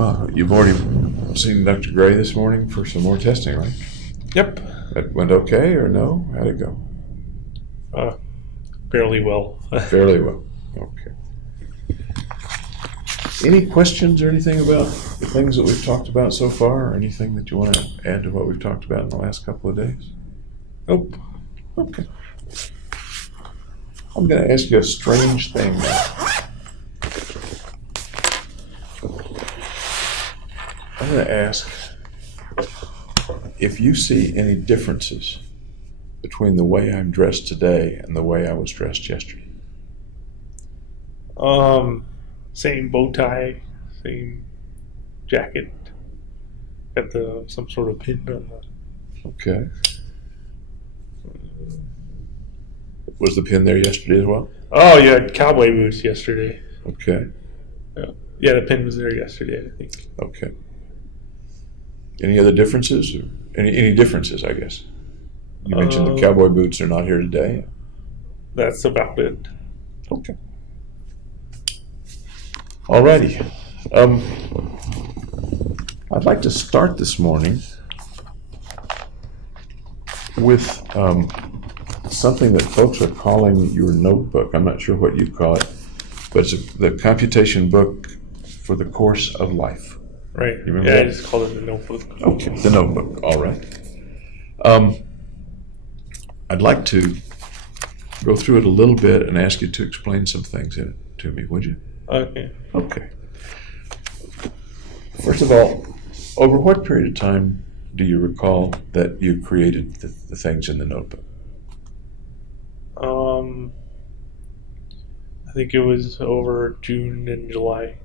Well, you've already seen Dr. Gray this morning for some more testing, right? Yep. That went okay or no? How'd it go? Fairly well. Fairly well. Okay. Any questions or anything about the things that we've talked about so far, or anything that you want to add to what we've talked about in the last couple of days? Nope. Okay. I'm going to ask you a strange thing now. I'm going to ask if you see any differences between the way I'm dressed today and the way I was dressed yesterday. Same bow tie, same jacket. Got some sort of pin on the. Okay. Was the pin there yesterday as well? Oh, you had cowboy boots yesterday. Okay. Yeah, the pin was there yesterday, I think. Okay. Any other differences? Or any differences, I guess? You mentioned the cowboy boots are not here today. That's about it. Okay. Alrighty. I'd like to start this morning with something that folks are calling your notebook. I'm not sure what you'd call it, but it's the computation book for the course of life. Right. You remember Yeah, that? I just called it the notebook. Okay, the notebook. All right. I'd like to go through it a little bit and ask you to explain some things in it to me, would you? Okay. Okay. First of all, over what period of time do you recall that you created the things in the notebook? I think it was over June and July.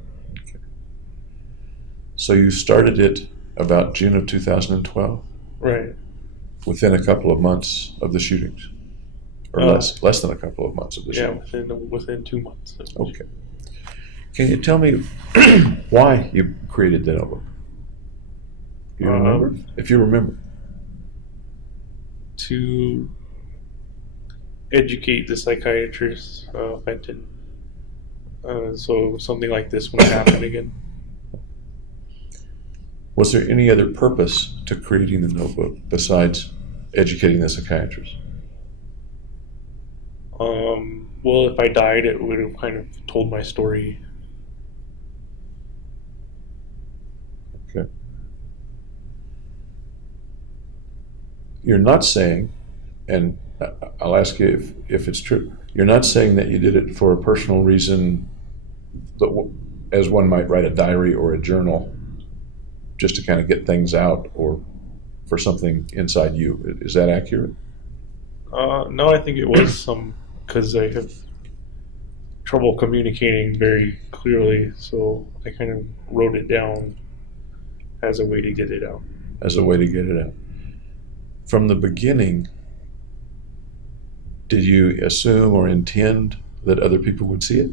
Okay. So you started it about June of 2012? Right. Within a couple of months of the shootings? Or less than a couple of months of the shootings? Yeah, within 2 months. Okay. Can you tell me why you created the notebook? Do you remember? If you remember. To educate the psychiatrist, Fenton, so something like this won't happen again. Was there any other purpose to creating the notebook besides educating the psychiatrist? Well, if I died, it would have kind of told my story. Okay. You're not saying, and I'll ask you if it's true, you're not saying that you did it for a personal reason, as one might write a diary or a journal, just to kind of get things out, or for something inside you. Is that accurate? No, I think it was because I have trouble communicating very clearly, so I kind of wrote it down as a way to get it out. As a way to get it out. From the beginning, did you assume or intend that other people would see it?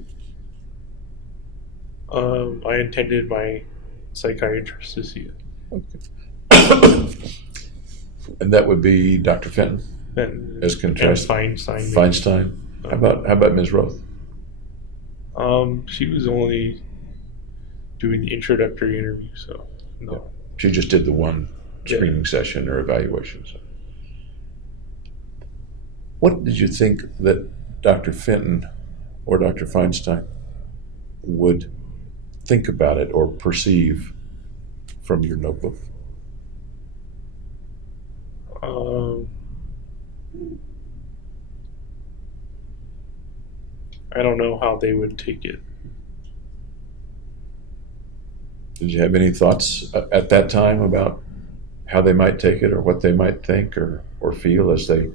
I intended my psychiatrist to see it. Okay. And that would be Dr. Fenton? And, as contrast Feinstein. Feinstein. How about Ms. Roth? She was only doing the introductory interview, so no. Yeah. She just did the one screening session or evaluation. So. What did you think that Dr. Fenton or Dr. Feinstein would think about it or perceive from your notebook? I don't know how they would take it. Did you have any thoughts at that time about how they might take it or what they might think or feel as they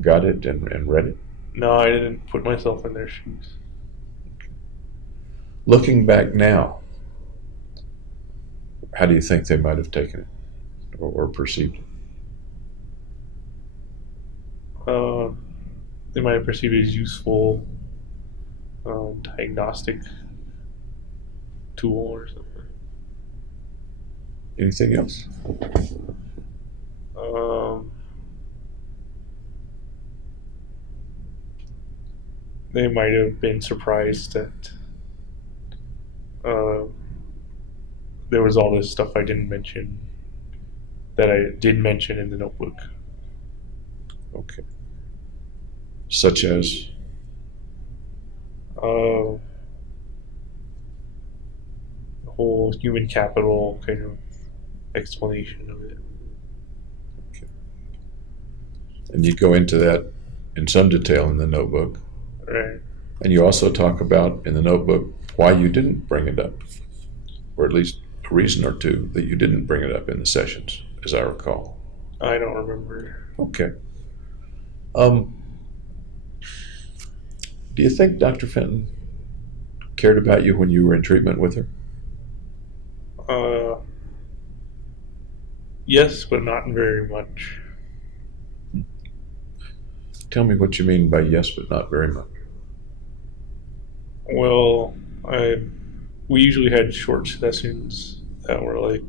got it and read it? No, I didn't put myself in their shoes. Looking back now, how do you think they might have taken it or perceived it? They might have perceived it as useful diagnostic tool or something. Anything else? They might have been surprised that there was all this stuff I didn't mention that I did mention in the notebook. Okay. Such as? The whole human capital kind of explanation of it. Okay. And you go into that in some detail in the notebook. Right. And you also talk about in the notebook why you didn't bring it up, or at least a reason or two that you didn't bring it up in the sessions, as I recall. I don't remember. Okay. Do you think Dr. Fenton cared about you when you were in treatment with her? Yes, but not very much. Tell me what you mean by yes, but not very much. Well, we usually had short sessions that were like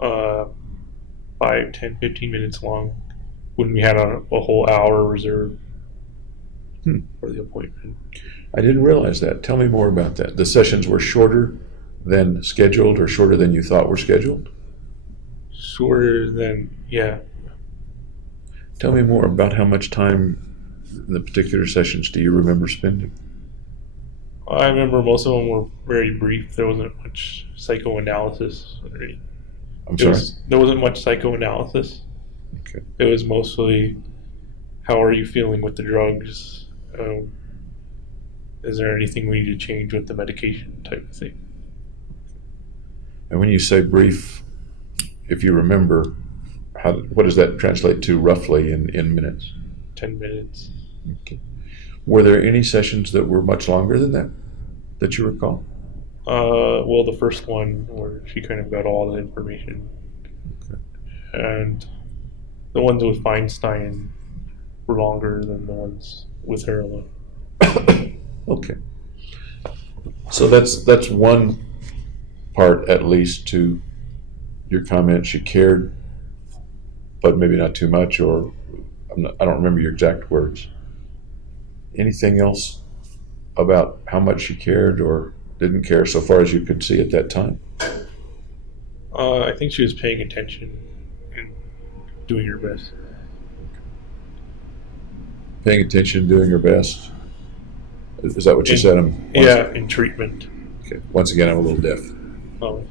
5, 10, 15 minutes long when we had a whole hour reserved for the appointment. I didn't realize that. Tell me more about that. The sessions were shorter than scheduled or shorter than you thought were scheduled? Shorter than, yeah. Tell me more about how much time in the particular sessions do you remember spending? I remember most of them were very brief. There wasn't much psychoanalysis. I'm sorry? There wasn't much psychoanalysis. Okay. It was mostly, how are you feeling with the drugs? Is there anything we need to change with the medication type of thing? And when you say brief, if you remember, what does that translate to roughly in minutes? 10 minutes. Okay. Were there any sessions that were much longer than that you recall? Well, the first one where she kind of got all the information. Okay. And the ones with Feinstein were longer than the ones with her alone. Okay. So that's one part, at least, to your comment. She cared, but maybe not too much, or I don't remember your exact words. Anything else about how much she cared or didn't care so far as you could see at that time? I think she was paying attention and doing her best. Paying attention, doing her best. Is that what you said? Yeah, in treatment. Okay. Once again, I'm a little deaf. Oh.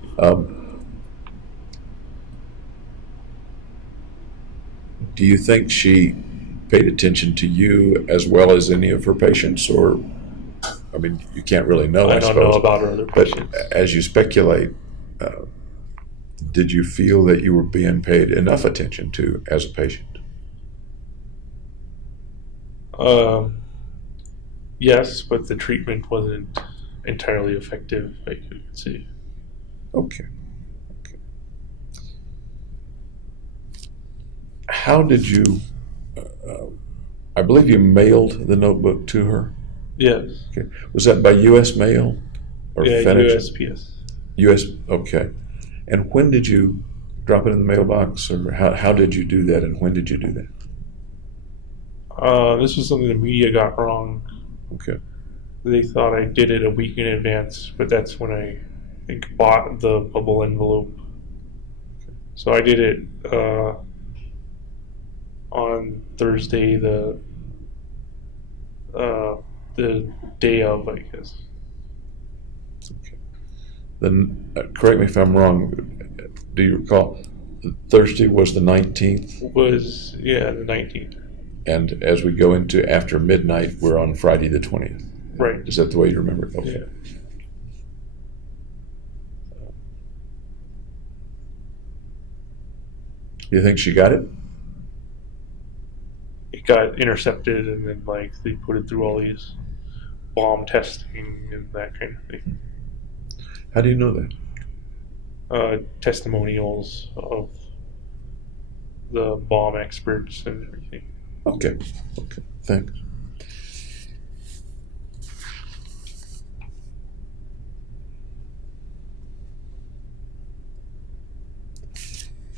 Do you think she paid attention to you as well as any of her patients, or, I mean, you can't really know, I don't suppose. know about her other patients. But as you speculate, did you feel that you were being paid enough attention to as a patient? Yes, but the treatment wasn't entirely effective, I could see. Okay. How did you, I believe you mailed the notebook to her? Yes. Okay. Was that by U.S. mail? Or Yeah, FedEx? USPS. U.S., okay. And when did you drop it in the mailbox, or how did you do that, and when did you do that? This was something the media got wrong. Okay. They thought I did it a week in advance, but that's when I think bought the bubble envelope. So I did it on Thursday, the day of, I guess. Okay. Then, correct me if I'm wrong, do you recall, Thursday was the 19th? Was, yeah, the 19th. And as we go into after midnight, we're on Friday the 20th. Right. Is that the way you remember it? Okay. Yeah. Do you think she got it? It got intercepted, and then they put it through all these bomb testing and that kind of thing. How do you know that? Testimonials of the bomb experts and everything. Okay, thanks.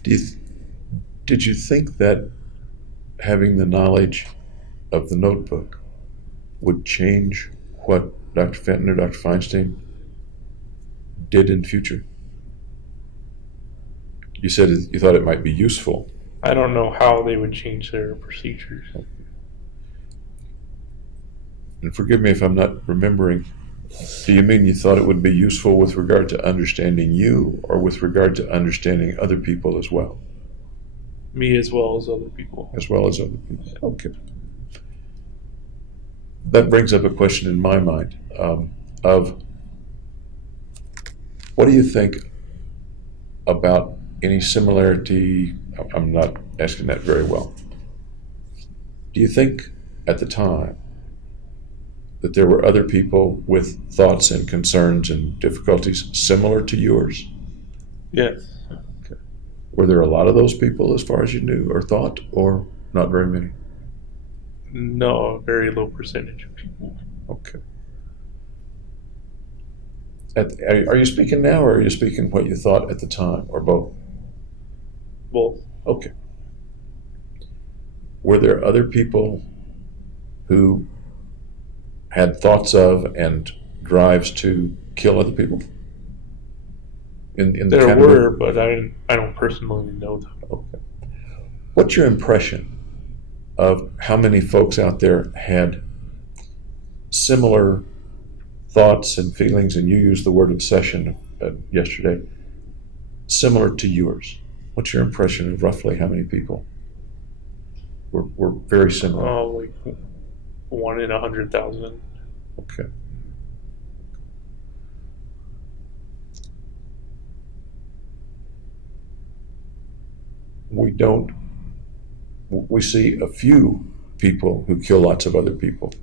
Did you think that having the knowledge of the notebook would change what Dr. Fenton or Dr. Feinstein did in future? You said you thought it might be useful. I don't know how they would change their procedures. And forgive me if I'm not remembering. Do you mean you thought it would be useful with regard to understanding you, or with regard to understanding other people as well? Me as well as other people. As well as other people. Okay. That brings up a question in my mind of what do you think about any similarity? I'm not asking that very well. Do you think at the time that there were other people with thoughts and concerns and difficulties similar to yours? Yes. Okay. Were there a lot of those people as far as you knew or thought, or not very many? No, a very low percentage of people. Okay. Are you speaking now, or are you speaking what you thought at the time, or both? Both. Okay. Were there other people who had thoughts of and drives to kill other people? In the There category? were, but I don't personally know them. Okay. What's your impression of how many folks out there had similar thoughts and feelings, and you used the word obsession yesterday, similar to yours? What's your impression of roughly how many people were very similar? Like 1 in 100,000. Okay. We see a few people who kill lots of other people.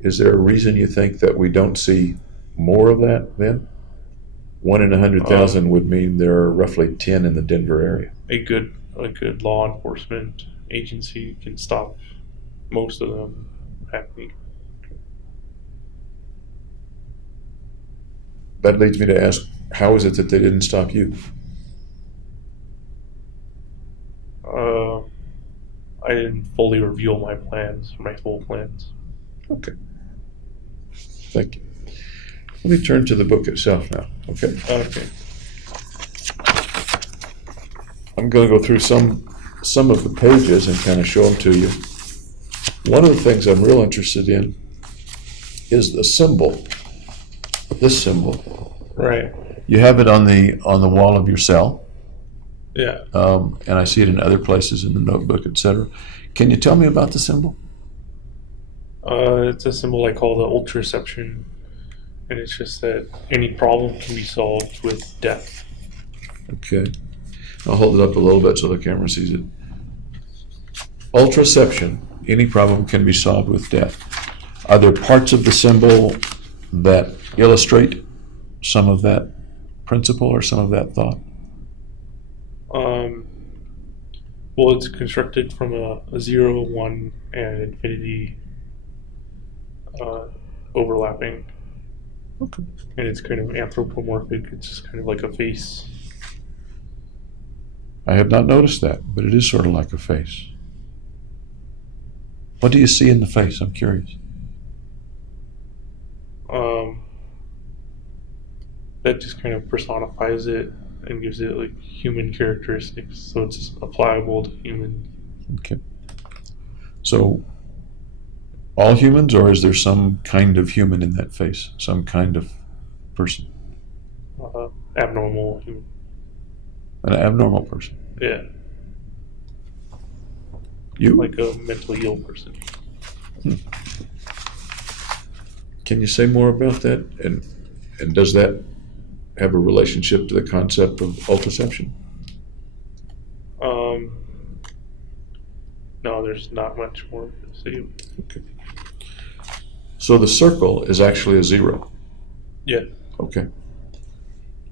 Is there a reason you think that we don't see more of that then? 1 in 100,000 would mean there are roughly 10 in the Denver area. A good law enforcement agency can stop most of them happening. That leads me to ask, how is it that they didn't stop you? I didn't fully reveal my plans, my full plans. Okay. Thank you. Let me turn to the book itself now, okay? Okay. I'm going to go through some of the pages and kind of show them to you. One of the things I'm real interested in is the symbol, this symbol. Right. You have it on the wall of your cell. Yeah. And I see it in other places in the notebook, etc. Can you tell me about the symbol? It's a symbol I call the ultraception, and it's just that any problem can be solved with death. Okay. I'll hold it up a little bit so the camera sees it. Ultraception. Any problem can be solved with death. Are there parts of the symbol that illustrate some of that principle or some of that thought? Well, it's constructed from a 0, 1, and infinity overlapping. Okay. And it's kind of anthropomorphic. It's just kind of like a face. I have not noticed that, but it is sort of like a face. What do you see in the face? I'm curious. That just kind of personifies it and gives it like human characteristics, so it's applicable to humans. Okay. So, all humans, or is there some kind of human in that face? Some kind of person? Abnormal human. An abnormal person? Yeah. You? Like a mentally ill person. Can you say more about that? And does that have a relationship to the concept of ultraception? No, there's not much more to say. Okay. So the circle is actually a 0. Yeah. Okay.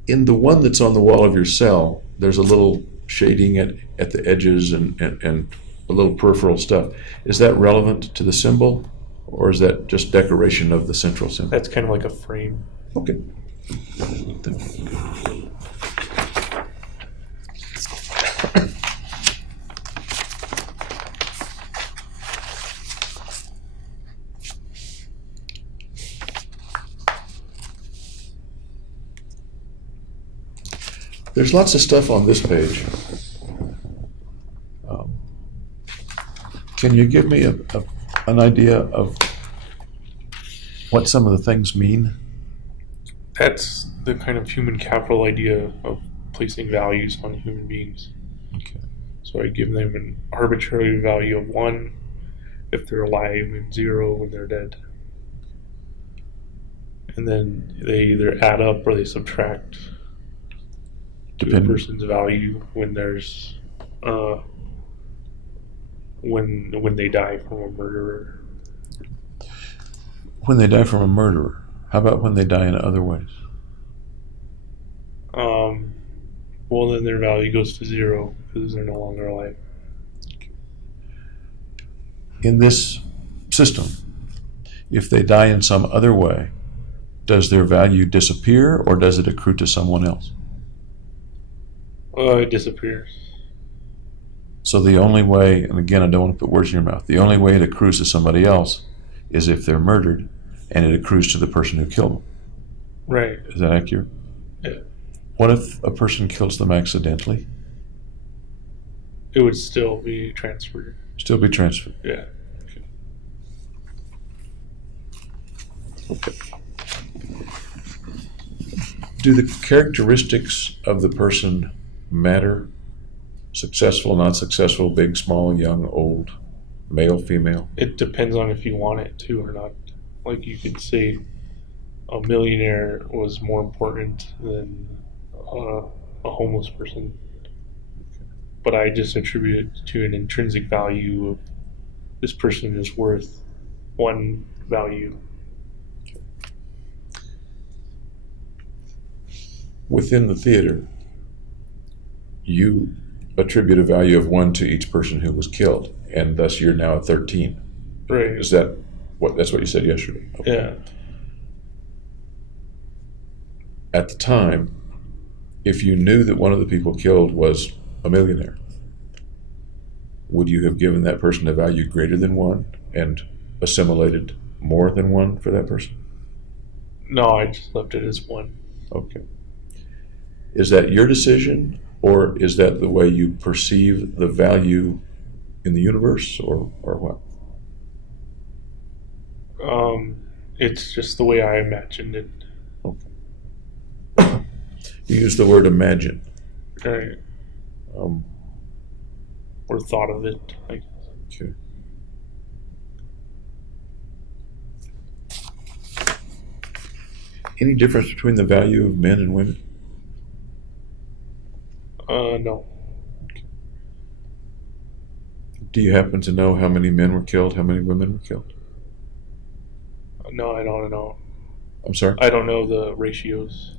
In the one that's on the wall of your cell, there's a little shading at the edges and a little peripheral stuff. Is that relevant to the symbol, or is that just decoration of the central symbol? That's kind of like a frame. Okay. There's lots of stuff on this page. Can you give me an idea of what some of the things mean? That's the kind of human capital idea of placing values on human beings. Okay. So I give them an arbitrary value of 1 if they're alive and 0 when they're dead. And then they either add up or they subtract to a person's value when there's when they die from a murderer. When they die from a murderer. How about when they die in other ways? Well, then their value goes to 0 because they're no longer alive. In this system, if they die in some other way, does their value disappear or does it accrue to someone else? It disappears. So the only way, and again, I don't want to put words in your mouth, the only way it accrues to somebody else is if they're murdered and it accrues to the person who killed them. Right. Is that accurate? Yeah. What if a person kills them accidentally? It would still be transferred. Still be transferred. Yeah. Okay. Do the characteristics of the person matter? Successful, not successful, big, small, young, old, male, female? It depends on if you want it to or not. Like you could say a millionaire was more important than a homeless person. But I just attribute it to an intrinsic value of this person is worth 1 value. Within the theater, you attribute a value of 1 to each person who was killed, and thus you're now at 13. Right. Is that that's what you said yesterday? Okay. Yeah. At the time, if you knew that one of the people killed was a millionaire, would you have given that person a value greater than 1 and assimilated more than 1 for that person? No, I just left it as 1. Okay. Is that your decision, or is that the way you perceive the value in the universe, or what? It's just the way I imagined it. Okay. You use the word imagine. Right. Or thought of it, I guess. Okay. Any difference between the value of men and women? No. Do you happen to know how many men were killed, how many women were killed? No, I don't know. I'm sorry? I don't know the ratios.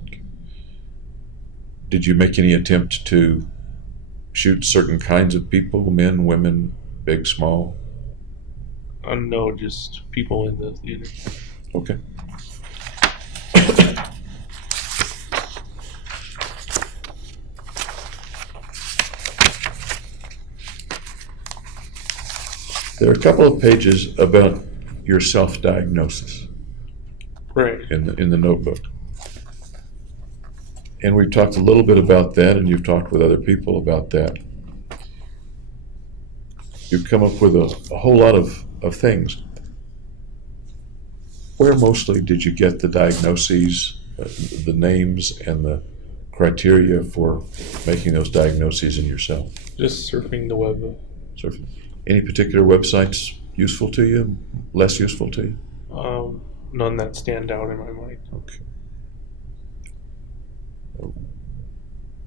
Did you make any attempt to shoot certain kinds of people, men, women, big, small? No, just people in the theater. Okay. There are a couple of pages about your self-diagnosis Right. in the notebook. And we've talked a little bit about that, and you've talked with other people about that. You've come up with a whole lot of things. Where mostly did you get the diagnoses, the names, and the criteria for making those diagnoses in yourself? Just surfing the web. Surfing. Any particular websites useful to you, less useful to you? None that stand out in my mind. Okay.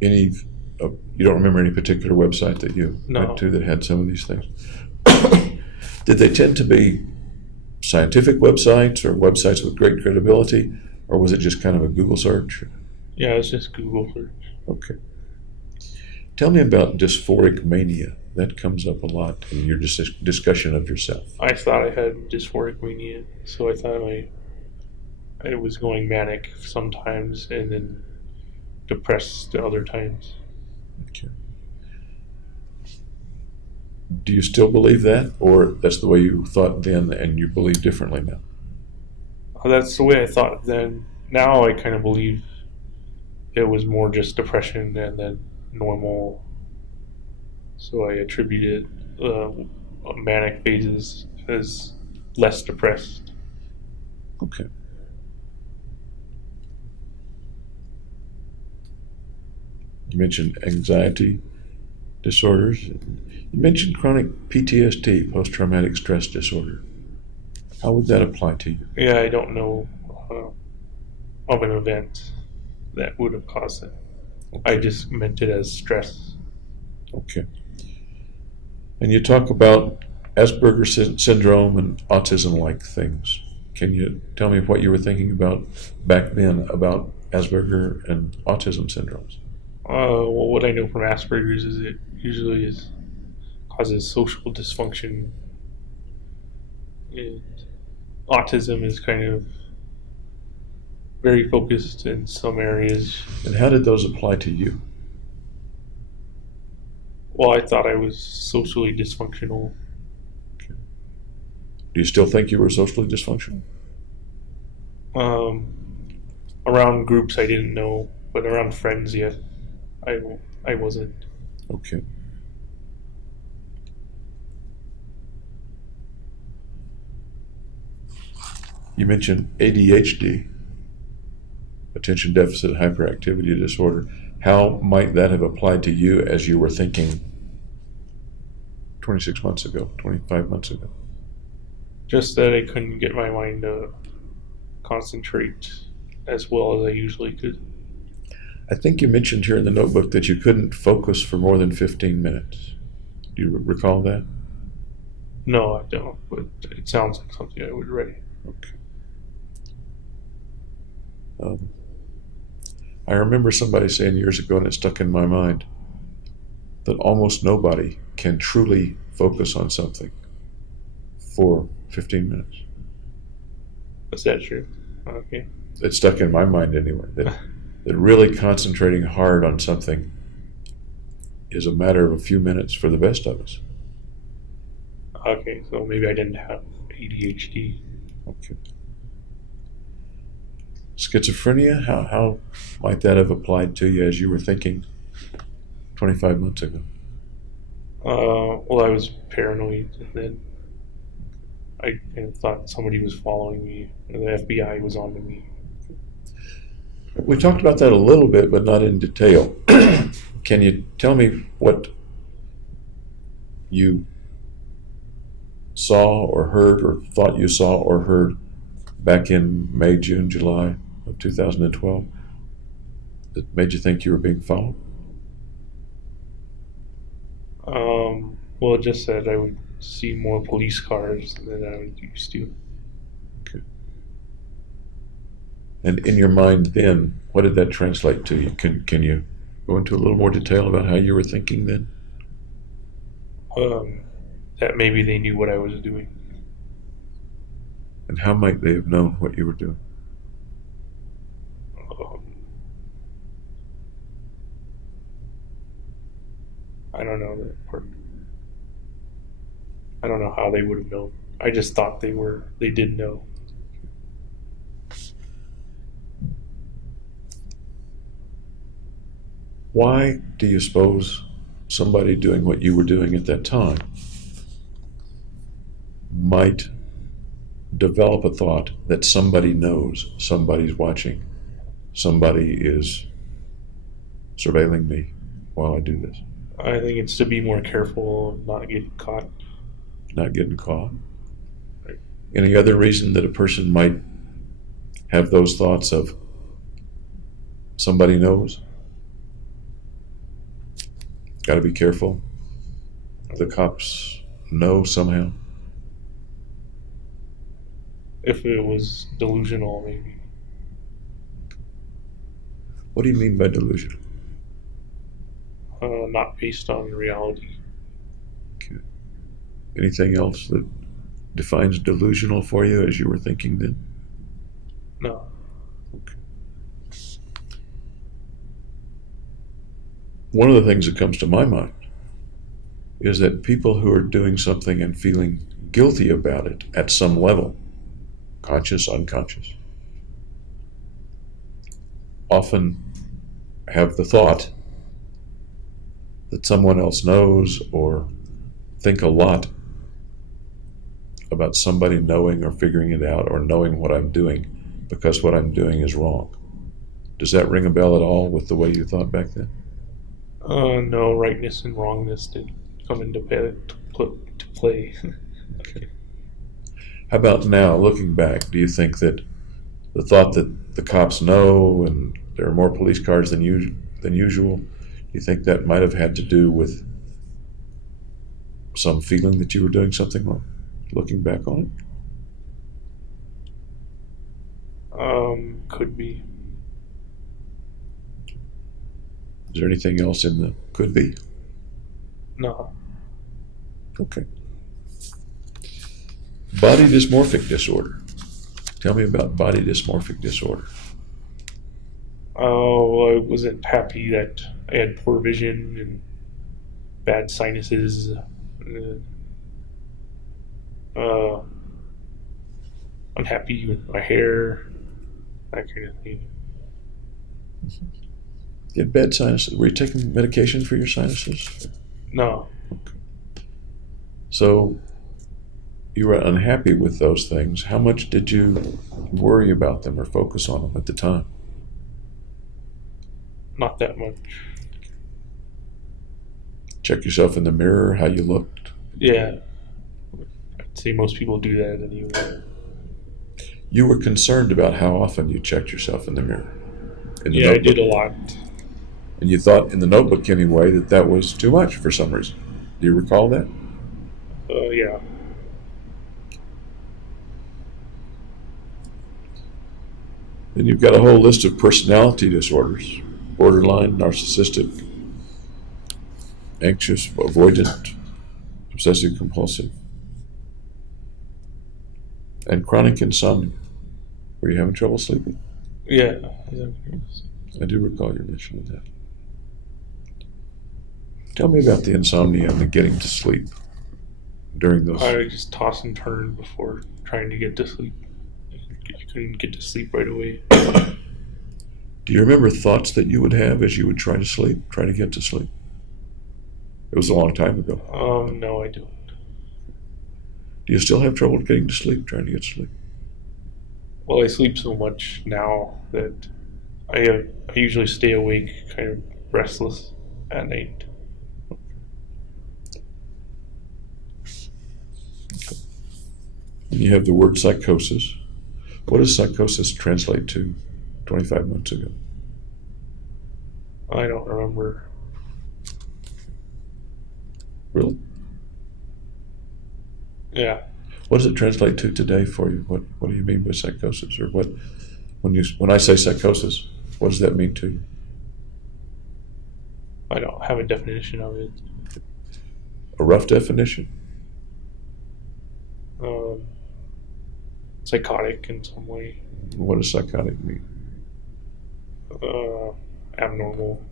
You don't remember any particular website that you went to that had some of these things? Did they tend to be scientific websites or websites with great credibility, or was it just kind of a Google search? Yeah, it's just Google search. Okay. Tell me about dysphoric mania. That comes up a lot in your discussion of yourself. I thought I had dysphoric mania, so I thought I was going manic sometimes and then depressed other times. Okay. Do you still believe that, or that's the way you thought then and you believe differently now? That's the way I thought then. Now I kind of believe it was more just depression and then normal. So I attributed manic phases as less depressed. Okay. You mentioned anxiety disorders. You mentioned chronic PTSD, post-traumatic stress disorder. How would that apply to you? Yeah, I don't know of an event that would have caused it. I just meant it as stress. Okay. And you talk about Asperger's syndrome and autism-like things. Can you tell me what you were thinking about back then about Asperger and autism syndromes? Well, what I know from Asperger's is it usually causes social dysfunction, and autism is kind of very focused in some areas. And how did those apply to you? Well, I thought I was socially dysfunctional. Do you still think you were socially dysfunctional? Around groups, I didn't know, but around friends, yes, I wasn't. Okay. You mentioned ADHD, attention deficit hyperactivity disorder. How might that have applied to you as you were thinking 26 months ago, 25 months ago? Just that I couldn't get my mind to concentrate as well as I usually could. I think you mentioned here in the notebook that you couldn't focus for more than 15 minutes. Do you recall that? No, I don't, but it sounds like something I would write. Okay. I remember somebody saying years ago, and it stuck in my mind, that almost nobody can truly focus on something for 15 minutes. Is that true? Okay. It stuck in my mind anyway, that really concentrating hard on something is a matter of a few minutes for the best of us. Okay, so maybe I didn't have ADHD. Okay. Schizophrenia, how might that have applied to you as you were thinking 25 months ago? Well, I was paranoid, and then I kind of thought somebody was following me, and the FBI was on to me. We talked about that a little bit, but not in detail. Can you tell me what you saw or heard or thought you saw or heard back in May, June, July of 2012 that made you think you were being followed? Well, it just said I would see more police cars than I was used to. Okay. And in your mind then, what did that translate to you? Can you go into a little more detail about how you were thinking then? That maybe they knew what I was doing. And how might they have known what you were doing? I don't know that part. I don't know how they would have known. I just thought they did know. Why do you suppose somebody doing what you were doing at that time might develop a thought that somebody knows, somebody's watching, somebody is surveilling me while I do this? I think it's to be more careful of not getting caught. Not getting caught. Right. Any other reason that a person might have those thoughts of somebody knows? Got to be careful. The cops know somehow. If it was delusional, maybe. What do you mean by delusional? Not based on reality. Okay. Anything else that defines delusional for you as you were thinking then? No. Okay. One of the things that comes to my mind is that people who are doing something and feeling guilty about it at some level, conscious, unconscious, often have the thought that someone else knows, or think a lot about somebody knowing or figuring it out or knowing what I'm doing because what I'm doing is wrong. Does that ring a bell at all with the way you thought back then? No, rightness and wrongness did come into play. Okay. How about now, looking back, do you think that the thought that the cops know and there are more police cars than usual, do you think that might have had to do with some feeling that you were doing something wrong, looking back on Could be. it? Is there anything else in the could be? No. Okay. Body dysmorphic disorder. Tell me about body dysmorphic disorder. Oh, I wasn't happy that I had poor vision and bad sinuses. Unhappy with my hair, that kind of thing. You had bad sinuses. Were you taking medication for your sinuses? No. So you were unhappy with those things. How much did you worry about them or focus on them at the time? Not that much. Check yourself in the mirror, how you looked. Yeah. I'd say most people do that anyway. You were concerned about how often you checked yourself in the mirror. In the Yeah, I notebook. did a lot. And you thought in the notebook anyway that was too much for some reason. Do you recall that? Yeah. Then you've got a whole list of personality disorders: borderline, narcissistic, anxious, avoidant, obsessive compulsive, and chronic insomnia. Were you having trouble sleeping? Yeah. I do recall your mention of that. Tell me about the insomnia and the getting to sleep during those. I just toss and turn before trying to get to sleep. I couldn't get to sleep right away. Do you remember thoughts that you would have as you would try to sleep, try to get to sleep? It was a long time ago. No, I don't. Do you still have trouble getting to sleep, trying to get to sleep? Well, I sleep so much now that I usually stay awake, kind of restless at night. And you have the word psychosis. What does psychosis translate to 25 months ago? I don't remember. Really? Yeah. What does it translate to today for you? What do you mean by psychosis? Or when I say psychosis, what does that mean to you? I don't have a definition of it. A rough definition? Psychotic in some way. What does psychotic mean? Abnormal.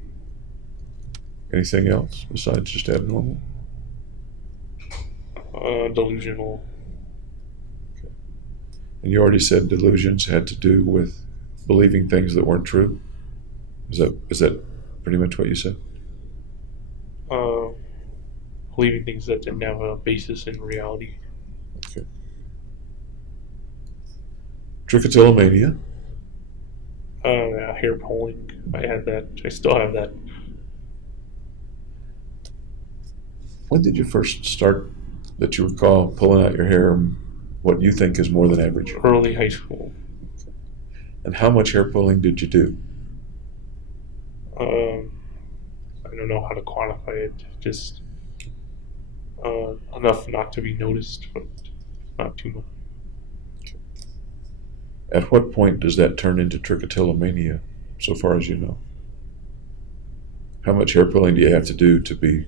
Anything else besides just abnormal? Delusional. And you already said delusions had to do with believing things that weren't true. Is that pretty much what you said? Believing things that didn't have a basis in reality. Okay. Trichotillomania. Hair pulling. I had that. I still have that. When did you first start, that you recall, pulling out your hair, what you think is more than average? Early high school. And how much hair pulling did you do? I don't know how to quantify it. Just enough not to be noticed, but not too much. At what point does that turn into trichotillomania, so far as you know? How much hair pulling do you have to do to be...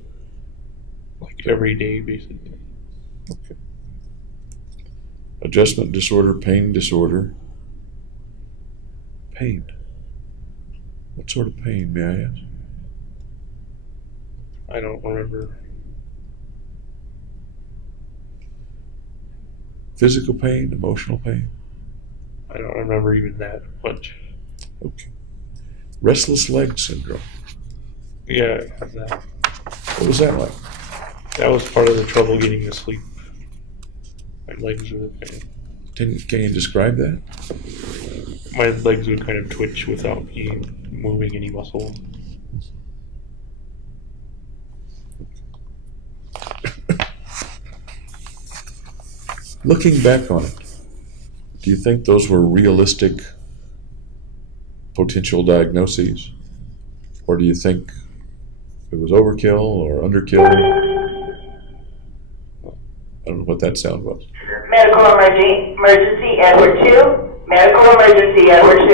Like every day, basically. Okay. Adjustment disorder, pain disorder. Pain. What sort of pain, may I ask? I don't remember. Physical pain, emotional pain? I don't remember even that much. Okay. Restless leg syndrome. Yeah, I have that. What was that like? That was part of the trouble getting to sleep. My legs were Can you describe that? my legs would kind of twitch without me moving any muscle. Looking back on it, do you think those were realistic potential diagnoses? Or do you think it was overkill or underkill? I don't know what that sound was. Medical emergency, Edward 2. Medical emergency, Edward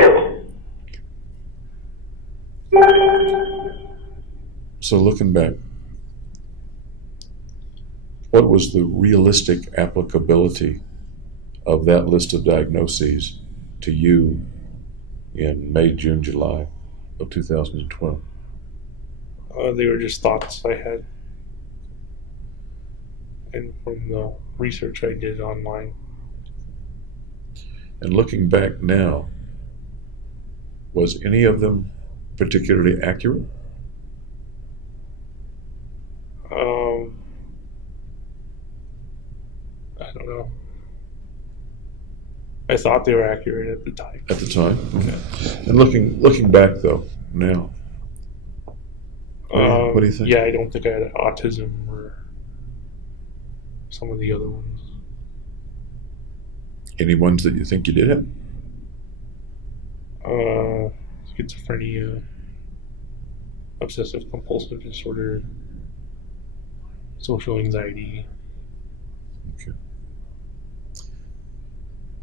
2. So looking back, what was the realistic applicability of that list of diagnoses to you in May, June, July of 2012? They were just thoughts I had. And from the research I did online. And looking back now, was any of them particularly accurate? I don't know. I thought they were accurate at the time. At the time? Okay. And looking back though, now, what do you think? Yeah, I don't think I had autism or some of the other ones. Any ones that you think you did have? Schizophrenia, obsessive compulsive disorder, social anxiety. Okay.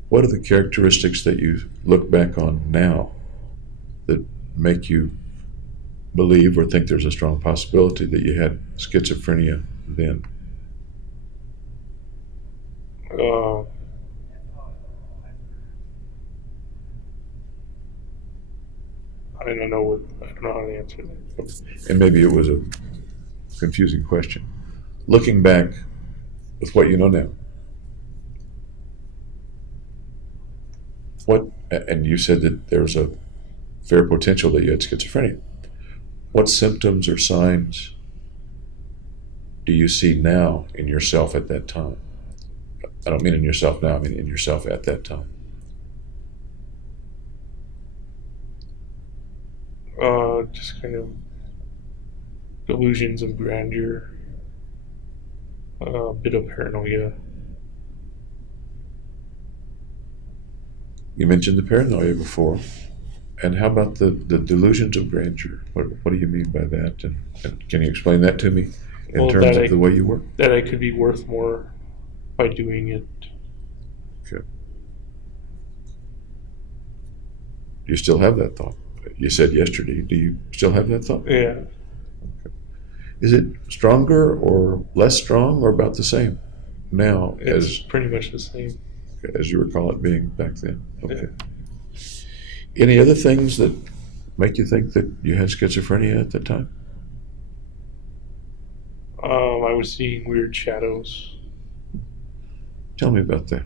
What are the characteristics that you look back on now that make you believe or think there's a strong possibility that you had schizophrenia then? I don't know how to answer that. And maybe it was a confusing question. Looking back with what you know now, and you said that there was a fair potential that you had schizophrenia. What symptoms or signs do you see now in yourself at that time? I don't mean in yourself now, I mean in yourself at that time. Just kind of delusions of grandeur, a bit of paranoia. You mentioned the paranoia before. And how about the delusions of grandeur? What do you mean by that? And can you explain that to me in terms of the way you work? That I could be worth more by doing it. Okay. Do you still have that thought? You said yesterday. Do you still have that thought? Yeah. Okay. Is it stronger or less strong or about the same now It's pretty much the same. as you recall it being back then? Okay. Yeah. Any other things that make you think that you had schizophrenia at that time? I was seeing weird shadows. Tell me about that.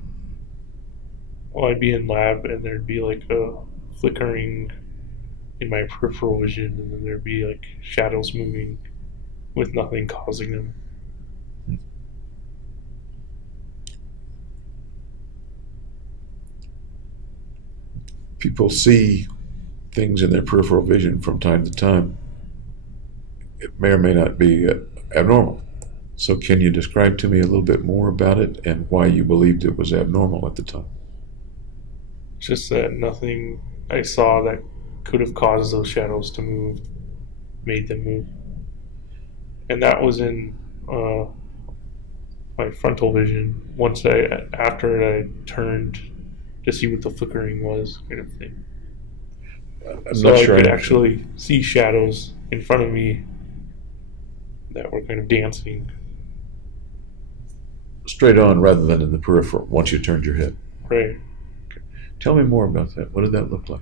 Well, I'd be in lab and there'd be like a flickering in my peripheral vision, and then there'd be like shadows moving with nothing causing them. People see things in their peripheral vision from time to time. It may or may not be abnormal. So can you describe to me a little bit more about it and why you believed it was abnormal at the time? It's just that nothing I saw that could have caused those shadows to move made them move. And that was in my frontal vision after I turned to see what the flickering was, kind of thing. So I could actually see shadows in front of me that were kind of dancing. Straight on rather than in the peripheral once you turned your head. Right. Okay. Tell me more about that. What did that look like?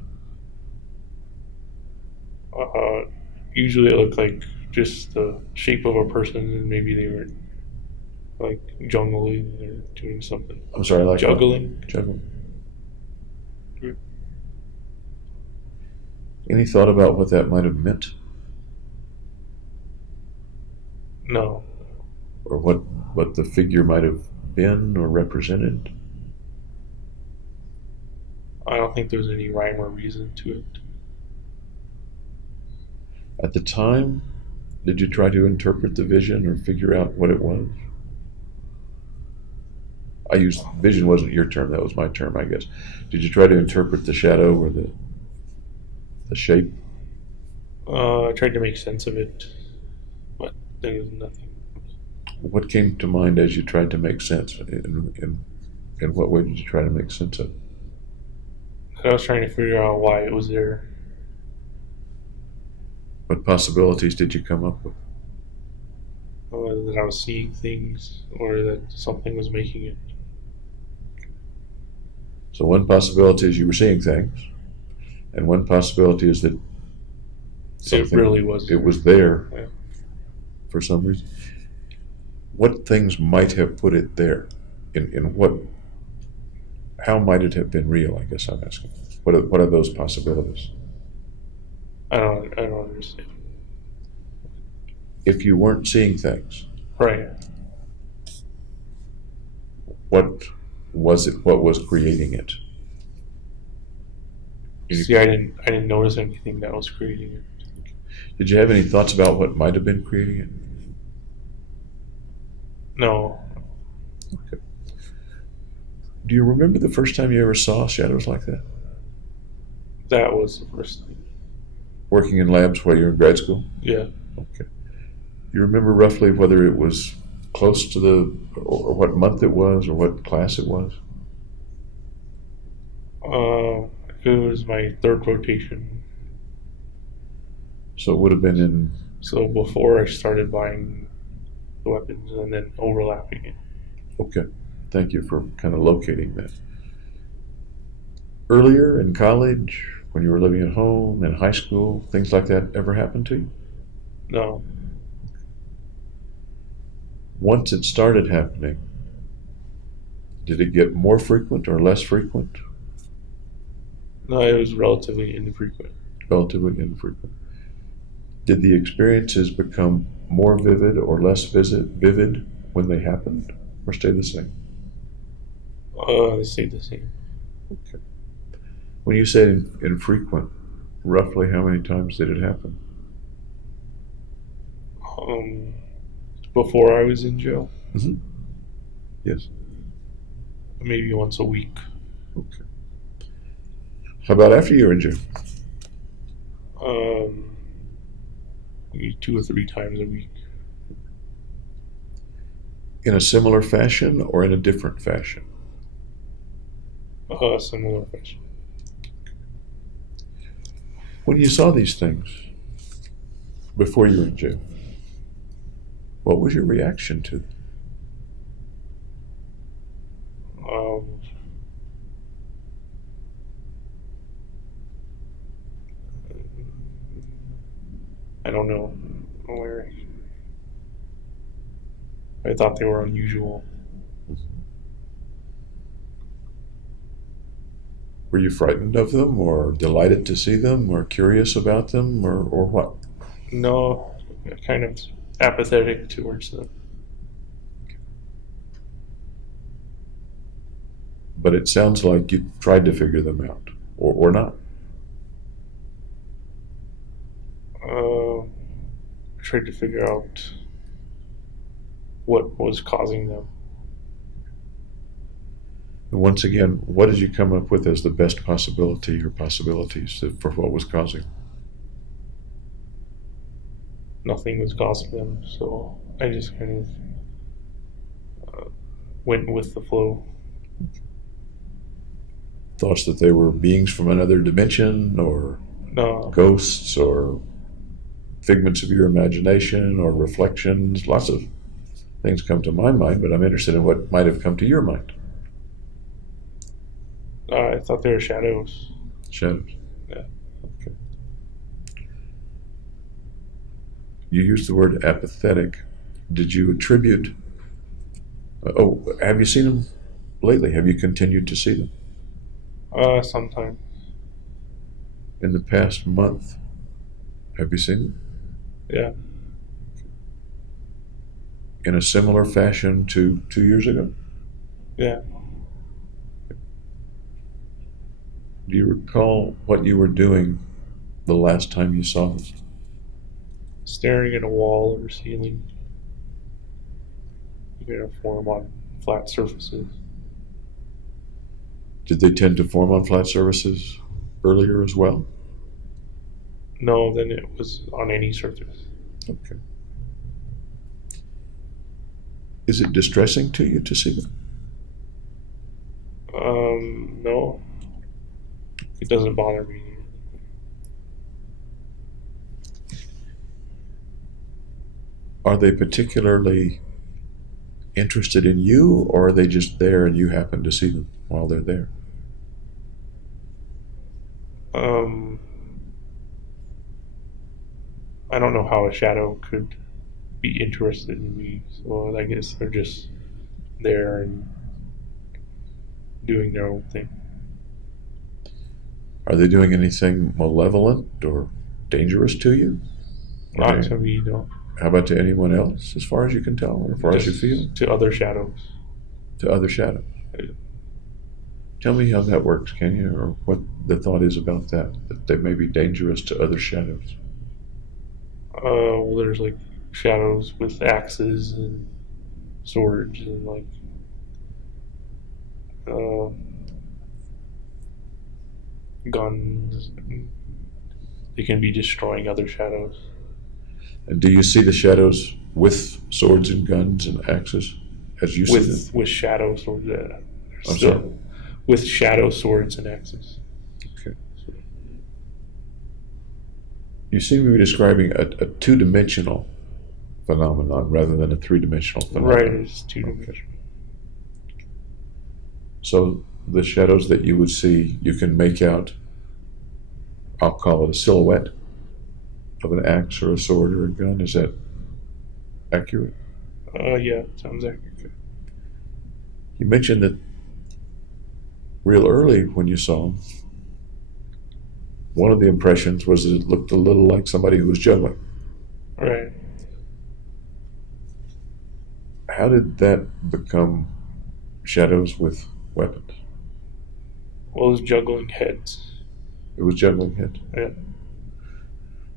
Usually it looked like just the shape of a person, and maybe they were like jungling or doing something. I'm sorry, like juggling. Juggling. Any thought about what that might have meant? No. Or what the figure might have been or represented? I don't think there's any rhyme or reason to it. At the time, did you try to interpret the vision or figure out what it was? I used vision wasn't your term, that was my term, I guess. Did you try to interpret the shadow or the shape? I tried to make sense of it, but there was nothing. What came to mind as you tried to make sense? In what way did you try to make sense of it? I was trying to figure out why it was there. What possibilities did you come up with? That I was seeing things, or that something was making it. So one possibility is you were seeing things, and one possibility is that It really was. It was there Yeah. for some reason. What things might have put it there? In what? How might it have been real? I guess I'm asking. What are those possibilities? I don't understand. If you weren't seeing things, Right. what was it? What was creating it? See, I didn't notice anything that was creating it. Did you have any thoughts about what might have been creating it? No. Okay. Do you remember the first time you ever saw shadows like that? That was the first thing. Working in labs while you were in grad school? Yeah. Okay. You remember roughly whether it was close to or what month it was, or what class it was? It was my third rotation. So it would have been in. So before I started buying the weapons and then overlapping it. Okay. Thank you for kind of locating that. Earlier in college, when you were living at home, in high school, things like that ever happened to you? No. Once it started happening, did it get more frequent or less frequent? No, it was relatively infrequent. Relatively infrequent. Did the experiences become more vivid or less vivid when they happened, or stay the same? They stayed the same. Okay. When you say infrequent, roughly how many times did it happen? Before I was in jail, Mm-hmm. Yes. maybe once a week. Okay. How about after you were in jail? Maybe 2 or 3 times a week. In a similar fashion or in a different fashion? Similar fashion. When you saw these things before you were in jail, what was your reaction to them? I don't know. I thought they were unusual. Were you frightened of them, or delighted to see them, or curious about them, or what? No, kind of apathetic towards them. But it sounds like you tried to figure them out, or not. I tried to figure out what was causing them. And once again, what did you come up with as the best possibility or possibilities for what was causing? Nothing was causing them, so I just kind of went with the flow. Thoughts that they were beings from another dimension, or No, ghosts, or figments of your imagination, or reflections. Lots of things come to my mind, but I'm interested in what might have come to your mind. I thought they were shadows. Shadows. Yeah. Okay. You used the word apathetic. Did you attribute... have you seen them lately? Have you continued to see them? Sometimes. In the past month, have you seen them? Yeah. In a similar fashion to 2 years ago? Yeah. Do you recall what you were doing the last time you saw them? Staring at a wall or ceiling. You know, form on flat surfaces. Did they tend to form on flat surfaces earlier as well? No, then it was on any surface. Okay. Is it distressing to you to see them? No. It doesn't bother me. Are they particularly interested in you, or are they just there and you happen to see them while they're there? I don't know how a shadow could be interested in me, so I guess they're just there and doing their own thing. Are they doing anything malevolent or dangerous to you? Not to me, no. How about to anyone else, as far as you can tell, or as far as you Just feel? to other shadows. To other shadows. Tell me how that works, can you, or what the thought is about that they may be dangerous to other shadows. Well, there's like shadows with axes and swords and like guns. They can be destroying other shadows. And do you see the shadows with swords and guns and axes as you see them? With shadow swords. I'm sorry. With shadow swords and axes. Okay. You seem to be describing a two-dimensional phenomenon rather than a three-dimensional phenomenon. Right, it's two-dimensional. So the shadows that you would see, you can make out, I'll call it a silhouette of an axe or a sword or a gun. Is that accurate? Yeah, sounds accurate. You mentioned that real early when you saw him, one of the impressions was that it looked a little like somebody who was juggling. Right. How did that become shadows with weapons? Well, it was juggling heads. It was juggling heads. Yeah.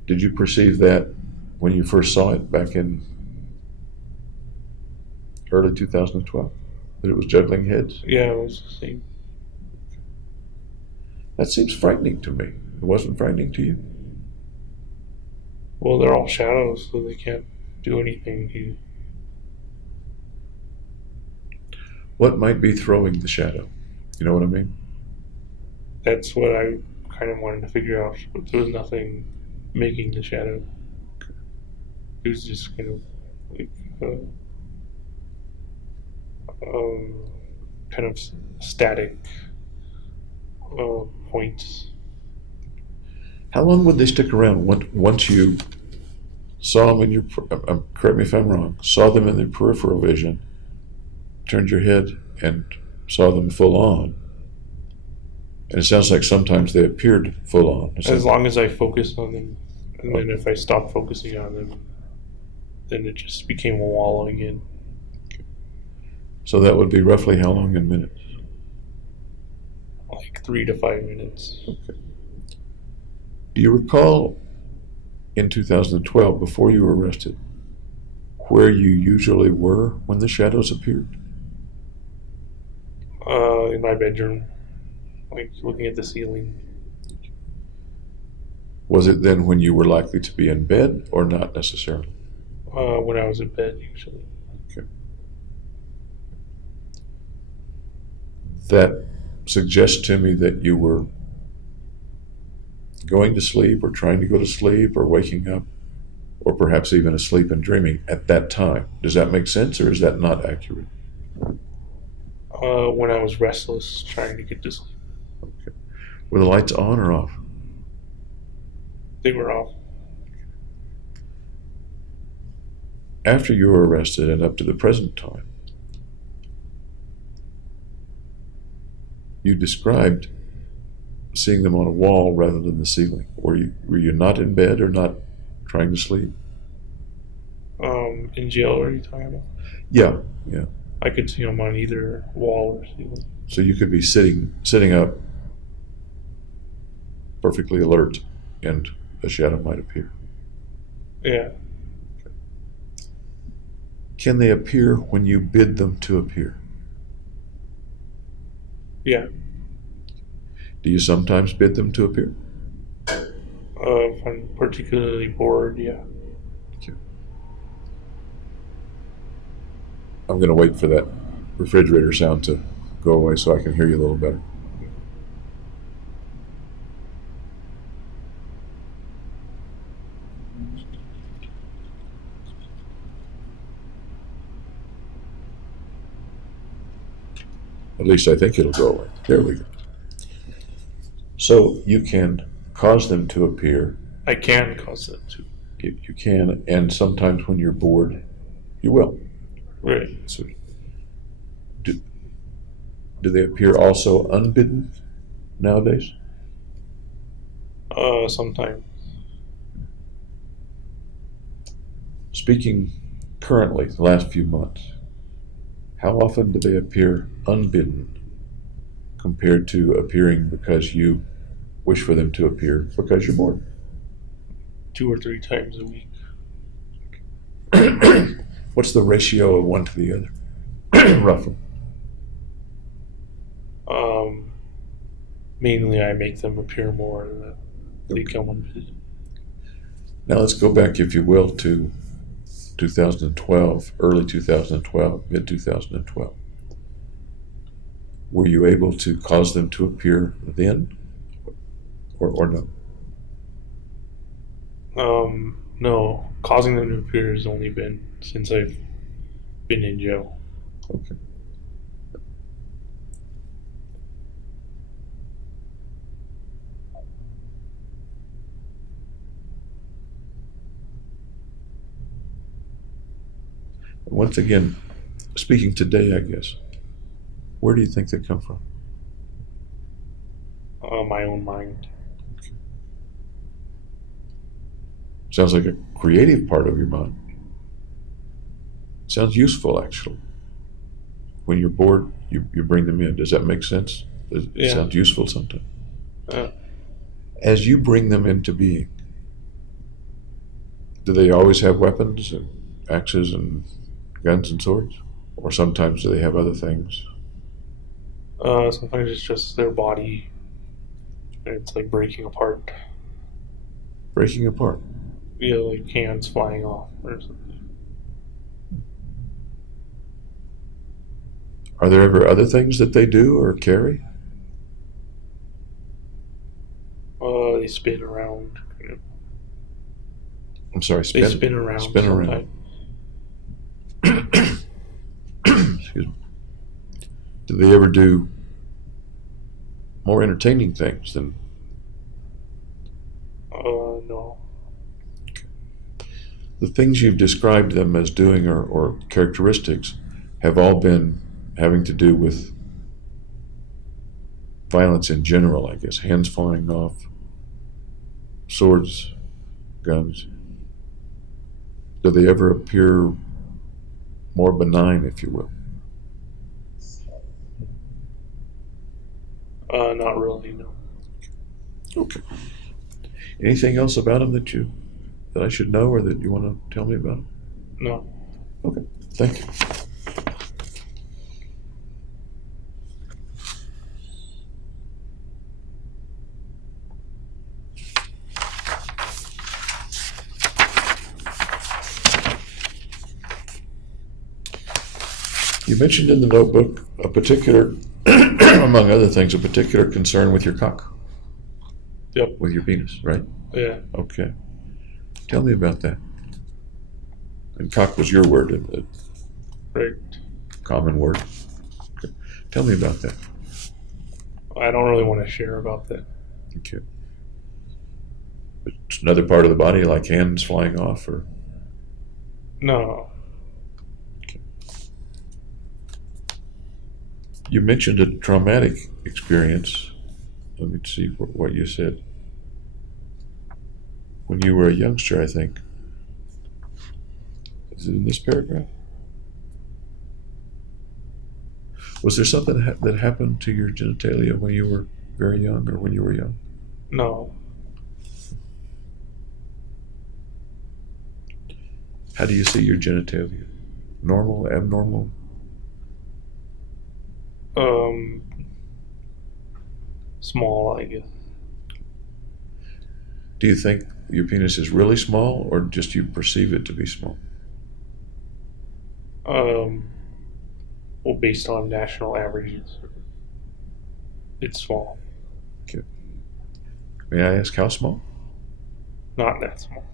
Did you perceive that when you first saw it back in early 2012? That it was juggling heads? Yeah, it was the same. That seems frightening to me. It wasn't frightening to you? Well, they're all shadows, so they can't do anything to you. What might be throwing the shadow? You know what I mean? That's what I kind of wanted to figure out, but there was nothing making the shadow. It was just kind of like kind of static points. How long would they stick around once you saw them in your, correct me if I'm wrong, saw them in the peripheral vision, turned your head and saw them full on? And it sounds like sometimes they appeared full on. As long as I focused on them, and then if I stopped focusing on them, then it just became a wall again. So that would be roughly how long in minutes? Like 3 to 5 minutes. Okay. Do you recall in 2012, before you were arrested, where you usually were when the shadows appeared? In my bedroom, like looking at the ceiling. Was it then when you were likely to be in bed or not necessarily? When I was in bed, usually. Okay. That suggests to me that you were going to sleep or trying to go to sleep or waking up or perhaps even asleep and dreaming at that time. Does that make sense, or is that not accurate? When I was restless, trying to get to sleep. Okay. Were the lights on or off? They were off. After you were arrested and up to the present time, you described seeing them on a wall rather than the ceiling? Were you not in bed or not trying to sleep? In jail, are you talking about? Yeah. I could see them on either wall or ceiling. So you could be sitting up, perfectly alert, and a shadow might appear. Yeah. Can they appear when you bid them to appear? Yeah. Do you sometimes bid them to appear? If I'm particularly bored, yeah. Okay. I'm going to wait for that refrigerator sound to go away so I can hear you a little better. At least I think it'll go away. There we go. So you can cause them to appear. I can cause that too. You can, and sometimes when you're bored, you will. Right. So do they appear also unbidden nowadays? Sometimes. Speaking currently, the last few months, how often do they appear unbidden compared to appearing because you wish for them to appear because you're bored? 2 or 3 times a week. What's the ratio of one to the other, roughly? Mainly I make them appear more than they come unbidden. Now let's go back, if you will, to 2012, early 2012, mid 2012. Were you able to cause them to appear then, or no? No. Causing them to appear has only been since I've been in jail. Okay. Once again, speaking today, I guess, where do you think they come from? My own mind. Sounds like a creative part of your mind. Sounds useful, actually. When you're bored, you bring them in. Does that make sense? It Yeah. sounds useful sometimes. Uh, As you bring them into being, do they always have weapons and axes and guns and swords? Or sometimes do they have other things? Sometimes it's just their body. And it's like breaking apart. Breaking apart. Yeah, like hands flying off or something. Are there ever other things that they do or carry? They spin around. Kind of. I'm sorry, They spin around. Spin around. sometimes. Excuse me. Do they ever do more entertaining things than? No. The things you've described them as doing or characteristics have all been having to do with violence in general, I guess. Hands flying off, swords, guns. Do they ever appear more benign, if you will? Not really, no. Okay. Anything else about them that I should know or that you want to tell me about them? No. Okay, thank you. You mentioned in the notebook a particular, among other things, a particular concern with your cock. Yep. With your penis, right? Yeah. Okay. Tell me about that. And cock was your word, a Right. common word. Okay. Tell me about that. I don't really want to share about that. Okay. It's another part of the body, like hands flying off, or No. you mentioned a traumatic experience let me see what you said. When you were a youngster, I think. Is it in this paragraph? Was there something that happened to your genitalia when you were very young or when you were young? No. How do you see your genitalia? Normal, abnormal? Small, I guess. Do you think your penis is really small or just you perceive it to be small? Well, based on national averages, it's small. Okay. May I ask how small? Not that small.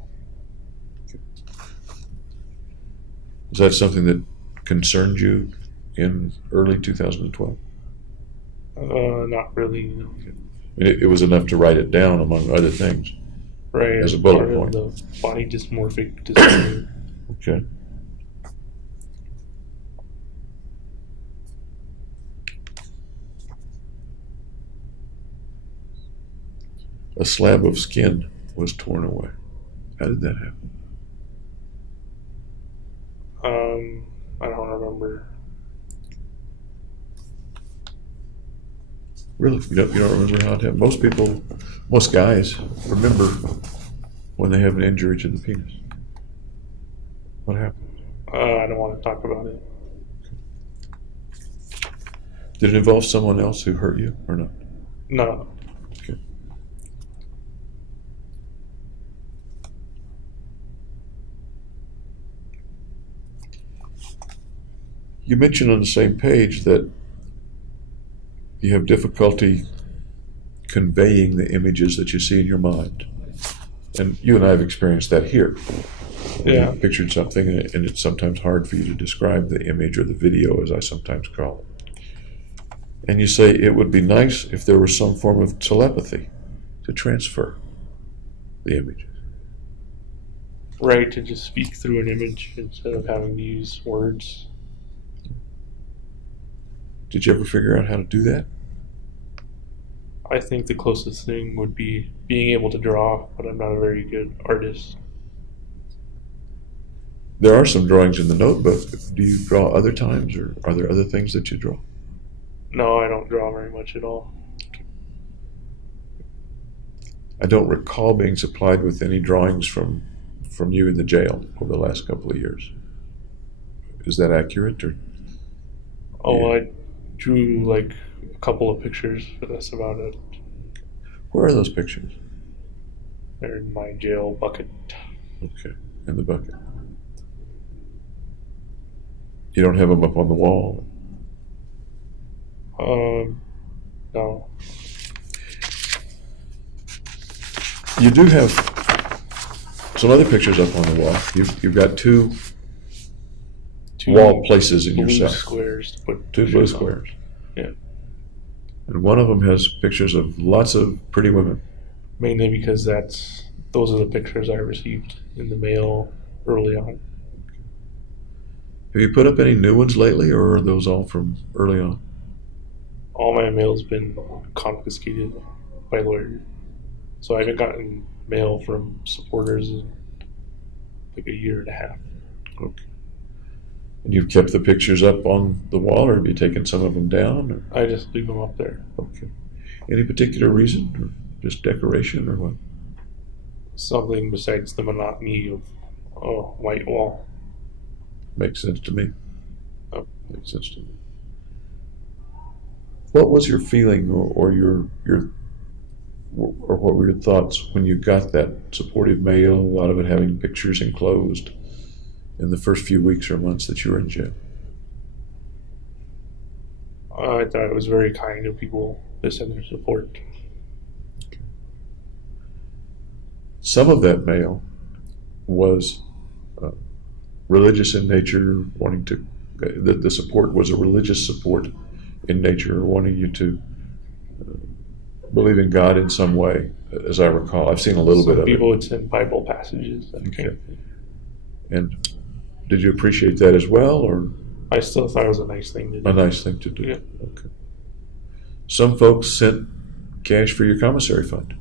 Is that something that concerned you in early 2012? Not really. No. It was enough to write it down among other things. Right. As a bullet part point. of the body dysmorphic disorder. Okay. A slab of skin was torn away. How did that happen? I don't remember. Really? You don't remember how it happened? Most guys remember when they have an injury to the penis. What happened? I don't want to talk about it. Did it involve someone else who hurt you or not? No. Okay. You mentioned on the same page that you have difficulty conveying the images that you see in your mind. And you and I have experienced that here. Yeah. You pictured something and it's sometimes hard for you to describe the image or the video, as I sometimes call it. And you say it would be nice if there was some form of telepathy to transfer the images. Right, to just speak through an image instead of having to use words. Did you ever figure out how to do that? I think the closest thing would be being able to draw, but I'm not a very good artist. There are some drawings in the notebook. Do you draw other times, or are there other things that you draw? No, I don't draw very much at all. I don't recall being supplied with any drawings from you in the jail over the last couple of years. Is that accurate? Or Oh, I drew like a couple of pictures, but that's about it. where are those pictures? They're in my jail bucket. Okay, in the bucket. You don't have them up on the wall? No. You do have some other pictures up on the wall. You've got two wall places in your blue cell. squares to put Two blue pictures on. squares. Yeah. And one of them has pictures of lots of pretty women. Mainly because those are the pictures I received in the mail early on. Have you put up any new ones lately, or are those all from early on? All my mail's been confiscated by lawyers. So I haven't gotten mail from supporters in like a year and a half. Okay. And you've kept the pictures up on the wall, or have you taken some of them down? Or? I just leave them up there. Okay. Any particular reason, or just decoration, or what? Something besides the monotony of a white wall. Makes sense to me. Oh. Makes sense to me. What was your feeling, or what were your thoughts when you got that supportive mail, a lot of it having pictures enclosed, in the first few weeks or months that you were in jail? I thought it was very kind of people to send their support. Some of that mail was religious in nature, wanting to, the support was a religious support in nature, wanting you to believe in God in some way, as I recall. I've seen a little bit of it. People would send Bible passages. That kind of thing. And did you appreciate that as well, or I still thought it was a nice thing to do. a nice thing to do? Yeah. Okay. Some folks sent cash for your commissary fund.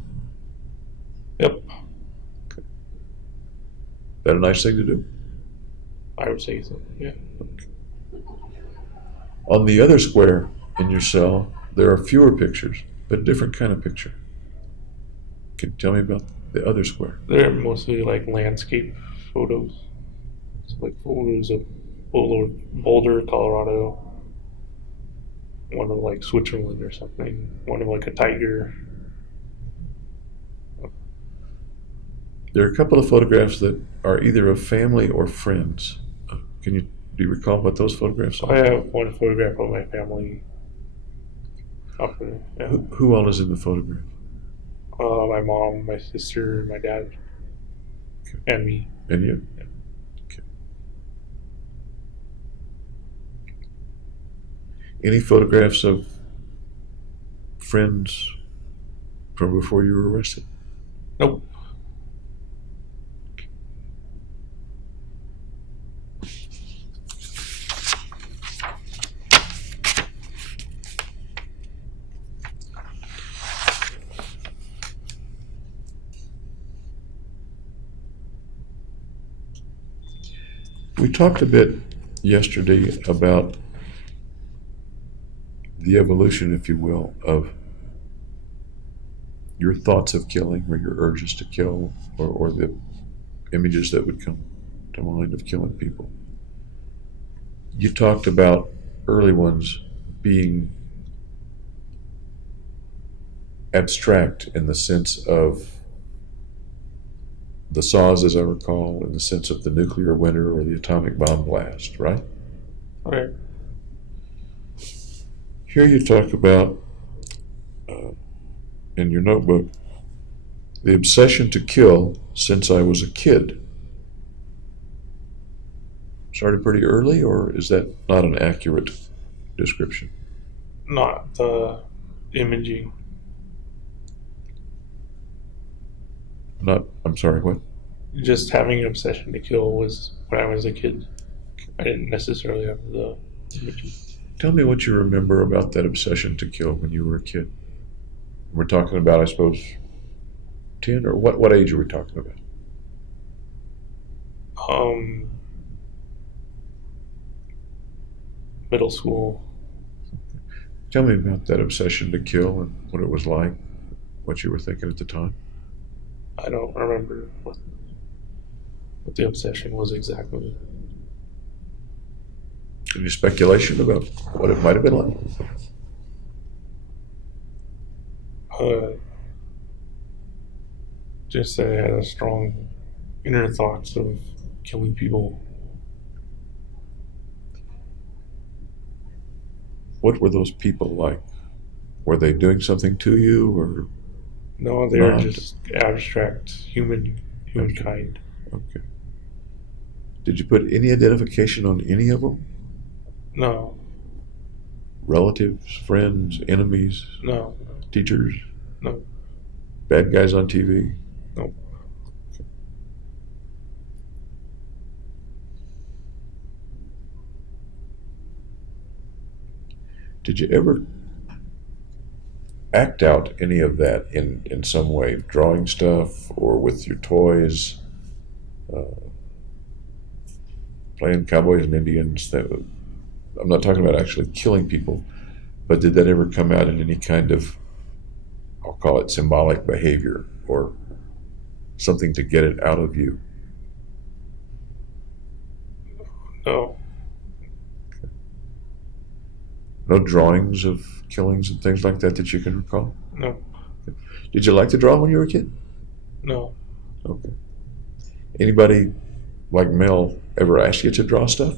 Yep, That a nice thing to do? I would say so. Yeah. On the other square in your cell, there are fewer pictures, but a different kind of picture. Can you tell me about the other square? They're mostly like landscape photos. So like photos of Boulder, Colorado. One of like Switzerland or something. One of like a tiger. There are a couple of photographs that are either of family or friends. Do you recall what those photographs So are? I have one photograph of my family up there. Yeah. Who all is in the photograph? My mom, my sister, my dad, and me. And you? Yeah. Okay. Any photographs of friends from before you were arrested? Nope. We talked a bit yesterday about the evolution, if you will, of your thoughts of killing or your urges to kill or the images that would come to mind of killing people. You talked about early ones being abstract in the sense of the saws, as I recall, in the sense of the nuclear winter or the atomic bomb blast, right? Right. Here you talk about, in your notebook, the obsession to kill since I was a kid. Started pretty early, or is that not an accurate description? Not the imaging. I'm sorry, what? Just having an obsession to kill was when I was a kid. I didn't necessarily have the imaging. Tell me what you remember about that obsession to kill when you were a kid. We're talking about, I suppose, 10, or what age are we talking about? Middle school. Tell me about that obsession to kill and what it was like, what you were thinking at the time. I don't remember what the obsession was exactly. Any speculation about what it might have been like? Just that I had a strong inner thoughts of killing people. What were those people like? Were they doing something to you, or No, they were Not. just abstract humankind. okay? Did you put any identification on any of them? No, Relatives, friends, enemies, no, teachers, no, bad guys on TV? no. Did you ever act out any of that in some way, drawing stuff or with your toys, playing cowboys and Indians? I'm not talking about actually killing people, but did that ever come out in any kind of, I'll call it symbolic behavior or something to get it out of you? No, No drawings of killings and things like that you can recall? no, Did you like to draw when you were a kid? no, Okay. Anybody like Mel ever ask you to draw stuff?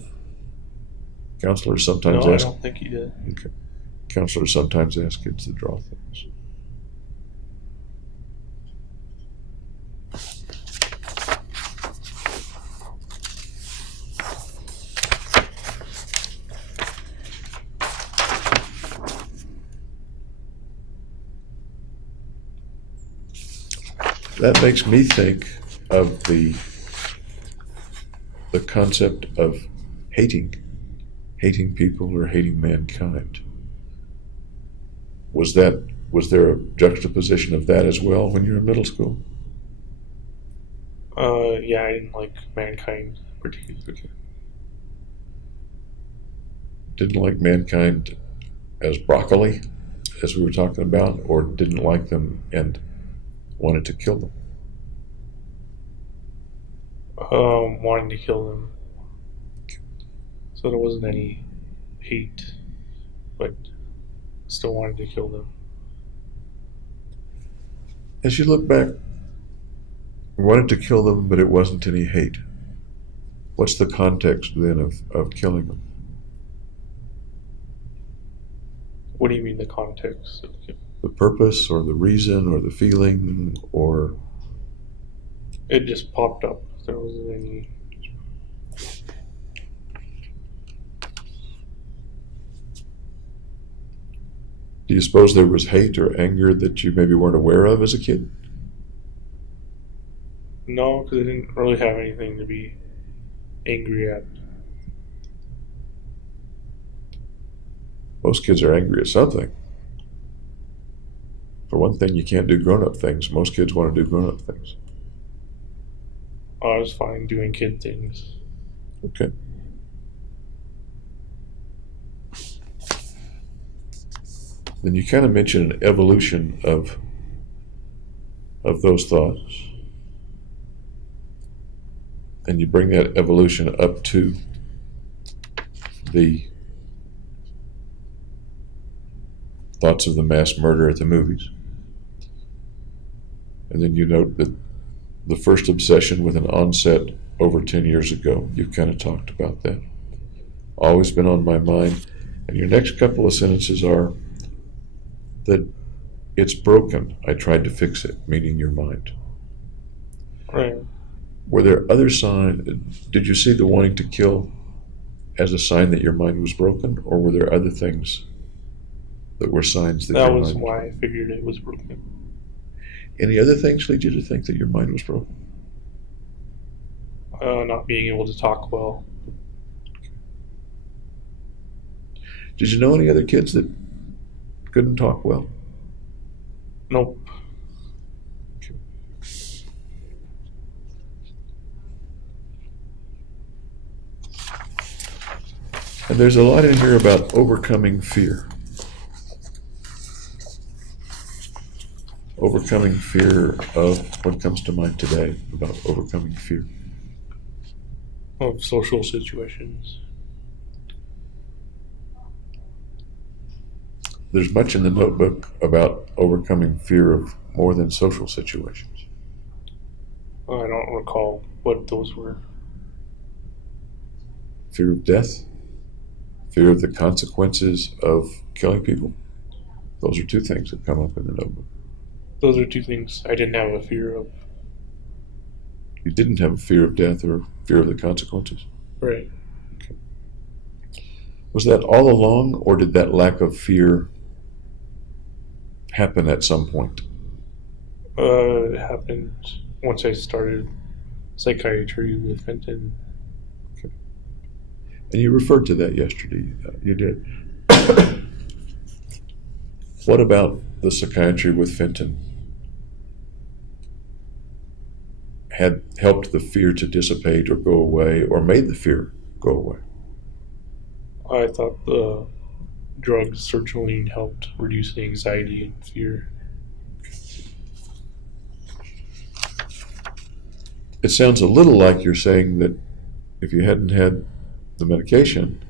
Counselors sometimes no. I ask. don't think he did. Okay. Counselors sometimes ask kids to draw things. That makes me think of the concept of hating people or hating mankind. Was that Was there a juxtaposition of that as well when you were in middle school? Yeah, I didn't like mankind particularly. Okay. Didn't like mankind as broccoli, as we were talking about, or didn't like them and wanted to kill them? Wanting to kill them. So there wasn't any hate, but still wanted to kill them. As you look back, you wanted to kill them, but it wasn't any hate. What's the context then of killing them? What do you mean the context? The purpose or the reason or the feeling, or It just popped up. There wasn't any. do you suppose there was hate or anger that you maybe weren't aware of as a kid? No, because I didn't really have anything to be angry at. Most kids are angry at something. For one thing, you can't do grown-up things. Most kids want to do grown-up things. I was fine doing kid things. Okay. Then you kind of mentioned an evolution of those thoughts. And you bring that evolution up to the thoughts of the mass murder at the movies. And then you note that the first obsession with an onset over 10 years ago. You've kind of talked about that. Always been on my mind. And your next couple of sentences are that it's broken. I tried to fix it, meaning your mind. Right. Were there other signs? Did you see the wanting to kill as a sign that your mind was broken, or were there other things that were signs that That your was mind why I figured it was broken. Any other things lead you to think that your mind was broken? Not being able to talk well. Did you know any other kids that couldn't talk well? Nope. And there's a lot in here about overcoming fear. Overcoming fear of what comes to mind today about overcoming fear. Of social situations. There's much in the notebook about overcoming fear of more than social situations. I don't recall what those were. Fear of death, fear of the consequences of killing people. Those are two things that come up in the notebook. Those are two things I didn't have a fear of. You didn't have a fear of death or fear of the consequences. Right. Okay. Was that all along, or did that lack of fear happen at some point? It happened once I started psychiatry with Fenton. Okay. And you referred to that yesterday. You did. What about the psychiatry with Fenton had helped the fear to dissipate or go away, or made the fear go away? I thought the drugs sertraline helped reduce the anxiety and fear. It sounds a little like you're saying that if you hadn't had the medication,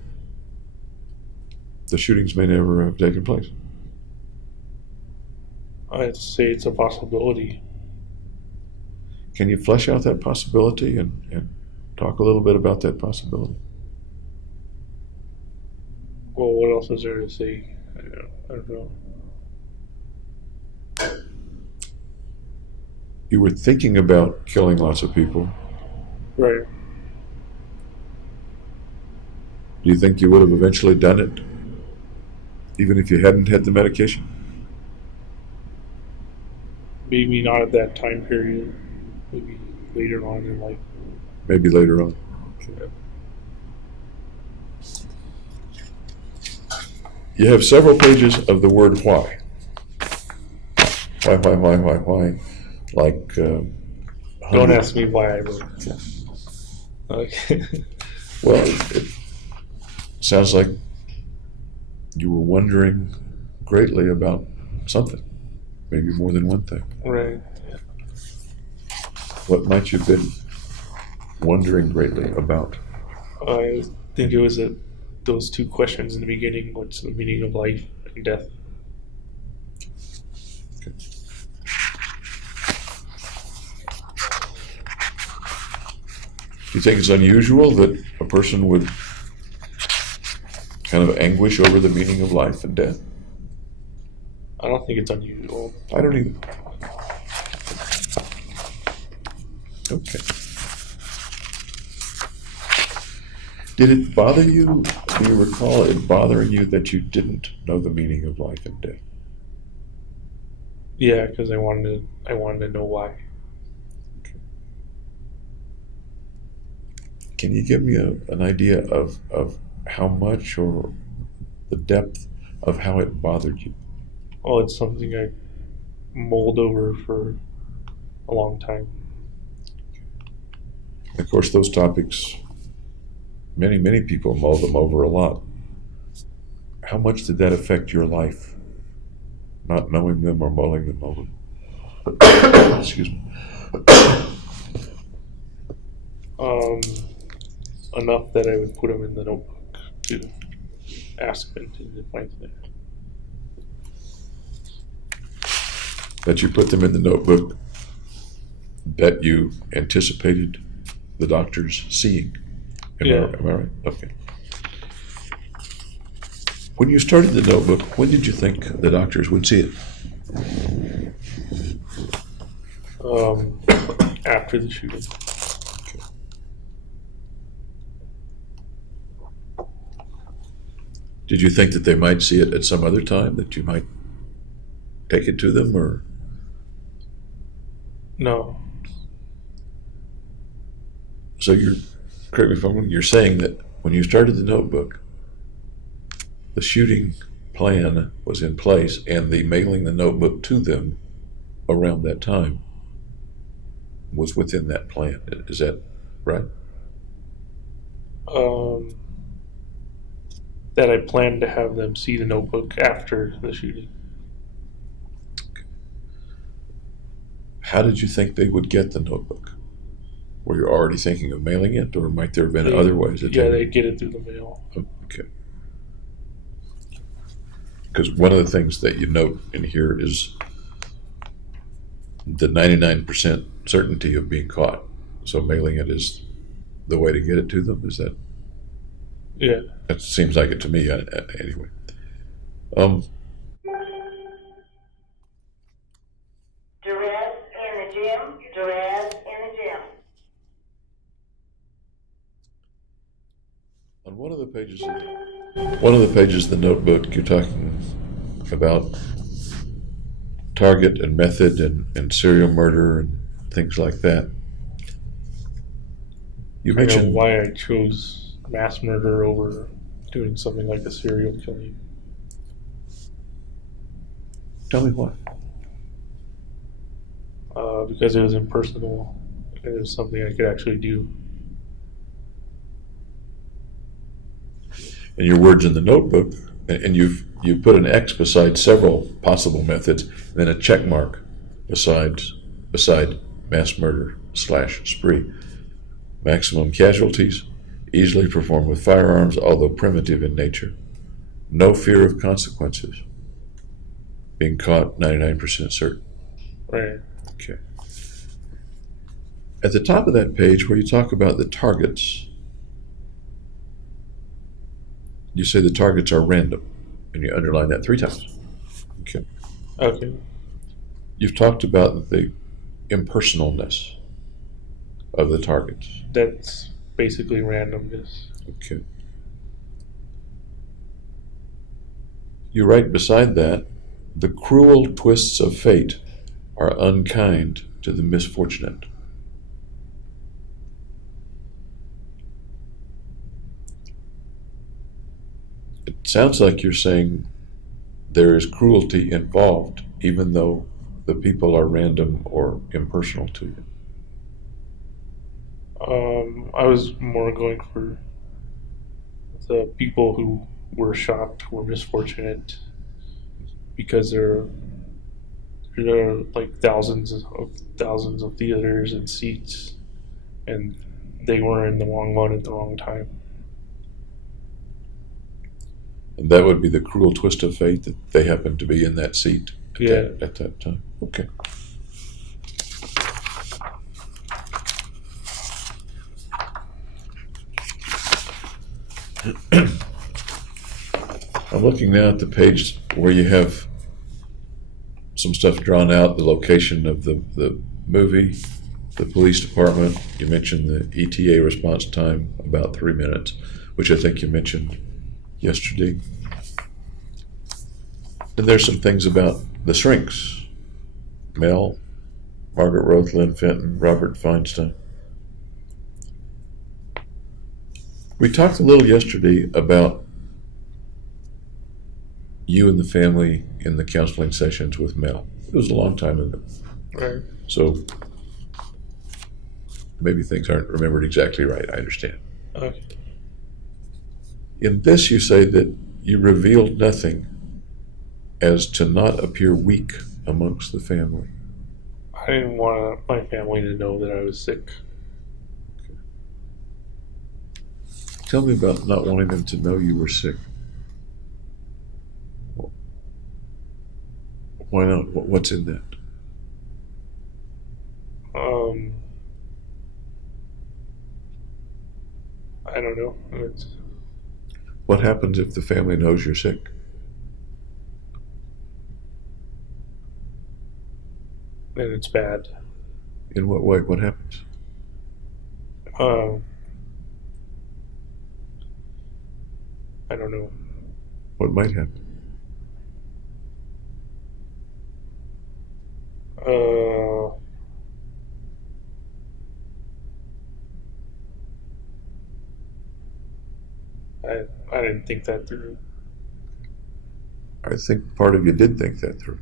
the shootings may never have taken place. I'd say it's a possibility. Can you flesh out that possibility and talk a little bit about that possibility? Well, what else is there to say? I don't know. You were thinking about killing lots of people. Right. Do you think you would have eventually done it, even if you hadn't had the medication? Maybe not at that time period. Maybe later on in life. Maybe later on. Okay. You have several pages of the word why. Why? Like, Don't ask me why I wrote it. Okay. well, it sounds like you were wondering greatly about something, maybe more than one thing. Right. What might you have been wondering greatly about? I think it was those two questions in the beginning. What's the meaning of life and death? Okay. Do you think it's unusual that a person would kind of anguish over the meaning of life and death? I don't think it's unusual. I don't either. Okay. Did it bother you? Do you recall it bothering you that you didn't know the meaning of life and death? Yeah, because I wanted to know why. Can you give me an idea of how much or the depth of how it bothered you? Oh, it's something I mulled over for a long time. Of course, those topics, many people mull them over a lot. How much did that affect your life, not knowing them or mulling them over? Excuse me. Enough that I would put them in the notebook to ask them to define them. That you put them in the notebook that you anticipated the doctors seeing. Am I right? Okay. When you started the notebook, when did you think the doctors would see it? After the shooting. Okay. Did you think that they might see it at some other time, that you might take it to them, or? No. So correct me if I'm wrong, you're saying that when you started the notebook, the shooting plan was in place and the mailing the notebook to them around that time was within that plan. Is that right? That I planned to have them see the notebook after the shooting. How did you think they would get the notebook? Were you already thinking of mailing it, or might there have been other ways? They'd get it through the mail. Okay. Because one of the things that you note in here is the 99% certainty of being caught. So mailing it is the way to get it to them. Is that? Yeah. That seems like it to me, anyway. Duress in the gym. Duress in the gym. On one of the pages of the notebook, you're talking about target and method and serial murder and things like that. You I know mentioned why I chose mass murder over doing something like a serial killing. Tell me why. Because it was impersonal. It was something I could actually do. And your words in the notebook, and you've put an X beside several possible methods, and then a check mark beside mass murder / spree. Maximum casualties, easily performed with firearms, although primitive in nature. No fear of consequences. Being caught, 99% certain. Right. Okay. At the top of that page where you talk about the targets, you say the targets are random, and you underline that 3 times. Okay. Okay. You've talked about the impersonalness of the targets. That's basically randomness. Okay. You write beside that, the cruel twists of fate are unkind to the misfortunate. It sounds like you're saying there is cruelty involved, even though the people are random or impersonal to you? I was more going for the people who were shot were misfortunate because there are like thousands of theaters and seats, and they were in the wrong one at the wrong time. And that would be the cruel twist of fate that they happened to be in that seat at that time. Okay. I'm looking now at the page where you have some stuff drawn out, the location of the movie, the police department. You mentioned the ETA response time, about 3 minutes, which I think you mentioned yesterday. And there's some things about the shrinks. Mel, Margaret Roth, Lynn Fenton, Robert Feinstein. We talked a little yesterday about you and the family in the counseling sessions with Mel. It was a long time ago. Right. So maybe things aren't remembered exactly right. I understand. Okay. In this, you say that you revealed nothing as to not appear weak amongst the family. I didn't want my family to know that I was sick. Tell me about not wanting them to know you were sick. Why not? What's in that? I don't know. What happens if the family knows you're sick? Then it's bad. In what way? What happens? I don't know. What might happen? I didn't think that through. I think part of you did think that through.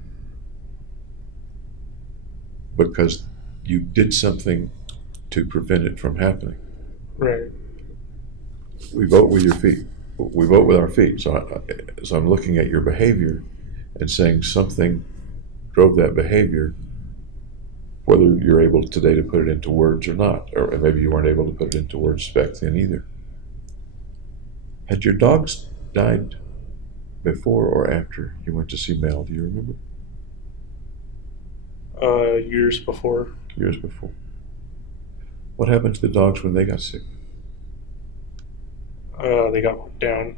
Because you did something to prevent it from happening. Right. We vote with your feet. We vote with our feet. So I'm looking at your behavior and saying something drove that behavior, whether you're able today to put it into words or not, or maybe you weren't able to put it into words back then either. Had your dogs died before or after you went to see Mel? Do you remember? Years before. Years before. What happened to the dogs when they got sick? They got down.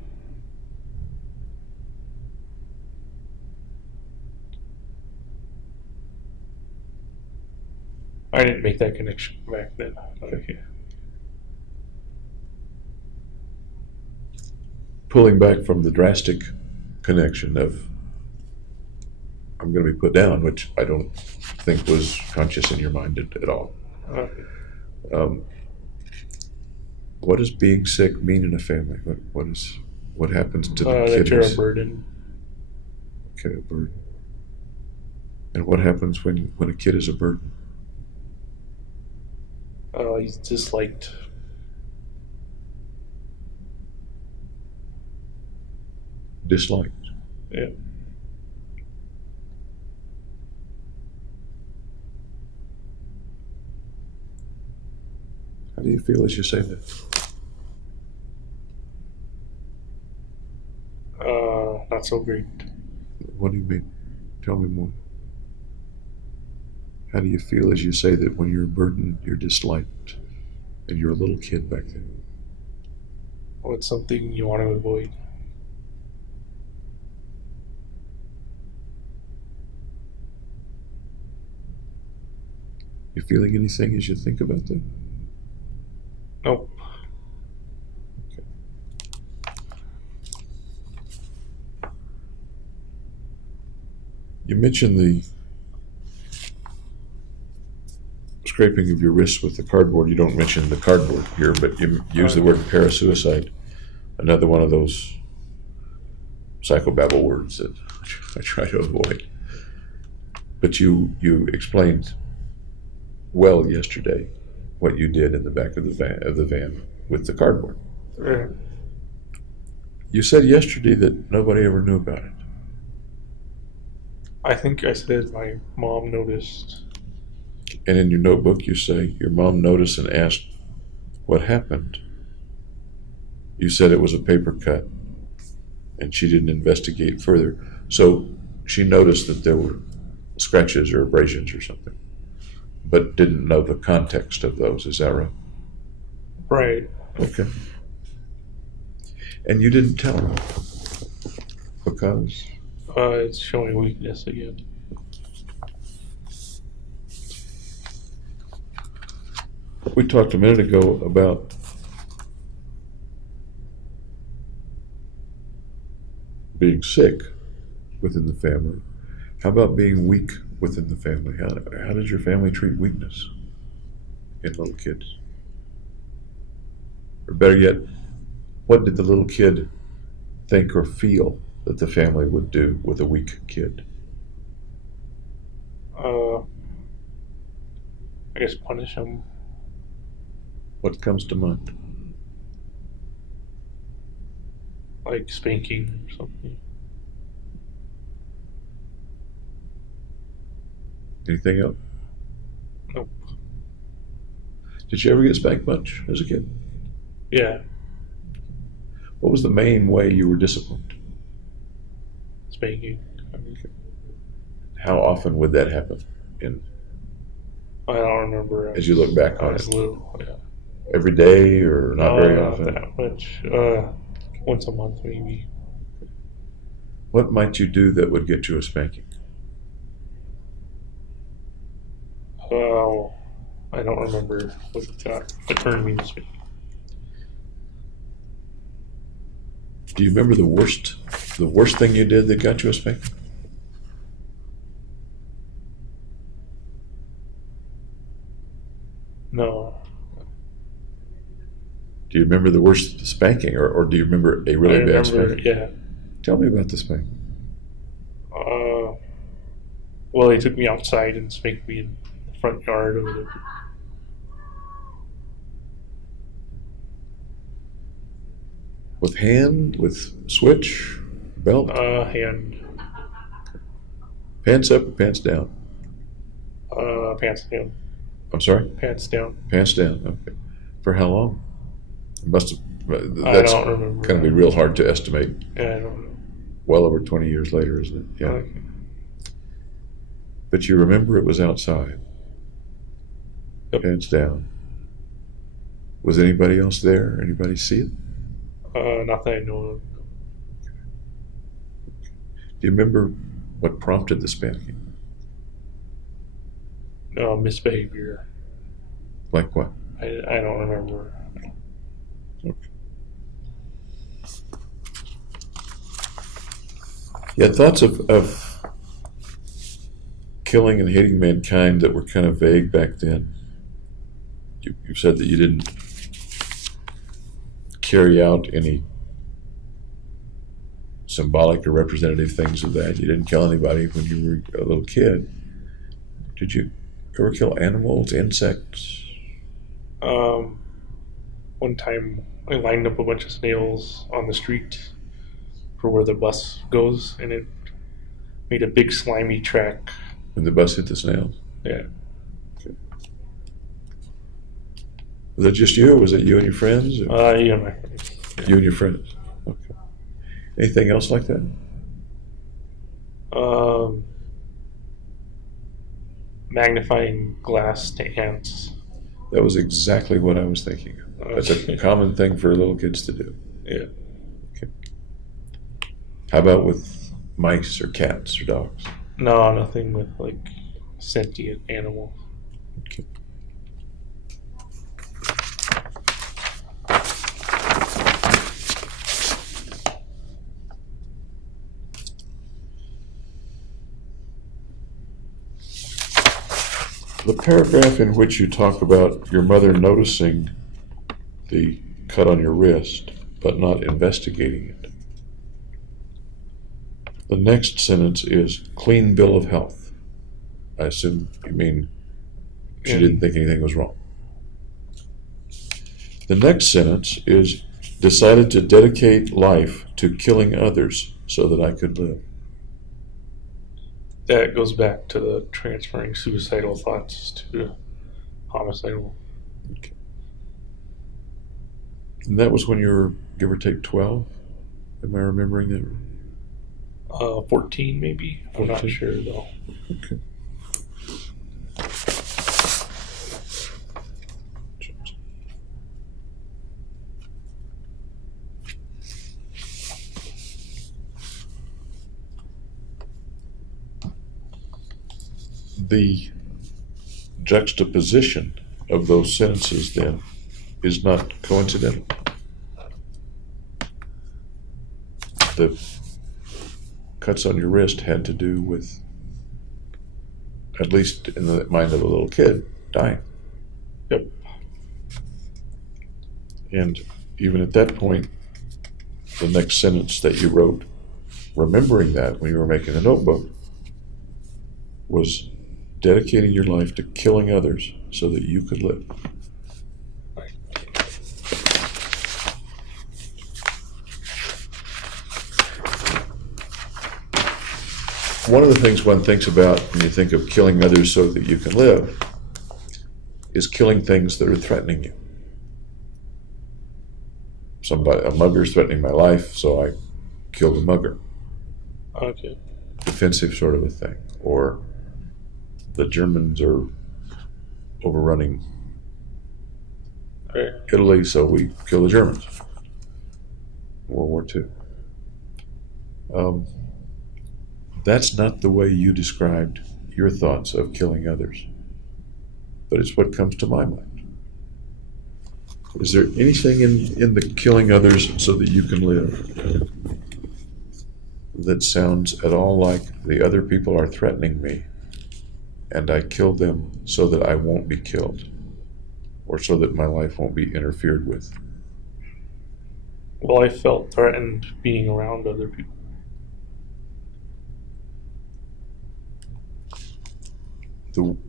I didn't make that connection back then. Okay. Pulling back from the drastic connection of I'm going to be put down, which I don't think was conscious in your mind at all. Okay. What does being sick mean in a family? What happens to the kid? That you're a burden. Okay, a burden. And what happens when a kid is a burden? He's disliked. Disliked. Yeah. How do you feel as you say that? Not so great. What do you mean? Tell me more. How do you feel as you say that when you're a burden, you're disliked, and you're a little kid back then? Well, it's something you want to avoid. You feeling anything as you think about that? Nope. Okay. You mentioned the scraping of your wrists with the cardboard. You don't mention the cardboard here, but you use the word parasuicide, another one of those psychobabble words that I try to avoid. But you explained well yesterday what you did in the back of the van with the cardboard. Right. You said yesterday that nobody ever knew about it. I think I said my mom noticed. And in your notebook you say your mom noticed and asked what happened. You said it was a paper cut and she didn't investigate further. So she noticed that there were scratches or abrasions or something, but didn't know the context of those. Is that right? Right. Okay. And you didn't tell her because? It's showing weakness again. We talked a minute ago about being sick within the family. How about being weak within the family? How does your family treat weakness in little kids? Or better yet, what did the little kid think or feel that the family would do with a weak kid? I guess punish him. What comes to mind? Like spanking or something. Anything else? Nope. Did you ever get spanked much as a kid? Yeah. What was the main way you were disciplined? Spanking. How often would that happen? I don't remember. As you look back I on was it, little. Yeah. every day or not very Not often? that much. Once a month maybe. What might you do that would get you a spanking? Oh, I don't remember what the term means. Do you remember the worst thing you did that got you a spanking? No. Do you remember the worst spanking, or do you remember a really bad spanking? Yeah. Tell me about the spanking. Well, they took me outside and spanked me in the front yard or whatever. With hand, with switch, belt, Hand. pants up or pants down? Pants down. I'm sorry? Pants down. Pants down, okay. For how long? It must have, I that's don't remember. going to be real hard to estimate. Yeah, I don't know. Well over 20 years later, isn't it? Yeah. Okay. But you remember it was outside. Yep. Pants down. Was anybody else there? Anybody see it? Not that I know of. Do you remember what prompted the spanking? No, misbehavior. Like what? I don't remember. Okay. You had thoughts of killing and hating mankind that were kind of vague back then. You said that you didn't carry out any symbolic or representative things of that. You didn't kill anybody when you were a little kid. Did you ever kill animals, insects? One time I lined up a bunch of snails on the street for where the bus goes, and it made a big slimy track. When the bus hit the snails? Yeah. Okay. Was it just you, or was it you and your friends? Or Yeah, my friends. you and your friends? Okay. Anything else like that? Magnifying glass to ants. That was exactly what I was thinking of. That's a common thing for little kids to do. Yeah. Okay. How about with mice or cats or dogs? No, nothing with like sentient animals. Okay. The paragraph in which you talk about your mother noticing the cut on your wrist but not investigating it. The next sentence is clean bill of health. I assume you mean she And- didn't think anything was wrong. The next sentence is decided to dedicate life to killing others so that I could live. That goes back to the transferring suicidal thoughts to homicidal. And that was when you were, give or take, 12? Am I remembering that? 14 maybe. I'm not 14? sure though. Okay. The juxtaposition of those sentences then is not coincidental. The cuts on your wrist had to do with, at least in the mind of a little kid, dying. Yep. And even at that point, the next sentence that you wrote, remembering that when you were making the notebook, was dedicating your life to killing others so that you could live. Right. One of the things one thinks about when you think of killing others so that you can live is killing things that are threatening you. A mugger's threatening my life, so I killed a mugger. Okay. Defensive sort of a thing. Or the Germans are overrunning Right. Italy, so we kill the Germans. World War II. That's not the way you described your thoughts of killing others, but it's what comes to my mind. Is there anything in the killing others so that you can live that sounds at all like the other people are threatening me and I kill them so that I won't be killed or so that my life won't be interfered with? Well, I felt threatened being around other people.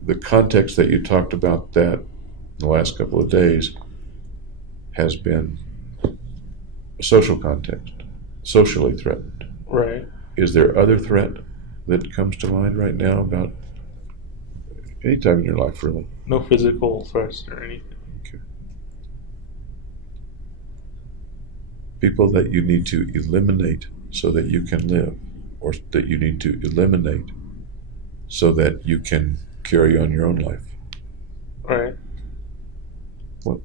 The context that you talked about that in the last couple of days has been a social context, socially threatened. Right. Is there other threat that comes to mind right now about any time in your life, really? No physical threats or anything. Okay. People that you need to eliminate so that you can live, or that you need to eliminate so that you can carry on your own life. Right. What?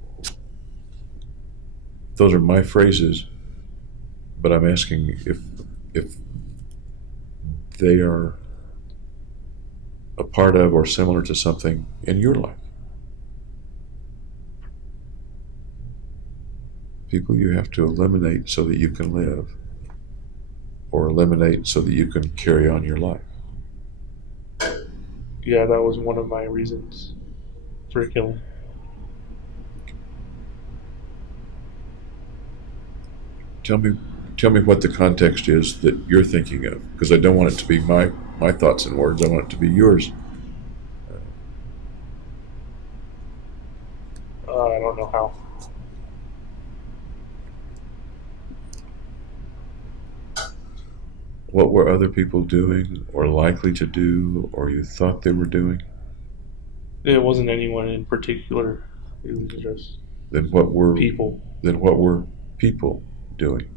Those are my phrases, but I'm asking if they are a part of or similar to something in your life. People you have to eliminate so that you can live, or eliminate so that you can carry on your life. Yeah, that was one of my reasons for killing. Tell me what the context is that you're thinking of, because I don't want it to be my thoughts and words. I want it to be yours. I don't know how. What were other people doing or likely to do or you thought they were doing? It wasn't anyone in particular. It was just Then what were people. people doing?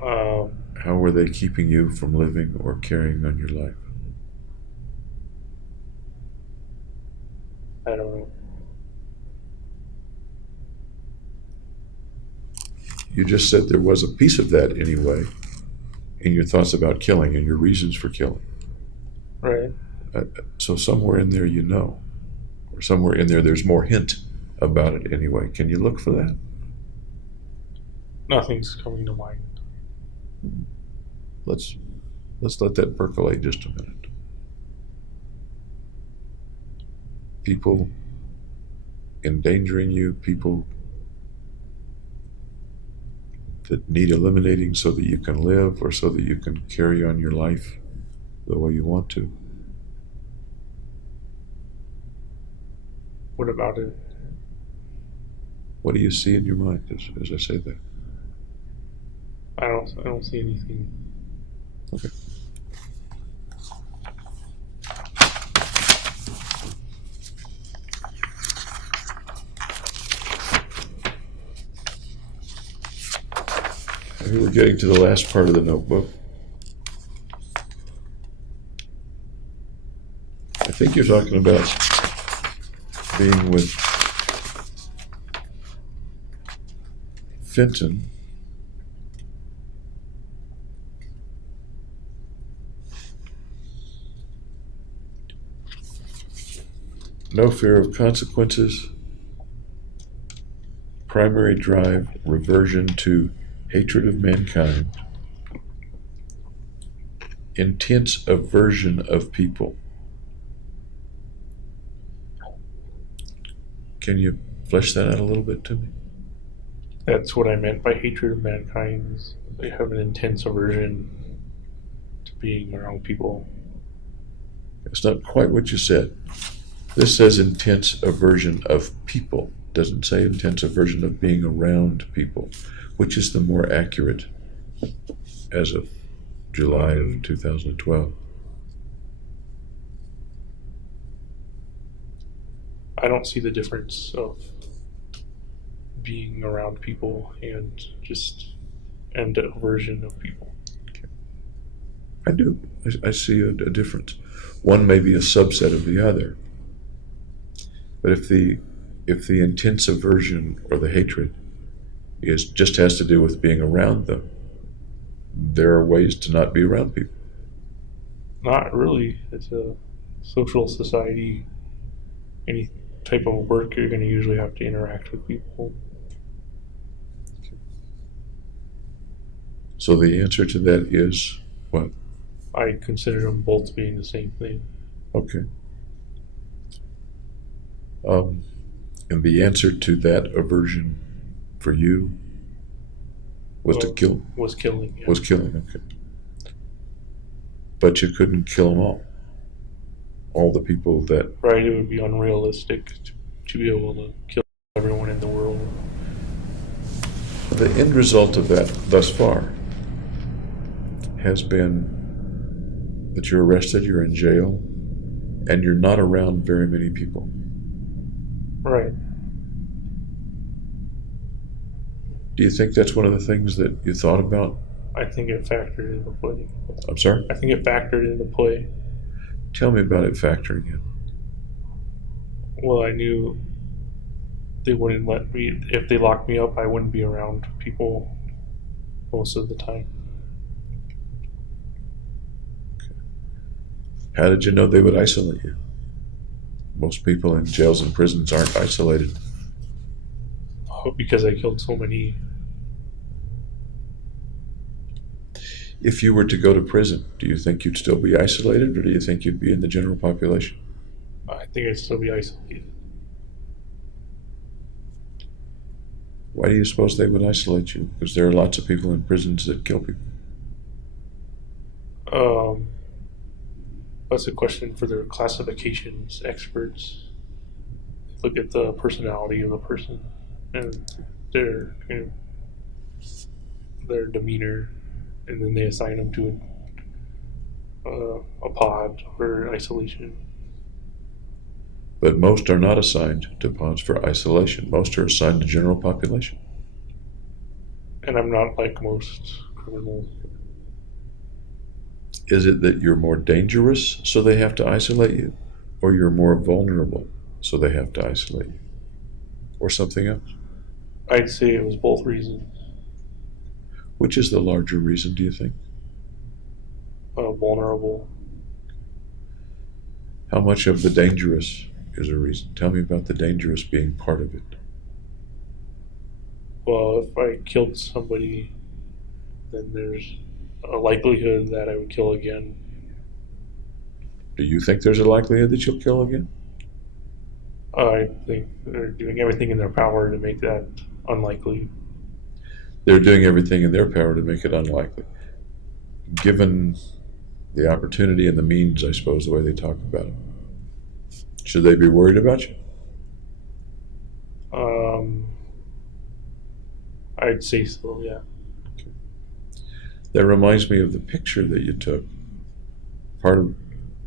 Um, How were they keeping you from living or carrying on your life? I don't know. You just said there was a piece of that anyway in your thoughts about killing and your reasons for killing. Right. So somewhere in there you know, or somewhere in there there's more hint about it anyway. Can you look for that? Nothing's coming to mind. Let's let that percolate just a minute. People endangering you, people that need eliminating so that you can live or so that you can carry on your life the way you want to. What about it? What do you see in your mind as I say that? I don't see anything. Okay. Maybe we're getting to the last part of the notebook. I think you're talking about being with Fenton. No fear of consequences. Primary drive, reversion to hatred of mankind. Intense aversion of people. Can you flesh that out a little bit to me? That's what I meant by hatred of mankind. Is they have an intense aversion to being around people. That's not quite what you said. This says intense aversion of people. Doesn't say intense aversion of being around people. Which is the more accurate as of July of 2012? I don't see the difference of being around people and aversion of people. I do. I see a difference. One may be a subset of the other. But if the intense aversion or the hatred just has to do with being around them, there are ways to not be around people. Not really. It's a social society. Any type of work, you're going to usually have to interact with people. So the answer to that is what? I consider them both being the same thing. Okay. And the answer to that aversion for you was to kill? Was killing. Yeah. Was killing, okay. But you couldn't kill them all. All the people that... Right, it would be unrealistic to be able to kill everyone in the world. The end result of that thus far has been that you're arrested, you're in jail, and you're not around very many people. Right. Do you think that's one of the things that you thought about? I think it factored into play. I'm sorry? I think it factored into play. Tell me about it factoring in. Well, I knew they wouldn't let me, if they locked me up, I wouldn't be around people most of the time. How did you know they would isolate you? Most people in jails and prisons aren't isolated. Because I killed so many. If you were to go to prison, do you think you'd still be isolated, or do you think you'd be in the general population? I think I'd still be isolated. Why do you suppose they would isolate you? Because there are lots of people in prisons that kill people. That's a question for their classifications experts. Look at the personality of the person and their demeanor, and then they assign them to a pod for isolation. But most are not assigned to pods for isolation. Most are assigned to general population. And I'm not like most criminals. Is it that you're more dangerous, so they have to isolate you? Or you're more vulnerable, so they have to isolate you? Or something else? I'd say it was both reasons. Which is the larger reason, do you think? Vulnerable. How much of the dangerous is a reason? Tell me about the dangerous being part of it. Well, if I killed somebody, then there's a likelihood that I would kill again. Do you think there's a likelihood that you'll kill again? I think they're doing everything in their power to make that unlikely. They're doing everything in their power to make it unlikely. Given the opportunity and the means, I suppose, the way they talk about it. Should they be worried about you? I'd say so, yeah. That reminds me of the picture that you took. Part of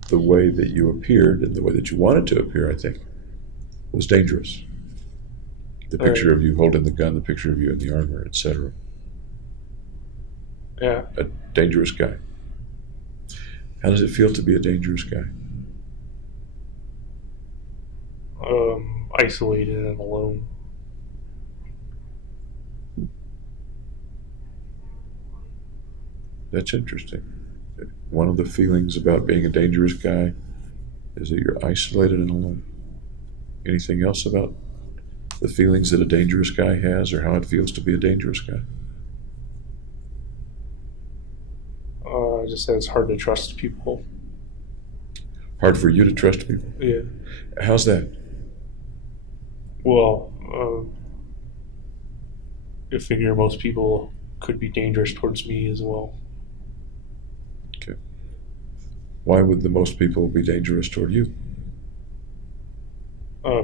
the way that you appeared and the way that you wanted to appear, I think, was dangerous. The picture of you holding the gun, the picture of you in the armor, etc. Yeah. A dangerous guy. How does it feel to be a dangerous guy? Isolated and alone. That's interesting. One of the feelings about being a dangerous guy is that you're isolated and alone. Anything else about the feelings that a dangerous guy has, or how it feels to be a dangerous guy? Just that it's hard to trust people. Hard for you to trust people? Yeah. How's that? Well, I figure most people could be dangerous towards me as well. Okay. Why would the most people be dangerous toward you?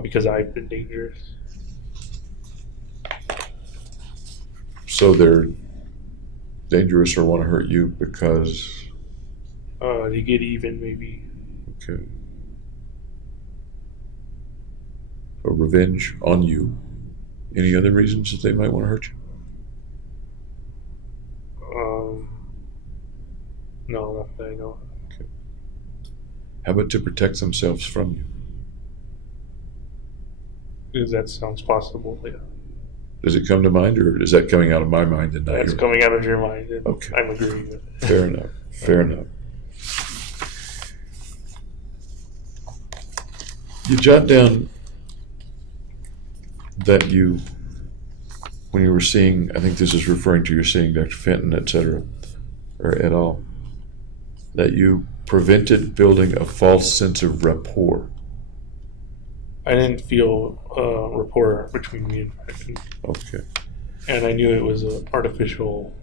Because I've been dangerous. So they're dangerous or want to hurt you because... They get even, maybe. Okay. Or revenge on you. Any other reasons that they might want to hurt you? No, not that I know. Okay. How about to protect themselves from you? Because that sounds possible, yeah. Does it come to mind, or is that coming out of my mind and not That's yours? coming out of your mind, and Okay. I'm agreeing with it. Fair enough. Fair enough. You jot down that you, when you were seeing, I think this is referring to you seeing Dr. Fenton, etc., or et al., that you prevented building a false sense of rapport. I didn't feel rapport between me and Fenton, Okay. and I knew it was an artificial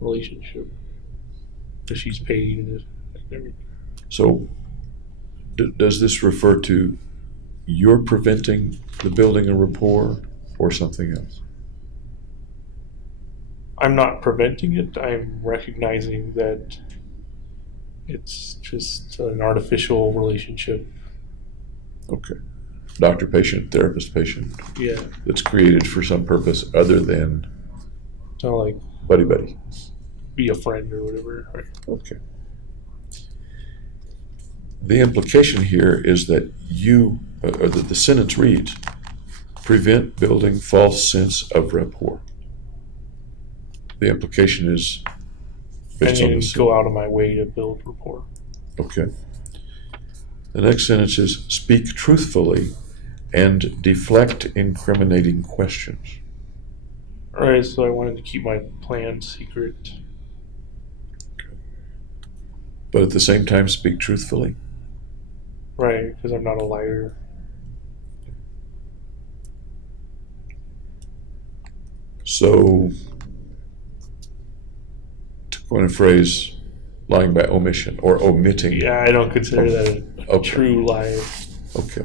relationship. Because she's paid and everything. So, does this refer to you're preventing the building of rapport or something else? I'm not preventing it. I'm recognizing that it's just an artificial relationship. Okay. Doctor-patient, therapist-patient, Yeah. that's created for some purpose other than Not like buddy-buddy. be a friend or whatever. Okay. The implication here is that you, or that the sentence reads, prevent building false sense of rapport. The implication is I based on didn't this. go out of my way to build rapport. Okay. The next sentence is speak truthfully and deflect incriminating questions. Alright, so I wanted to keep my plan secret. But at the same time, speak truthfully. Right, because I'm not a liar. So, to coin a phrase, lying by omission or omitting. Yeah, I don't consider that a Okay. true lie. Okay.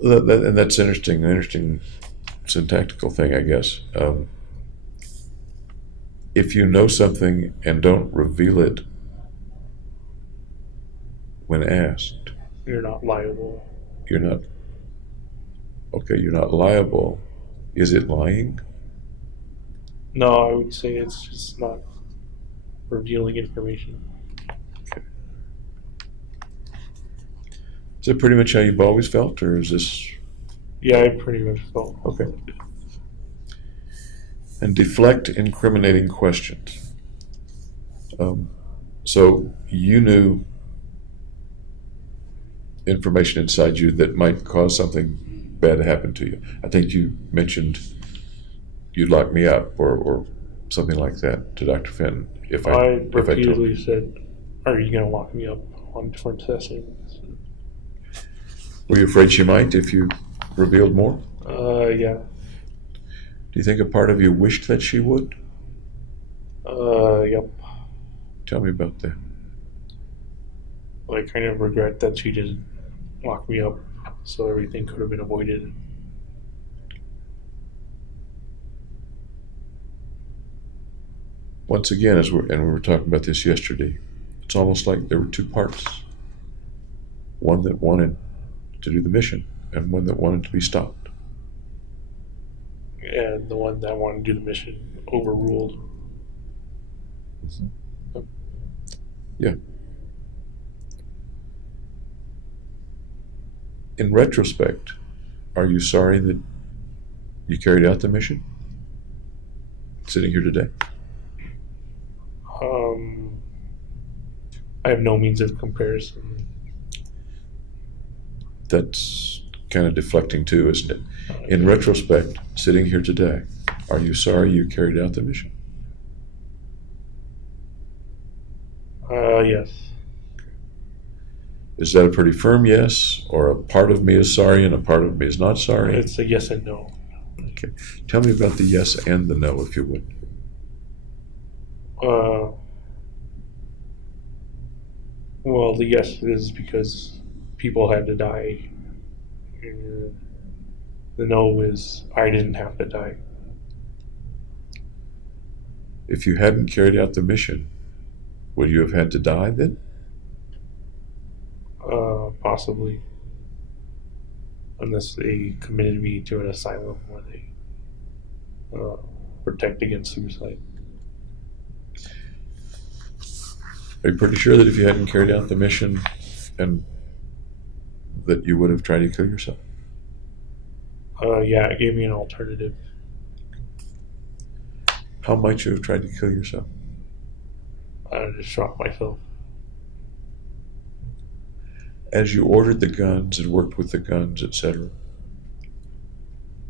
And that's interesting. An interesting syntactical thing, I guess. If you know something and don't reveal it when asked, You're not liable. you're not. Okay, you're not liable. Is it lying? No, I would say it's just not revealing information. Okay. Is that pretty much how you've always felt, or is this Yeah, I pretty much felt. okay? And deflect incriminating questions. So you knew information inside you that might cause something bad to happen to you. I think you mentioned you'd lock me up or something like that to Dr. Fenton if I told repeatedly said, "Are you going to lock me up on different sessions?" Were you afraid she might if you revealed more? Yeah. Do you think a part of you wished that she would? Yep. Tell me about that. I kind of regret that she didn't lock me up, so everything could have been avoided. Once again, and we were talking about this yesterday, it's almost like there were two parts. One that wanted to do the mission, and one that wanted to be stopped. And the one that wanted to do the mission overruled. Yeah. In retrospect, are you sorry that you carried out the mission? Sitting here today? I have no means of comparison. That's kind of deflecting too, isn't it? In retrospect, sitting here today, are you sorry you carried out the mission? Yes. Is that a pretty firm yes, or a part of me is sorry and a part of me is not sorry? It's a yes and no. Okay. Tell me about the yes and the no, if you would. Well, the yes is because people had to die. And the no is I didn't have to die. If you hadn't carried out the mission, would you have had to die then? Possibly. Unless they committed me to an asylum where they protect against suicide. Are you pretty sure that if you hadn't carried out the mission and that you would have tried to kill yourself? Yeah, it gave me an alternative. How might you have tried to kill yourself? I just shot myself. As you ordered the guns and worked with the guns, etc.,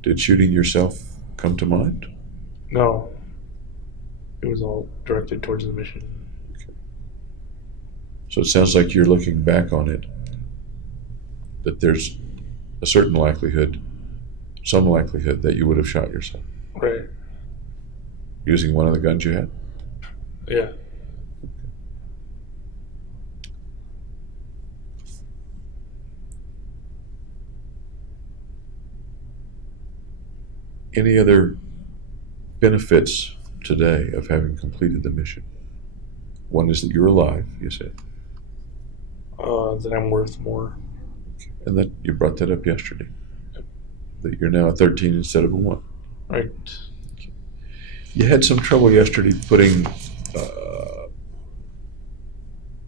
did shooting yourself come to mind? No. It was all directed towards the mission. So it sounds like you're looking back on it, that there's a certain likelihood, some likelihood that you would have shot yourself. Right. Using one of the guns you had? Yeah. Any other benefits today of having completed the mission? One is that you're alive, you said. That I'm worth more. And that you brought that up yesterday. That you're now a 13 instead of a 1. Right. You had some trouble yesterday putting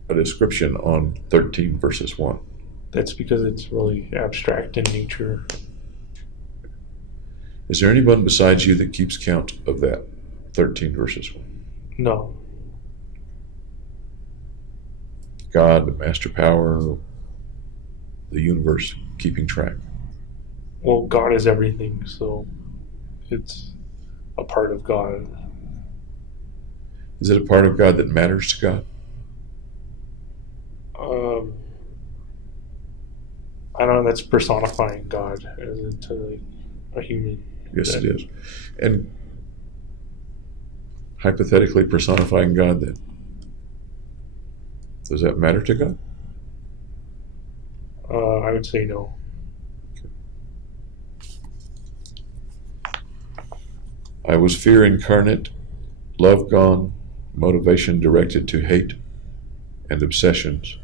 a description on 13 versus 1. That's because it's really abstract in nature. Is there anyone besides you that keeps count of that 13 versus 1? No. God, the master power, the universe keeping track? Well, God is everything, so it's a part of God. Is it a part of God that matters to God? I don't know, that's personifying God as into like a human. Yes, it is. And hypothetically personifying God then, does that matter to God? I would say no. I was fear incarnate, love gone, motivation directed to hate and obsessions,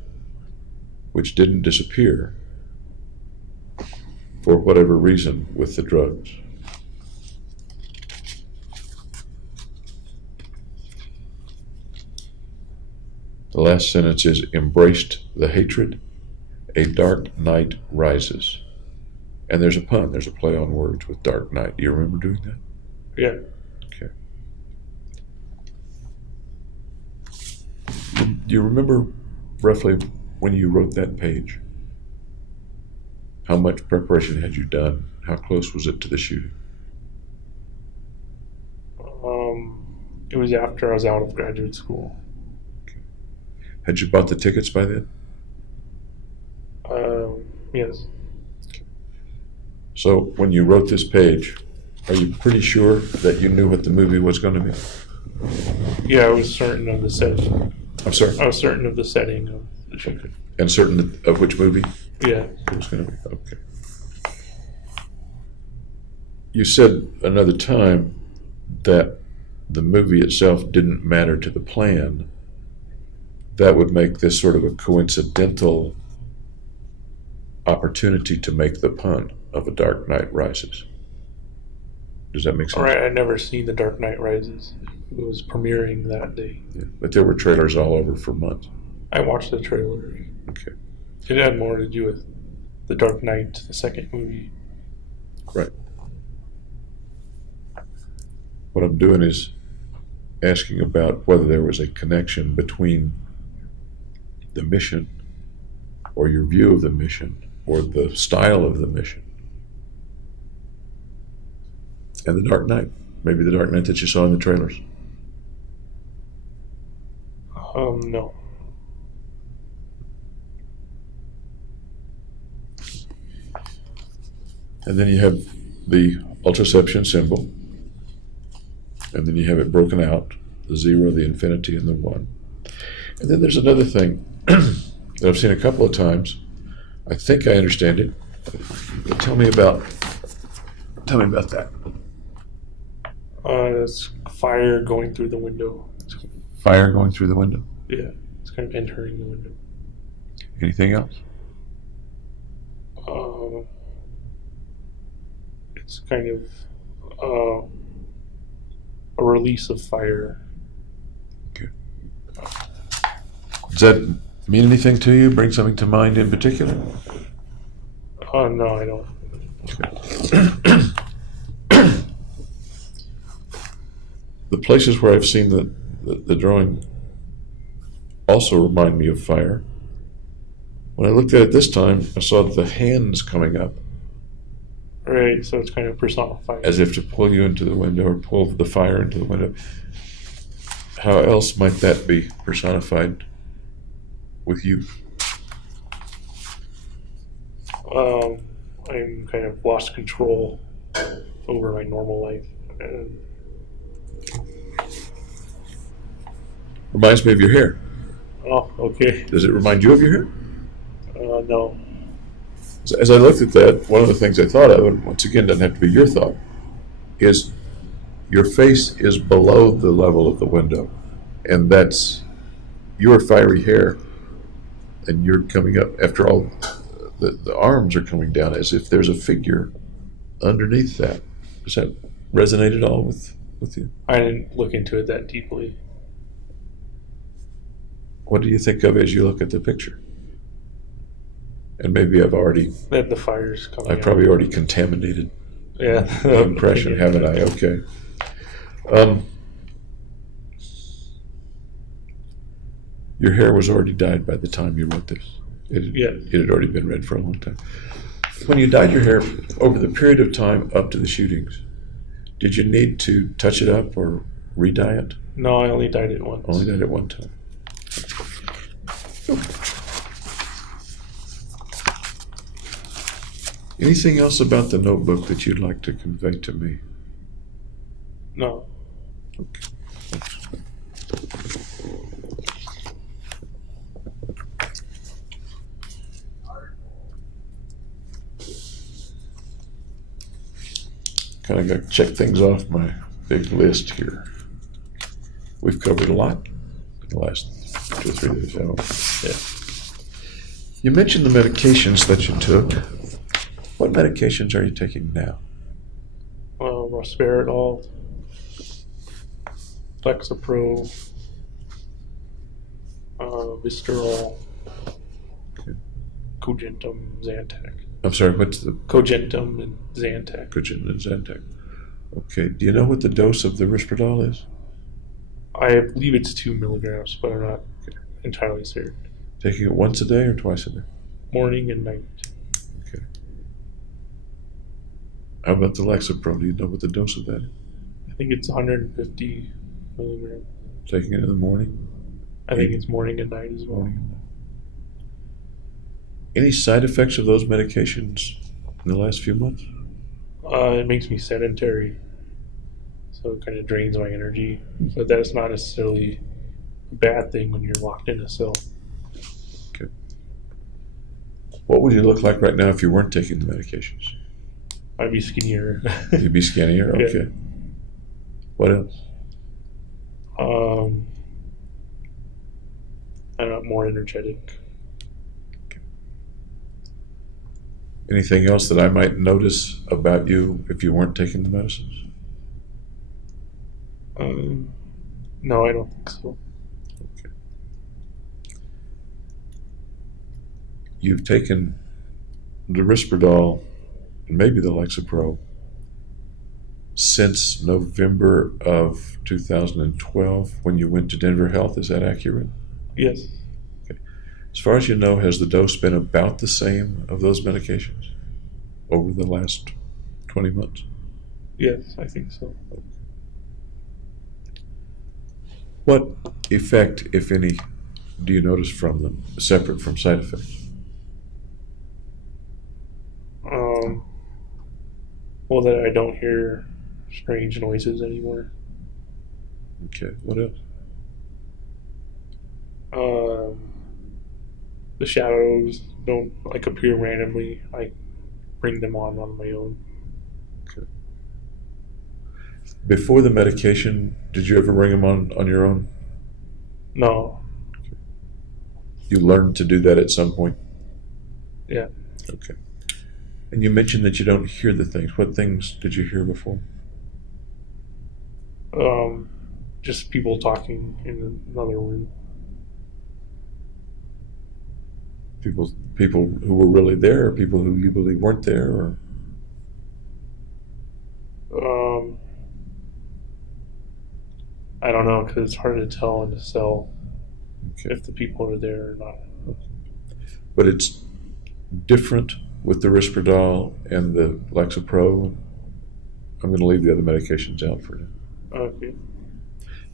which didn't disappear for whatever reason with the drugs. The last sentence is embraced the hatred, a dark night rises. And there's a pun, there's a play on words with dark night. Do you remember doing that? Yeah. Okay. Do you remember roughly when you wrote that page? How much preparation had you done? How close was it to the shooting? It was after I was out of graduate school. Had you bought the tickets by then? Yes. So when you wrote this page, are you pretty sure that you knew what the movie was going to be? Yeah, I was certain of the setting. I'm sorry. I was certain of the setting of the chicken. And certain of which movie Yeah. it was going to be? Okay. You said another time that the movie itself didn't matter to the plan. That would make this sort of a coincidental opportunity to make the pun of A Dark Knight Rises. Does that make sense? All right, I'd never seen The Dark Knight Rises. It was premiering that day. Yeah. But there were trailers all over for months. I watched the trailer. Okay. It had more to do with The Dark Knight, the second movie. Right. What I'm doing is asking about whether there was a connection between the mission or your view of the mission or the style of the mission and The Dark Knight. Maybe The Dark Knight that you saw in the trailers. No. And then you have the ultraception symbol. And then you have it broken out, the 0, the infinity, and the 1. And then there's another thing that I've seen a couple of times. I think I understand it. But tell me about that. It's fire going through the window. Fire going through the window. Yeah, it's kind of entering the window. Anything else? It's kind of a release of fire. Okay. Does that mean anything to you? Bring something to mind in particular? No, I don't. The places where I've seen the drawing also remind me of fire. When I looked at it this time, I saw the hands coming up Right, so it's kind of personified. as if to pull you into the window or pull the fire into the window. How else might that be personified with you? I'm kind of lost control over my normal life. And Reminds me of your hair. oh, okay. Does it remind you of your hair? No. As I looked at that, one of the things I thought of, and once again doesn't have to be your thought, is your face is below the level of the window. And that's your fiery hair, and you're coming up. After all, the arms are coming down as if there's a figure underneath that. Does that resonate at all with you? I didn't look into it that deeply. What do you think of as you look at the picture? And maybe I've That the fire's coming out. probably already contaminated Yeah. the impression, haven't I? Okay. Your hair was already dyed by the time you wrote this. It had already been red for a long time. When you dyed your hair over the period of time up to the shootings, did you need to touch it up or re-dye it? No, I only dyed it once. Only dyed it one time. Okay. Anything else about the notebook that you'd like to convey to me? No. Okay. Kind of got to check things off my big list here. We've covered a lot in the last 2 or 3 days, haven't we? Yeah. You mentioned the medications that you took. What medications are you taking now? Risperidol, Lexapro, Visceral, Okay. Cogentum, Zantac. I'm sorry, what's the Cogentum and Zantac. Cogentin and Zantac? Okay, do you know what the dose of the Risperdal is? I believe it's 2 milligrams, but I'm not entirely certain. Taking it once a day or twice a day? Morning and night. Okay. How about the Lexapro? Do you know what the dose of that is? I think it's 150 milligrams. Taking it in the morning? I think it's morning and night as well. Morning and night. Any side effects of those medications in the last few months? It makes me sedentary. so it kind of drains my energy. But that's not necessarily a bad thing when you're locked in a cell. Okay. What would you look like right now if you weren't taking the medications? I'd be skinnier. You'd be skinnier? Yeah. Okay. What else? I'm not more energetic. Anything else that I might notice about you if you weren't taking the medicines? No, I don't think so. Okay. You've taken the Risperdal and maybe the Lexapro since November of 2012 when you went to Denver Health. Is that accurate? Yes. Okay. As far as you know, has the dose been about the same of those medications over the last 20 months? Yes, I think so. What effect, if any, do you notice from them, separate from side effects? Well, that I don't hear strange noises anymore. Okay, what else? The shadows don't like appear randomly. I bring them on my own. Okay. Before the medication, did you ever bring them on your own? No. You learned to do that at some point? Yeah. Okay. And you mentioned that you don't hear the things. What things did you hear before? Just people talking in another room. People who were really there, or people who you believe weren't there, or I don't know, because it's hard to tell in the cell okay. if the people are there or not. But it's different with the Risperdal and the Lexapro. I'm going to leave the other medications out for now. Okay.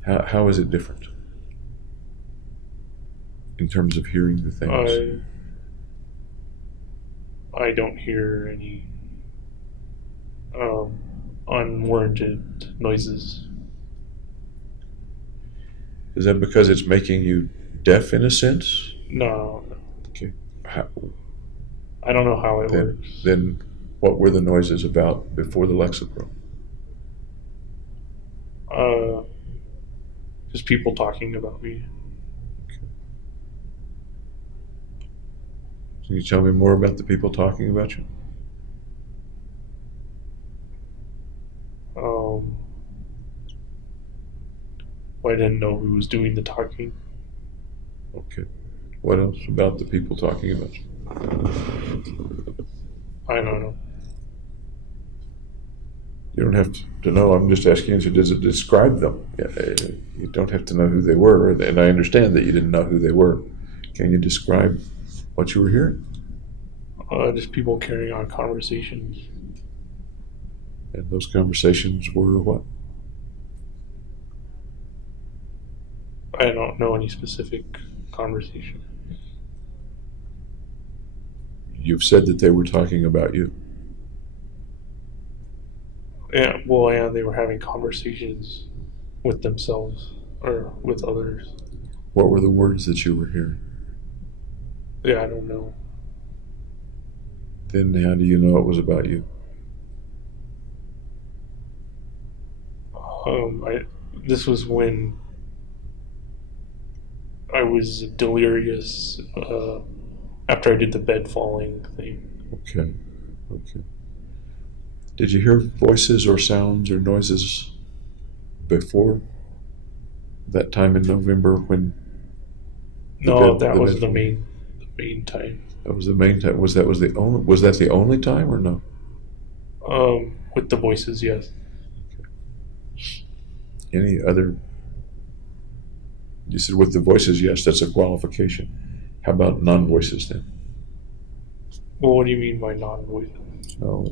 How is it different in terms of hearing the things? I don't hear any unwarranted noises. Is that because it's making you deaf in a sense? No, Okay. I don't know how it works. Then what were the noises about before the Lexapro? Just people talking about me. Can you tell me more about the people talking about you? I didn't know who was doing the talking. Okay. What else about the people talking about you? I don't know. You don't have to know. I'm just asking you, does it describe them? You don't have to know who they were, and I understand that you didn't know who they were. Can you describe what you were hearing? Just people carrying on conversations. And those conversations were what? I don't know any specific conversation. You've said that they were talking about you. Yeah, they were having conversations with themselves or with others. What were the words that you were hearing? Yeah, I don't know. Then how do you know it was about you? This was when I was delirious after I did the bed falling thing. Okay. Did you hear voices or sounds or noises before that time in November when? That was the main time. That was the main time. Was that the only time or no? With the voices, yes. Any other? You said with the voices, yes, that's a qualification. How about non-voices then? Well, what do you mean by non-voices? No,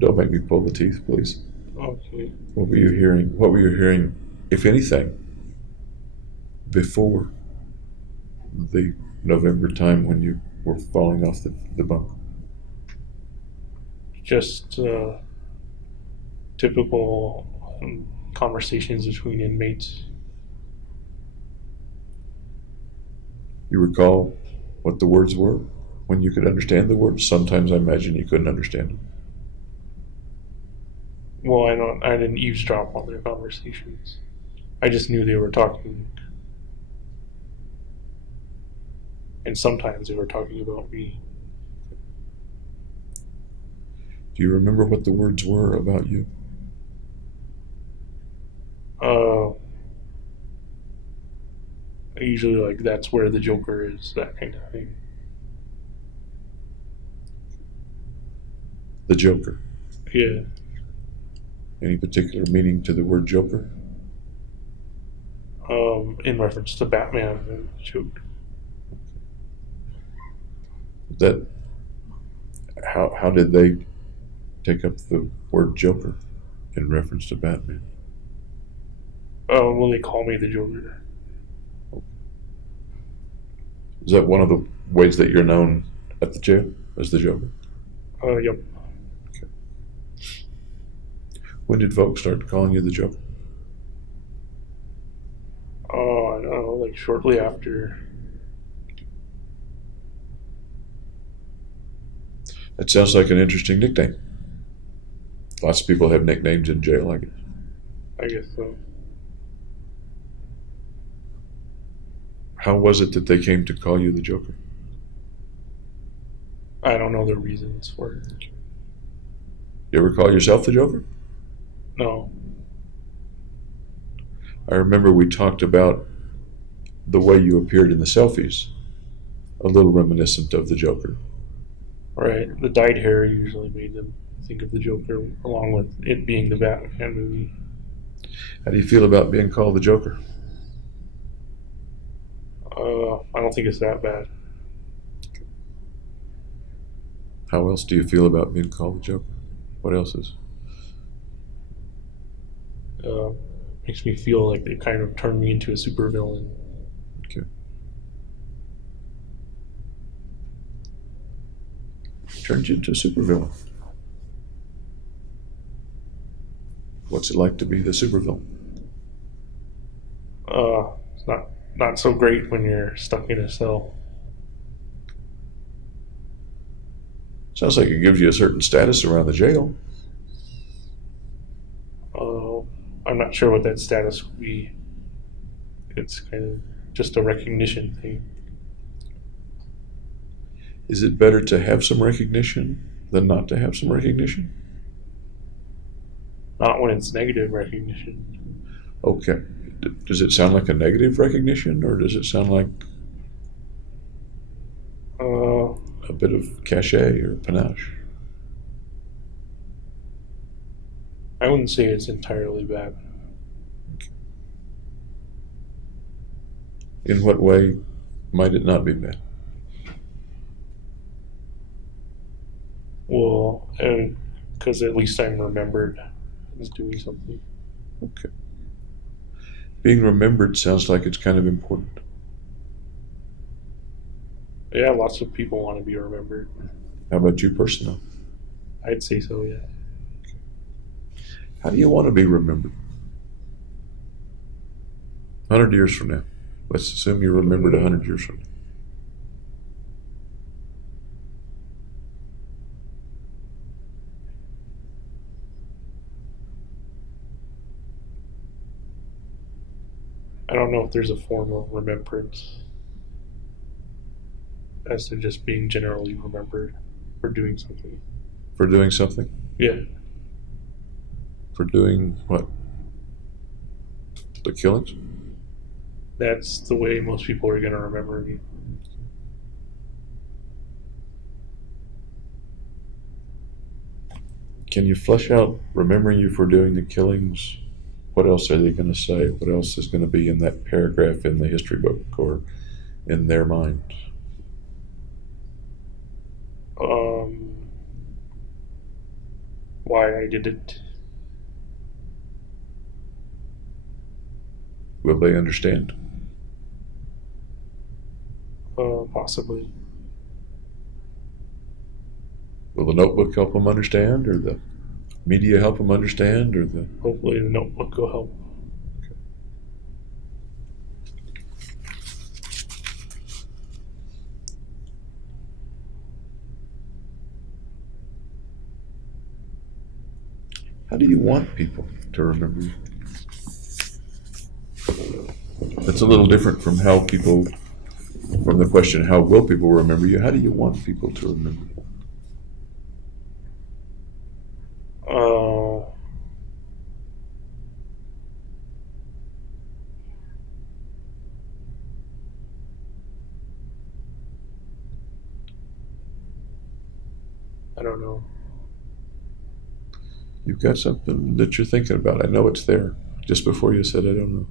don't make me pull the teeth, please. Okay. What were you hearing? What were you hearing, if anything, before the November time when you were falling off the bunk? Just typical conversations between inmates. You recall what the words were when you could understand the words? Sometimes I imagine you couldn't understand them. Well, I didn't eavesdrop on their conversations. I just knew they were talking, and sometimes they were talking about me. Do you remember what the words were about you? Usually, like, that's where the Joker is, that kind of thing. The Joker. Yeah. Any particular meaning to the word Joker? In reference to Batman and Joker. That how did they take up the word Joker in reference to Batman? Well, they call me the Joker. Is that one of the ways that you're known at the jail as the Joker? Yep. Okay. When did folks start calling you the Joker? I don't know, like shortly after. That sounds like an interesting nickname. Lots of people have nicknames in jail, I guess. I guess so. How was it that they came to call you the Joker? I don't know the reasons for it. You ever call yourself the Joker? No. I remember we talked about the way you appeared in the selfies, a little reminiscent of the Joker. Right. The dyed hair usually made them think of the Joker, along with it being the Batman movie. How do you feel about being called the Joker? I don't think it's that bad. How else do you feel about being called the Joker? What else is? Makes me feel like they kind of turned me into a supervillain. Okay. Turned you into a supervillain. What's it like to be the supervillain? It's not so great when you're stuck in a cell. Sounds like it gives you a certain status around the jail. I'm not sure what that status would be. It's kind of just a recognition thing. Is it better to have some recognition than not to have some recognition? Not when it's negative recognition. Okay. Does it sound like a negative recognition, or does it sound like a bit of cachet or panache? I wouldn't say it's entirely bad. In what way might it not be bad? Well, because at least I'm remembered as doing something. Okay. Being remembered sounds like it's kind of important. Yeah, lots of people want to be remembered. How about you personally? I'd say so, yeah. How do you want to be remembered? 100 years from now. Let's assume you're remembered 100 years from now. I don't know if there's a form of remembrance as to just being generally remembered for doing something. For doing something? Yeah. For doing what? The killings? That's the way most people are going to remember me. Can you flesh out remembering you for doing the killings? What else are they going to say? What else is going to be in that paragraph in the history book or in their mind? Why I did it. Will they understand? Possibly. Will the notebook help them understand, or the media help them understand, or the? Hopefully the notebook will help. How do you want people to remember you? That's a little different from from the question, how will people remember you? How do you want people to remember you? I don't know. You've got something that you're thinking about. I know it's there. Just before you said, I don't know.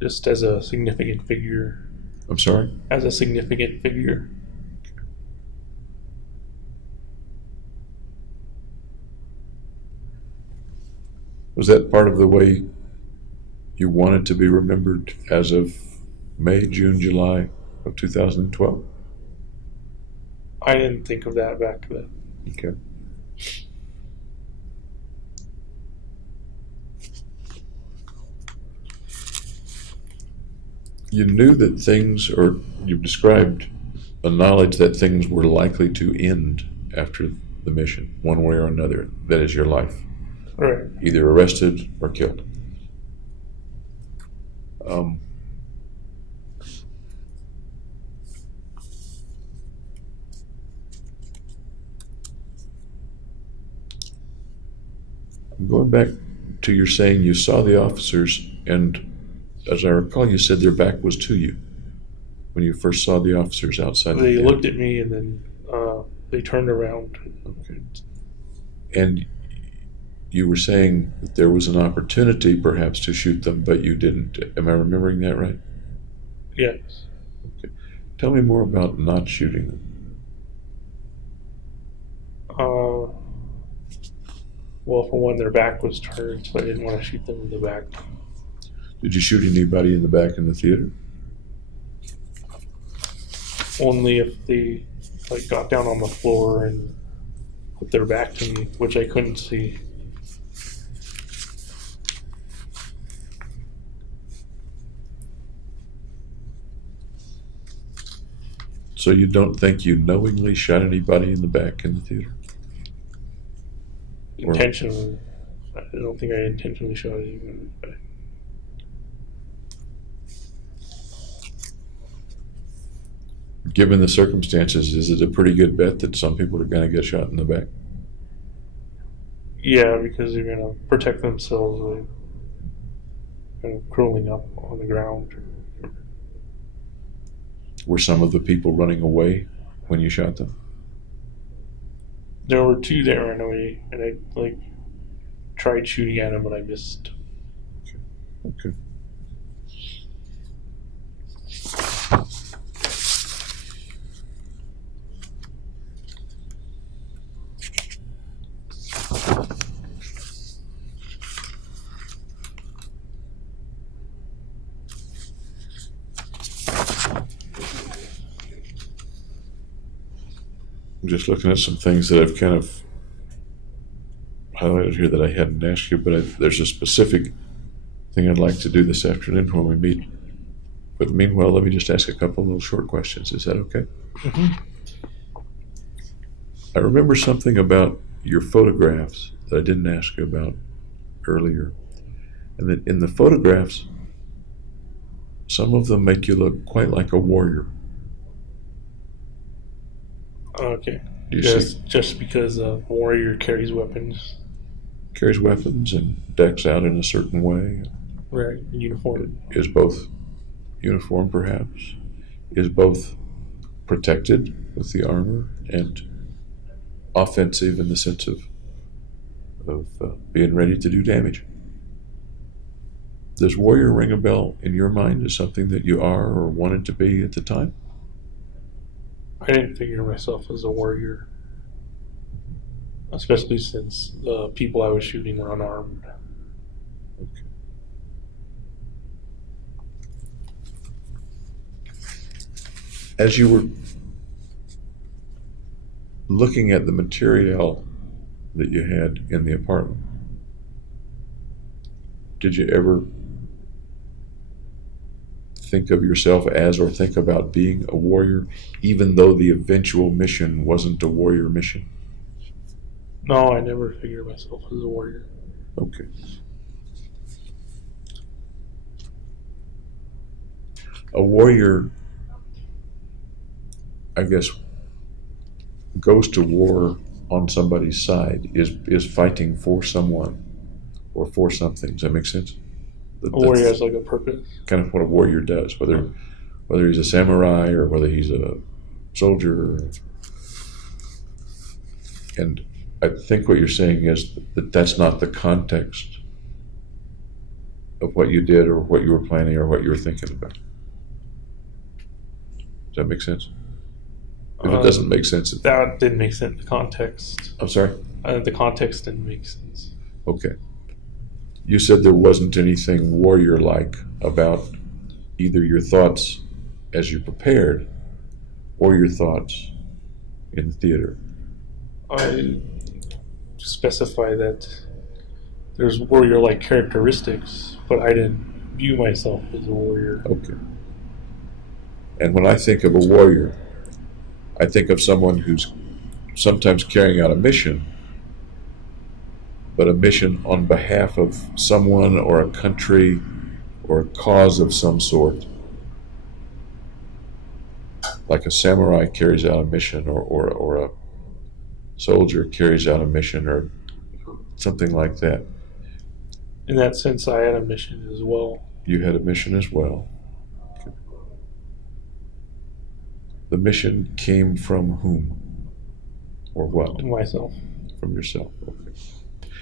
Just as a significant figure. I'm sorry? As a significant figure. Was that part of the way you wanted to be remembered as of May, June, July of 2012? I didn't think of that back then. Okay. You knew that things, or you've described a knowledge that things were likely to end after the mission, one way or another. That is your life. Right. Either arrested or killed. Going back to your saying you saw the officers, and as I recall, you said their back was to you when you first saw the officers outside. They the looked at me and then they turned around. Okay. And you were saying that there was an opportunity perhaps to shoot them, but you didn't. Am I remembering that right? Yes. Okay. Tell me more about not shooting them. Well, for one, their back was turned, so I didn't want to shoot them in the back. Did you shoot anybody in the back in the theater? Only if they got down on the floor and put their back to me, which I couldn't see. So you don't think you knowingly shot anybody in the back in the theater? Intentionally. I don't think I intentionally shot anyone. Given the circumstances, is it a pretty good bet that some people are going to get shot in the back? Yeah, because they're going to protect themselves by kind of curling up on the ground. Were some of the people running away when you shot them? There were two that ran away, and I tried shooting at them, but I missed. Okay. I'm just looking at some things that I've kind of highlighted here that I hadn't asked you, but there's a specific thing I'd like to do this afternoon when we meet. But meanwhile, let me just ask a couple little short questions. Is that okay? Mm-hmm. I remember something about your photographs that I didn't ask you about earlier. And that in the photographs, some of them make you look quite like a warrior. Okay. Do you see? Just because a warrior carries weapons. Carries weapons and decks out in a certain way. Right. Uniform. Is both uniform, perhaps. Is both protected with the armor and offensive in the sense of being ready to do damage. Does warrior ring a bell in your mind as something that you are or wanted to be at the time? I didn't figure myself as a warrior, especially since the people I was shooting were unarmed. Okay. As you were looking at the material that you had in the apartment, did you ever think of yourself as, or think about being a warrior, even though the eventual mission wasn't a warrior mission? No, I never figured myself as a warrior. Okay. A warrior, I guess, goes to war on somebody's side, is fighting for someone or for something. Does that make sense? A warrior has like a purpose. Kind of what a warrior does, whether he's a samurai or whether he's a soldier. And I think what you're saying is that that's not the context of what you did or what you were planning or what you were thinking about. Does that make sense? If it doesn't make sense, That didn't make sense. The context. I'm sorry? The context didn't make sense. Okay. You said there wasn't anything warrior-like about either your thoughts as you prepared or your thoughts in the theater. I specify that there's warrior-like characteristics, but I didn't view myself as a warrior. Okay. And when I think of a warrior, I think of someone who's sometimes carrying out a mission, but a mission on behalf of someone or a country or a cause of some sort. Like a samurai carries out a mission, or a soldier carries out a mission, or something like that. In that sense, I had a mission as well. You had a mission as well. Okay. The mission came from whom? Or what? Myself. From yourself. Okay.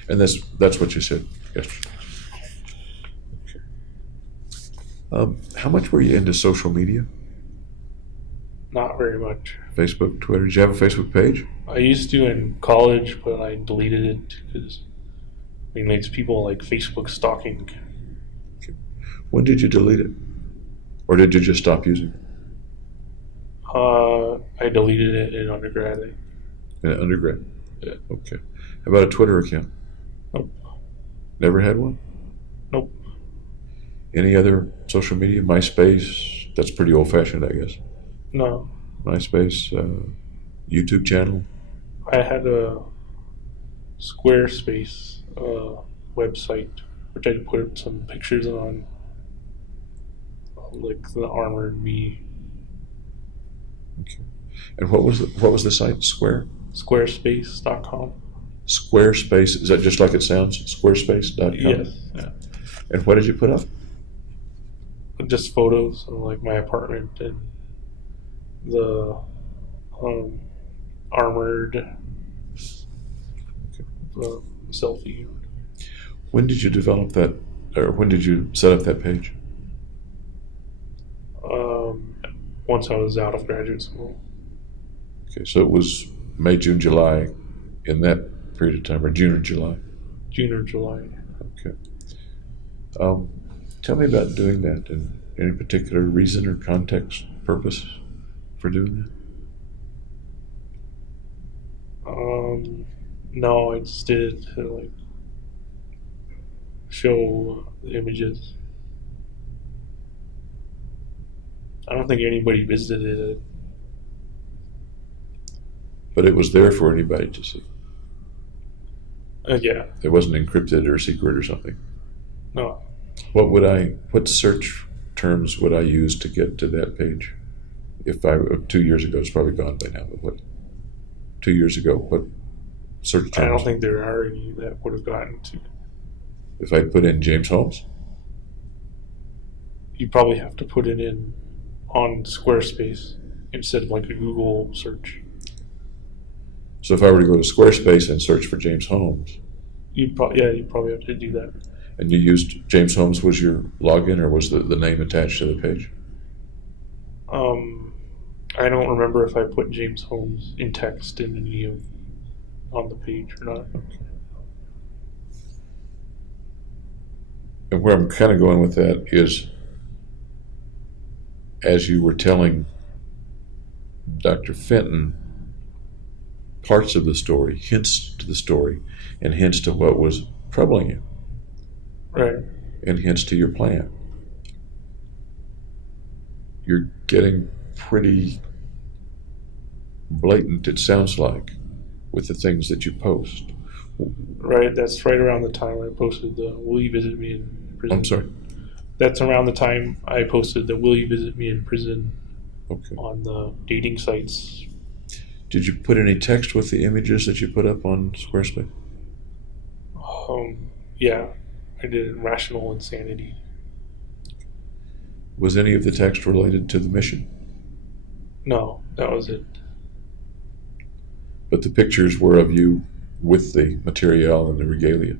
And that's what you said yesterday. Okay. How much were you into social media? Not very much. Facebook, Twitter. Did you have a Facebook page? I used to in college, but I deleted it because it makes people like Facebook stalking. Okay. When did you delete it? Or did you just stop using it? I deleted it in undergrad. In undergrad? Yeah. Okay. How about a Twitter account? Nope. Never had one? Nope. Any other social media? MySpace? That's pretty old-fashioned, I guess. No. MySpace, YouTube channel? I had a Squarespace website, which I put some pictures on, like the armored me. Okay. And what was the site? Squarespace.com. Squarespace, is that just like it sounds? Squarespace.com? Yes. Yeah. And what did you put up? Just photos of like my apartment and the armored selfie. When did you develop that, or when did you set up that page? Once I was out of graduate school. Okay, so it was May, June, July, in that period of time, or June or July? June or July. Okay. Tell me about doing that, and any particular reason or context, purpose for doing that? No, I just did it to like show the images. I don't think anybody visited it. But it was there for anybody to see. Yeah. It wasn't encrypted or secret or something. No. What search terms would I use to get to that page? If 2 years ago, it's probably gone by now, but 2 years ago, what search terms? I don't think there are any that would have gotten to. If I put in James Holmes? You probably have to put it in on Squarespace instead of like a Google search. So if I were to go to Squarespace and search for James Holmes, You probably have to do that. and you used James Holmes was your login, or was the name attached to the page? I don't remember if I put James Holmes in text in any of on the page or not. And where I'm kind of going with that is, as you were telling Dr. Fenton parts of the story, hints to the story, and hints to what was troubling you, Right. and hints to your plan. You're getting pretty blatant, it sounds like, with the things that you post. Right. That's right around the time I posted the "Will you visit me in prison?" I'm sorry. That's around the time I posted the "Will you visit me in prison?" Okay. on the dating sites. Did you put any text with the images that you put up on Squarespace? Yeah, I did rational insanity. Was any of the text related to the mission? No, that was it. But the pictures were of you with the material and the regalia.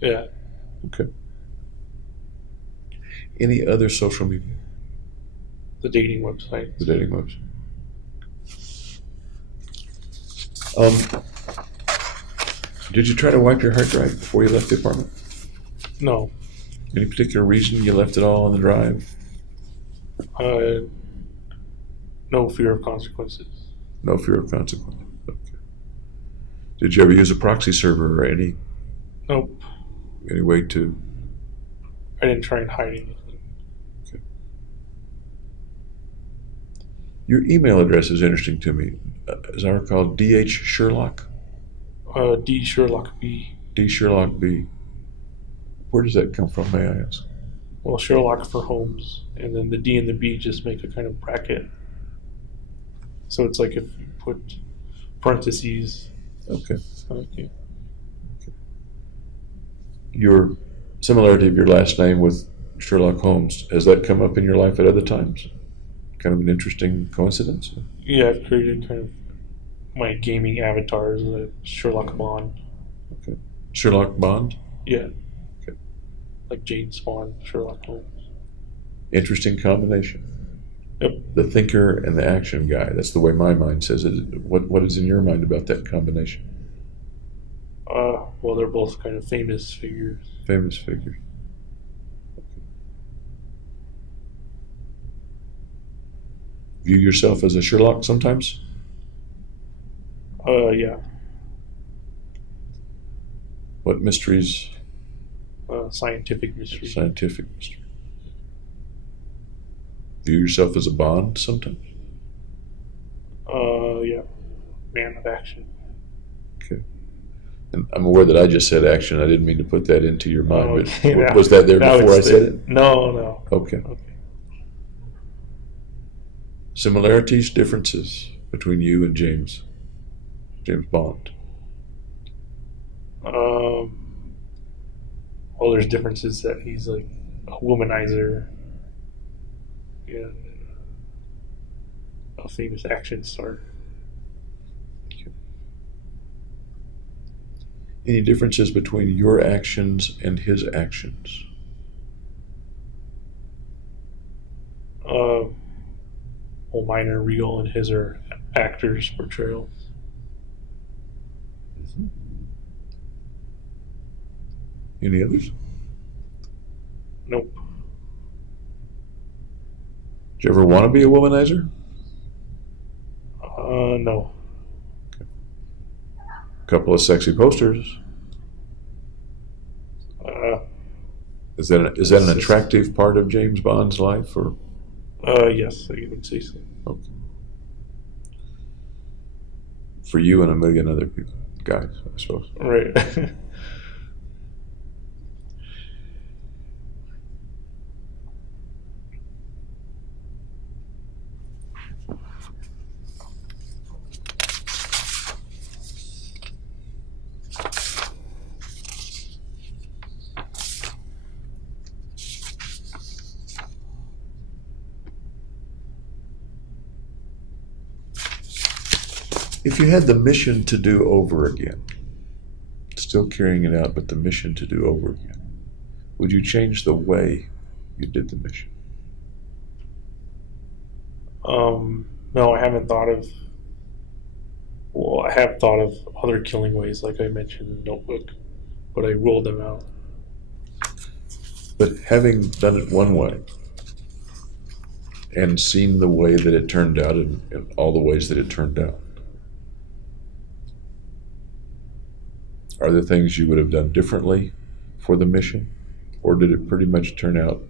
Yeah. Okay. Any other social media? The dating website. The dating website. Did you try to wipe your hard drive before you left the apartment? No. Any particular reason you left it all on the drive? No fear of consequences. No fear of consequence. Okay. Did you ever use a proxy server or any Nope. way to? I didn't try and hide anything. Okay. Your email address is interesting to me. As I recall, D.H. Sherlock? D. Sherlock B. D. Sherlock B. Where does that come from, may I ask? Well, Sherlock for Holmes, and then the D and the B just make a kind of bracket. So it's like if you put parentheses. Okay. Okay. Your similarity of your last name with Sherlock Holmes, has that come up in your life at other times? Kind of an interesting coincidence? Yeah, I've created kind of my gaming avatars, Sherlock Bond. Okay. Sherlock Bond? Yeah. Okay. Like James Bond, Sherlock Holmes. Interesting combination. Yep. The thinker and the action guy. That's the way my mind says it. What is in your mind about that combination? Well, they're both kind of famous figures. Famous figures. Okay. View yourself as a Sherlock sometimes? Yeah. What mysteries? Scientific mystery. Scientific mystery. View yourself as a Bond sometimes? Yeah. Man of action. Okay. And I'm aware that I just said action. I didn't mean to put that into your mind, Okay, but now- was that there now before I it's said there. it? No. Okay. Okay. Similarities, differences between you and James Bond. Well, there's differences that he's like a womanizer and a famous action star. Any differences between your actions and his actions? Well, mine are real and his are actors' portrayals. Any others? Nope. Did you ever want to be a womanizer? No. Couple of sexy posters. Is that an attractive part of James Bond's life, or? Yes, I would say so. Okay. For you and a million other people, guys, I suppose. Right. If you had the mission to do over again, still carrying it out, but the mission to do over again, would you change the way you did the mission? No, I haven't thought of. Well, I have thought of other killing ways, like I mentioned in the Notebook, but I ruled them out. But having done it one way, and seen the way that it turned out in all the ways that it turned out? Are there things you would have done differently for the mission? Or did it pretty much turn out,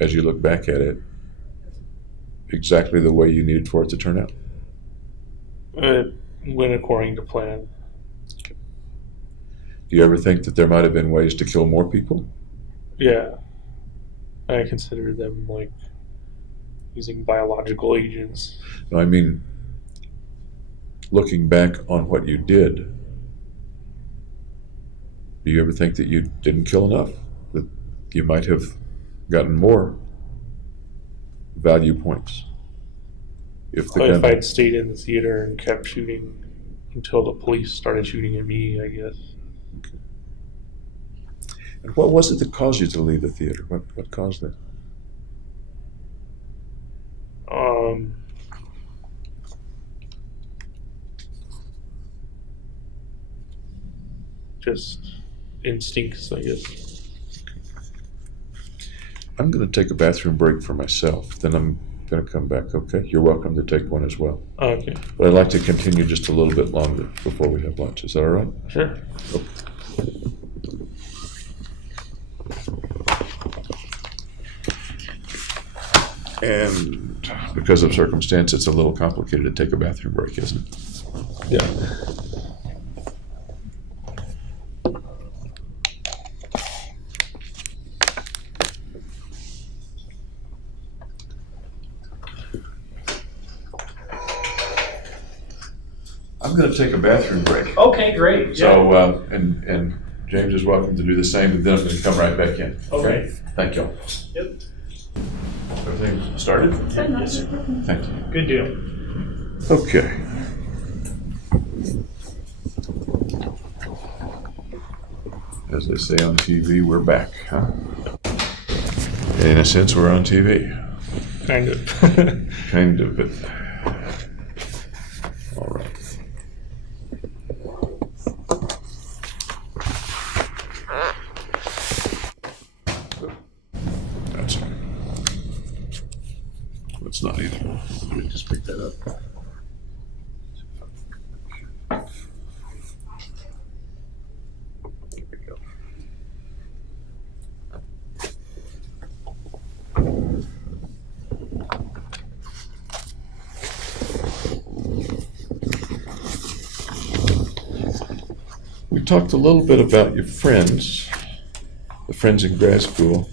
as you look back at it, exactly the way you needed for it to turn out? It went according to plan. Do you ever think that there might have been ways to kill more people? Yeah. I consider them like using biological agents. No, I mean, looking back on what you did, do you ever think that you didn't kill enough? That you might have gotten more value points? If I'd stayed in the theater and kept shooting until the police started shooting at me, I guess. And what was it that caused you to leave the theater? What caused that? Just instincts, I guess. I'm going to take a bathroom break for myself. Then I'm going to come back, okay? You're welcome to take one as well. Okay. But I'd like to continue just a little bit longer before we have lunch. Is that all right? Sure. Okay. And because of circumstance, it's a little complicated to take a bathroom break, isn't it? Yeah. I'm going to take a bathroom break. Okay, great. So, and James is welcome to do the same, and then I'm going to come right back in. Okay. Thank y'all. Yep. Everything started? Yes, sir. Thank you. Good deal. Okay. As they say on TV, we're back, huh? In a sense, we're on TV. Kind of. Kind of, but all right. That's it. It's not either. Let me just pick that up. There we go. We talked a little bit about your friends, the friends in grad school.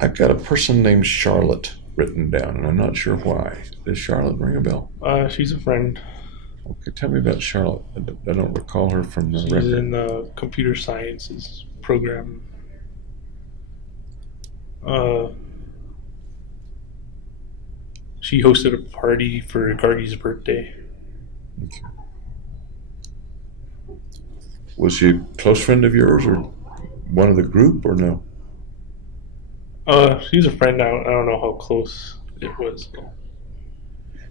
I've got a person named Charlotte written down, and I'm not sure why. Does Charlotte ring a bell? She's a friend. Okay, tell me about Charlotte. I don't recall her from the She's record. in the computer sciences program. She hosted a party for Gargie's birthday. Okay. Was she a close friend of yours, or one of the group, or no? She's a friend. I don't know how close it was.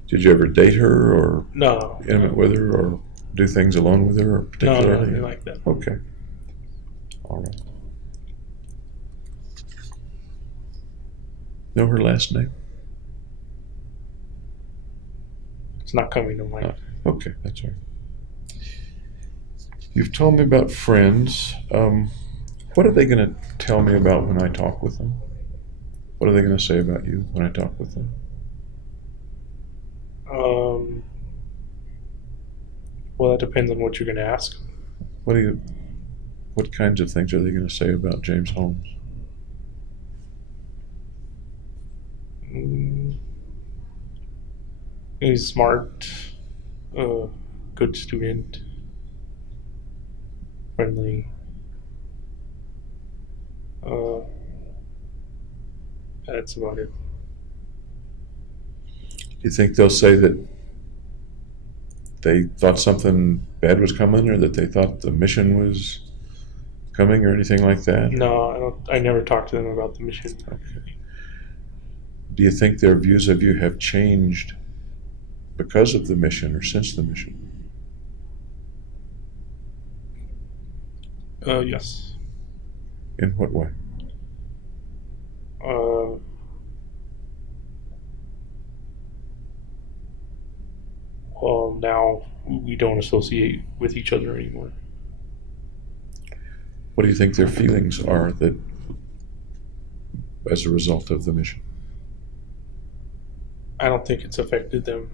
Did you ever date her, or No. intimate with her, or do things alone with her, or No, particularly? nothing like that. Okay. All right. Know her last name? It's not coming to mind. Okay, that's all right. You've told me about friends. What are they going to tell me about when I talk with them? What are they going to say about you when I talk with them? Well, that depends on what you're going to ask. What kinds of things are they going to say about James Holmes? He's smart, good student, friendly. That's about it. Do you think they'll say that they thought something bad was coming, or that they thought the mission was coming, or anything like that? No, I don't. I never talked to them about the mission. Okay. Do you think their views of you have changed because of the mission or since the mission? Yes. In what way? Well, now we don't associate with each other anymore. What do you think their feelings are that as a result of the mission? I don't think it's affected them.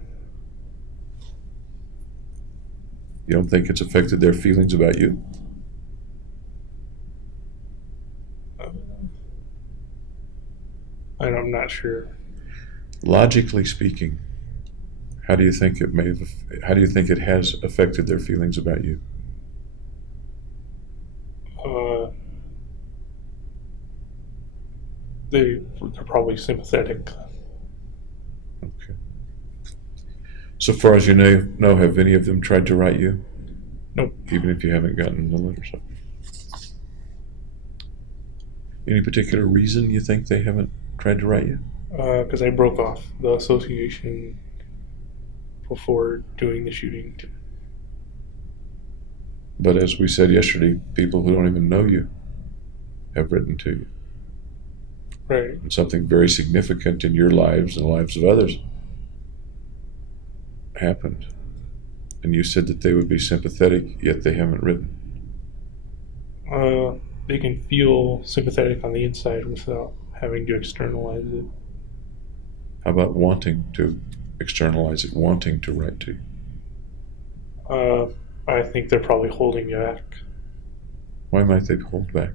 You don't think it's affected their feelings about you? I'm not sure. Logically speaking, how do you think how do you think it has affected their feelings about you? They're probably sympathetic. Okay. So far as you know, have any of them tried to write you? Nope. Even if you haven't gotten the letter. So. Any particular reason you think they haven't tried to write you? Because I broke off the association before doing the shooting. But as we said yesterday, people who don't even know you have written to you. Right. And something very significant in your lives and the lives of others happened. And you said that they would be sympathetic, yet they haven't written. They can feel sympathetic on the inside without having to externalize it. How about wanting to externalize it, wanting to write to you? I think they're probably holding you back. Why might they hold back?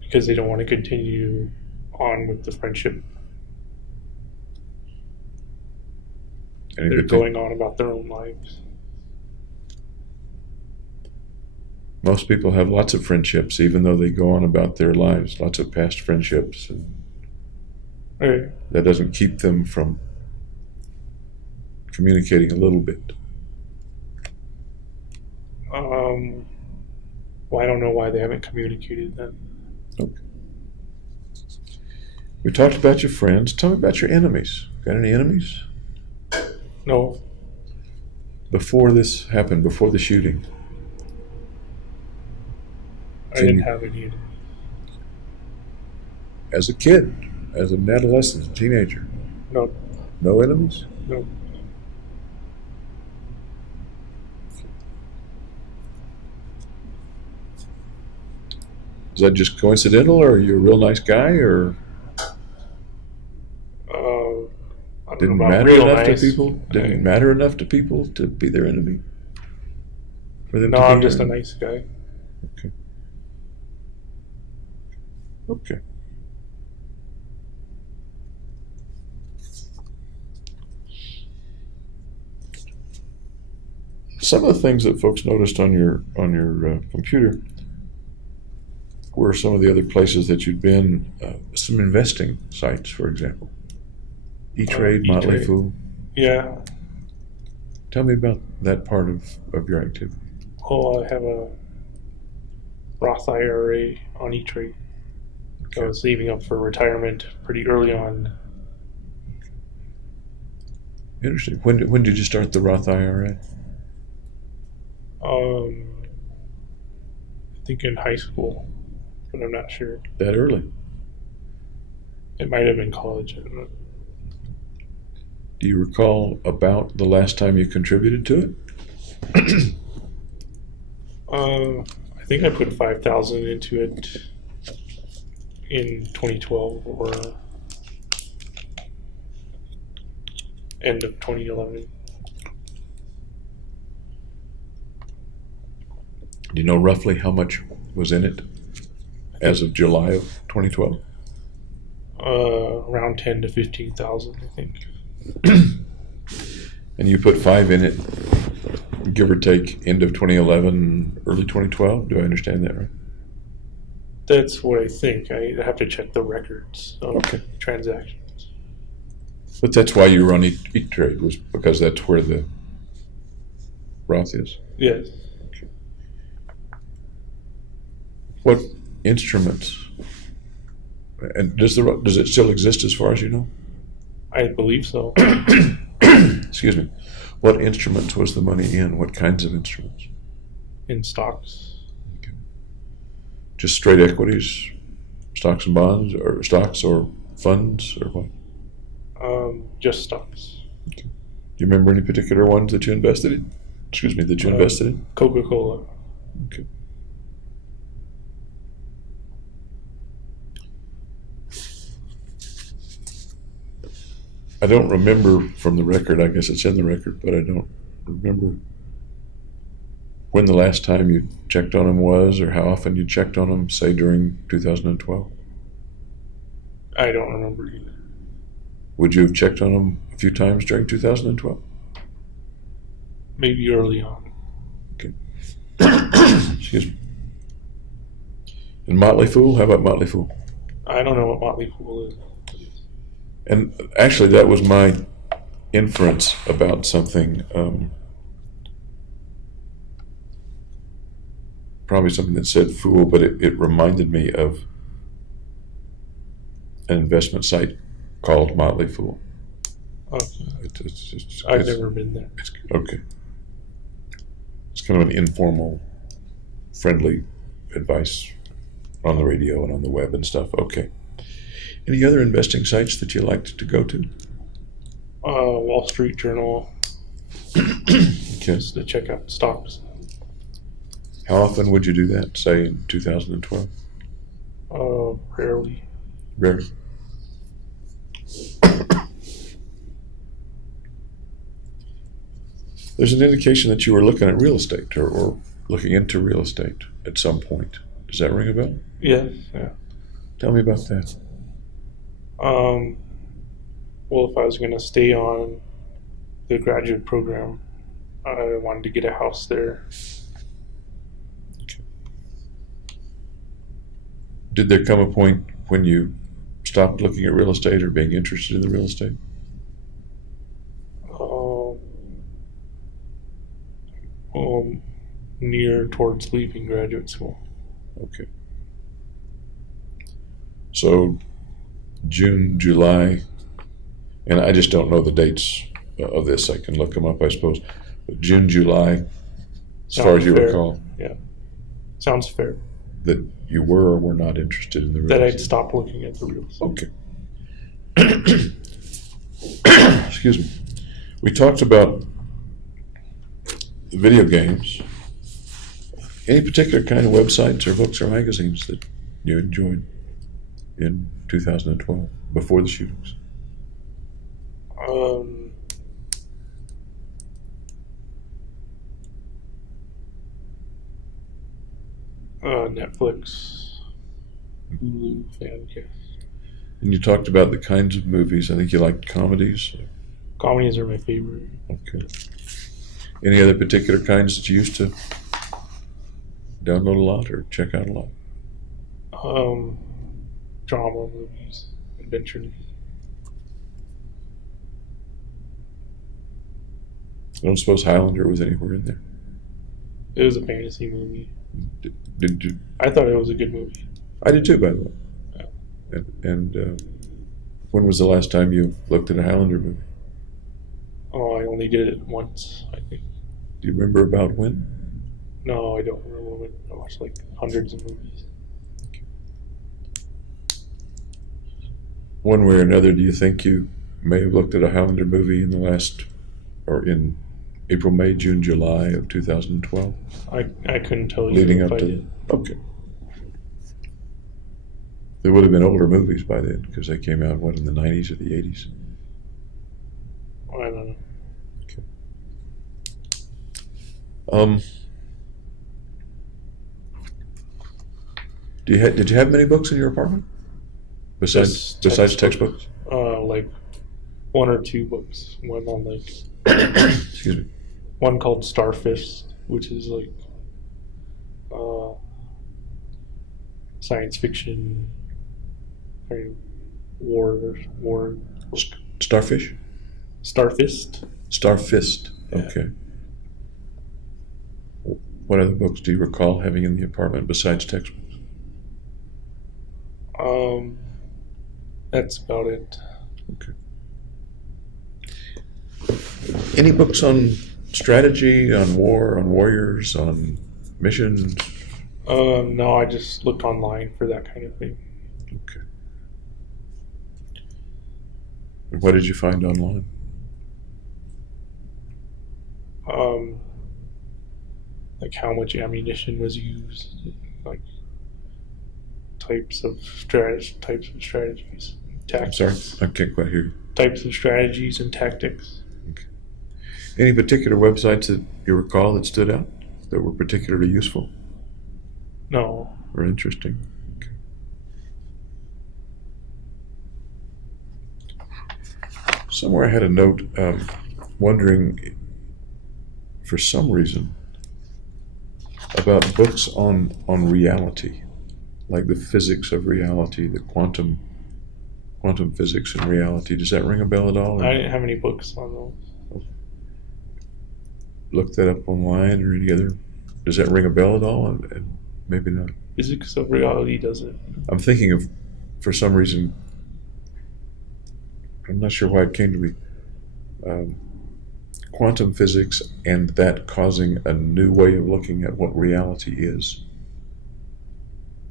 Because they don't want to continue on with the friendship. They're going on about their own lives. Most people have lots of friendships, even though they go on about their lives, lots of past friendships. And Right. that doesn't keep them from communicating a little bit. Well, I don't know why they haven't communicated then. Okay. We talked about your friends. Tell me about your enemies. Got any enemies? No. Before this happened, before the shooting? I didn't have any. As a kid, as an adolescent, a teenager? No. No enemies? No. Is that just coincidental, or are you a real nice guy, or I don't didn't know about matter real enough nice. to people? Didn't matter enough to people to be their enemy? For them No, to be I'm just a your- nice guy. Okay. Okay. Some of the things that folks noticed on your computer were some of the other places that you'd been. Some investing sites, for example. E-Trade, Motley E-Trade. Fool. Yeah. Tell me about that part of your activity. Oh, I have a Roth IRA on E-Trade. I was saving up for retirement pretty early on. Interesting. When did you start the Roth IRA? I think in high school, but I'm not sure. That early? It might have been college. I don't know. Do you recall about the last time you contributed to it? I think I put 5,000 into it in 2012 or end of 2011. Do you know roughly how much was in it as of July of 2012? Around 10 to 15,000, I think. And you put 5 in it, give or take, end of 2011, early 2012? Do I understand that right? That's what I think. I have to check the records of Okay. transactions. But that's why you were on E-Trade, was because that's where the Roth is? Yes. What instruments? And does it still exist as far as you know? I believe so. Excuse me. What instruments was the money in? What kinds of instruments? In stocks. Just straight equities, stocks and bonds, or stocks or funds, or what? Just stocks. Do you remember any particular ones that you invested in? Excuse me, that you invested in? Coca-Cola. Okay. I don't remember from the record, I guess it's in the record, but I don't remember when the last time you checked on them was, or how often you checked on them, say during 2012. I don't remember either. Would you have checked on them a few times during 2012? Maybe early on. Okay. Excuse me. And Motley Fool? How about Motley Fool? I don't know what Motley Fool is. And actually, that was my inference about something. Probably something that said fool, but it reminded me of an investment site called Motley Fool. Okay. It's I've never been there. okay. It's kind of an informal, friendly advice on the radio and on the web and stuff. Okay. Any other investing sites that you liked to go to? Wall Street Journal. Okay. Just to check out stocks. How often would you do that, say in 2012? Rarely. Rarely. There's an indication that you were looking at real estate or looking into real estate at some point. Does that ring a bell? Yes. Yeah. Tell me about that. Well, if I was going to stay on the graduate program, I wanted to get a house there. Did there come a point when you stopped looking at real estate or being interested in the real estate? Near towards leaving graduate school. Okay. So June, July, and I just don't know the dates of this. I can look them up, I suppose. But June, July, as far as you fair. recall, Yeah. Sounds fair. that you were or were not interested in the real That I'd estate. stop looking at the real estate. Okay. Excuse me. We talked about video games. Any particular kind of websites or books or magazines that you enjoyed in 2012 before the shootings? Netflix, Hulu, Fancast. And you talked about the kinds of movies. I think you liked comedies. Comedies are my favorite. Okay. Any other particular kinds that you used to download a lot or check out a lot? Drama movies, adventure movies. I don't suppose Highlander was anywhere in there. It was a fantasy movie. Did you? I thought it was a good movie. I did too, by the way. Yeah. And when was the last time you looked at a Highlander movie? Oh, I only did it once, I think. Do you remember about when? No, I don't remember when. I watched like hundreds of movies. One way or another, do you think you may have looked at a Highlander movie in the last, or in April, May, June, July of 2012? I couldn't tell you Leading if up I to did. Okay. There would have been older movies by then because they came out, what, in the 90s or the 80s? I don't know. Okay. Did you have many books in your apartment? Besides textbooks? Like one or two books. One on like Excuse me. one called Starfish, which is like science fiction, kind of war. Starfish? Starfist. Starfist. Yeah. Okay. What other books do you recall having in the apartment besides textbooks? That's about it. Okay. Any books on strategy, on war, on warriors, on missions? No, I just looked online for that kind of thing. Okay. And what did you find online? Like how much ammunition was used, like types of strategies, I'm tactics. sorry, I can't quite hear you. Types of strategies and tactics. Okay. Any particular websites that you recall that stood out, that were particularly useful No. or interesting? Okay. Somewhere I had a note wondering, for some reason, about books on reality, like the physics of reality, the quantum physics and reality. Does that ring a bell at all? I didn't have any books on those. Look that up online or any other. Does that ring a bell at all? And maybe not. Physics of reality doesn't. I'm thinking of, for some reason, I'm not sure why it came to me, quantum physics and that causing a new way of looking at what reality is.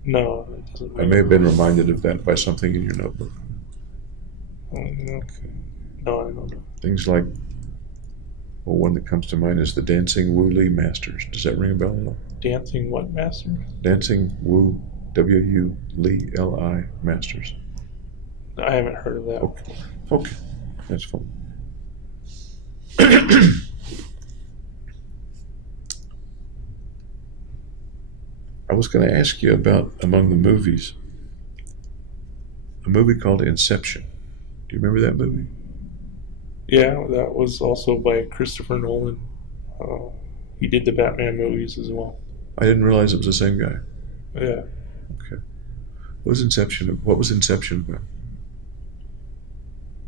No, it doesn't. I may have been reminded of that by something in your notebook. Okay. No, I don't know. Things like, well, one that comes to mind is the Dancing Wu Li Masters. Does that ring a bell at all? Dancing what master? Dancing Wu, W-U, Li, L-I, Masters. I haven't heard of that. Okay, that's fine. I was going to ask you about, among the movies, a movie called Inception. Do you remember that movie? Yeah, that was also by Christopher Nolan. He did the Batman movies as well. I didn't realize it was the same guy. Yeah. Okay. What was Inception about?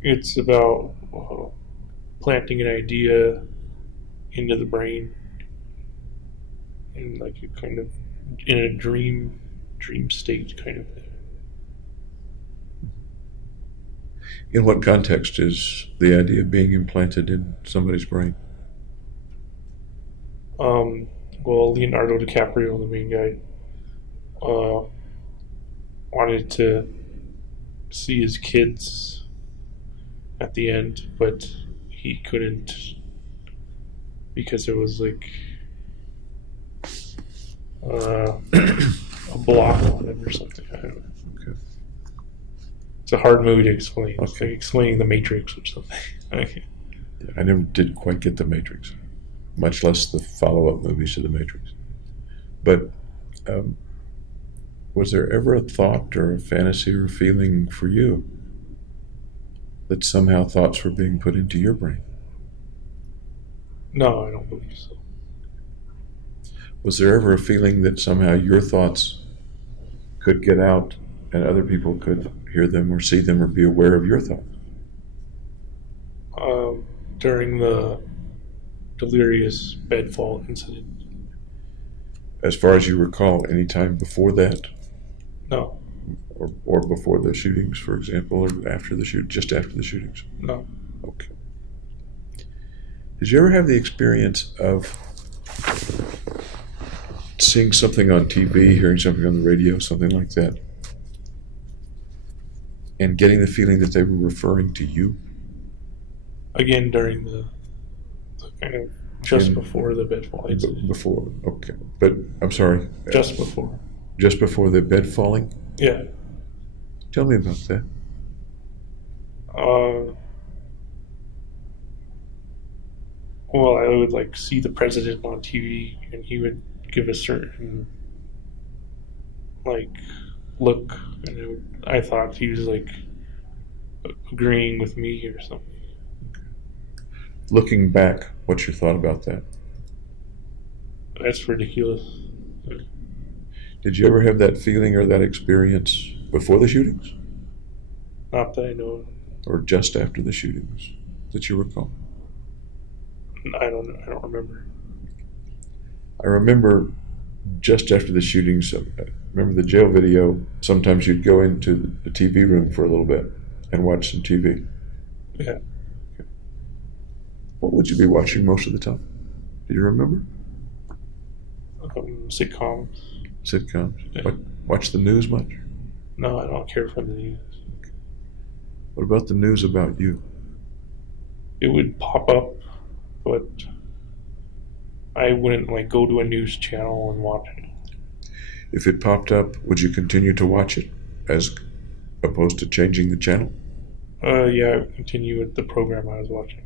It's about planting an idea into the brain in like a kind of in a dream state kind of thing. In what context is the idea being implanted in somebody's brain? Well, Leonardo DiCaprio, the main guy, wanted to see his kids at the end, but he couldn't because there was like a block on it or something. I don't know. Okay. It's a hard movie to explain. It's Okay. like explaining the Matrix or something. Okay. I never did quite get the Matrix, much less the follow-up movies to the Matrix. But was there ever a thought or a fantasy or a feeling for you that somehow thoughts were being put into your brain? No, I don't believe so. Was there ever a feeling that somehow your thoughts could get out and other people could hear them or see them or be aware of your thoughts? During the delirious bedfall incident. As far as you recall, any time before that, No, or before the shootings, for example, or after the just after the shootings? no. Okay. Did you ever have the experience of seeing something on TV, hearing something on the radio, something like that, and getting the feeling that they were referring to you? Again, during the kind of just In- before the bedfall incident. Before, okay. But, I'm sorry, Just before. just before the bed falling? Yeah. Tell me about that. Well, I would like see the president on TV, and he would give a certain like look, and I thought he was like agreeing with me or something. Looking back, what's your thought about that? That's ridiculous. Did you ever have that feeling or that experience before the shootings? Not that I know of. Or just after the shootings that you recall? I don't know. I don't remember. I remember just after the shootings, remember the jail video, sometimes you'd go into the TV room for a little bit and watch some TV. Yeah. What would you be watching most of the time? Do you remember? Sitcoms. Sitcoms? Yeah. Watch the news much? No, I don't care for the news. What about the news about you? It would pop up, but I wouldn't like go to a news channel and watch it. If it popped up, would you continue to watch it as opposed to changing the channel? Yeah, I would continue with the program I was watching.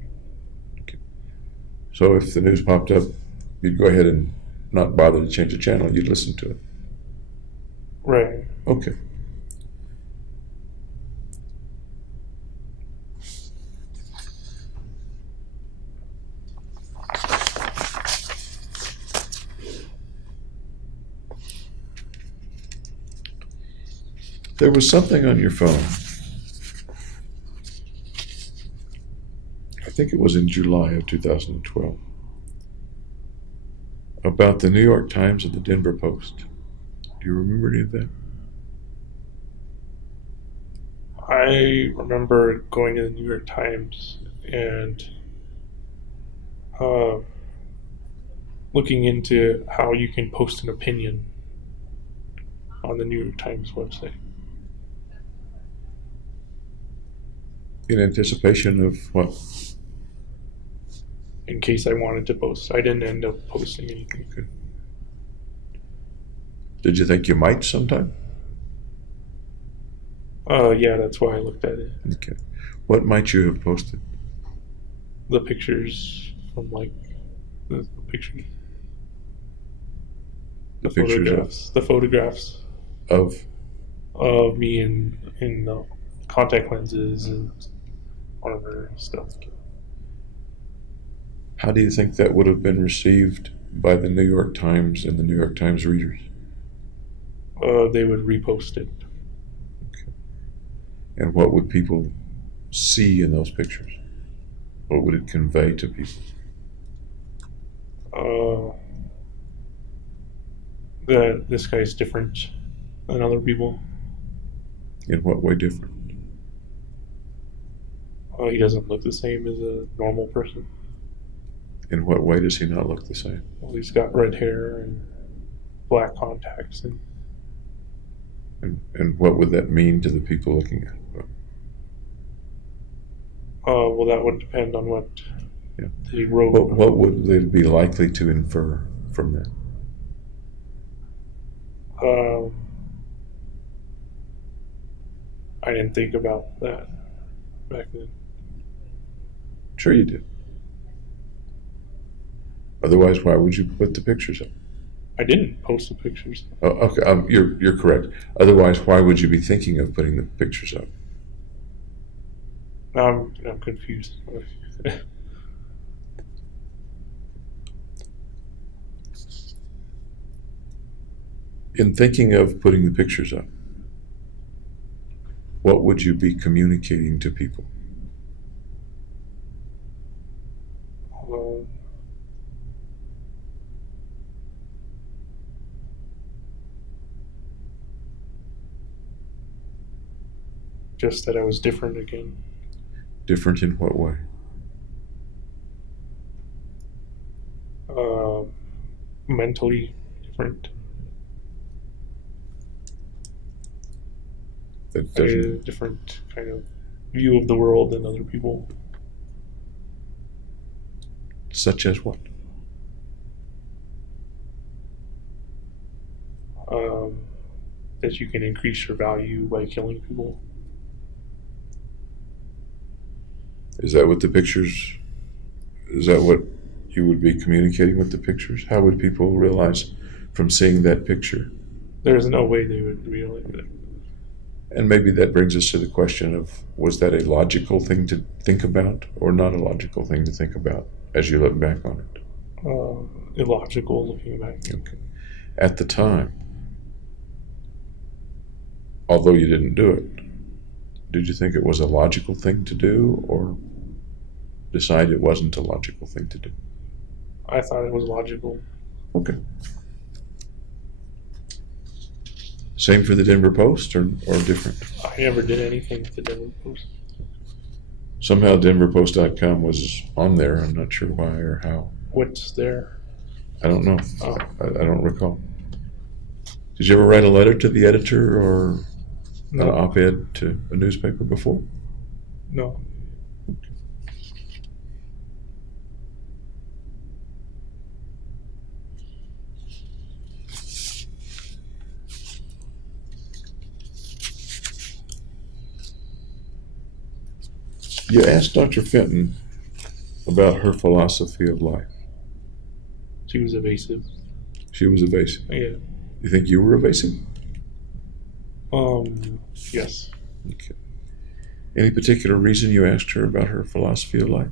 So if the news popped up, you'd go ahead and not bother to change the channel, you'd listen to it. Right. Okay. There was something on your phone. I think it was in July of 2012. About the New York Times and the Denver Post. Do you remember any of that? I remember going to the New York Times and looking into how you can post an opinion on the New York Times website. In anticipation of what? In case I wanted to post. I didn't end up posting anything. Okay. Did you think you might sometime? Yeah, that's why I looked at it. Okay. What might you have posted? The pictures from like the pictures. The Pictures photographs. The photographs of of me in contact lenses and armor and stuff. how do you think that would have been received by the New York Times and the New York Times readers? They would repost it. Okay. And what would people see in those pictures? What would it convey to people? That this guy's different than other people. In what way different? He doesn't look the same as a normal person. In what way does he not look the same? Well, he's got red hair and black contacts, and And what would that mean to the people looking at it? well, that would depend on what Yeah. he wrote. What would they be likely to infer from that? I didn't think about that back then. Sure you did. Otherwise, why would you put the pictures up? I didn't post the pictures. Oh, okay, you're correct. Otherwise, why would you be thinking of putting the pictures up? Now I'm confused. In thinking of putting the pictures up, what would you be communicating to people? Just that I was different again. Different in what way? Mentally different. That I had a doesn't, different kind of view of the world than other people. such as what? That you can increase your value by killing people. Is that what the pictures, is that what you would be communicating with the pictures? How would people realize from seeing that picture? There's no way they would realize it. And maybe that brings us to the question of, was that a logical thing to think about or not a logical thing to think about as you look back on it? Illogical looking back. Okay. At the time, although you didn't do it, did you think it was a logical thing to do or decide it wasn't a logical thing to do? I thought it was logical. Okay. Same for the Denver Post or different? I never did anything with the Denver Post. Somehow DenverPost.com was on there. I'm not sure why or how. What's there? I don't know. Oh. I don't recall. Did you ever write a letter to the editor or an No. op-ed to a newspaper before? No. You asked Dr. Fenton about her philosophy of life. She was evasive. She was evasive. Yeah. You think you were evasive? Yes. Okay. Any particular reason you asked her about her philosophy of life?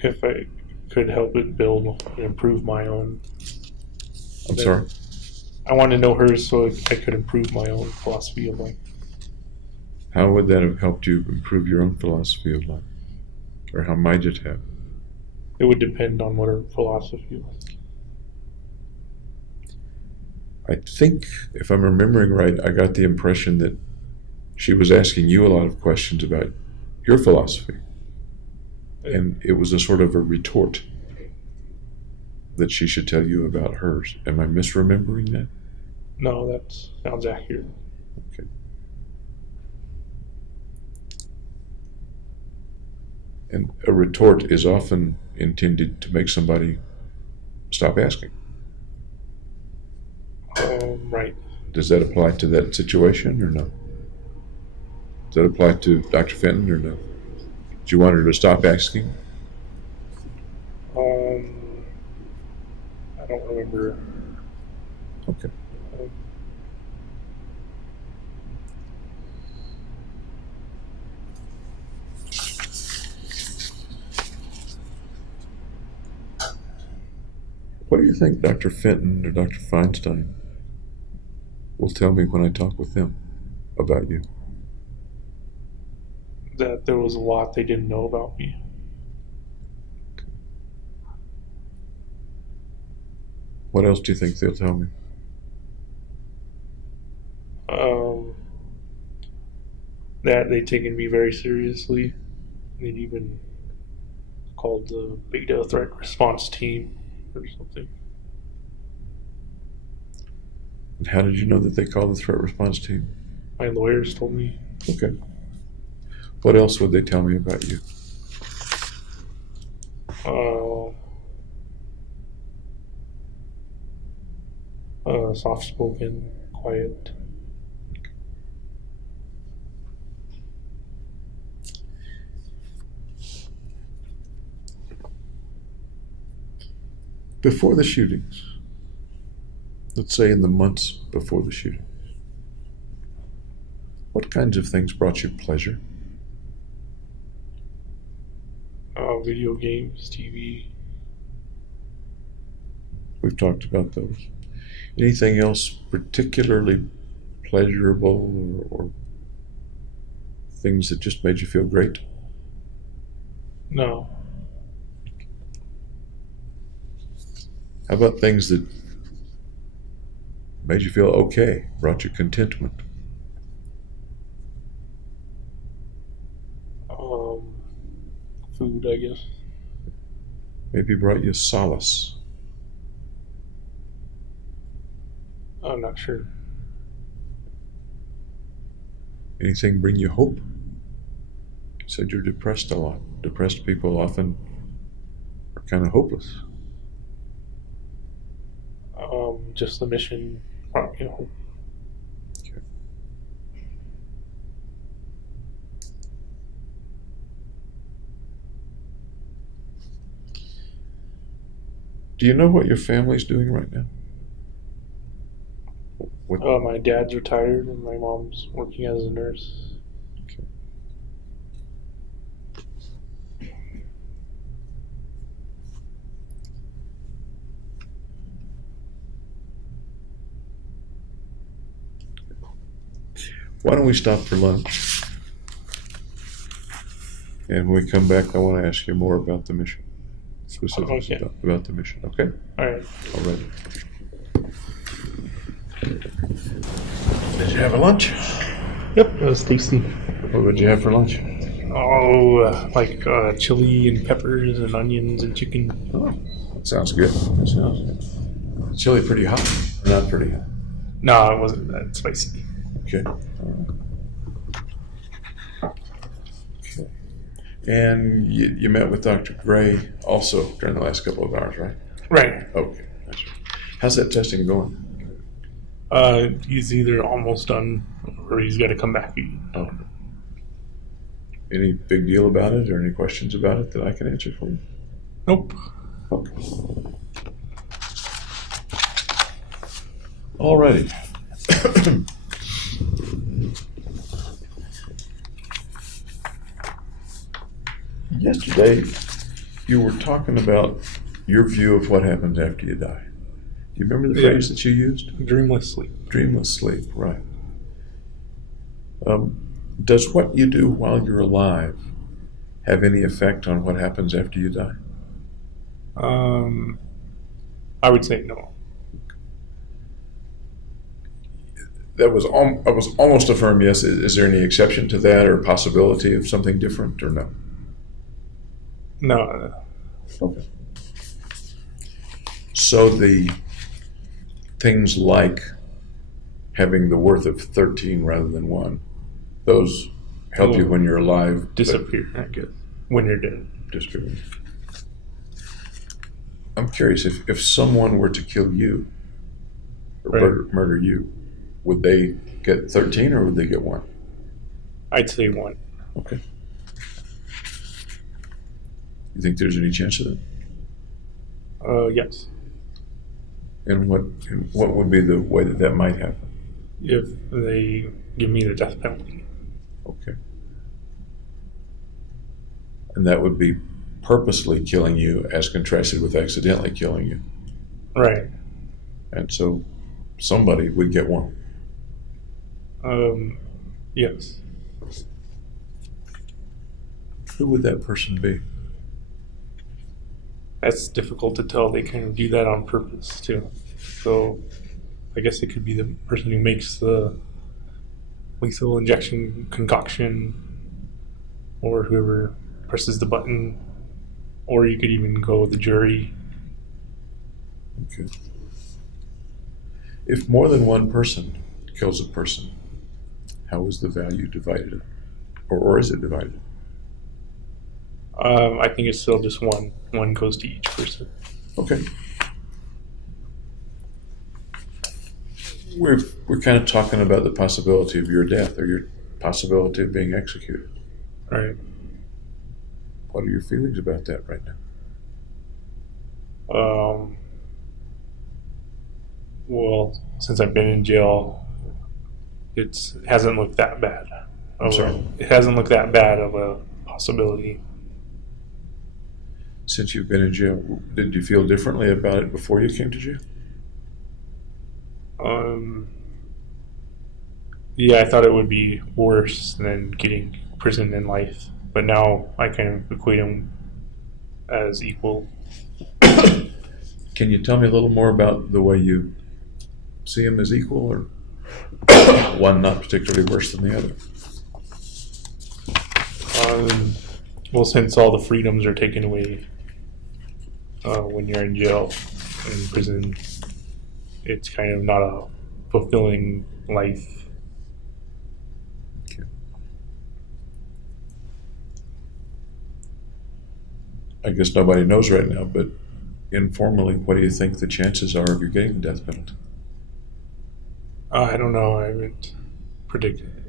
If I could help it build and improve my own. I'm sorry? I wanted to know hers so I could improve my own philosophy of life. How would that have helped you improve your own philosophy of life? Or how might it have? It would depend on what her philosophy was. I think, if I'm remembering right, I got the impression that she was asking you a lot of questions about your philosophy. And it was a sort of a retort that she should tell you about hers. Am I misremembering that? No, that sounds accurate. Okay. And a retort is often intended to make somebody stop asking. Right. Does that apply to that situation or no? Does that apply to Dr. Fenton or no? Do you want her to stop asking? I don't remember. Okay. What do you think Dr. Fenton or Dr. Feinstein will tell me when I talk with them about you? That there was a lot they didn't know about me. What else do you think they'll tell me? That they'd taken me very seriously. They'd even called the beta threat response team or something. And how did you know that they called the threat response team? My lawyers told me. Okay. What else would they tell me about you? Soft-spoken, quiet. Before the shootings, let's say in the months before the shootings, what kinds of things brought you pleasure? Video games, TV. We've talked about those. Anything else particularly pleasurable or things that just made you feel great? No. How about things that made you feel okay, brought you contentment? Food, I guess. Maybe brought you solace. I'm not sure. Anything bring you hope? You said you're depressed a lot. Depressed people often are kind of hopeless. Just the mission, you know. Okay. Do you know what your family's doing right now? What? My dad's retired and my mom's working as a nurse. Okay. Why don't we stop for lunch? And when we come back, I want to ask you more about the mission. Specifics Okay. about the mission, okay? All right. All right. Did you have a lunch? Yep, that was tasty. What would you have for lunch? Like chili and peppers and onions and chicken. Oh, that sounds good. That sounds good. Chili pretty hot or not pretty hot? No, it wasn't that spicy. Okay. All right. And you met with Dr. Gray also during the last couple of hours, right? Right. Okay. That's right. How's that testing going? He's either almost done or he's got to come back again. Oh. Any big deal about it or any questions about it that I can answer for you? Nope. Okay. Alrighty. Yesterday, you were talking about your view of what happens after you die. Do you remember the phrase that you used? Dreamless sleep. Dreamless sleep, right. Does what you do while you're alive have any effect on what happens after you die? I would say no. I was almost a firm yes. Is there any exception to that or possibility of something different or no? No. Okay. So the things like having the worth of 13 rather than 1, those help you when you're alive. Disappear, I guess, when you're dead. Disappear. I'm curious, if someone were to kill you or Right. murder you, would they get 13 or would they get 1? I'd say 1. Okay. You think there's any chance of that? Yes. And what would be the way that might happen? If they give me the death penalty. Okay. And that would be purposely killing you as contrasted with accidentally killing you. Right. And so somebody would get 1. Yes. Who would that person be? That's difficult to tell. They kind of do that on purpose too. So I guess it could be the person who makes the lethal injection concoction, or whoever presses the button, or you could even go with the jury. Okay. If more than one person kills a person, how is the value divided? Or is it divided? I think it's still just one. One goes to each person. Okay. We're kind of talking about the possibility of your death or your possibility of being executed. Right. What are your feelings about that right now? Well, since I've been in jail, it hasn't looked that bad. I'm sorry? It hasn't looked that bad of a possibility. Since you've been in jail, did you feel differently about it before you came to jail? Yeah, I thought it would be worse than getting imprisoned in life, but now I kind of equate them as equal. Can you tell me a little more about the way you see them as equal, or one not particularly worse than the other? Well, since all the freedoms are taken away when you're in jail, in prison, it's kind of not a fulfilling life. Okay. I guess nobody knows right now, but informally, what do you think the chances are of you getting the death penalty? I don't know. I haven't predicted it.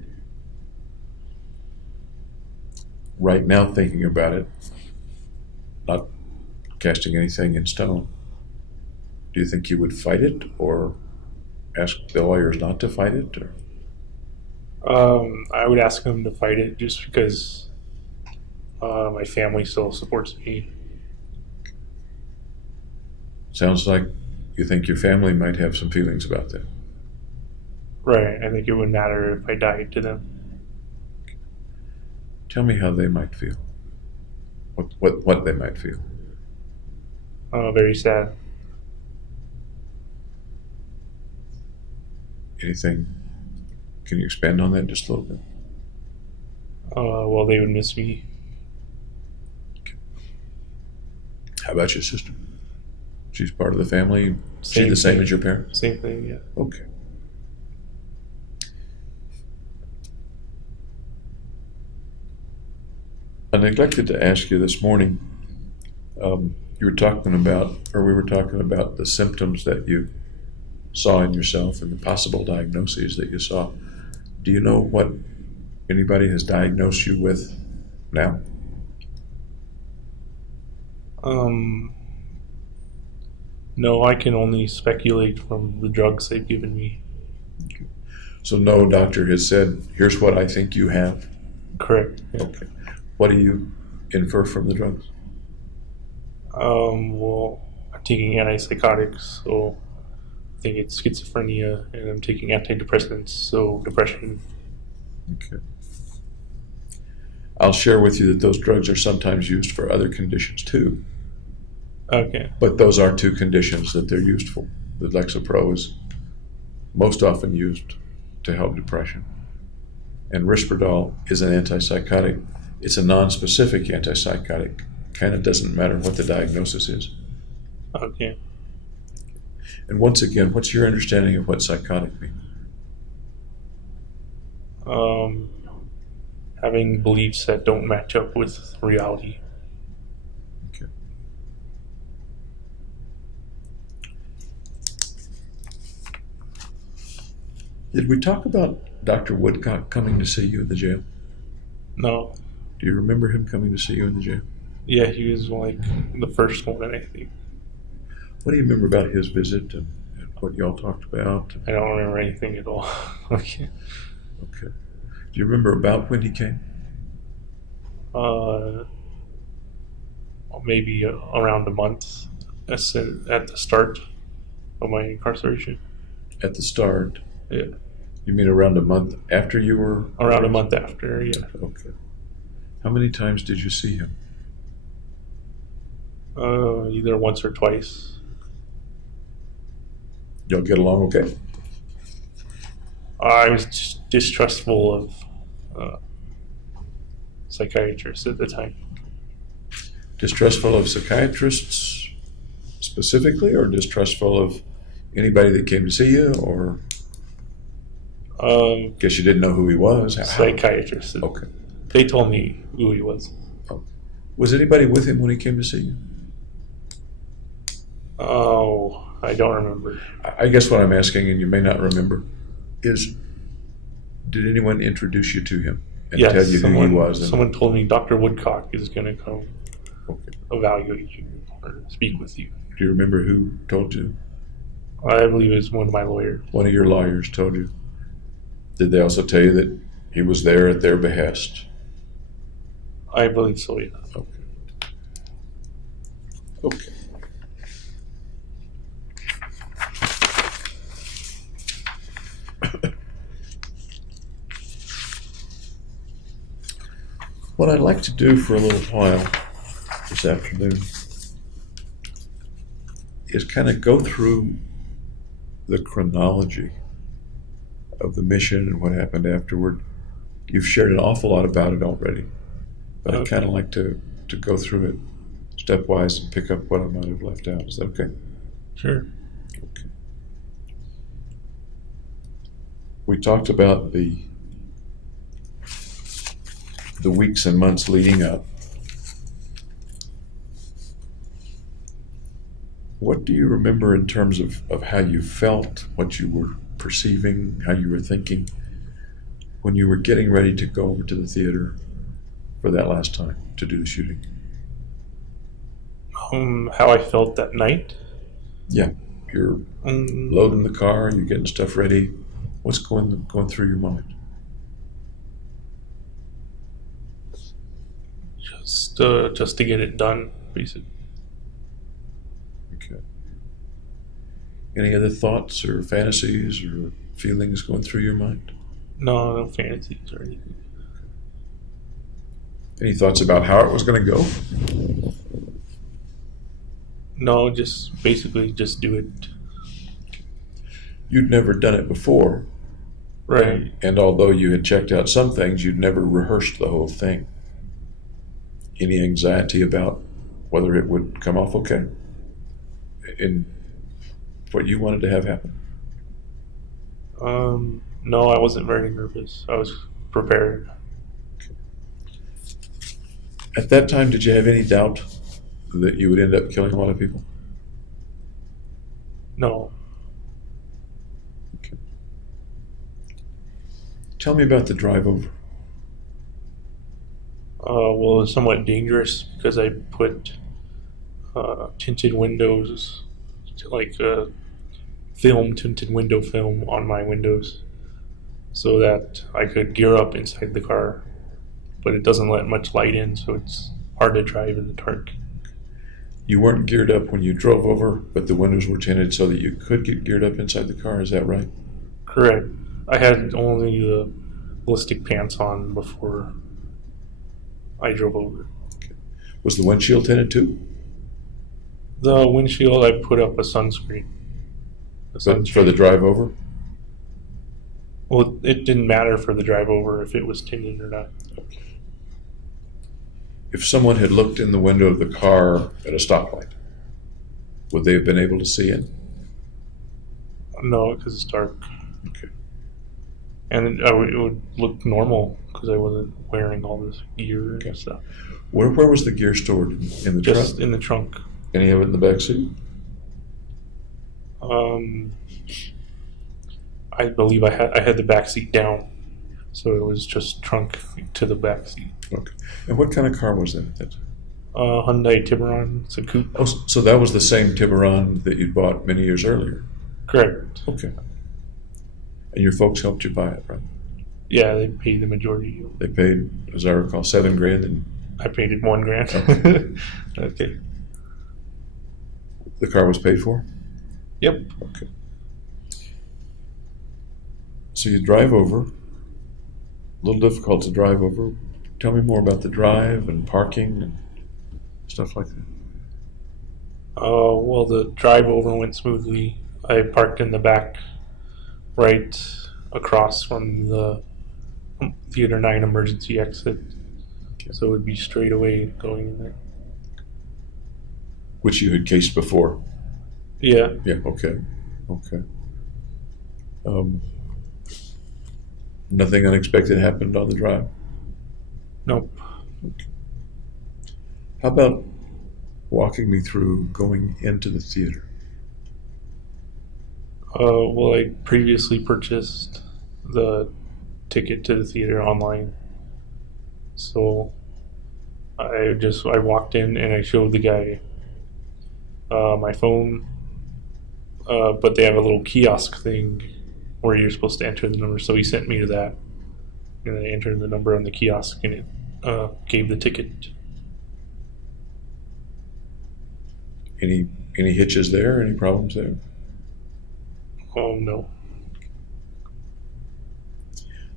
Right now, thinking about it, not casting anything in stone, do you think you would fight it or ask the lawyers not to fight it? Or? I would ask them to fight it just because my family still supports me. Sounds like you think your family might have some feelings about that. Right. I think it would matter if I died to them. Tell me how they might feel. What they might feel. Very sad. Anything? Can you expand on that just a little bit? Well, they would miss me. How about your sister? She's part of the family. She the same as your parents? Same thing, yeah. Okay. I neglected to ask you this morning. You were talking about, or we were talking about the symptoms that you saw in yourself and the possible diagnoses that you saw. Do you know what anybody has diagnosed you with now? No, I can only speculate from the drugs they've given me. So no doctor has said, here's what I think you have? Correct. Yeah. Okay. What do you infer from the drugs? Well, I'm taking antipsychotics, so I think it's schizophrenia, and I'm taking antidepressants, so depression. Okay. I'll share with you that those drugs are sometimes used for other conditions too. Okay. But those are two conditions that they're used for. The Lexapro is most often used to help depression. And Risperdal is an antipsychotic. It's a non-specific antipsychotic. Kind of doesn't matter what the diagnosis is. Okay. And once again, what's your understanding of what psychotic means? Having beliefs that don't match up with reality. Okay. Did we talk about Dr. Woodcock coming to see you in the jail? No. Do you remember him coming to see you in the jail? Yeah, he was like the first one, I think. What do you remember about his visit and what y'all talked about? I don't remember anything at all. Okay. Okay. Do you remember about when he came? Maybe around a month. That's at the start of my incarceration. At the start? Yeah. You mean around a month after you were? Around a month after, yeah. Okay. How many times did you see him? Either once or twice. Y'all get along okay? I was just distrustful of psychiatrists at the time. Distrustful of psychiatrists specifically, or distrustful of anybody that came to see you, or guess you didn't know who he was? Psychiatrists. Okay. They told me who he was. Oh. Was anybody with him when he came to see you? Oh, I don't remember. I guess what I'm asking, and you may not remember, is did anyone introduce you to him and Yes, tell you who he was? And, someone told me Dr. Woodcock is going to come okay. evaluate you or speak with you. Do you remember who told you? I believe it was one of my lawyers. One of your lawyers told you. Did they also tell you that he was there at their behest? I believe so, yeah. Okay. Okay. What I'd like to do for a little while this afternoon is kind of go through the chronology of the mission and what happened afterward. You've shared an awful lot about it already, but I'd kind of like to go through it stepwise and pick up what I might have left out. Is that okay? Sure. Okay. We talked about the weeks and months leading up. What do you remember in terms of how you felt, what you were perceiving, how you were thinking when you were getting ready to go over to the theater for that last time to do the shooting? How I felt that night? Yeah. You're loading the car, you're getting stuff ready. What's going through your mind? Just to get it done, basically. Okay. Any other thoughts or fantasies or feelings going through your mind? No fantasies or anything. Any thoughts about how it was going to go? No, just basically just do it. You'd never done it before. Right. And although you had checked out some things, you'd never rehearsed the whole thing. Any anxiety about whether it would come off okay in what you wanted to have happen? No, I wasn't very nervous. I was prepared. At that time, did you have any doubt that you would end up killing a lot of people? No. Okay. Tell me about the drive over. Well, it was somewhat dangerous because I put tinted windows, like tinted window film on my windows so that I could gear up inside the car. But it doesn't let much light in, so it's hard to drive in the dark. You weren't geared up when you drove over, but the windows were tinted so that you could get geared up inside the car. Is that right? Correct. I had only the ballistic pants on before I drove over. Okay. Was the windshield tinted too? The windshield, I put up a sunscreen. But for the drive over? Well, it didn't matter for the drive over if it was tinted or not. Okay. If someone had looked in the window of the car at a stoplight, would they have been able to see it? No, because it's dark. Okay. And it would look normal because I wasn't wearing all this gear and stuff. Where was the gear stored? In the Just trunk? in the trunk. Any of it in the back seat? I believe I had the back seat down, so it was just trunk to the back seat. Okay. And what kind of car was that? Hyundai Tiburon. It's a coupe. Oh, so that was the same Tiburon that you'd bought many years earlier? Correct. Okay. And your folks helped you buy it, right? Yeah, they paid the majority. They paid, as I recall, $7,000, and I paid it $1,000. Okay. the car was paid for? Yep. Okay. So you drive over. A little difficult to drive over. Tell me more about the drive and parking and stuff like that. Well, the drive over went smoothly. I parked in the back, right across from the Theater 9 emergency exit. Okay. So it would be straight away going in there. Which you had cased before? Yeah. Yeah, okay. Nothing unexpected happened on the drive? Nope. Okay. How about walking me through going into the theater? Well, I previously purchased the ticket to the theater online. So I walked in and I showed the guy my phone, but they have a little kiosk thing where you're supposed to enter the number. So he sent me to that, and I entered the number on the kiosk, and it gave the ticket. Any hitches there? Any problems there? Oh no.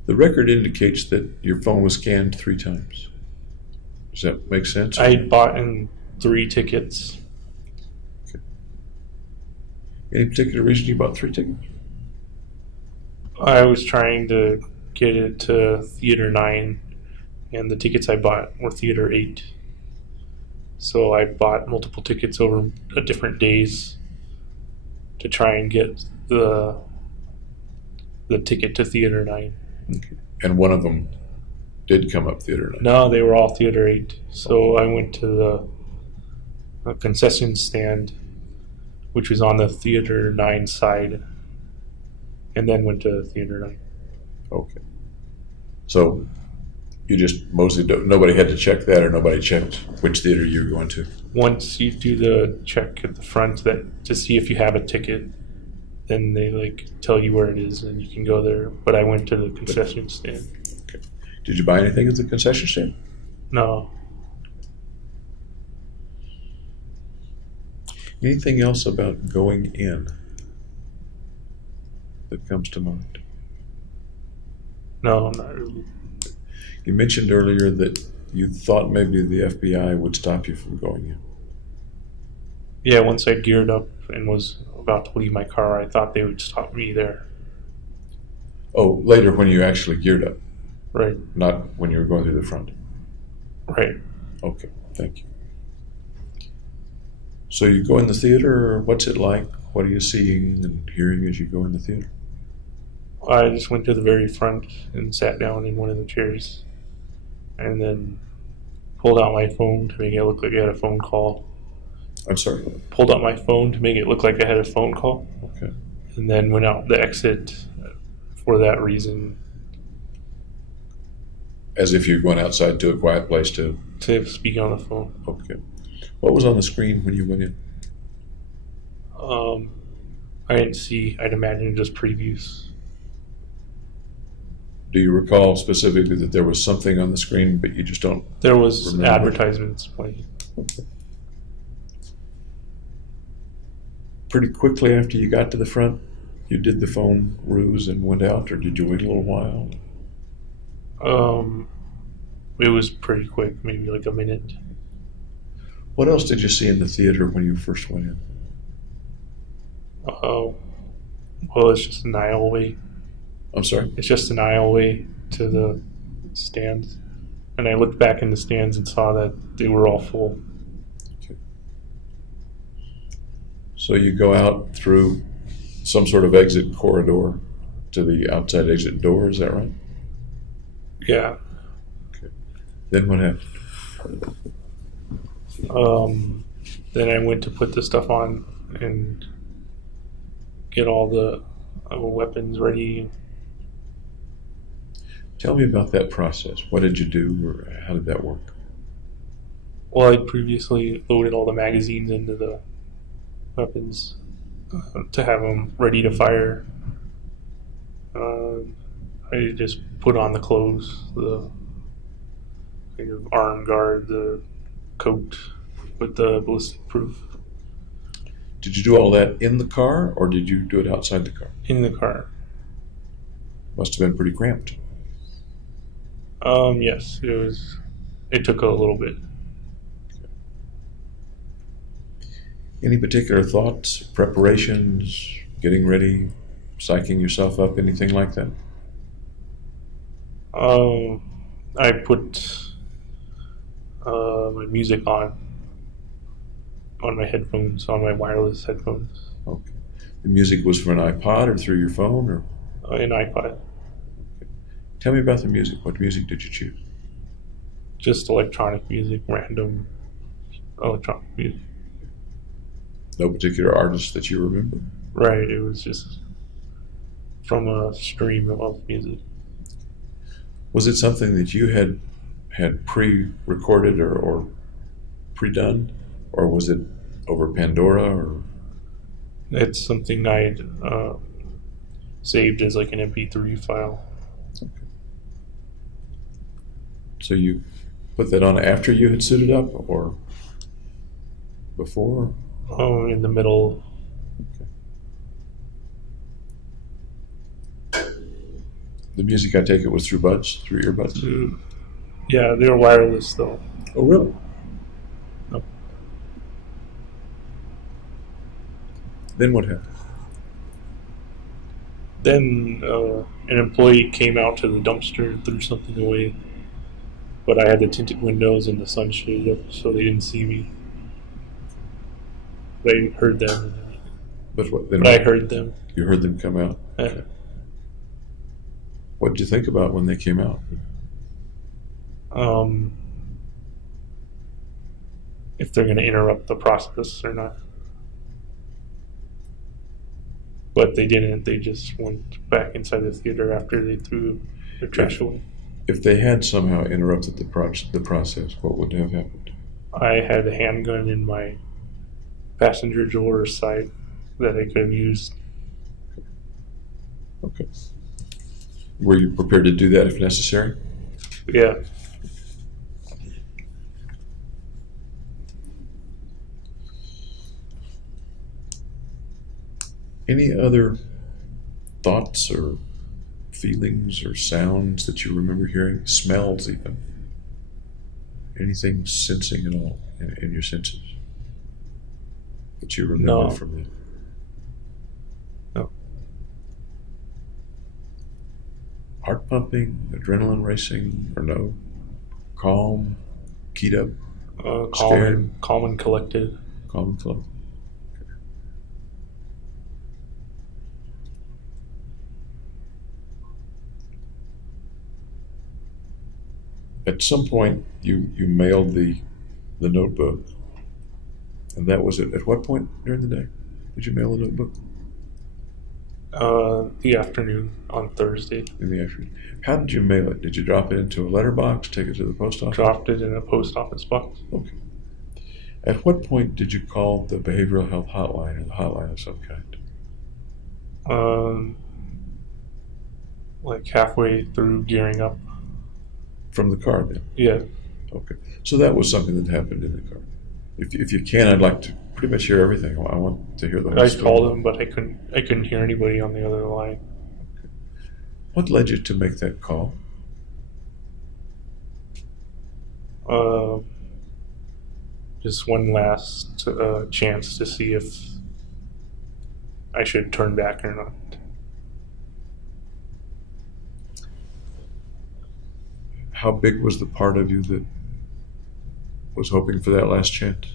The record indicates that your phone was scanned 3 times. Does that make sense? I bought in 3 tickets. Okay. Any particular reason you bought 3 tickets? I was trying to get it to Theater 9, and the tickets I bought were Theater 8. So I bought multiple tickets over different days to try and get the ticket to Theater 9. Okay. And one of them did come up Theater 9? No, they were all Theater 8. So I went to the concession stand, which was on the Theater 9 side, and then went to Theater 9. Okay. So you just mostly nobody had to check that, or nobody checked which theater you were going to? Once you do the check at the front that to see if you have a ticket, then they tell you where it is and you can go there. But I went to the concession stand. Okay. Did you buy anything at the concession stand? No. Anything else about going in that comes to mind? No, not really. You mentioned earlier that you thought maybe the FBI would stop you from going in. Yeah, once I geared up and was about to leave my car, I thought they would stop me there. Oh, later when you actually geared up, Right. not when you were going through the front. Right. Okay, thank you. So you go in the theater, what's it like? What are you seeing and hearing as you go in the theater? I just went to the very front and sat down in one of the chairs. And then pulled out my phone to make it look like I had a phone call. I'm sorry. Pulled out my phone to make it look like I had a phone call. Okay. And then went out the exit for that reason. As if you're going outside to a quiet place to Speak on the phone. Okay. What was on the screen when you went in? I didn't see. I'd imagine just previews. Do you recall specifically that there was something on the screen, but you just don't? There was Remember. advertisements playing. Okay. Pretty quickly after you got to the front, you did the phone ruse and went out, or did you wait a little while? It was pretty quick, maybe like a minute. What else did you see in the theater when you first went in? Well, it's just an aisle away. I'm sorry? It's just an aisle away to the stands. And I looked back in the stands and saw that they were all full. Okay. So you go out through some sort of exit corridor to the outside exit door, is that right? Yeah. Okay. Then what happened? Then I went to put the stuff on and get all the weapons ready. Tell me about that process. What did you do, or how did that work? Well, I'd previously loaded all the magazines into the weapons to have them ready to fire. I just put on the clothes, the kind of arm guard, the coat with the ballistic proof Did you do all that in the car, or did you do it outside the car? in the car. Must have been pretty cramped. Yes, it was. It took a little bit. Any particular thoughts, preparations, getting ready, psyching yourself up, anything like that? I put my music on my headphones, on my wireless headphones, Okay. The music was from an iPod or through your phone, or an iPod. tell me about the music. What music did you choose? Just electronic music, random electronic music. No particular artist that you remember? Right, it was just from a stream of music. Was it something that you had pre-recorded or pre-done, or was it over Pandora? Or It's something I'd saved as like an MP3 file. so you put that on after you had suited up, or before? In the middle. The music, I take it, was through earbuds? Yeah, they were wireless though. Oh, really? No. Then what happened? Then an employee came out to the dumpster and threw something away. But I had the tinted windows and the sun shaded up, so they didn't see me. They heard them. But what? But I heard them. You heard them come out? Okay. What did you think about when they came out? If they're going to interrupt the process or not. But they didn't. They just went back inside the theater after they threw the trash away. If they had somehow interrupted the process, what would have happened? I had a handgun in my passenger door side that I could have used. Okay. Were you prepared to do that if necessary? Yeah. Any other thoughts or feelings or sounds that you remember hearing? Smells, even? Anything sensing at all in your senses that you remember No. from that? No. Heart pumping, adrenaline racing, or no? Calm, keyed up, scared? Calm and collected. Calm and collected. at some point you mailed the notebook, and that was it. At what point during the day did you mail the notebook? The afternoon on Thursday. In the afternoon. How did you mail it? Did you drop it into a letterbox, take it to the post office? Dropped it in a post office box. Okay. At what point did you call the behavioral health hotline or the hotline of some kind? Like halfway through gearing up. From the car then? Yeah. Okay. So that was something that happened in the car. If you can, I'd like to pretty much hear everything. I want to hear the whole I story. called him, but I couldn't hear anybody on the other line. What led you to make that call? Just one last chance to see if I should turn back or not. How big was the part of you that was hoping for that last chance?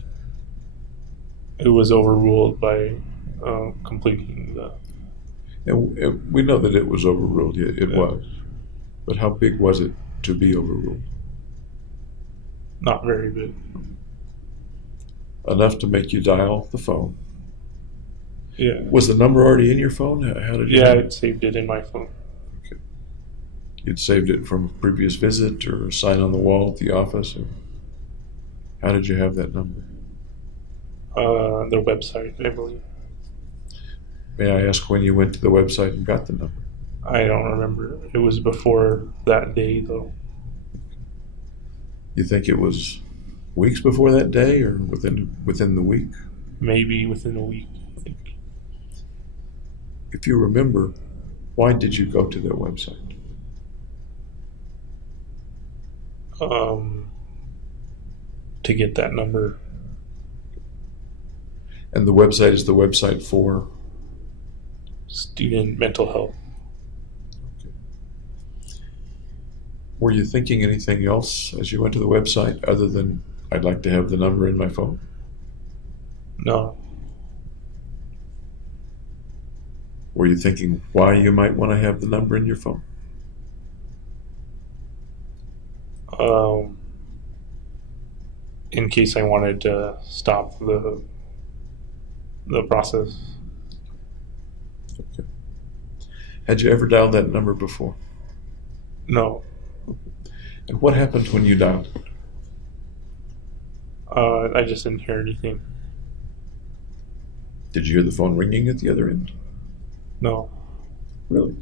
It was overruled by completing the. And we know that it was overruled. It Yeah. was. But how big was it to be overruled? Not very big. Enough to make you dial the phone. Yeah. Was the number already in your phone? How did you? Yeah, know? I saved it in my phone. Okay. You'd saved it from a previous visit or a sign on the wall at the office? Or how did you have that number? Their website, I believe. May I ask when you went to the website and got the number? I don't remember. It was before that day, though. You think it was weeks before that day or within the week? Maybe within a week, I think. If you remember, why did you go to that website? To get that number. And the website is the website for? Student mental health. Were you thinking anything else as you went to the website other than, I'd like to have the number in my phone? No. Were you thinking why you might want to have the number in your phone? In case I wanted to stop the process. Okay. Had you ever dialed that number before? No. And what happened when you dialed it? I just didn't hear anything. Did you hear the phone ringing at the other end? No. Really?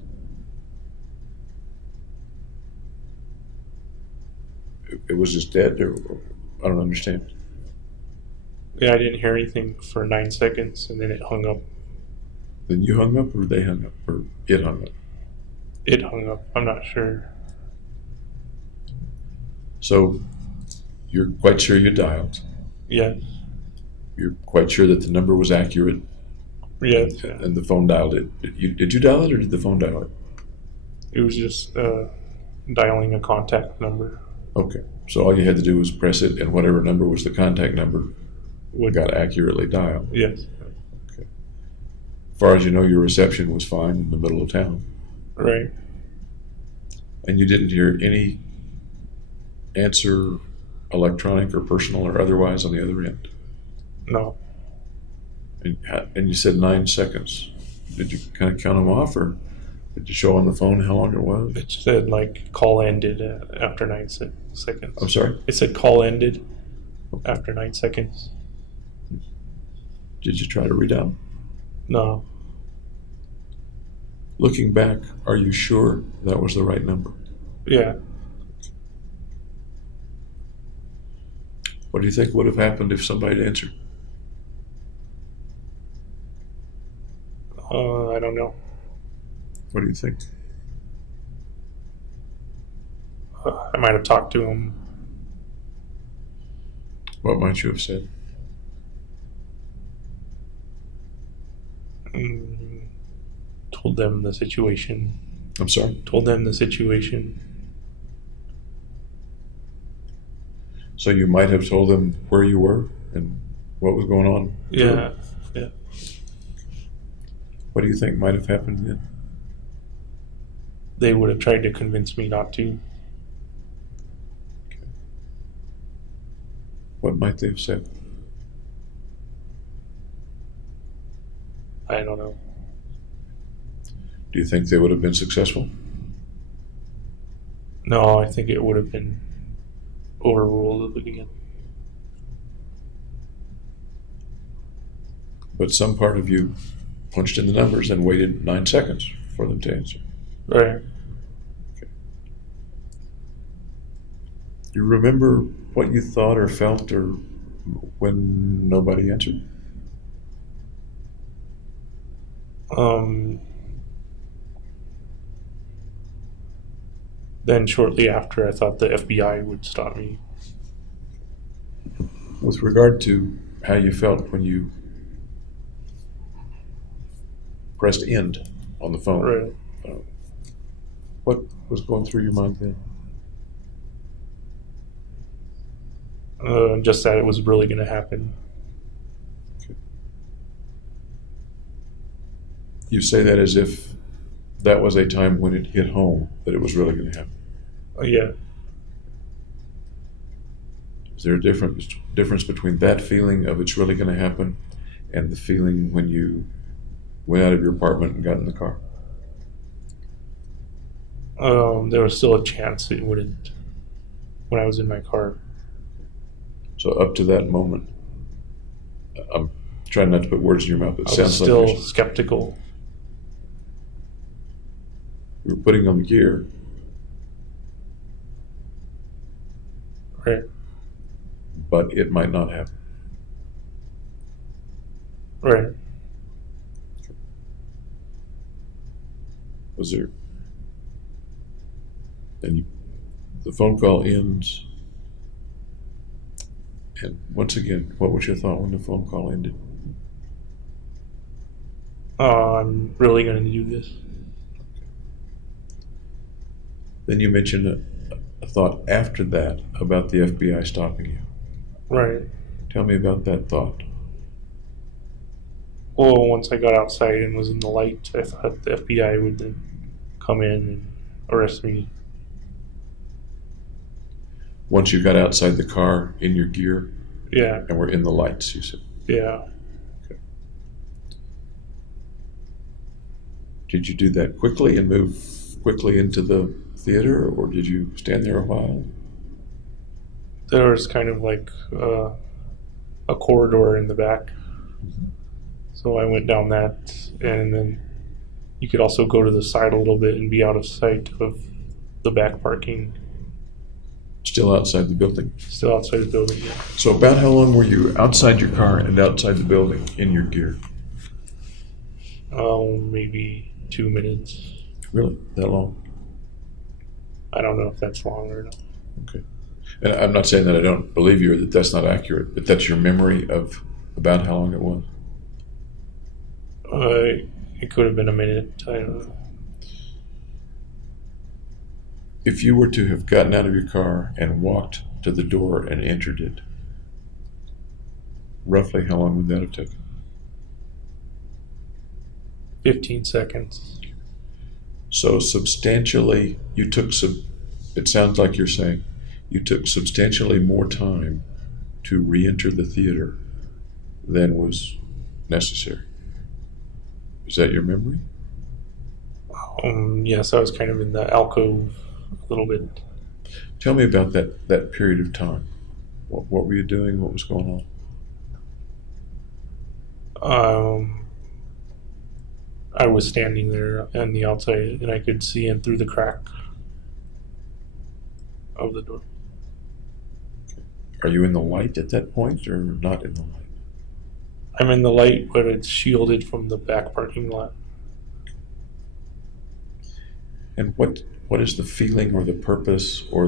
It was just dead, or I don't understand. Yeah, I didn't hear anything for 9 seconds, and then it hung up. Then you hung up, or they hung up, or it hung up? It hung up. I'm not sure. So you're quite sure you dialed. Yeah. You're quite sure that the number was accurate, Yeah. and the phone dialed it. Did you dial it, or did the phone dial it? It was just dialing a contact number. Okay. So all you had to do was press it, and whatever number was the contact number got accurately dialed. Yes. Okay. As far as you know, your reception was fine in the middle of town. Right. And you didn't hear any answer, electronic or personal or otherwise, on the other end. No. And you said 9 seconds. Did you kind of count them off, or did you show on the phone how long it was? It said like call ended after 9 seconds. I'm sorry? It said call ended after 9 seconds. Did you try to redial? No. Looking back, are you sure that was the right number? Yeah. What do you think would have happened if somebody had answered? I don't know. What do you think? I might have talked to him. What might you have said? Told them the situation. I'm sorry? Told them the situation. So you might have told them where you were and what was going on? Yeah. Yeah. What do you think might have happened then? They would have tried to convince me not to. What might they have said? I don't know. Do you think they would have been successful? No, I think it would have been overruled at the beginning. But some part of you punched in the numbers and waited 9 seconds for them to answer. Right. Do you remember what you thought or felt or when nobody answered? Then shortly after, I thought the FBI would stop me. With regard to how you felt when you pressed end on the phone, Right. what was going through your mind then? Just that it was really going to happen. You say that as if that was a time when it hit home that it was really going to happen. Yeah. Is there a difference between that feeling of it's really going to happen and the feeling when you went out of your apartment and got in the car? There was still a chance it wouldn't when I was in my car. So up to that moment, I'm trying not to put words in your mouth. It I was sounds still like skeptical. you were putting on the gear, Right. but it might not happen. Right. Was there? And the phone call ends. And once again, what was your thought when the phone call ended? I'm really going to do this. Then you mentioned a thought after that about the FBI stopping you. Right. Tell me about that thought. Well, once I got outside and was in the light, I thought the FBI would then come in and arrest me. Once you got outside the car in your gear Yeah. and were in the lights, you said. Yeah. Did you do that quickly and move quickly into the theater, or did you stand there a while? There was kind of like a corridor in the back. So I went down that, and then you could also go to the side a little bit and be out of sight of the back parking. Still outside the building. Still outside the building. Yeah. So about how long were you outside your car and outside the building in your gear? Maybe 2 minutes. Really? That long? I don't know if that's long or not. Okay. And I'm not saying that I don't believe you or that that's not accurate, but that's your memory of about how long it was? It could have been a minute. I don't know. If you were to have gotten out of your car and walked to the door and entered it, roughly how long would that have taken? 15 seconds. So substantially, it sounds like you're saying, you took substantially more time to re-enter the theater than was necessary. Is that your memory? Yes, I was kind of in the alcove a little bit. Tell me about that period of time. What were you doing? What was going on? I was standing there on the outside, and I could see in through the crack of the door. Are you in the light at that point or not in the light? I'm in the light, but it's shielded from the back parking lot. And what is the feeling or the purpose or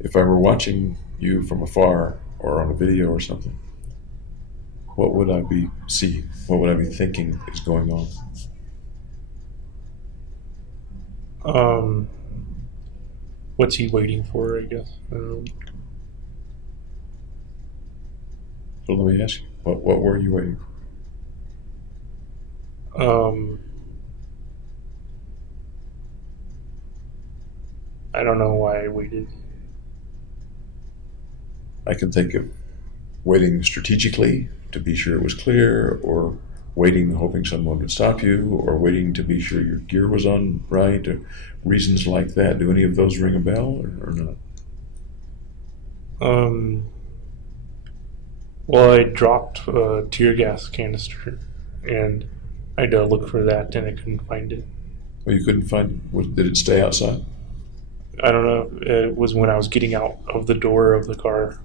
if I were watching you from afar or on a video or something, what would I be seeing? What would I be thinking is going on? What's he waiting for, I guess? So let me ask you, what were you waiting for? I don't know why I waited. I can think of waiting strategically to be sure it was clear, or waiting hoping someone would stop you, or waiting to be sure your gear was on right, or reasons like that. Do any of those ring a bell or not? Well, I dropped a tear gas canister, and I had to look for that, and I couldn't find it. Well, you couldn't find it? Did it stay outside? I don't know. It was when I was getting out of the door of the car.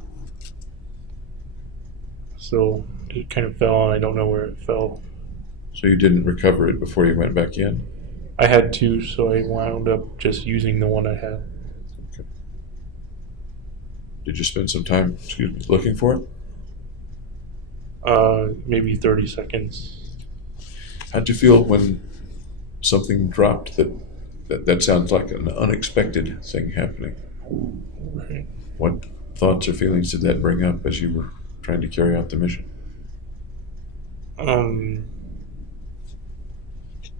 So it kind of fell, and I don't know where it fell. So you didn't recover it before you went back in? I had two, so I wound up just using the one I had. Okay. Did you spend some time, looking for it? Maybe 30 seconds. How'd you feel when something dropped that sounds like an unexpected thing happening? Right. What thoughts or feelings did that bring up as you were trying to carry out the mission?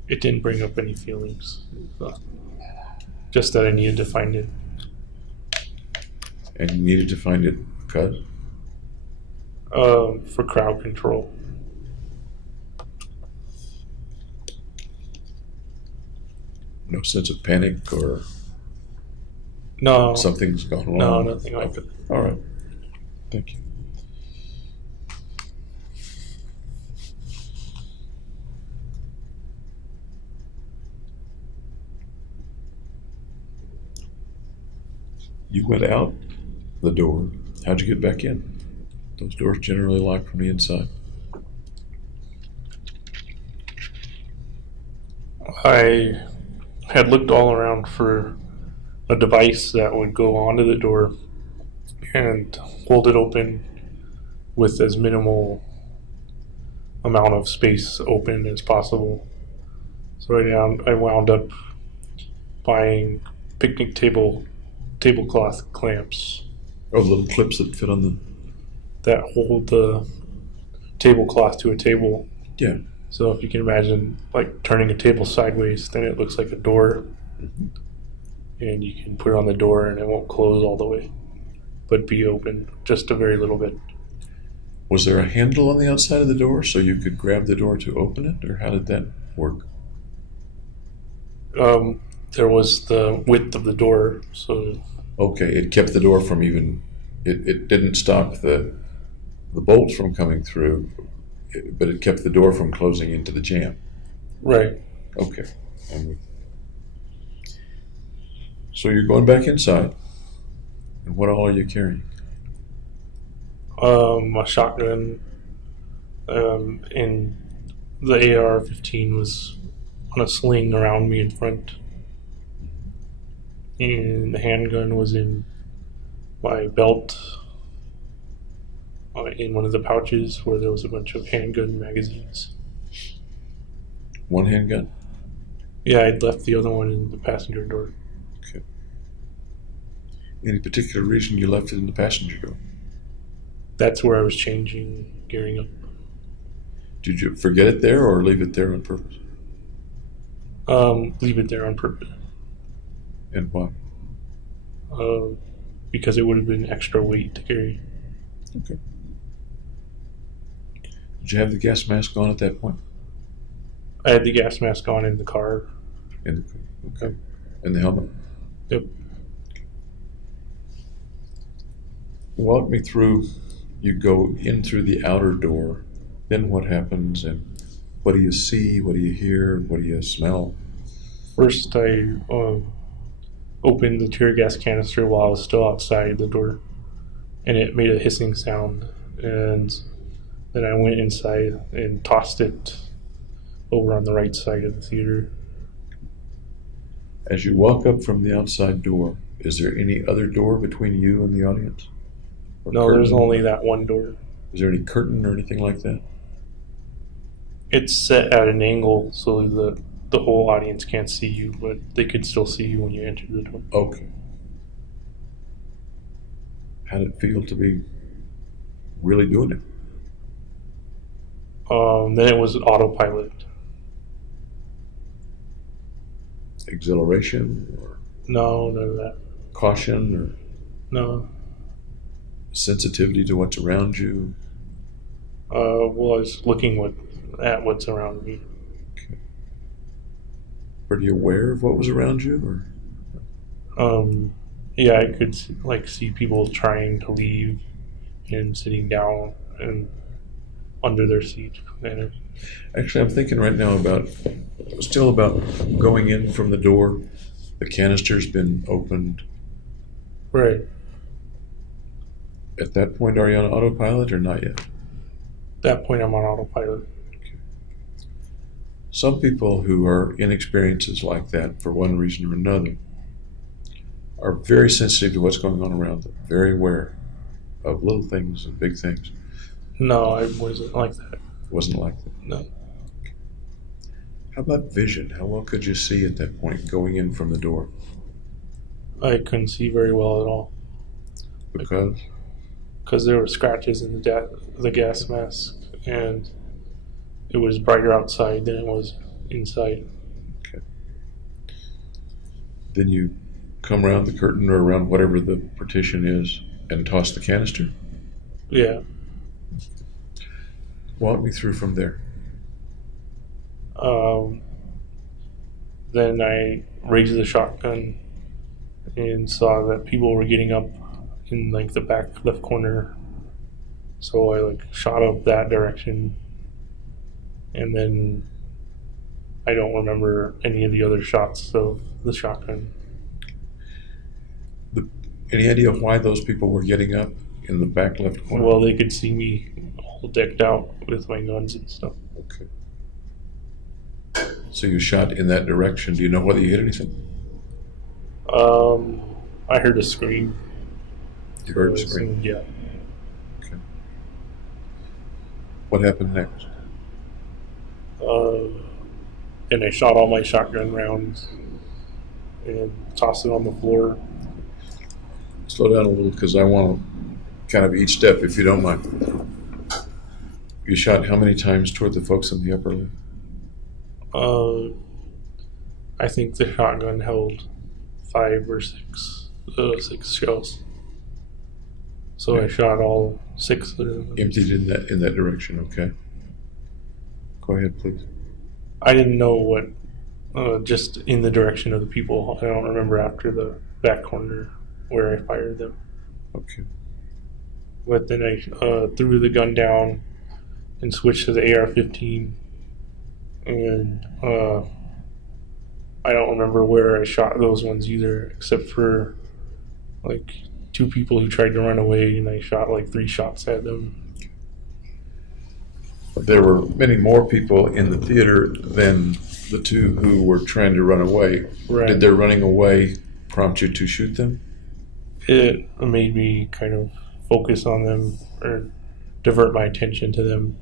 It didn't bring up any feelings. Just that I needed to find it. And you needed to find it because? For crowd control. No sense of panic or No. something's gone wrong? No, nothing like that. All right. Thank you. You went out the door. How'd you get back in? Those doors generally lock from the inside. I had looked all around for a device that would go onto the door and hold it open with as minimal amount of space open as possible. So I wound up buying picnic tablecloth clamps Oh, the little clips that fit on the... that hold the tablecloth to a table. Yeah. So if you can imagine like turning a table sideways, then it looks like a door. Mm-hmm. And you can put it on the door and it won't close all the way, but be open just a very little bit. Was there a handle on the outside of the door so you could grab the door to open it, or how did that work? There was the width of the door, so Okay, it kept the door from even... It didn't stop the bolts from coming through, but it kept the door from closing into the jamb. right. Okay. So you're going back inside, and what all are you carrying? A shotgun, and the AR-15 was on a sling around me in front, and the handgun was in my belt, in one of the pouches where there was a bunch of handgun magazines. One handgun? Yeah, I'd left the other one in the passenger door. Okay. Any particular reason you left it in the passenger door? That's where I was changing, gearing up. Did you forget it there or leave it there on purpose? Leave it there on purpose. And why? Because it would have been extra weight to carry. Okay. Did you have the gas mask on at that point? I had the gas mask on in the car. Okay. And the helmet? Yep. Walk me through, you go in through the outer door, then what happens, and what do you see, what do you hear, what do you smell? First, I opened the tear gas canister while I was still outside the door, and it made a hissing sound. And then I went inside and tossed it over on the right side of the theater. As you walk up from the outside door, is there any other door between you and the audience? Or No, there's curtain? only that one door. Is there any curtain or anything like that? It's set at an angle so the whole audience can't see you, but they could still see you when you enter the door. Okay. How did it feel to be really doing it? Then it was autopilot. Exhilaration or No, none of that. caution or... No. sensitivity to what's around you? Well, I was looking at what's around me. Pretty aware of what was around you, or Yeah, I could see people trying to leave and sitting down and under their seat. actually, I'm thinking right now still about going in from the door. The canister's been opened. Right. At that point, are you on autopilot or not yet? At that point, I'm on autopilot. Some people who are in experiences like that, for one reason or another, are very sensitive to what's going on around them, very aware of little things and big things. No, I wasn't like that. Wasn't like that. No. How about vision? How well could you see at that point going in from the door? I couldn't see very well at all Because there were scratches in the gas mask, and it was brighter outside than it was inside. okay. Then you come around the curtain or around whatever the partition is and toss the canister. Yeah. Walk me through from there. Then I raised the shotgun and saw that people were getting up in the back left corner. So I shot up that direction, and then I don't remember any of the other shots of the shotgun. Any idea why those people were getting up in the back left corner? Well, they could see me all decked out with my guns and stuff. Okay. So you shot in that direction. Do you know whether you hit anything? I heard a scream. You heard a scream? Yeah. Okay. What happened next? And I shot all my shotgun rounds and tossed it on the floor. Slow down a little because I want to kind of each step, if you don't mind. You shot how many times toward the folks in the upper lip? I think the shotgun held 5 or 6 shells. So I shot all 6 of them. Emptied in that direction, okay. Go ahead, please. I didn't know what, just in the direction of the people. I don't remember after the back corner where I fired them. Okay. But then I threw the gun down and switched to the AR-15. And I don't remember where I shot those ones either, except for 2 people who tried to run away, and I shot 3 shots at them. There were many more people in the theater than the 2 who were trying to run away. Right. Did their running away prompt you to shoot them? It made me kind of focus on them or divert my attention to them,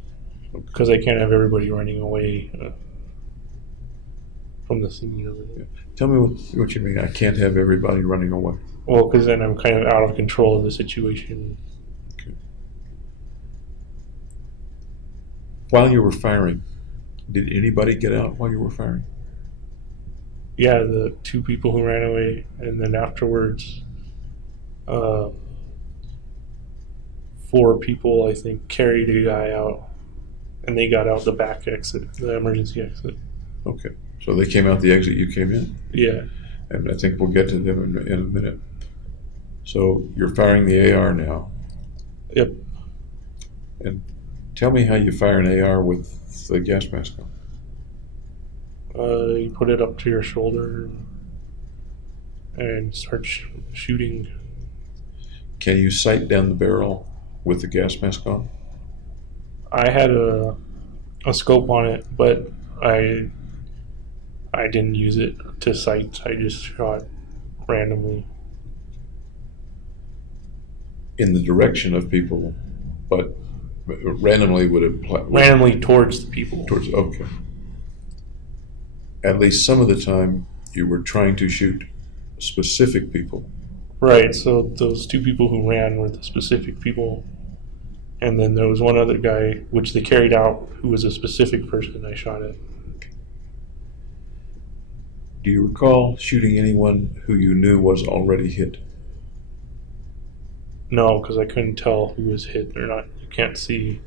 because I can't have everybody running away from the scene of it. Tell me what you mean. I can't have everybody running away. Well, because then I'm kind of out of control of the situation. Okay. While you were firing, did anybody get out while you were firing? Yeah, the 2 people who ran away, and then afterwards, 4 people, I think, carried a guy out, and they got out the back exit, the emergency exit. Okay. So they came out the exit you came in? Yeah. And I think we'll get to them in a minute. So you're firing the AR now. Yep. And tell me how you fire an AR with the gas mask on. You put it up to your shoulder and start shooting. Can you sight down the barrel with the gas mask on? I had a scope on it, but I didn't use it to sight. I just shot randomly. In the direction of people, but randomly would apply. Randomly towards the people. Okay. At least some of the time you were trying to shoot specific people. Right, so those 2 people who ran were the specific people. And then there was one other guy, which they carried out, who was a specific person I shot at. Do you recall shooting anyone who you knew was already hit? No, because I couldn't tell who was hit or not. You can't see.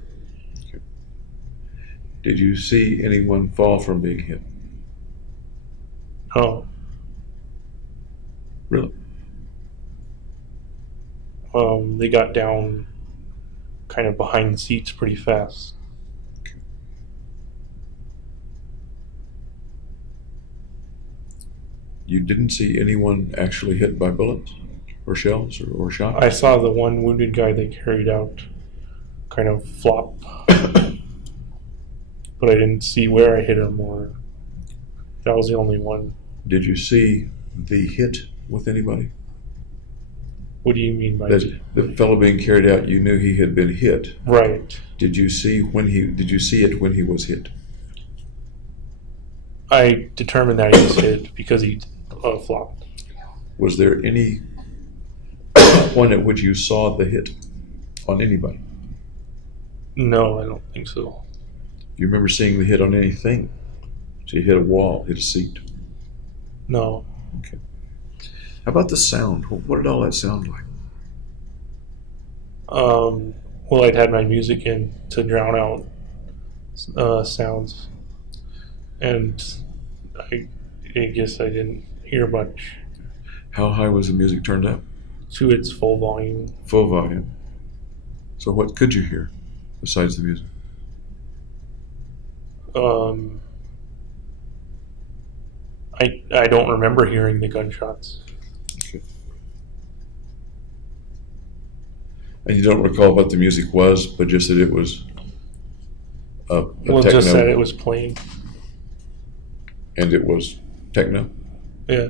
Did you see anyone fall from being hit? No. Really? They got down kind of behind the seats pretty fast. You didn't see anyone actually hit by bullets or shells or shots? I saw the one wounded guy they carried out kind of flop, but I didn't see where I hit him, or that was the only one. Did you see the hit with anybody? What do you mean by That the fellow being carried out, you knew he had been hit. Right. Did you see it when he was hit? I determined that he was hit because he flopped. Was there any point at which you saw the hit on anybody? No, I don't think so. You remember seeing the hit on anything? So you hit a wall, hit a seat. No. Okay. How about the sound? What did all that sound like? Well, I'd had my music in to drown out sounds, and I guess I didn't hear much. How high was the music turned up? To its full volume. Full volume. So what could you hear besides the music? I don't remember hearing the gunshots. Okay. And you don't recall what the music was, but just that it was Well, techno, just that it was playing. and it was techno. Yeah.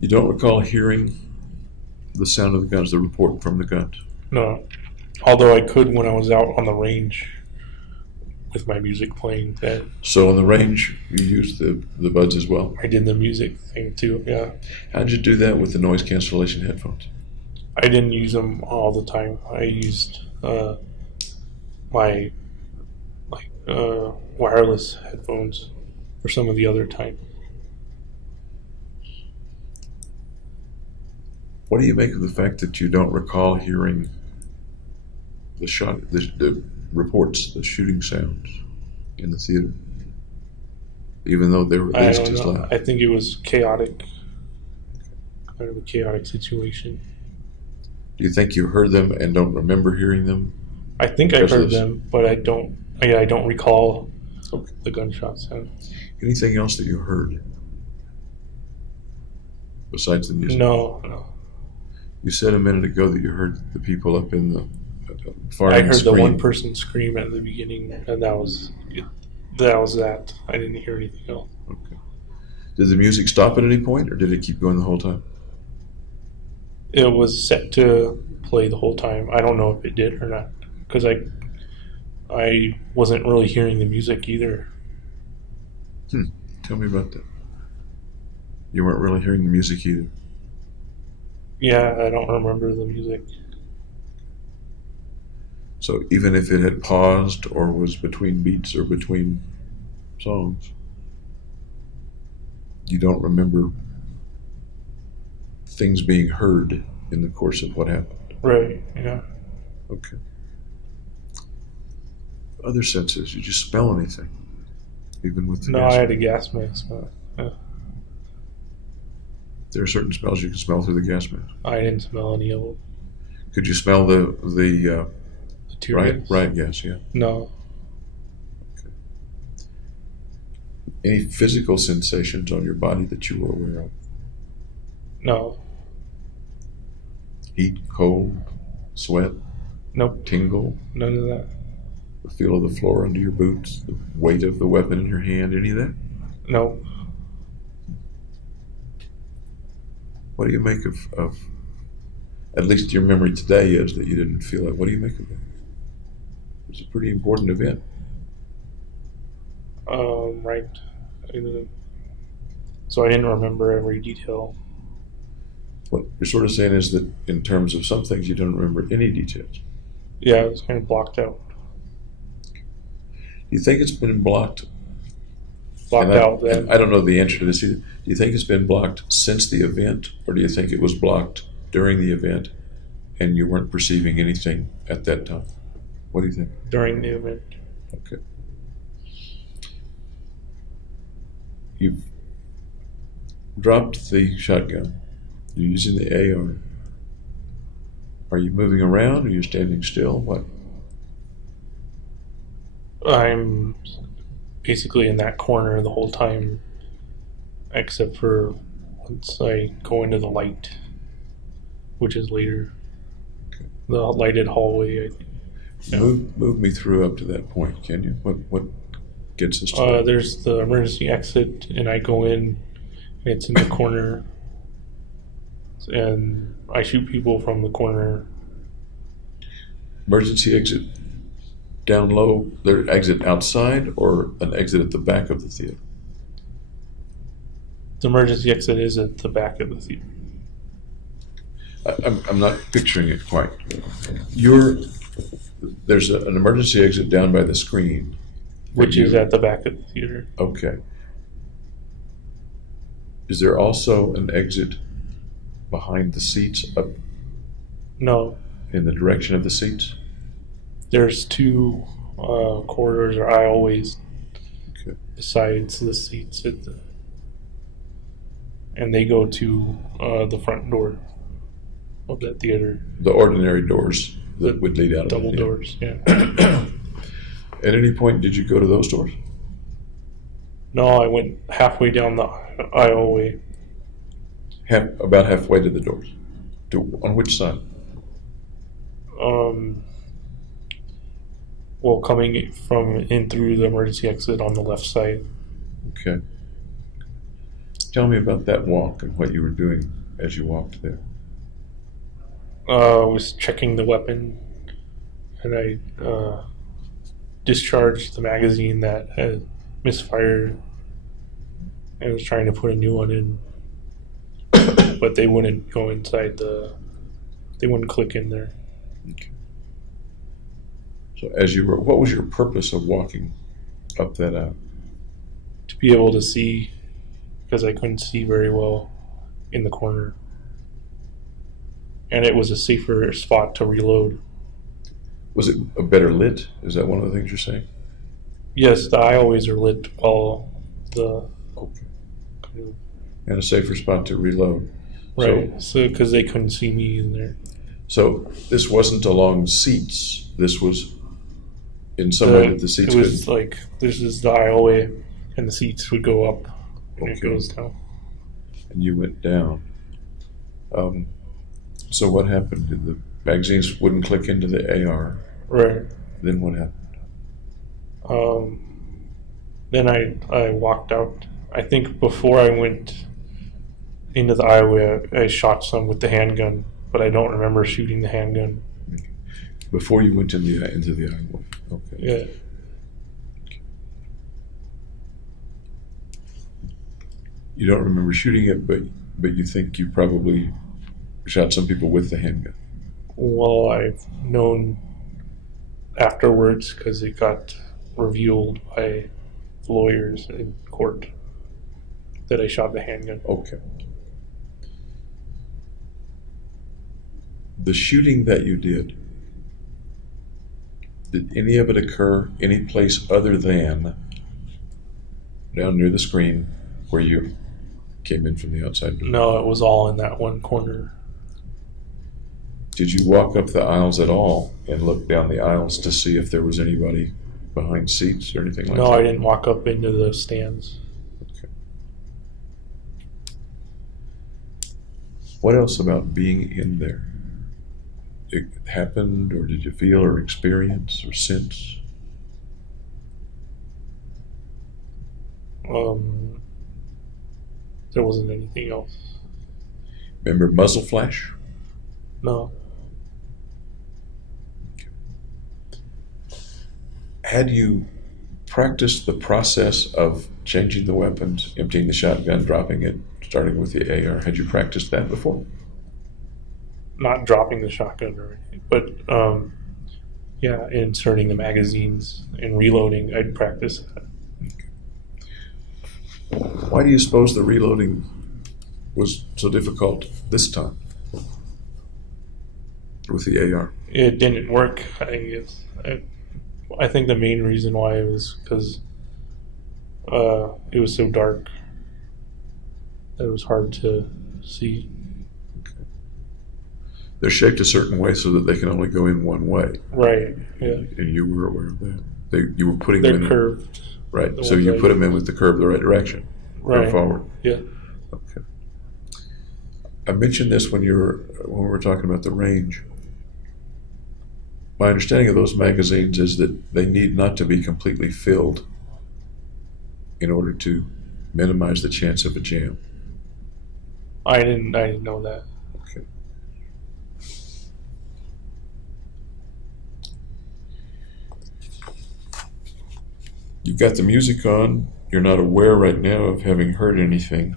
You don't recall hearing the sound of the guns, the report from the guns. No. Although I could when I was out on the range with my music playing. That So on the range, you used the buds as well. I did the music thing too. Yeah. How'd you do that with the noise cancellation headphones? I didn't use them all the time. I used my wireless headphones for some of the other time. What do you make of the fact that you don't recall hearing the reports, the shooting sounds in the theater, even though they were at I least don't as know. loud? I think it was chaotic, kind of a chaotic situation. Do you think you heard them and don't remember hearing them? I think I Because of heard this. them, but I don't. I don't recall Okay. the gunshots. Anything else that you heard besides the music? No. You said a minute ago that you heard the people up in the far I end heard scream. the one person scream at the beginning, and that was it. That was that. I didn't hear anything else. Okay. Did the music stop at any point, or did it keep going the whole time? It was set to play the whole time. I don't know if it did or not, because I wasn't really hearing the music either. Tell me about that. You weren't really hearing the music either. Yeah, I don't remember the music. So even if it had paused or was between beats or between songs, you don't remember things being heard in the course of what happened. Right, yeah. Okay. Other senses, did you smell anything? Even with the No, gas I had a gas mask. There are certain smells you can smell through the gas mask. I didn't smell any of them. Could you smell the The tear gas? riot gas? Yeah. No. Any physical sensations on your body that you were aware of? No. Heat, cold, sweat, Nope. tingle, None of that. the feel of the floor under your boots, the weight of the weapon in your hand, any of that? Nope. What do you make of at least your memory today is that you didn't feel it? What do you make of that? It's a pretty important event. Right. So I didn't remember every detail. What you're sort of saying is that in terms of some things, you don't remember any details. Yeah, it was kind of blocked out. Do you think it's been blocked? Blocked out then. I don't know the answer to this either. Do you think it's been blocked since the event, or do you think it was blocked during the event and you weren't perceiving anything at that time? What do you think? During the event. Okay. You've dropped the shotgun. You're using the AR. Are you moving around? Are you standing still? What? I'm basically in that corner the whole time, except for once I go into the light, which is later. Okay. The lighted hallway, I think. Yeah. Move me through up to that point, can you? What gets us to that? There's the emergency exit, and I go in, and it's in the corner, and I shoot people from the corner. Emergency exit down low, their exit outside or an exit at the back of the theater? The emergency exit is at the back of the theater. I'm not picturing it quite. There's an emergency exit down by the screen. Which is at the back of the theater. Okay. Is there also an exit behind the seats up No, in the direction of the seats? there's two corridors or aisleways Okay. besides the seats at the, and they go to the front door of that theater. The ordinary doors that would lead out of Double the theater. doors, yeah. At any point, did you go to those doors? No, I went halfway down the aisleway. About halfway to the doors. On which side? Well, coming from in through the emergency exit on the left side. Okay. Tell me about that walk and what you were doing as you walked there. I was checking the weapon, and I discharged the magazine that had misfired, and was trying to put a new one in, but they wouldn't go inside they wouldn't click in there. Okay. So as you were, what was your purpose of walking up that aisle? To be able to see, because I couldn't see very well in the corner. And it was a safer spot to reload. Was it a better lit? Is that one of the things you're saying? Yes, the aisleways are lit while the... Okay. And a safer spot to reload. Right, so because they couldn't see me in there. So this wasn't along seats. This was in some way that the seats It was could... like, this is the aisleway, and the seats would go up, and it Okay. goes down. And you went down. So what happened? The magazines wouldn't click into the AR. Right. Then what happened? Then I walked out. I think before I went into the aisleway, I shot some with the handgun, but I don't remember shooting the handgun. Before you went into the aisleway. Okay. Yeah. You don't remember shooting it, but you think you probably shot some people with the handgun. Well, I've known afterwards because it got revealed by lawyers in court that I shot the handgun. Okay. The shooting that you did any of it occur any place other than down near the screen where you came in from the outside door? No, it was all in that one corner. Did you walk up the aisles at all and look down the aisles to see if there was anybody behind seats or anything like that? No, I didn't walk up into the stands. Okay. What else about being in there? It happened, or did you feel or experience or sense? There wasn't anything else. Remember muzzle flash? No. Had you practiced the process of changing the weapons, emptying the shotgun, dropping it, starting with the AR? Had you practiced that before? not dropping the shotgun or anything, but yeah, inserting the magazines and reloading. I'd practice that. Why do you suppose the reloading was so difficult this time with the AR? It didn't work. I guess. I think the main reason why was because it was so dark that it was hard to see. They're shaped a certain way so that they can only go in one way. Right. Yeah. And you were aware of that. You were putting They're them in. curved. Right. the So ones you I- put them in with the curve the right direction. Right. Or forward. Yeah. Okay. I mentioned this when we were talking about the range. My understanding of those magazines is that they need not to be completely filled in order to minimize the chance of a jam. I didn't know that. Okay. You've got the music on. You're not aware right now of having heard anything.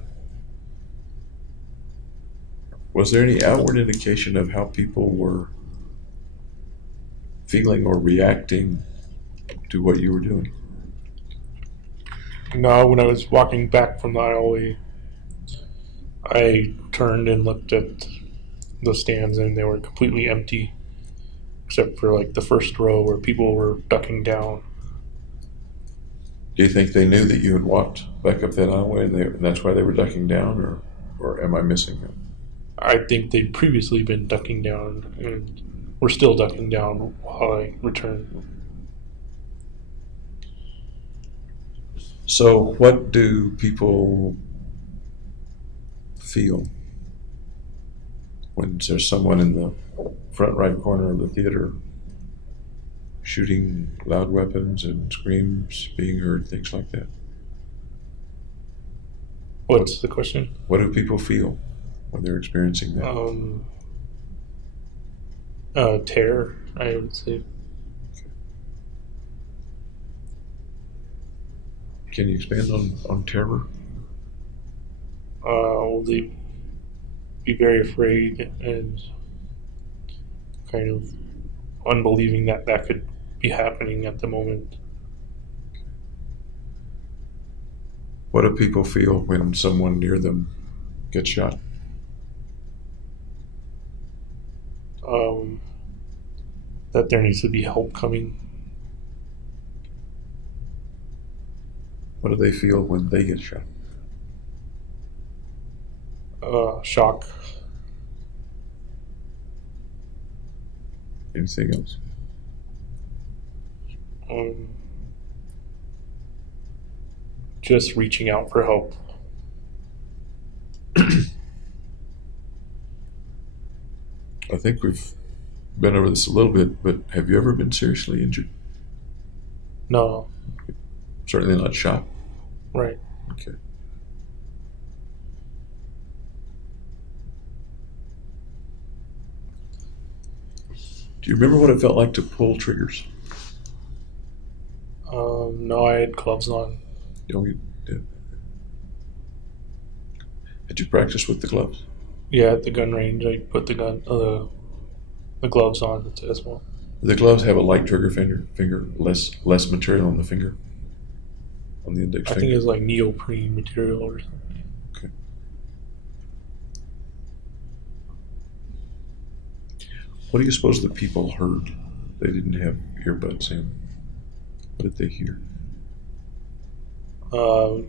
Was there any outward indication of how people were feeling or reacting to what you were doing? No, when I was walking back from the aisleway, I turned and looked at the stands, and they were completely empty, except for like the first row where people were ducking down. Do you think they knew that you had walked back up that aisleway and that's why they were ducking down, or am I missing it? I think they'd previously been ducking down, and were still ducking down while I returned. So what do people feel when there's someone in the front right corner of the theater shooting loud weapons and screams being heard, things like that? What's the question? What do people feel when they're experiencing that? Terror, I would say. Can you expand on terror? Will they be very afraid and kind of unbelieving that that could be happening at the moment. What do people feel when someone near them gets shot? That there needs to be help coming. What do they feel when they get shot? Shock. Anything else? Just reaching out for help. I think we've been over this a little bit, but have you ever been seriously injured? No. Certainly not shot. Right. Okay. Do you remember what it felt like to pull triggers? No, I had gloves on. You did. Had you practiced with the gloves? Yeah, at the gun range, I put the gloves on as well. The gloves have a light trigger finger, less material on the finger, on the index I finger. think it's like neoprene material or something. Okay. What do you suppose the people heard? They didn't have earbuds in. What did they hear?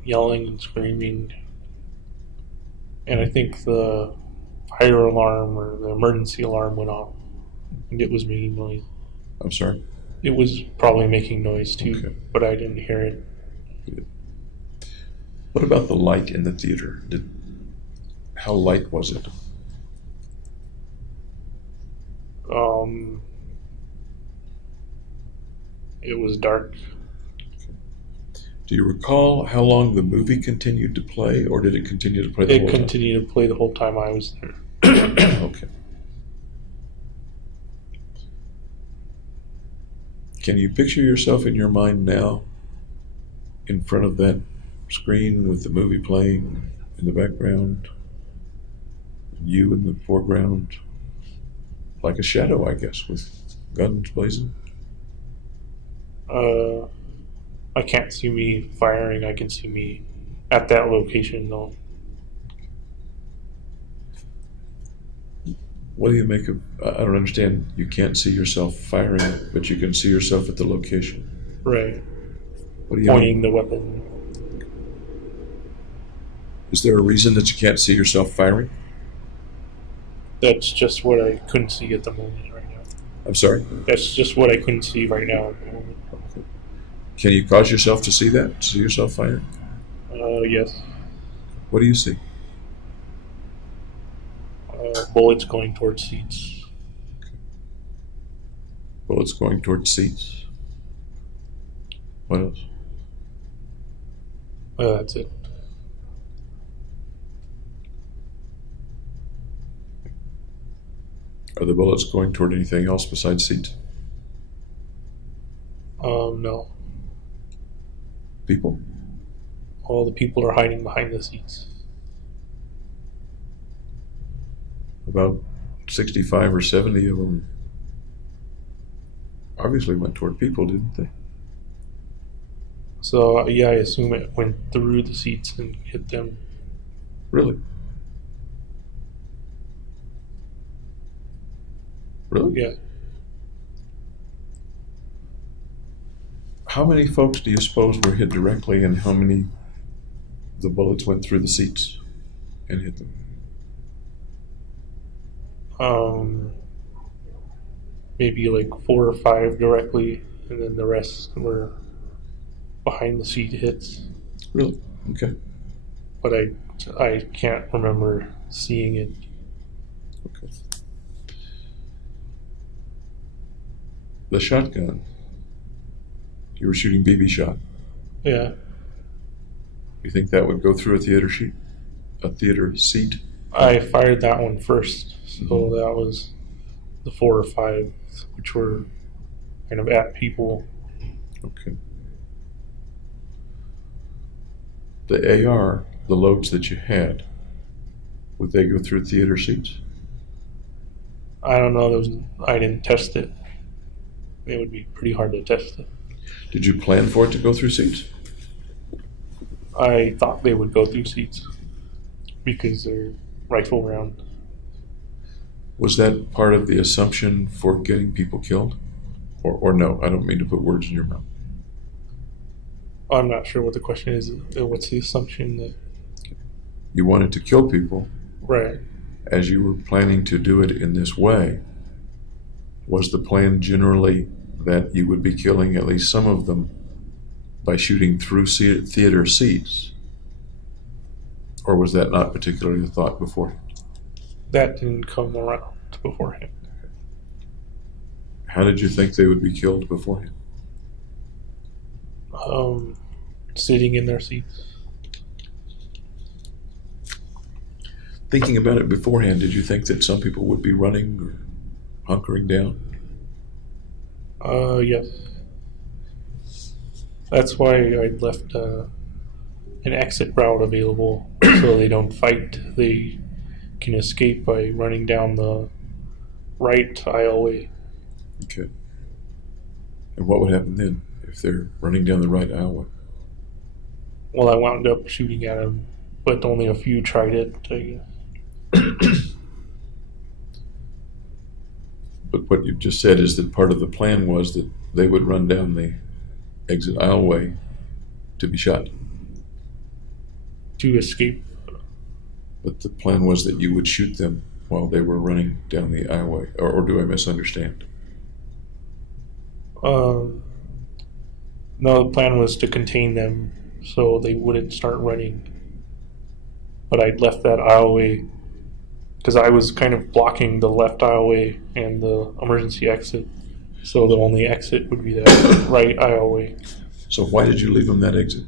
Yelling and screaming. And I think the fire alarm or the emergency alarm went off. And it was making noise. I'm sorry? It was probably making noise too, Okay. but I didn't hear it. What about the light in the theater? How light was it? It was dark. Do you recall how long the movie continued to play, or did it continue to play the whole It continued to play the whole time I was there. time? Okay. Can you picture yourself in your mind now in front of that screen with the movie playing in the background, you in the foreground? like a shadow, I guess, with guns blazing. I can't see me firing. I can see me at that location, though. What do you make of? I don't understand. You can't see yourself firing, but you can see yourself at the location. Right. What do you Pointing mean? the weapon. Is there a reason that you can't see yourself firing? That's just what I couldn't see at the moment right now. I'm sorry. That's just what I couldn't see right now at the moment. Can you cause yourself to see that? See yourself firing? Yes. What do you see? Bullets going towards seats. Bullets going towards seats. What else? That's it. Are the bullets going toward anything else besides seats? No. People? All the people are hiding behind the seats. About 65 or 70 of them obviously went toward people, didn't they? So, yeah, I assume it went through the seats and hit them. Really? Really? Yeah. How many folks do you suppose were hit directly, and how many the bullets went through the seats and hit them? Maybe like 4 or 5 directly, and then the rest were behind the seat hits. Really? Okay. But I can't remember seeing it. Okay. The shotgun. You were shooting BB shot. Yeah. You think that would go through a theater sheet? A theater seat? I fired that one first, so that was the 4 or 5, which were kind of at people. Okay. The AR, the loads that you had, would they go through theater seats? I don't know. I didn't test it. It would be pretty hard to test it. Did you plan for it to go through seats? I thought they would go through seats because they're rifle round. Was that part of the assumption for getting people killed? Or no, I don't mean to put words in your mouth. I'm not sure what the question is. What's the assumption that... You wanted to kill people. Right. As you were planning to do it in this way, was the plan generally that you would be killing at least some of them by shooting through theater seats? Or was that not particularly a thought beforehand? That didn't come around beforehand. How did you think they would be killed beforehand? Sitting in their seats. Thinking about it beforehand, did you think that some people would be running or hunkering down? Yes. That's why I left an exit route available so they don't fight. They can escape by running down the right aisleway. Okay. And what would happen then if they're running down the right aisleway? Well, I wound up shooting at them, but only a few tried it, I guess. But what you've just said is that part of the plan was that they would run down the exit aisleway to be shot. To escape. But the plan was that you would shoot them while they were running down the aisleway. Or do I misunderstand? No, the plan was to contain them so they wouldn't start running. But I'd left that aisleway because I was kind of blocking the left aisleway and the emergency exit. So the only exit would be that right aisleway. So why did you leave them that exit?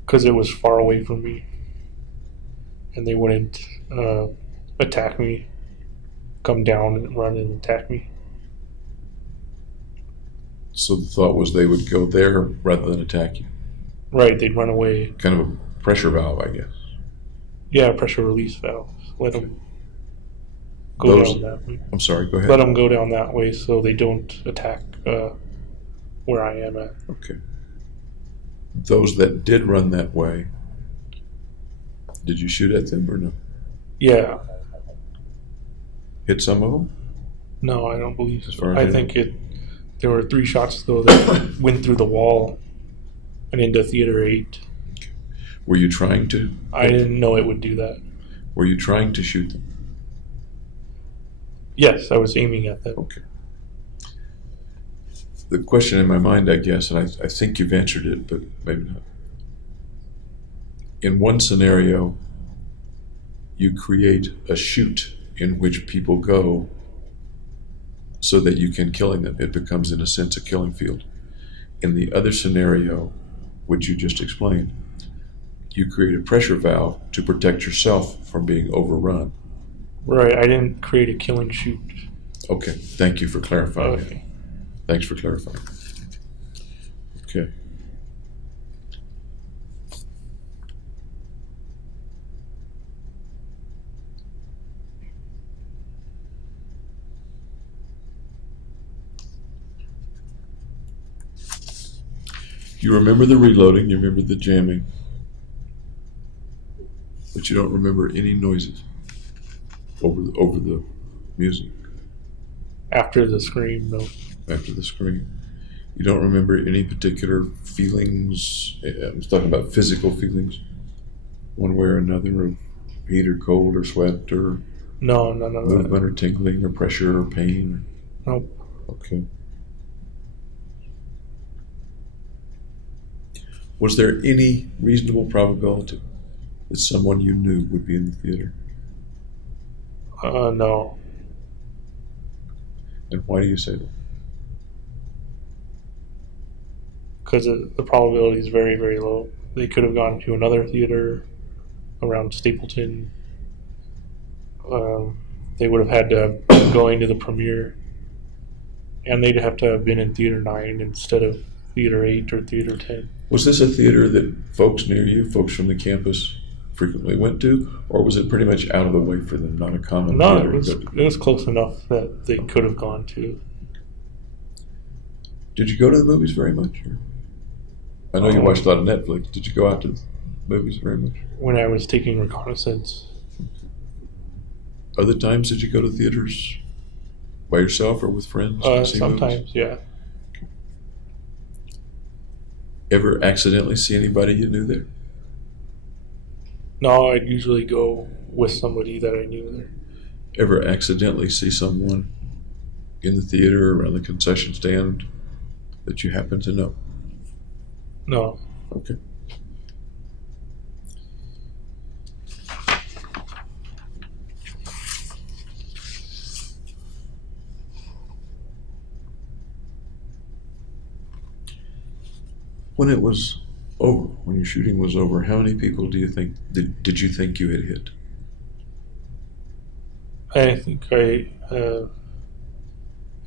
Because it was far away from me. And they wouldn't attack me, come down and run and attack me. So the thought was they would go there rather than attack you. Right, they'd run away. Kind of a pressure valve, I guess. Yeah, pressure release valve. Let them. go Those, down that way. I'm sorry, go ahead. Let them go down that way so they don't attack where I am at. Okay. Those that did run that way, did you shoot at them or no? Yeah. Hit some of them? No, I don't believe As so. far as I you think there were 3 shots though that went through the wall and into Theater 8. Were you trying to? I didn't know it would do that. Were you trying to shoot them? Yes, I was aiming at them. Okay. The question in my mind, I guess, and I think you've answered it, but maybe not. In one scenario, you create a chute in which people go so that you can killing them. It becomes, in a sense, a killing field. In the other scenario, which you just explained, you create a pressure valve to protect yourself from being overrun. Right, I didn't create a killing chute. Okay, thank you for clarifying. Okay. Thanks for clarifying. Okay. You remember the reloading, you remember the jamming, but you don't remember any noises over the music After the scream, no. after the scream. You don't remember any particular feelings. I'm talking about physical feelings, one way or another, of heat or cold or sweat or No, none of that. movement or tingling or pressure or pain. Nope. Okay. Was there any reasonable probability that someone you knew would be in the theater? No. And why do you say that? Because the probability is very, very low. They could have gone to another theater around Stapleton. They would have had to have going to the premiere, and they'd have to have been in Theater 9 instead of Theater 8 or Theater 10. Was this a theater that folks near you, folks from the campus, frequently went to, or was it pretty much out of the way for them, not a common No, theater? it was close enough that they could have gone to. Did you go to the movies very much? Or? I know you watched a lot of Netflix. Did you go out to the movies very much? When I was taking reconnaissance. Other times, did you go to theaters by yourself or with friends? To see movies? Sometimes, yeah. Ever accidentally see anybody you knew there? No, I'd usually go with somebody that I knew there. Ever accidentally see someone in the theater or around the concession stand that you happen to know? No. Okay. When it was over, when your shooting was over, how many people do you think did you think you had hit? I think I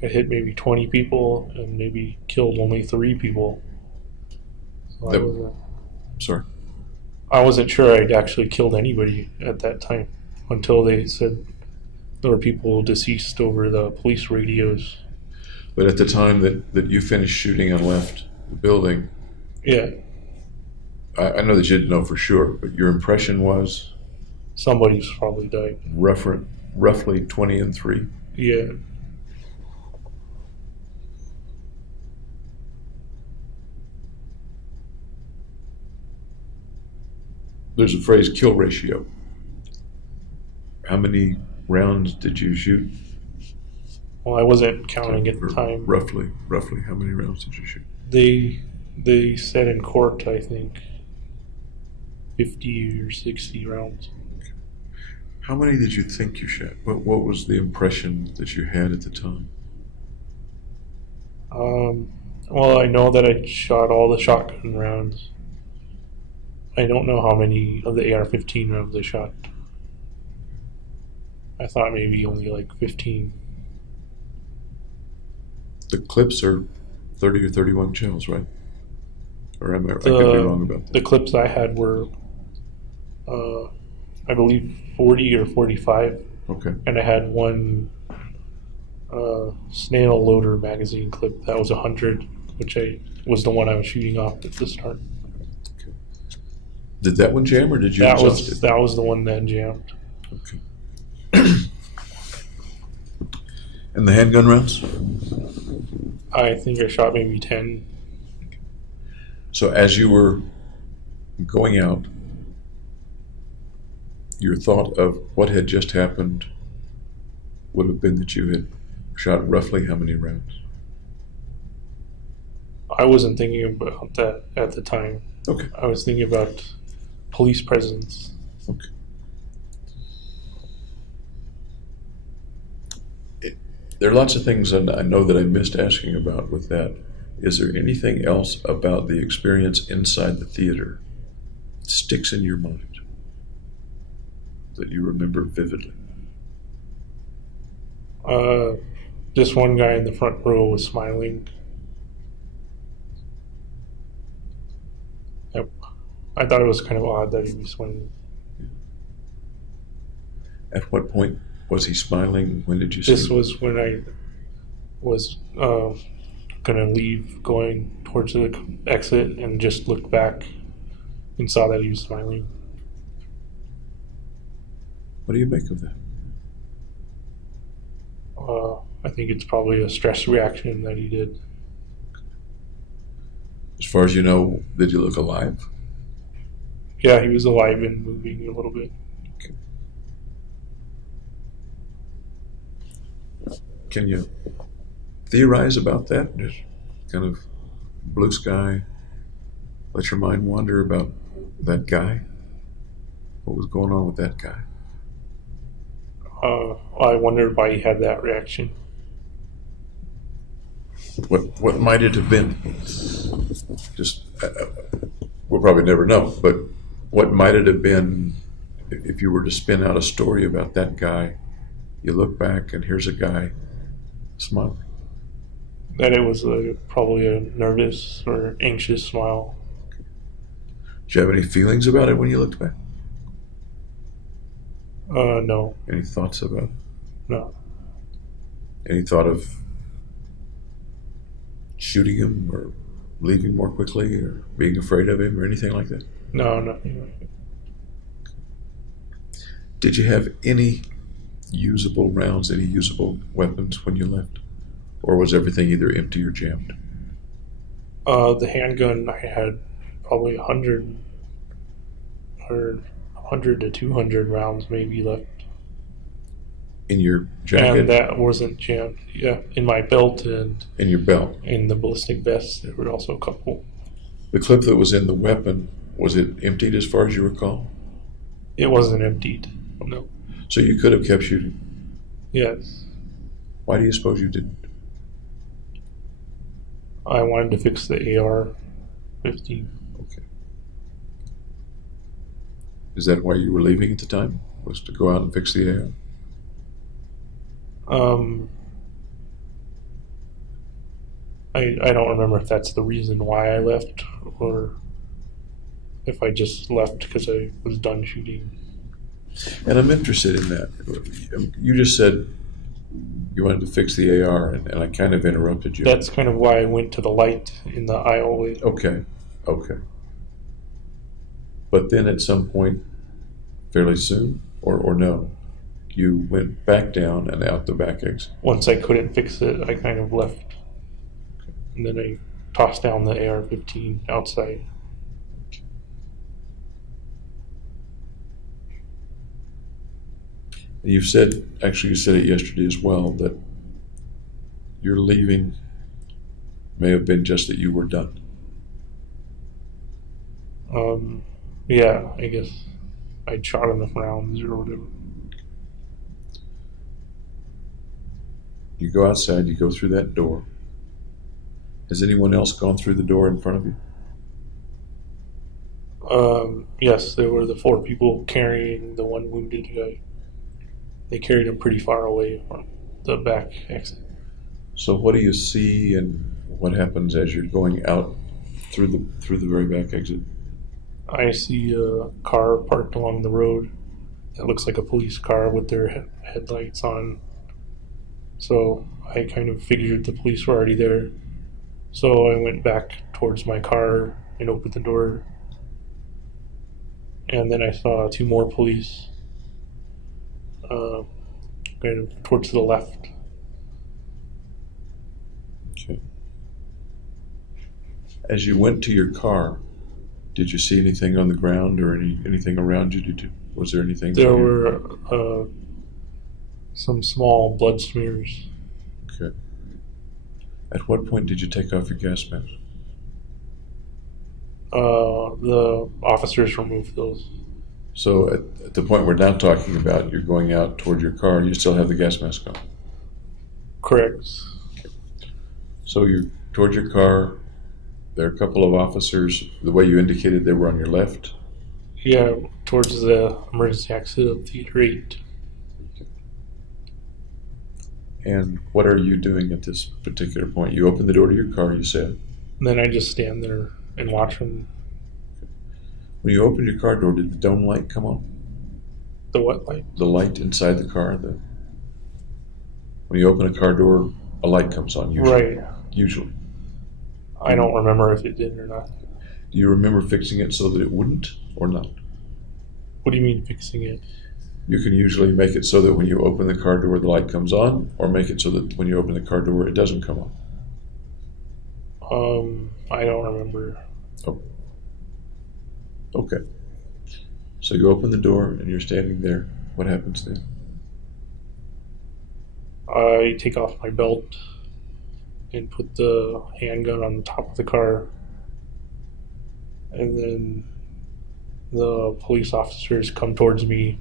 hit maybe 20 people and maybe killed only 3 people. So Sorry. I wasn't sure I'd actually killed anybody at that time until they said there were people deceased over the police radios. But at the time that you finished shooting and left the building, Yeah, I know that you didn't know for sure, but your impression was somebody's probably died. roughly 20 and 3. Yeah. There's a phrase, kill ratio. How many rounds did you shoot? Well, I wasn't counting at the time. Roughly, how many rounds did you shoot? They said in court, I think, 50 or 60 rounds. How many did you think you shot? What was the impression that you had at the time? Well, I know that I shot all the shotgun rounds. I don't know how many of the AR-15 rounds I shot. I thought maybe only like 15. The clips are 30 or 31 shells, right? Or I could be wrong about that. The clips I had were, I believe, 40 or 45. Okay. And I had one snail loader magazine clip that was 100, which was the one I was shooting off at the start. Did that one jam, or did you exhaust it? That was the one that jammed. Okay. And the handgun rounds? I think I shot maybe 10. So as you were going out, your thought of what had just happened would have been that you had shot roughly how many rounds? I wasn't thinking about that at the time. Okay. I was thinking about police presence. Okay. There are lots of things I know that I missed asking about with that. Is there anything else about the experience inside the theater that sticks in your mind that you remember vividly? This one guy in the front row was smiling. Yep. I thought it was kind of odd that he was smiling. At what point was he smiling? When did you see This him? was when I was gonna leave, going towards the exit, and just looked back and saw that he was smiling. What do you make of that? I think it's probably a stress reaction that he did. As far as you know, did you look alive? Yeah, he was alive and moving a little bit. Okay. Can you theorize about that? Just kind of blue sky, let your mind wander about that guy? What was going on with that guy? I wondered why he had that reaction. What might it have been? Just we'll probably never know. But what might it have been if you were to spin out a story about that guy? You look back and here's a guy smiling. That it was probably a nervous or anxious smile. Did you have any feelings about it when you looked back? No, Any thoughts about it? no. Any thought of shooting him or leaving more quickly or being afraid of him or anything like that? No, nothing like it. Did you have any usable rounds, any usable weapons when you left? Or was everything either empty or jammed? The handgun, I had probably 100 to 200 rounds maybe left. In your jacket? And that wasn't jammed. Yeah, in my belt and In your belt? in the ballistic vest, there were also a couple. The clip that was in the weapon, was it emptied as far as you recall? It wasn't emptied. No. So you could have kept shooting. Yes. Why do you suppose you didn't? I wanted to fix the AR-15. Okay. Is that why you were leaving at the time? Was to go out and fix the AR? I don't remember if that's the reason why I left or if I just left because I was done shooting. And I'm interested in that. You just said you wanted to fix the AR, and I kind of interrupted you. That's kind of why I went to the light in the aisleway. Okay. But then at some point, fairly soon, or no, you went back down and out the back exit. Once I couldn't fix it, I kind of left. And then I tossed down the AR-15 outside. You said, actually you said it yesterday as well, that your leaving may have been just that you were done. Yeah, I guess I'd shot enough rounds or whatever. You go outside, you go through that door. Has anyone else gone through the door in front of you? Yes, there were the 4 people carrying the one wounded guy. They carried him pretty far away from the back exit. So what do you see and what happens as you're going out through the very back exit? I see a car parked along the road, It looks like a police car with their headlights on. So I kind of figured the police were already there. So I went back towards my car and opened the door. And then I saw 2 more police, kind of towards the left. Okay. As you went to your car, did you see anything on the ground or anything around you? Was there anything? There were some small blood smears. Okay. At what point did you take off your gas mask? The officers removed those. So at the point we're now talking about, you're going out toward your car, you still have the gas mask on. Correct. So you're toward your car. There are a couple of officers. The way you indicated, they were on your left. Yeah, towards the emergency exit of Theater 8. And what are you doing at this particular point? You open the door to your car, you said. And then I just stand there and watch them. When you opened your car door, did the dome light come on? The what light? The light inside the car? When you open a car door, a light comes on, usually. Right. Usually. I don't remember if it did or not. Do you remember fixing it so that it wouldn't or not? What do you mean fixing it? You can usually make it so that when you open the car door, the light comes on, or make it so that when you open the car door, it doesn't come on. I don't remember. Oh. Okay. So you open the door and you're standing there. What happens then? I take off my belt and put the handgun on the top of the car. And then the police officers come towards me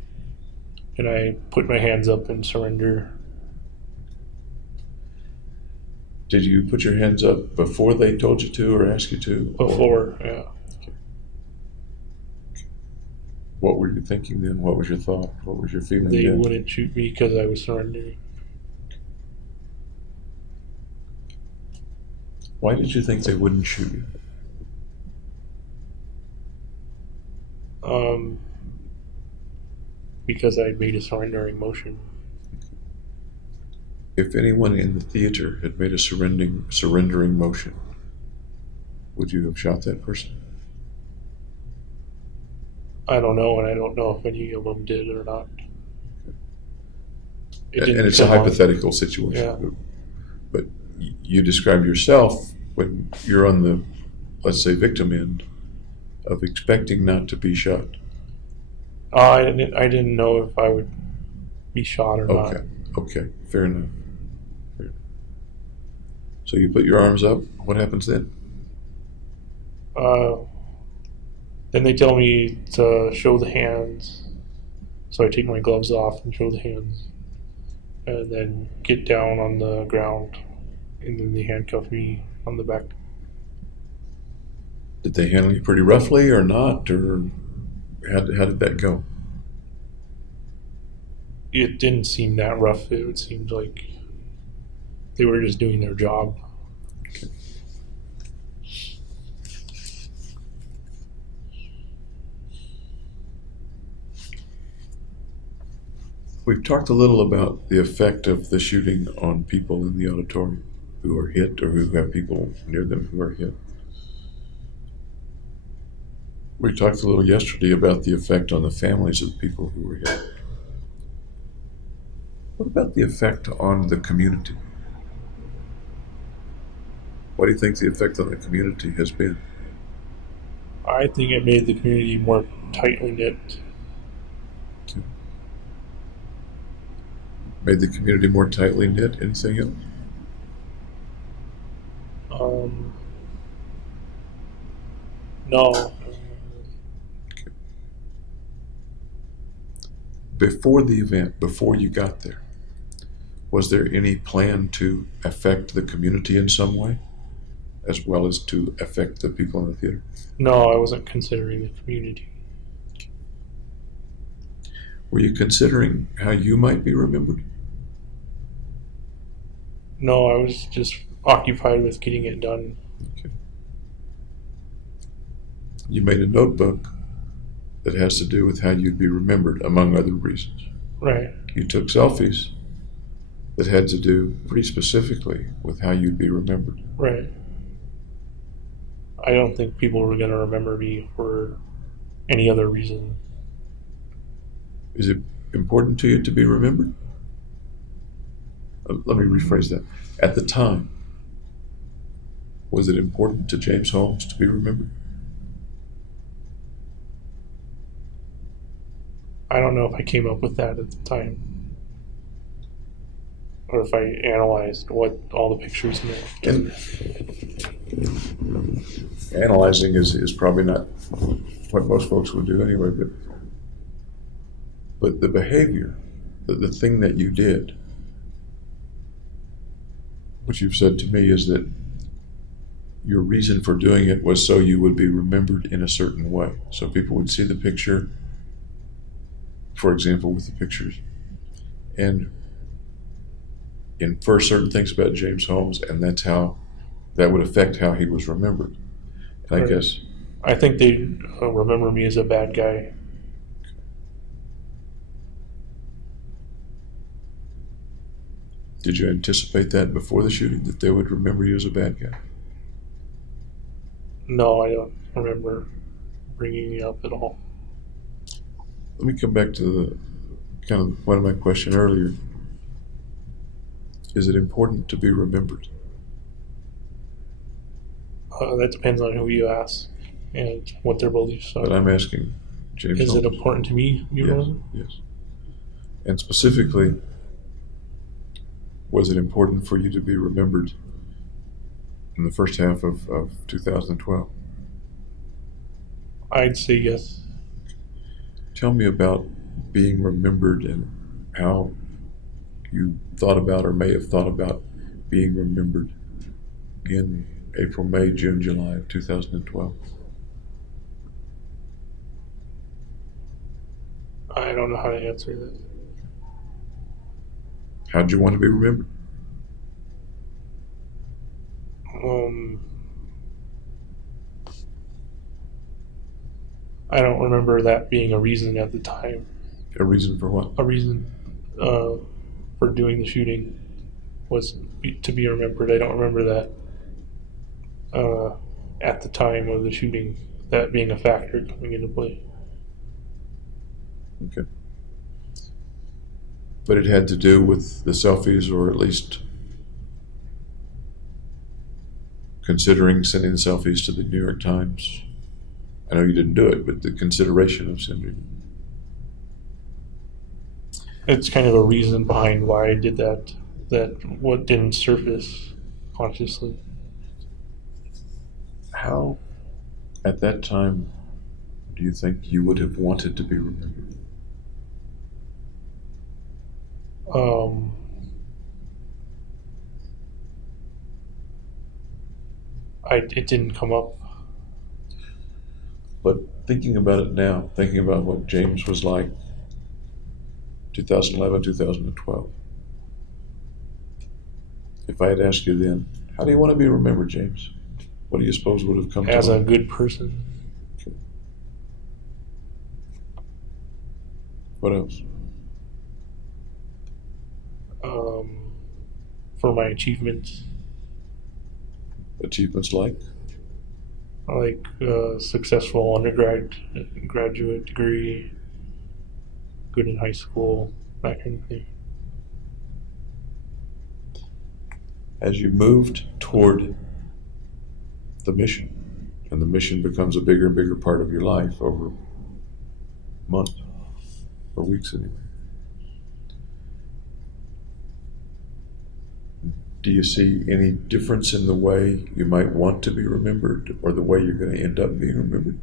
and I put my hands up and surrender. Did you put your hands up before they told you to or asked you to? Before, yeah. What were you thinking then? What was your thought? What was your feeling They then? wouldn't shoot me because I was surrendering. Why did you think they wouldn't shoot you? Because I made a surrendering motion. If anyone in the theater had made a surrendering motion, would you have shot that person? I don't know, and I don't know if any of them did or not. And it's a hypothetical situation. Yeah. But you described yourself when you're on the, let's say, victim end of expecting not to be shot. I didn't know if I would be shot or not. Okay, fair enough. So you put your arms up. What happens then? Then they tell me to show the hands. So I take my gloves off and show the hands. And then get down on the ground. And then they handcuff me on the back. Did they handle you pretty roughly or not? Or how did that go? It didn't seem that rough. It seemed like they were just doing their job. Okay. We've talked a little about the effect of the shooting on people in the auditorium who are hit or who have people near them who are hit. We talked a little yesterday about the effect on the families of the people who were hit. What about the effect on the community? What do you think the effect on the community has been? I think it made the community more tightly knit. Okay. Made the community more tightly knit? Anything else? No. Before the event, before you got there, was there any plan to affect the community in some way, as well as to affect the people in the theater? No, I wasn't considering the community. Were you considering how you might be remembered? No, I was just occupied with getting it done. Okay. You made a notebook that has to do with how you'd be remembered, among other reasons. Right. You took selfies that had to do pretty specifically with how you'd be remembered. Right. I don't think people were going to remember me for any other reason. Is it important to you to be remembered? Let me rephrase that. At the time, was it important to James Holmes to be remembered? I don't know if I came up with that at the time, or if I analyzed what all the pictures meant. And analyzing is probably not what most folks would do anyway, but the behavior, the thing that you did, what you've said to me is that your reason for doing it was so you would be remembered in a certain way. So people would see the picture, for example, with the pictures, and infer certain things about James Holmes, and that's how that would affect how he was remembered. And I guess I think they remember me as a bad guy. Did you anticipate that before the shooting, that they would remember you as a bad guy? No, I don't remember bringing it up at all. Let me come back to the kind of one of my question earlier. Is it important to be remembered? That depends on who you ask and what their beliefs are. But I'm asking James Is Holmes. it important to me to be Yes, remembered? yes. And specifically, was it important for you to be remembered in the first half of 2012? I'd say yes. Tell me about being remembered and how you thought about or may have thought about being remembered in April, May, June, July of 2012. I don't know how to answer that. How'd you want to be remembered? I don't remember that being a reason at the time. A reason for what? A reason for doing the shooting was to be remembered. I don't remember that at the time of the shooting, that being a factor coming into play. Okay. But it had to do with the selfies, or at least considering sending the selfies to the New York Times. I know you didn't do it, but the consideration of sending. It's kind of a reason behind why I did that, what didn't surface consciously. How, at that time, do you think you would have wanted to be remembered? It didn't come up. But thinking about it now, thinking about what James was like 2011, 2012, if I had asked you then, how do you want to be remembered, James? What do you suppose would have come to As a mind? good person. Okay. What else? For my achievements, Achievements like? like successful graduate degree, good in high school, that kind of thing. As you moved toward the mission, and the mission becomes a bigger and bigger part of your life over months or weeks anyway, do you see any difference in the way you might want to be remembered, or the way you're going to end up being remembered?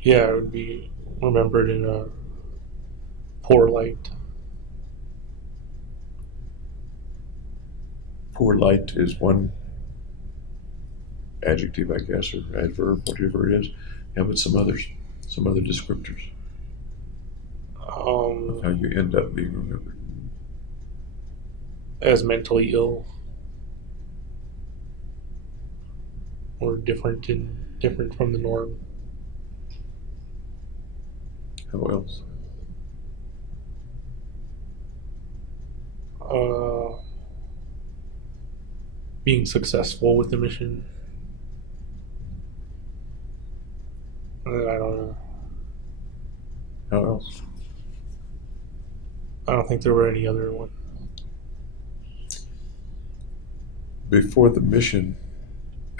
Yeah, I would be remembered in a poor light. Poor light is one adjective, I guess, or adverb, whatever it is. How about some others, some other descriptors of how you end up being remembered? As mentally ill, or different from the norm. How else? Being successful with the mission. I don't know. How else? I don't think there were any other ones. Before the mission,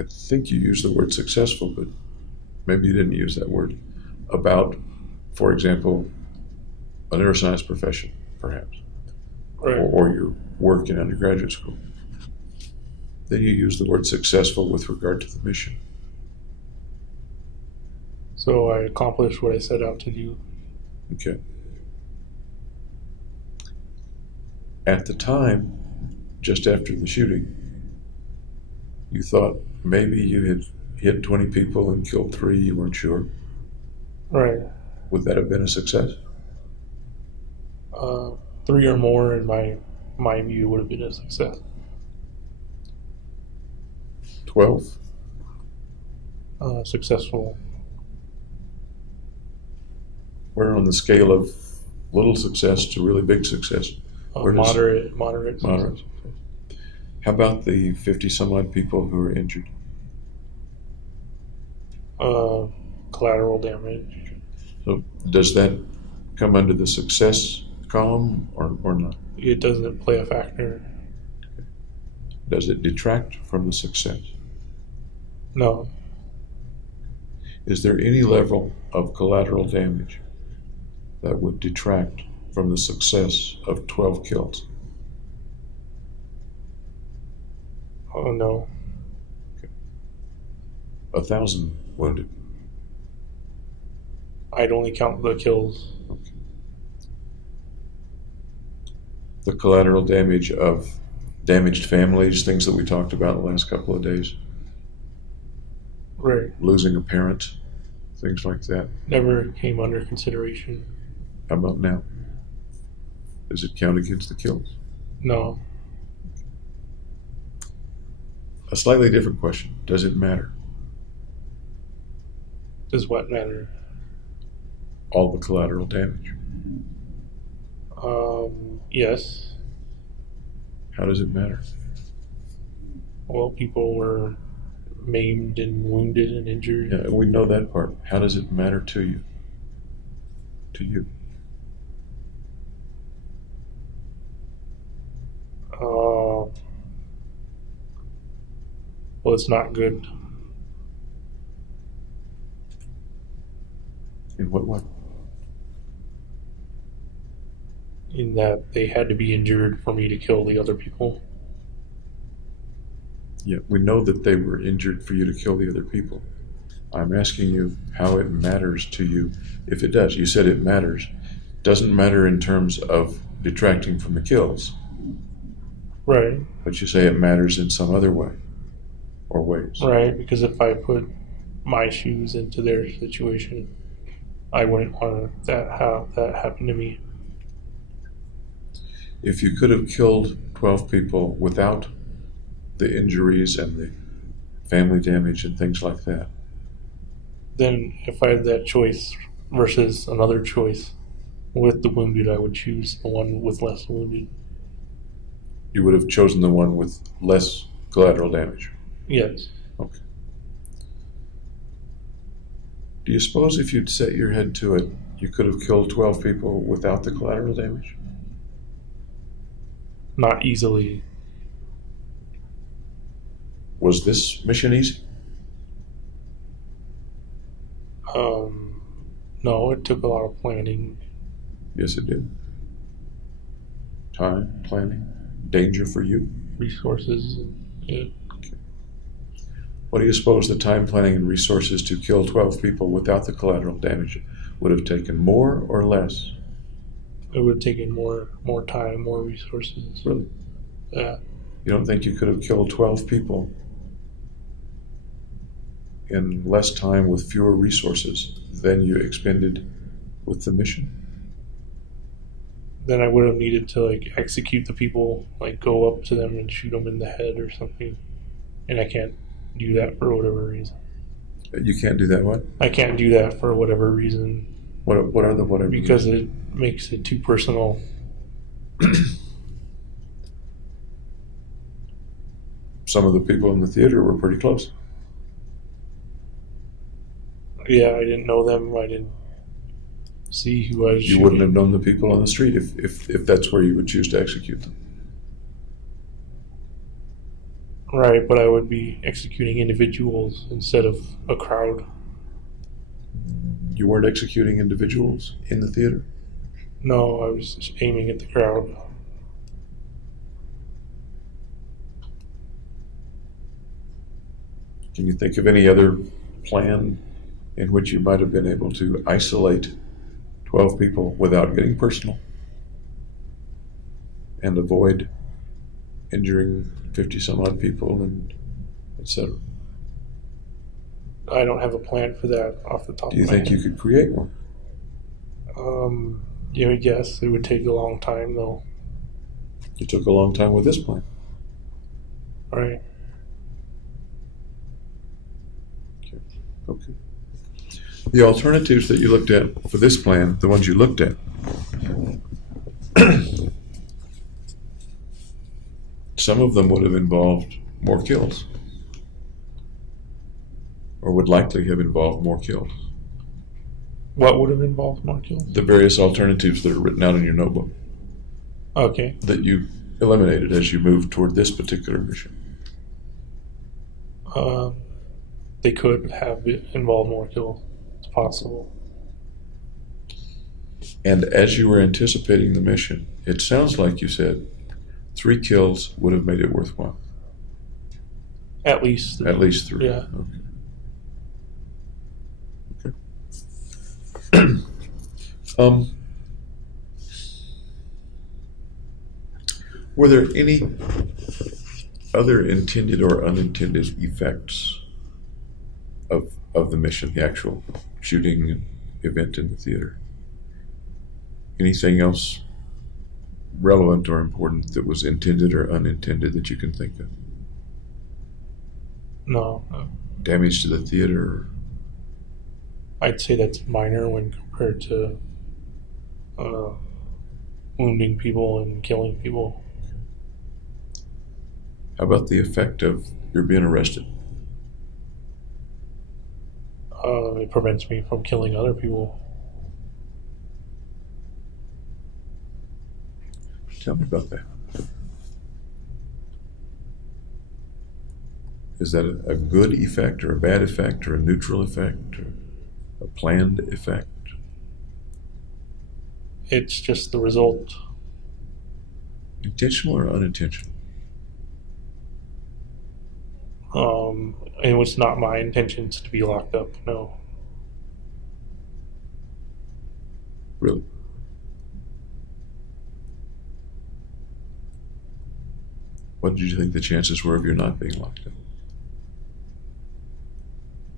I think you used the word successful, but maybe you didn't use that word. About, for example, a neuroscience profession, perhaps, Right. or your work in undergraduate school. Then you use the word successful with regard to the mission. So I accomplished what I set out to do. Okay. At the time, just after the shooting, you thought maybe you had hit 20 people and killed 3, you weren't sure. Right. Would that have been a success? 3 or more, in my view, would have been a success. 12? Successful. We're on the scale of little success to really big success. Where does- Moderate. Success. Moderate. How about the 50 some odd people who are injured? Collateral damage. So does that come under the success column or not? It doesn't play a factor. Does it detract from the success? No. Is there any level of collateral damage that would detract from the success of 12 kills? Oh, no. 1,000 wounded. I'd only count the kills. Okay. The collateral damage of damaged families, things that we talked about the last couple of days, Right. losing a parent, things like that. Never came under consideration. How about now? Does it count against the kills? No. A slightly different question. Does it matter? Does what matter? All the collateral damage. Yes. How does it matter? Well, people were maimed and wounded and injured. Yeah, we know that part. How does it matter to you? To you. Well, it's not good. In what way? In that they had to be injured for me to kill the other people. Yeah, we know that they were injured for you to kill the other people. I'm asking you how it matters to you, if it does. You said it matters. Doesn't matter in terms of detracting from the kills, Right. but you say it matters in some other way or ways. Right. Because if I put my shoes into their situation, I wouldn't want that have that happen to me. If you could have killed 12 people without the injuries and the family damage and things like that, Then if I had that choice versus another choice with the wounded, I would choose the one with less wounded. you would have chosen the one with less collateral damage. Yes. Okay. Do you suppose if you'd set your head to it, you could have killed 12 people without the collateral damage? Not easily. Was this mission easy? No, it took a lot of planning. Yes, it did. Time, planning, danger for you. Resources. Yeah. What do you suppose the time, planning, and resources to kill 12 people without the collateral damage would have taken, more or less? It would have taken more time, more resources. Really? Yeah. You don't think you could have killed 12 people in less time with fewer resources than you expended with the mission? Then I would have needed to execute the people, go up to them and shoot them in the head or something. And I can't do that for whatever reason. You can't do that, what? I can't do that for whatever reason. What are the whatever? because it makes it too personal. Some of the people in the theater were pretty close. Yeah, I didn't know them. I didn't see who I was You shooting. wouldn't have known the people on the street if that's where you would choose to execute them. Right, but I would be executing individuals instead of a crowd. You weren't executing individuals in the theater? No, I was just aiming at the crowd. Can you think of any other plan in which you might have been able to isolate 12 people without getting personal and avoid injuring 50 some odd people and etc.? I don't have a plan for that off the top Do you of my think head. you could create one? Yeah, I guess it would take a long time though. It took a long time with this plan. Right. Okay. The alternatives that you looked at for this plan, the ones you looked at, some of them would have involved more kills, or would likely have involved more kills. What would have involved more kills? The various alternatives that are written out in your notebook Okay. that you eliminated as you moved toward this particular mission. They could have involved more kills. It's possible. And as you were anticipating the mission, it sounds like you said 3 kills would have made it worthwhile. At least. At least 3. Yeah. Okay. Were there any other intended or unintended effects of the mission, the actual shooting event in the theater? Anything else relevant or important that was intended or unintended that you can think of? No. Damage to the theater? I'd say that's minor when compared to wounding people and killing people. How about the effect of your being arrested? It prevents me from killing other people. Tell me about that. Is that a good effect or a bad effect or a neutral effect or a planned effect? It's just the result. Intentional or unintentional? It was not my intentions to be locked up, no. Really? What did you think the chances were of your not being locked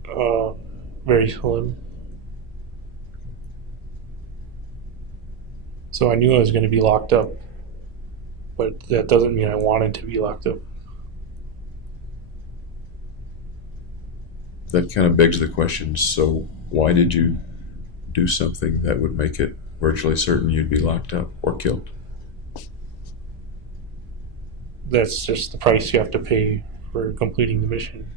up? Very slim. So I knew I was going to be locked up, but that doesn't mean I wanted to be locked up. That kind of begs the question, so why did you do something that would make it virtually certain you'd be locked up or killed? That's just the price you have to pay for completing the mission.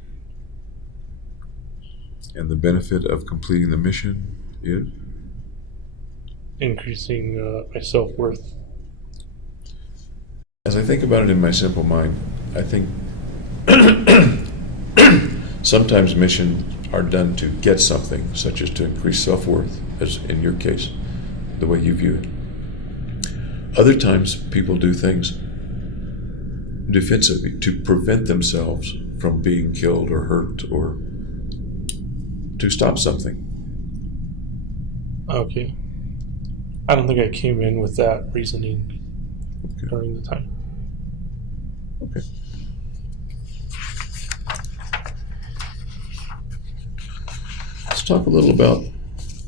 And the benefit of completing the mission is? Increasing my self-worth. As I think about it in my simple mind, I think sometimes missions are done to get something, such as to increase self-worth, as in your case, the way you view it. Other times people do things defensively to prevent themselves from being killed or hurt or to stop something. Okay. I don't think I came in with that reasoning during the time. Okay. Let's talk a little about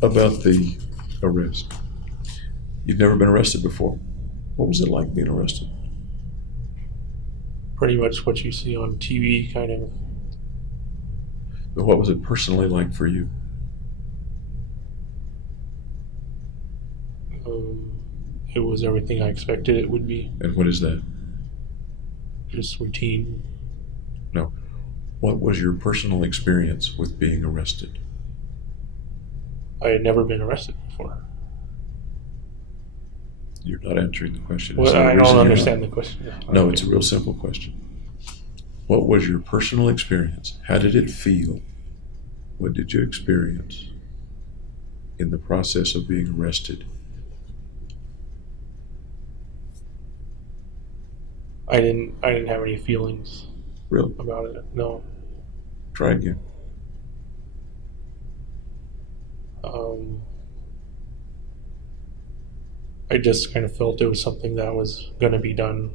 the arrest. You've never been arrested before. What was it like being arrested? Pretty much what you see on TV, kind of. But what was it personally like for you? It was everything I expected it would be. And what is that? Just routine. No. What was your personal experience with being arrested? I had never been arrested before. You're not answering the question. Well, I don't understand the question. No, Okay. it's a real simple question. What was your personal experience? How did it feel? What did you experience in the process of being arrested? I didn't have any feelings Really? about it. No. Try again. I just kind of felt it was something that was going to be done.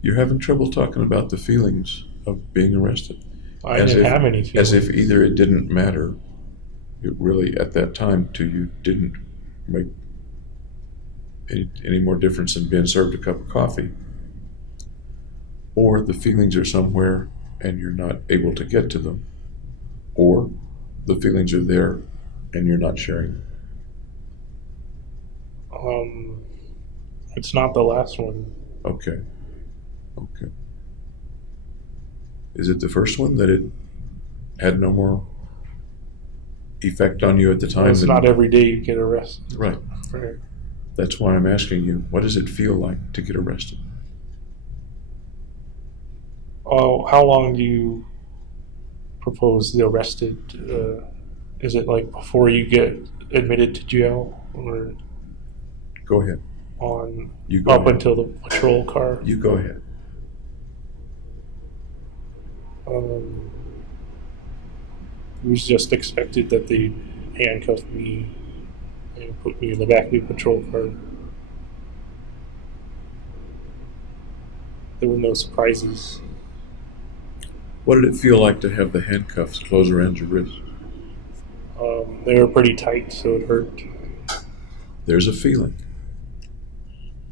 You're having trouble talking about the feelings of being arrested. I didn't have any feelings. As if either it didn't matter, it really at that time to you didn't make any more difference than being served a cup of coffee, or the feelings are somewhere and you're not able to get to them, or the feelings are there and you're not sharing them. It's not the last one. Okay. Is it the first one that it had no more effect on you at the time? It's not every day you get arrested. Right. Right. That's why I'm asking you, what does it feel like to get arrested? Oh, how long do you propose the arrested? Is it like before you get admitted to jail, or Go ahead. on You go up ahead. until the patrol car? You go ahead. It was just expected that they handcuffed me and put me in the back of the patrol car. There were no surprises. What did it feel like to have the handcuffs close around your wrist? They were pretty tight, so it hurt. There's a feeling.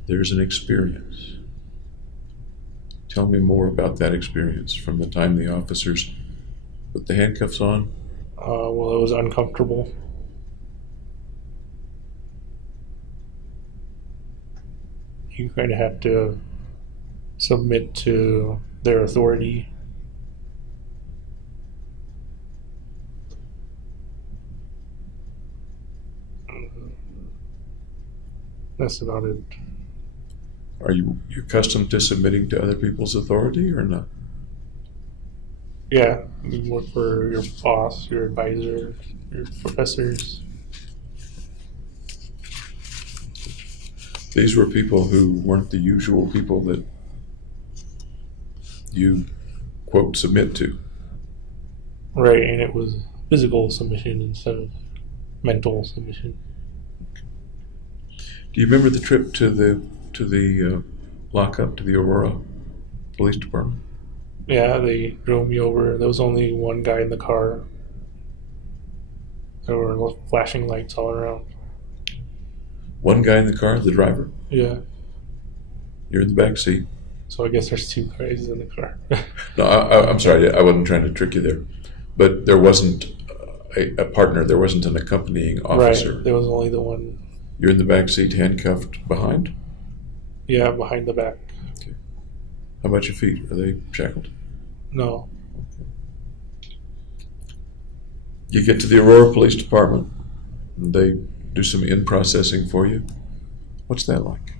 There's an experience. Tell me more about that experience from the time the officers put the handcuffs on. Well, it was uncomfortable. You kind of have to submit to their authority. That's about it. Are you accustomed to submitting to other people's authority or not? Yeah, you work for your boss, your advisor, your professors. These were people who weren't the usual people that you, quote, submit to. Right, and it was physical submission instead of mental submission. Do you remember the trip to the lockup, to the Aurora Police Department? Yeah, they drove me over. There was only one guy in the car. There were flashing lights all around. One guy in the car, the driver. Yeah, You're in the back seat. so I guess there's two guys in the car. No, I'm sorry. I wasn't trying to trick you there, but there wasn't a partner. There wasn't an accompanying officer. Right, there was only the one. You're in the back seat, handcuffed behind. Yeah, behind the back. How about your feet? Are they shackled? No, You get to the Aurora Police Department, and they do some in-processing for you. What's that like?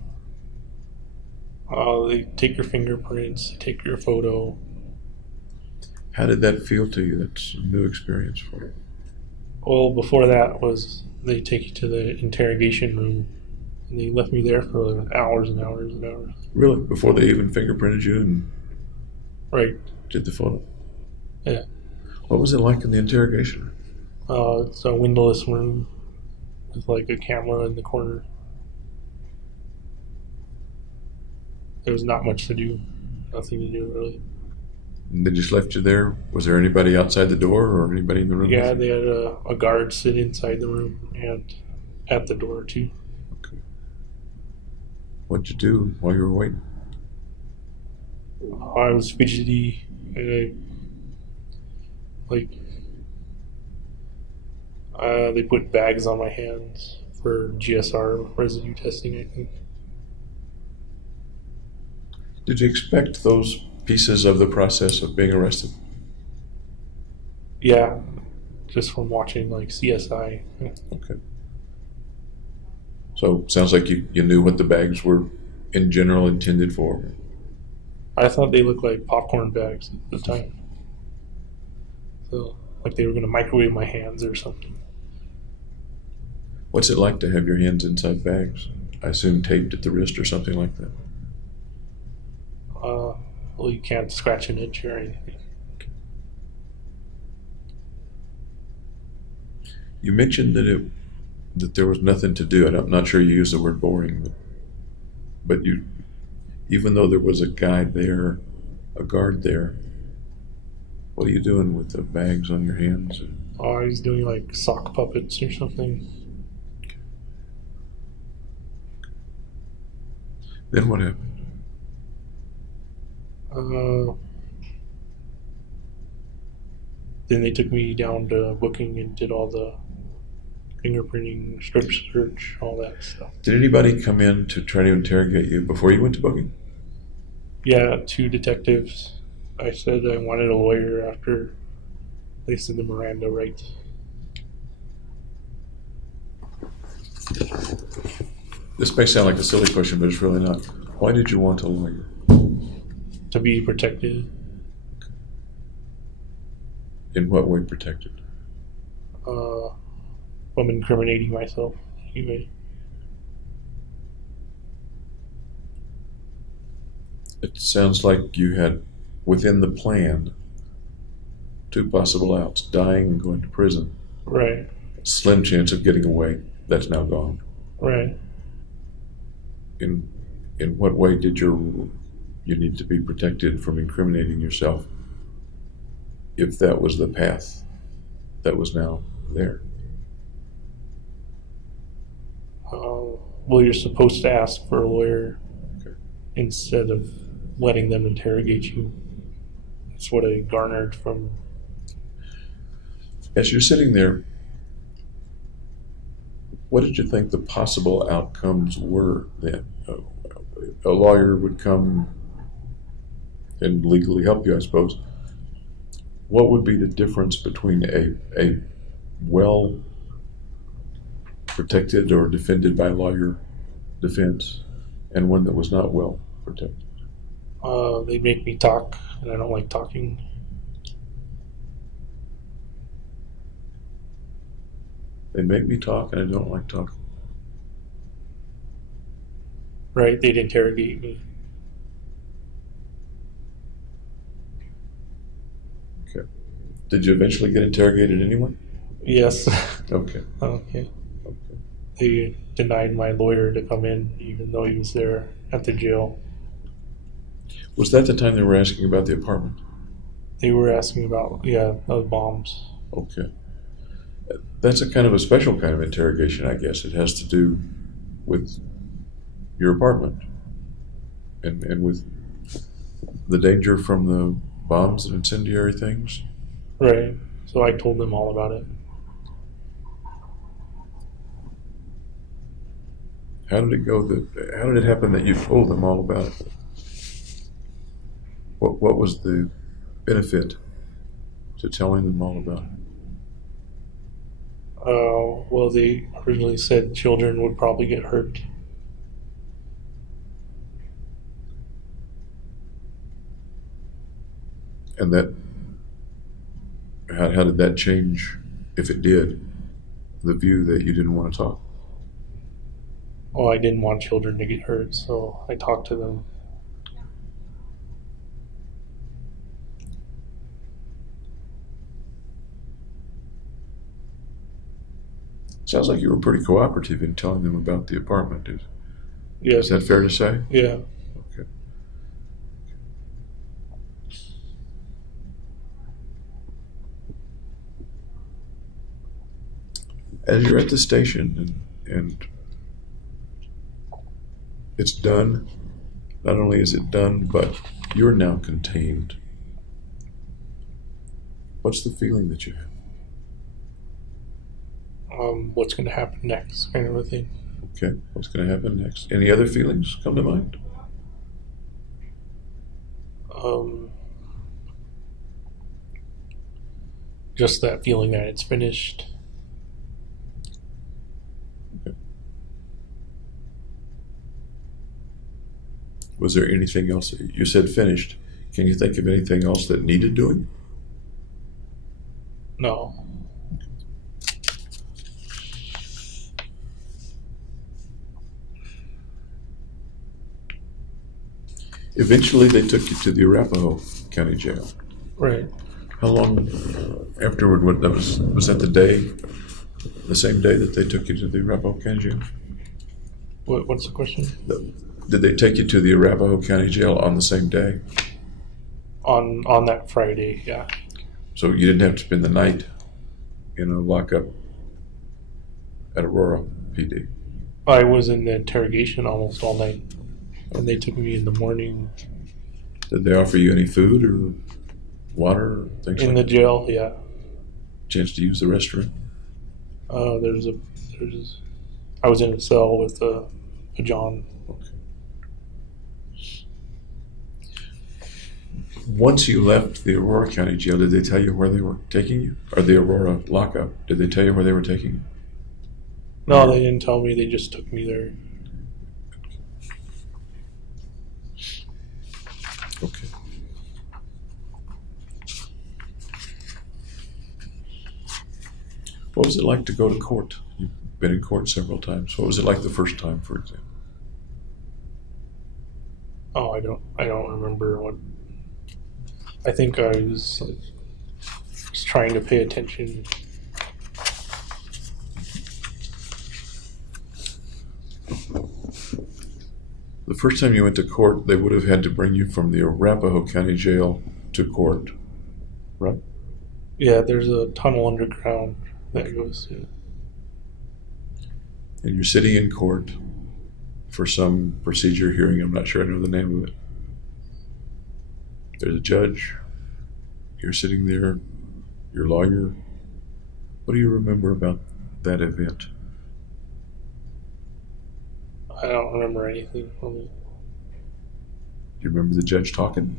they take your fingerprints, they take your photo. How did that feel to you? That's a new experience for you. Well, before that was they take you to the interrogation room, and they left me there for hours and hours and hours. Really? Before they even fingerprinted you and Right. did the photo? Yeah. What was it like in the interrogation room? It's a windowless room with like a camera in the corner. There was not much to do. Nothing to do really. And they just left you there? Was there anybody outside the door or anybody in the room? Yeah, they had a guard sit inside the room and at the door too. Okay. What'd you do while you were waiting? I was fidgety and They put bags on my hands for GSR residue testing, I think. Did you expect those pieces of the process of being arrested? Yeah, just from watching like CSI. Okay. So sounds like you knew what the bags were in general intended for. I thought they looked like popcorn bags at the time. So, like they were going to microwave my hands or something. What's it like to have your hands inside bags? I assume taped at the wrist or something like that. Well, you can't scratch an itch or anything. You mentioned that there was nothing to do. I'm not sure you used the word boring, but you, even though there was a guard there, what are you doing with the bags on your hands? Oh, I was doing like sock puppets or something. Then what happened? Then they took me down to booking and did all the fingerprinting, strip search, all that stuff. Did anybody come in to try to interrogate you before you went to booking? Yeah, 2 detectives. I said I wanted a lawyer after they said the Miranda rights. This may sound like a silly question, but it's really not. Why did you want a lawyer? To be protected. In what way protected? From incriminating myself. Anyway. It sounds like you had, within the plan, 2 possible outs: dying and going to prison. Right. Slim chance of getting away. That's now gone. Right. In what way did you need to be protected from incriminating yourself if that was the path that was now there? Well, you're supposed to ask for a lawyer Okay. instead of letting them interrogate you. That's what I garnered from. As you're sitting there, what did you think the possible outcomes were then? A lawyer would come and legally help you, I suppose. What would be the difference between a well protected or defended by lawyer defense and one that was not well protected? They make me talk, and I don't like talking. They make me talk and I don't like talking. Right? They'd interrogate me. Okay. Did you eventually get interrogated anyway? Yes. Okay. Okay. Okay. They denied my lawyer to come in, even though he was there at the jail. Was that the time they were asking about the apartment? They were asking about, those bombs. Okay. That's a kind of a special kind of interrogation, I guess. It has to do with your apartment and with the danger from the bombs and incendiary things. Right. So I told them all about it. How did it go? How did it happen that you told them all about it? What was the benefit to telling them all about it? Well, they originally said children would probably get hurt. And that, how did that change, if it did, the view that you didn't want to talk? Well, I didn't want children to get hurt, so I talked to them. Sounds like you were pretty cooperative in telling them about the apartment. Yes. Is that fair to say? Yeah. Okay. As you're at the station and it's done, not only is it done, but you're now contained. What's the feeling that you have? what's going to happen next, kind of a thing. Okay, what's going to happen next? Any other feelings come to mind? Just that feeling that it's finished. Okay. Was there anything else? You said finished. Can you think of anything else that needed doing? No. Eventually, they took you to the Arapahoe County Jail. Right. How long afterward? Was that the same day that they took you to the Arapahoe County Jail? What's the question? Did they take you to the Arapahoe County Jail on the same day? On that Friday, yeah. So you didn't have to spend the night in a lockup at Aurora PD. I was in the interrogation almost all night, and they took me in the morning. Did they offer you any food or water or things In like the that? jail, yeah. Chance to use the restroom? I was in a cell with a John. Okay. Once you left the Aurora County Jail, did they tell you where they were taking you? Or the Aurora lockup? Did they tell you where they were taking you? No, they didn't tell me. They just took me there. Okay. What was it like to go to court? You've been in court several times. What was it like the first time, for example? Oh, I don't remember what. I think I was just trying to pay attention. The first time you went to court, they would have had to bring you from the Arapahoe County Jail to court, right? Yeah, there's a tunnel underground that goes to. And you're sitting in court for some procedure hearing. I'm not sure I know the name of it. There's a judge. You're sitting there. Your lawyer. What do you remember about that event? I don't remember anything from it. Do you remember the judge talking?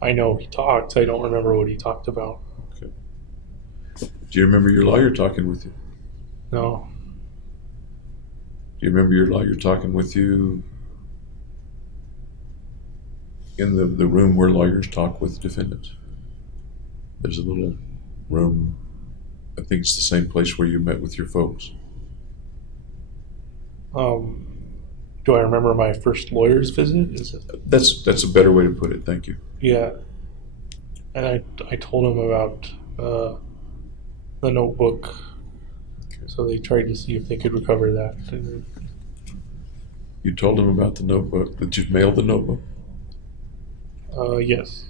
I know he talked. I don't remember what he talked about. Okay. Do you remember your lawyer talking with you? No. Do you remember your lawyer talking with you in the room where lawyers talk with defendants? There's a little room. I think it's the same place where you met with your folks. Do I remember my first lawyer's visit? Is it? That's a better way to put it. Thank you. Yeah. And I told him about the notebook. So they tried to see if they could recover that. You told him about the notebook. Did you mail the notebook? Yes.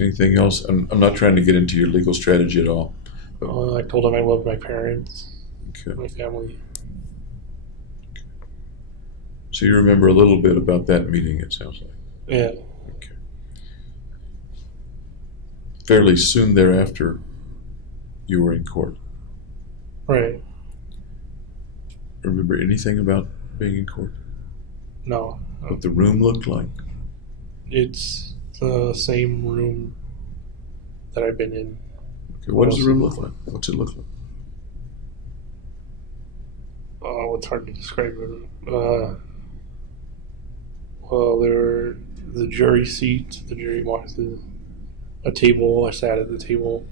Anything else? I'm not trying to get into your legal strategy at all. But, I told him I loved my parents, okay. my family. So you remember a little bit about that meeting, it sounds like. Yeah. Okay. Fairly soon thereafter, you were in court. Right. Remember anything about being in court? No. What the room looked like? It's the same room that I've been in. Okay, what does the room look like? What's it look like? Oh, it's hard to describe it. Well, there were the jury seat, the jury boxes, a table. I sat at the table.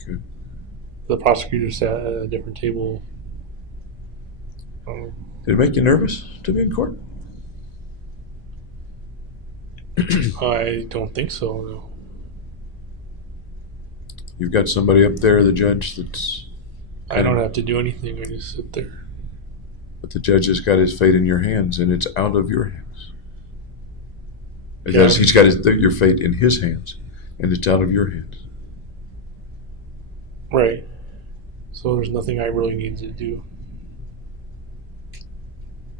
Okay. The prosecutor sat at a different table. Did it make you nervous to be in court? I don't think so, no. You've got somebody up there, the judge, that's... I don't have to do anything. I just sit there. But the judge has got his fate in your hands, and it's out of your hands. Yeah. He's got your fate in his hands, and it's out of your hands. Right. So there's nothing I really need to do.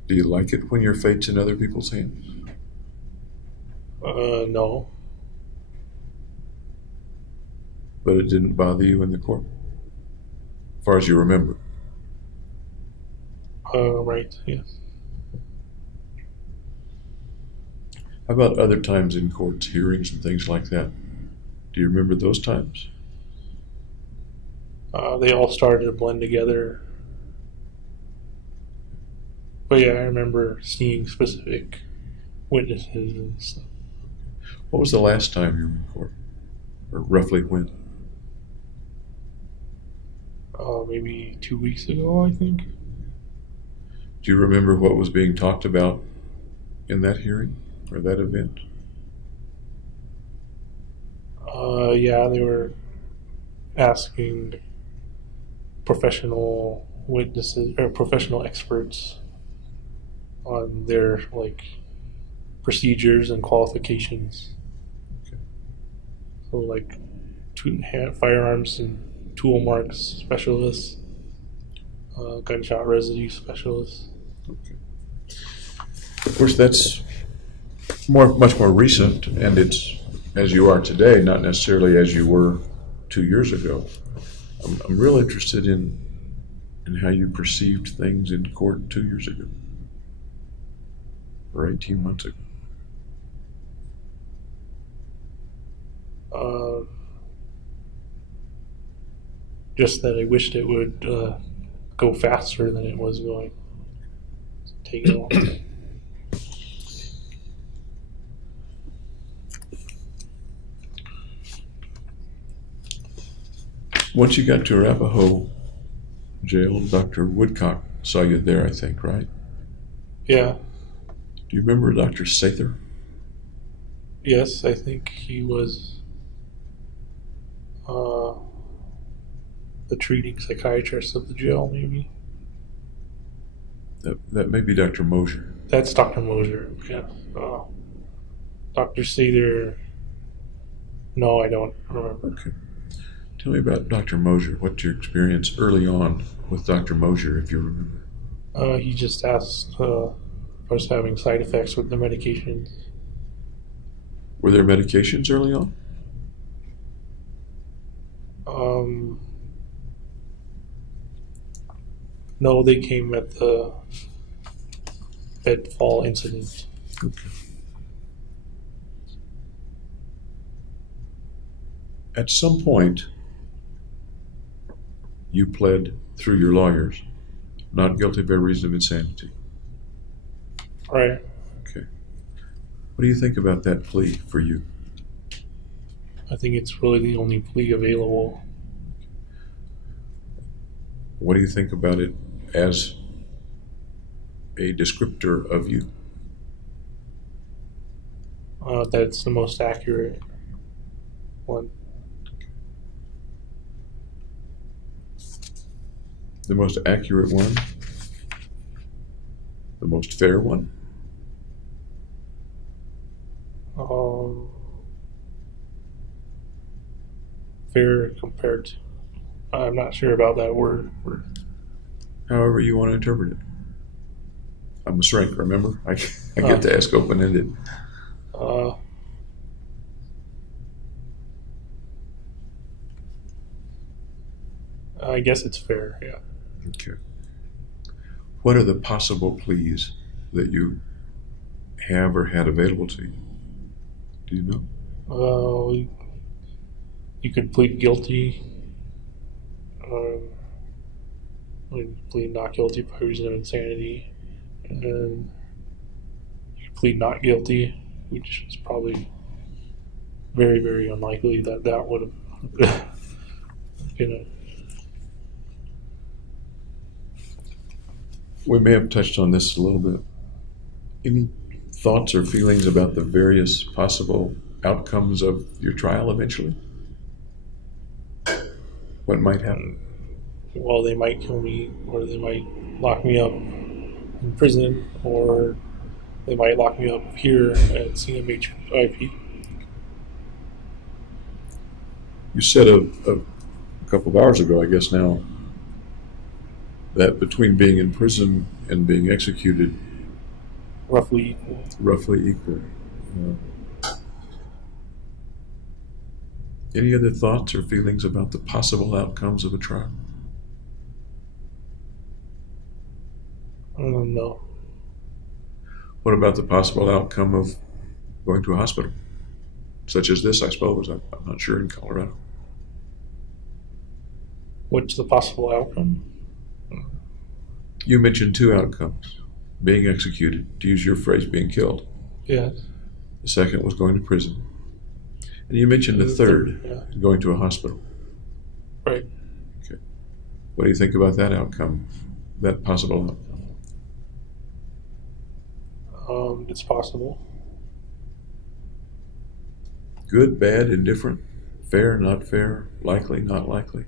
Do you like it when your fate's in other people's hands? No. But it didn't bother you in the court, as far as you remember. Right, yes. How about other times in courts, hearings and things like that? Do you remember those times? They all started to blend together. But yeah, I remember seeing specific witnesses and stuff. What was the last time you were in court? Or roughly when? Maybe 2 weeks ago, I think. Do you remember what was being talked about in that hearing or that event? Yeah, they were asking professional witnesses or professional experts on their procedures and qualifications. Okay. So firearms and tool marks specialists, gunshot residue specialists. Okay. Of course, that's much more recent, and it's as you are today, not necessarily as you were 2 years ago. I'm real interested in how you perceived things in court 2 years ago or 18 months ago. Just that I wished it would go faster than it was going. Take it long. Once you got to Arapahoe jail, Dr. Woodcock saw you there, I think, right? Yeah. Do you remember Dr. Sather? Yes, I think he was the treating psychiatrist of the jail, maybe. That may be Dr. Mosier. That's Dr. Mosier, yeah. Dr. Sather, no, I don't remember. Okay. Tell me about Dr. Mosier. What's your experience early on with Dr. Mosier, if you remember? He just asked if I was having side effects with the medications. Were there medications early on? No, they came at the bedfall incident. Okay. At some point, you pled through your lawyers, not guilty by reason of insanity. Right. Okay. What do you think about that plea for you? I think it's really the only plea available. What do you think about it as a descriptor of you? That's the most accurate one. The most accurate one? The most fair one? Fair compared to. I'm not sure about that word. However you want to interpret it. I'm a shrink, remember? I get to ask open-ended. I guess it's fair, yeah. Okay. What are the possible pleas that you have or had available to you? Do you know? You could plead guilty. Plead not guilty by reason of insanity, and then you could plead not guilty, which is probably very, very unlikely that would have been a. We may have touched on this a little bit. Any thoughts or feelings about the various possible outcomes of your trial eventually? What might happen? Well, they might kill me, or they might lock me up in prison, or they might lock me up here at CMHIP. You said a couple of hours ago, I guess now, that between being in prison and being executed, Roughly equal. Any other thoughts or feelings about the possible outcomes of a trial? No. What about the possible outcome of going to a hospital? Such as this, I suppose. I'm not sure in Colorado. What's the possible outcome? You mentioned two outcomes. Being executed, to use your phrase, being killed. Yes. The second was going to prison. And you mentioned the third, Yeah. going to a hospital. Right. Okay. What do you think about that outcome, that possible outcome? It's possible. Good, bad, indifferent, fair, not fair, likely, not likely.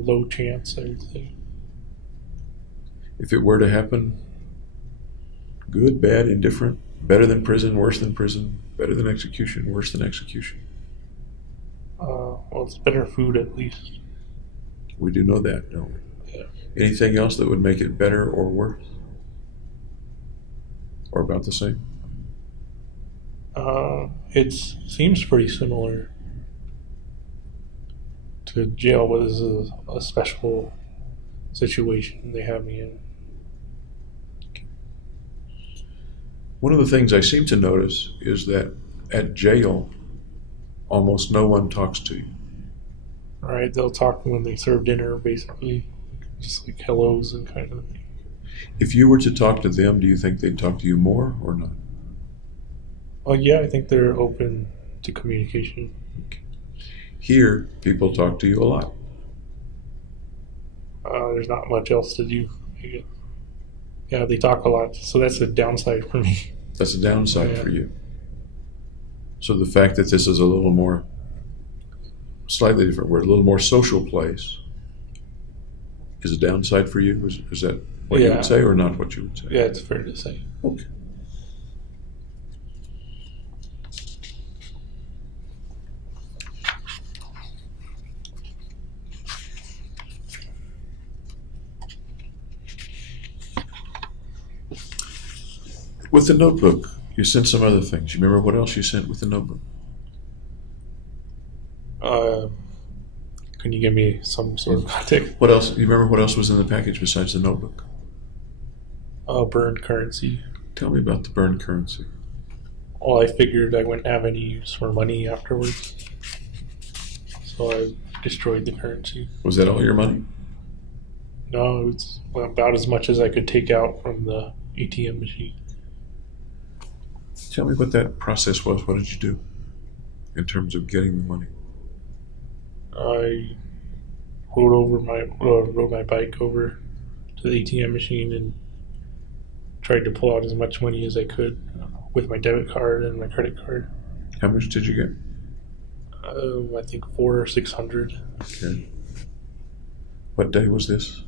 Low chance, I would say. If it were to happen, good, bad, indifferent, better than prison, worse than prison, better than execution, worse than execution. Well, it's better food at least. We do know that, don't we? Yeah. Anything else that would make it better or worse? Or about the same? It seems pretty similar to jail, but this is a special situation they have me in. One of the things I seem to notice is that at jail, almost no one talks to you. All right, they'll talk when they serve dinner, basically, just like hellos and kind of thing. If you were to talk to them, do you think they'd talk to you more or not? Well, yeah, I think they're open to communication. Here, people talk to you a lot. There's not much else to do, I guess. Yeah, they talk a lot, so that's a downside for me. That's a downside Yeah. for you. So the fact that this is a little more, slightly different word, a little more social place, is a downside for you? Is that what you Yeah. would say or not what you would say? Yeah, it's fair to say. Okay. With the notebook, you sent some other things. You remember what else you sent with the notebook? Can you give me some sort of context? What else? You remember what else was in the package besides the notebook? Burned currency. Tell me about the burned currency. Well, I figured I wouldn't have any use for money afterwards, so I destroyed the currency. Was that all your money? No, it was about as much as I could take out from the ATM machine. Tell me what that process was. What did you do in terms of getting the money? I rode my bike over to the ATM machine and tried to pull out as much money as I could with my debit card and my credit card. How much did you get? I think 400 or 600. Okay. What day was this?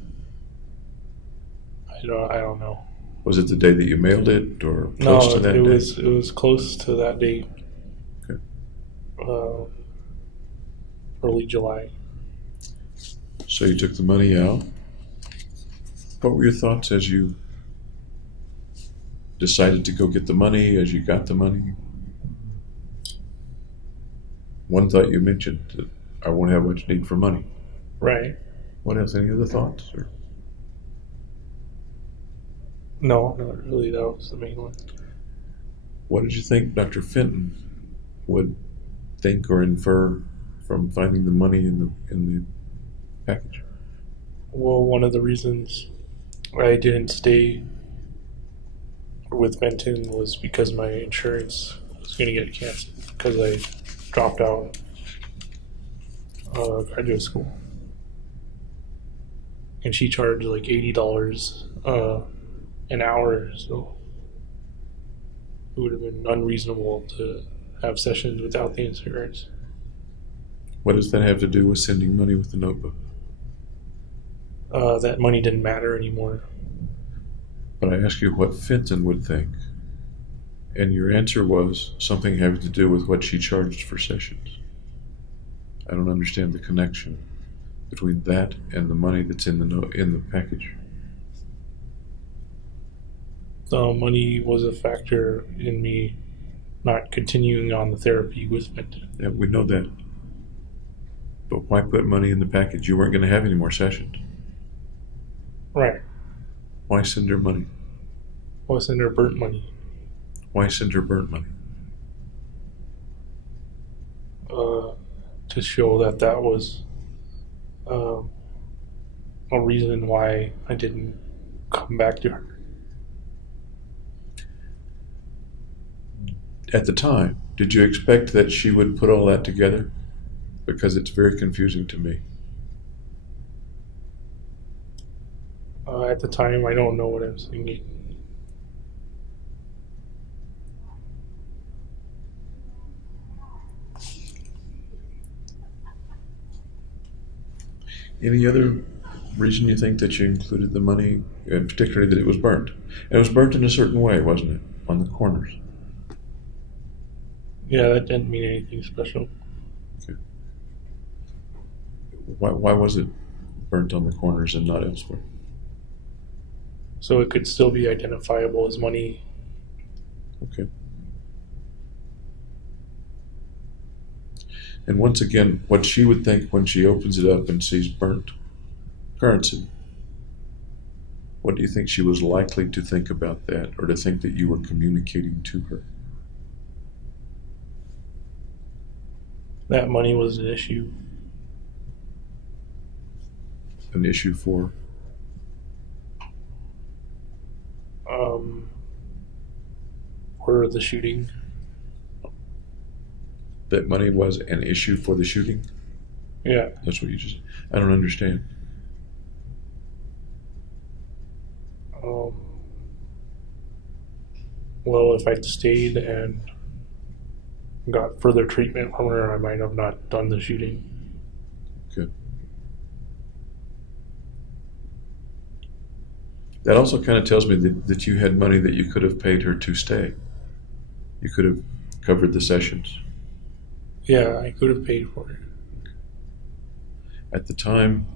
I don't know. Was it the day that you mailed it, or No, close to that it day? was close to that date. Okay. Early July. So you took the money out. What were your thoughts as you decided to go get the money, as you got the money? One thought you mentioned, that I won't have much need for money. Right. What else? Any other thoughts? Or? No, not really. That was the main one. What did you think Dr. Fenton would think or infer from finding the money in the package? Well, one of the reasons I didn't stay with Benton was because my insurance was going to get canceled because I dropped out graduate school. And she charged like $80 an hour, so it would have been unreasonable to have sessions without the insurance. What does that have to do with sending money with the notebook? That money didn't matter anymore. But I asked you what Fenton would think, and your answer was something having to do with what she charged for sessions. I don't understand the connection between that and the money that's in the package. the money was a factor in me not continuing on the therapy with Minton. Yeah, we know that. But why put money in the package? You weren't going to have any more sessions. Right. Why send her money? Wasn't there burnt money? Why send her burnt money? To show that that was a reason why I didn't come back to her. At the time, did you expect that she would put all that together? Because it's very confusing to me. At the time, I don't know what I'm thinking. Any other reason you think that you included the money, and particularly that it was burnt? And it was burnt in a certain way, wasn't it? On the corners. Yeah, that didn't mean anything special. Okay. Why was it burnt on the corners and not elsewhere? So it could still be identifiable as money. Okay. And once again, what she would think when she opens it up and sees burnt currency, what do you think she was likely to think about that, or to think that you were communicating to her? That money was an issue. An issue for? For the shooting. That money was an issue for the shooting? Yeah. That's what you just... I don't understand. Well, if I'd stayed and got further treatment from her, I might have not done the shooting. Okay. That also kind of tells me that you had money that you could have paid her to stay. You could have covered the sessions. Yeah, I could have paid for it. At the time,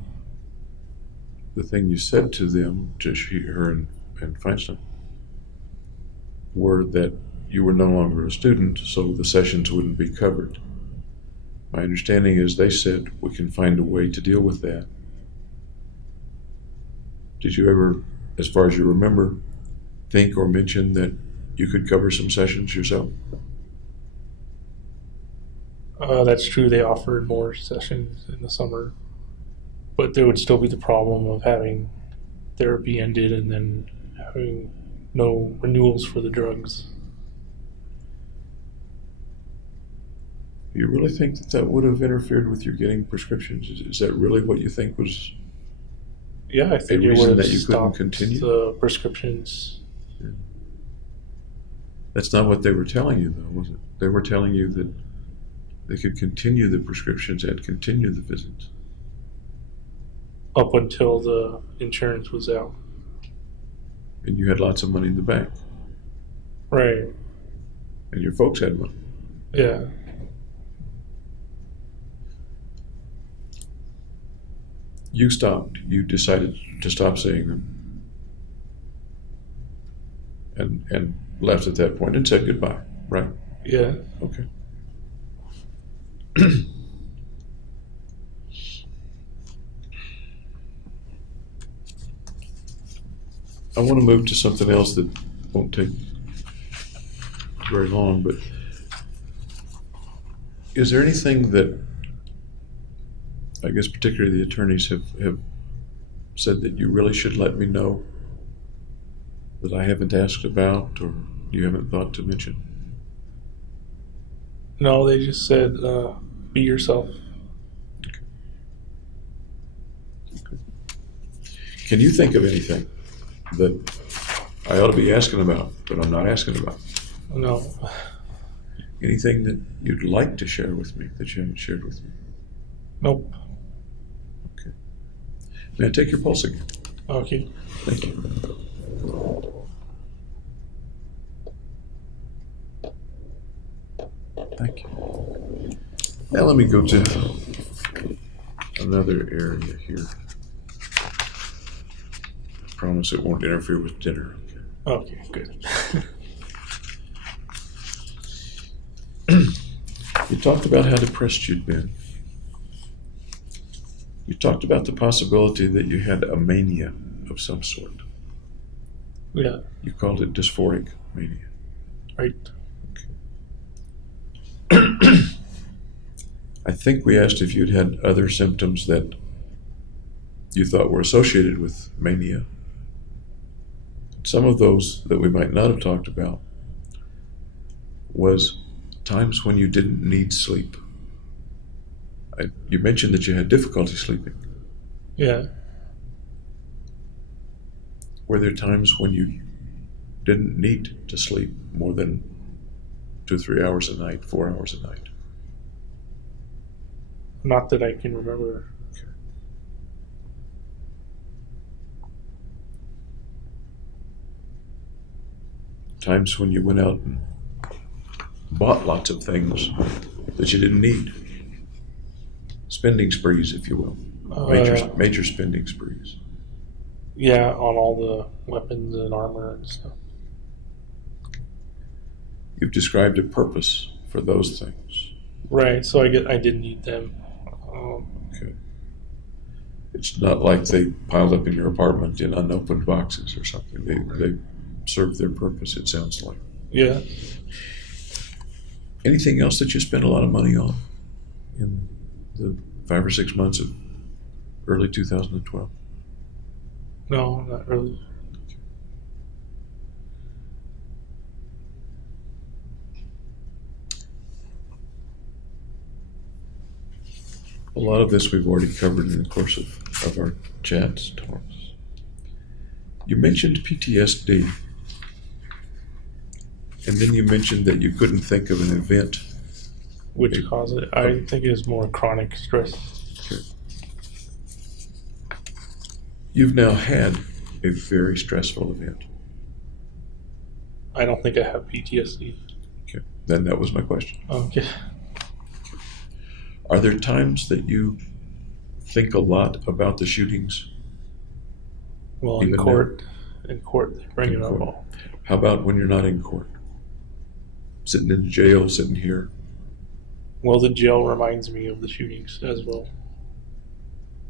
the thing you said to them, to her and Feinstein, were that you were no longer a student, so the sessions wouldn't be covered. My understanding is they said, we can find a way to deal with that. Did you ever, as far as you remember, think or mention that you could cover some sessions yourself? That's true. They offered more sessions in the summer, but there would still be the problem of having therapy ended and then having no renewals for the drugs. You really think that that would have interfered with your getting prescriptions? Is that really what you think was Yeah, I think it reason would that have you couldn't stopped continue? the prescriptions. Yeah. That's not what they were telling you, though, was it? They were telling you that they could continue the prescriptions and continue the visits. Up until the insurance was out. And you had lots of money in the bank. Right. And your folks had money. Yeah. You stopped. You decided to stop seeing them. And left at that point and said goodbye, right? Yeah. Okay. I want to move to something else that won't take very long, but is there anything that, I guess particularly the attorneys have said that you really should let me know that I haven't asked about or you haven't thought to mention? No, they just said, be yourself. Okay. Can you think of anything that I ought to be asking about, but I'm not asking about? No. Anything that you'd like to share with me that you haven't shared with me? Nope. Okay. May I take your pulse again? Okay. Thank you. Thank you. Now let me go to another area here. I promise it won't interfere with dinner. Okay. Okay, good. You talked about how depressed you'd been. You talked about the possibility that you had a mania of some sort. Yeah, You called it dysphoric mania. right. I think we asked if you'd had other symptoms that you thought were associated with mania. Some of those that we might not have talked about was times when you didn't need sleep. You mentioned that you had difficulty sleeping. Yeah. Were there times when you didn't need to sleep more than 2 or 3 hours a night, 4 hours a night? Not that I can remember. Times when you went out and bought lots of things that you didn't need. Spending sprees, if you will. Major spending sprees. Yeah, on all the weapons and armor and stuff. You've described a purpose for those things. Right, so I didn't need them. Okay. It's not like they piled up in your apartment in unopened boxes or something. They served their purpose, it sounds like. Yeah. Anything else that you spent a lot of money on in the 5 or 6 months of early 2012? No, not really. A lot of this we've already covered in the course of our chats, talks. You mentioned PTSD, and then you mentioned that you couldn't think of an event. Which caused it? I think it was more chronic stress. Okay. You've now had a very stressful event. I don't think I have PTSD. Okay, then that was my question. Okay. Are there times that you think a lot about the shootings? Well, in Even court, they bring In it up court. all. How about when you're not in court? Sitting in jail, sitting here? Well, the jail reminds me of the shootings as well.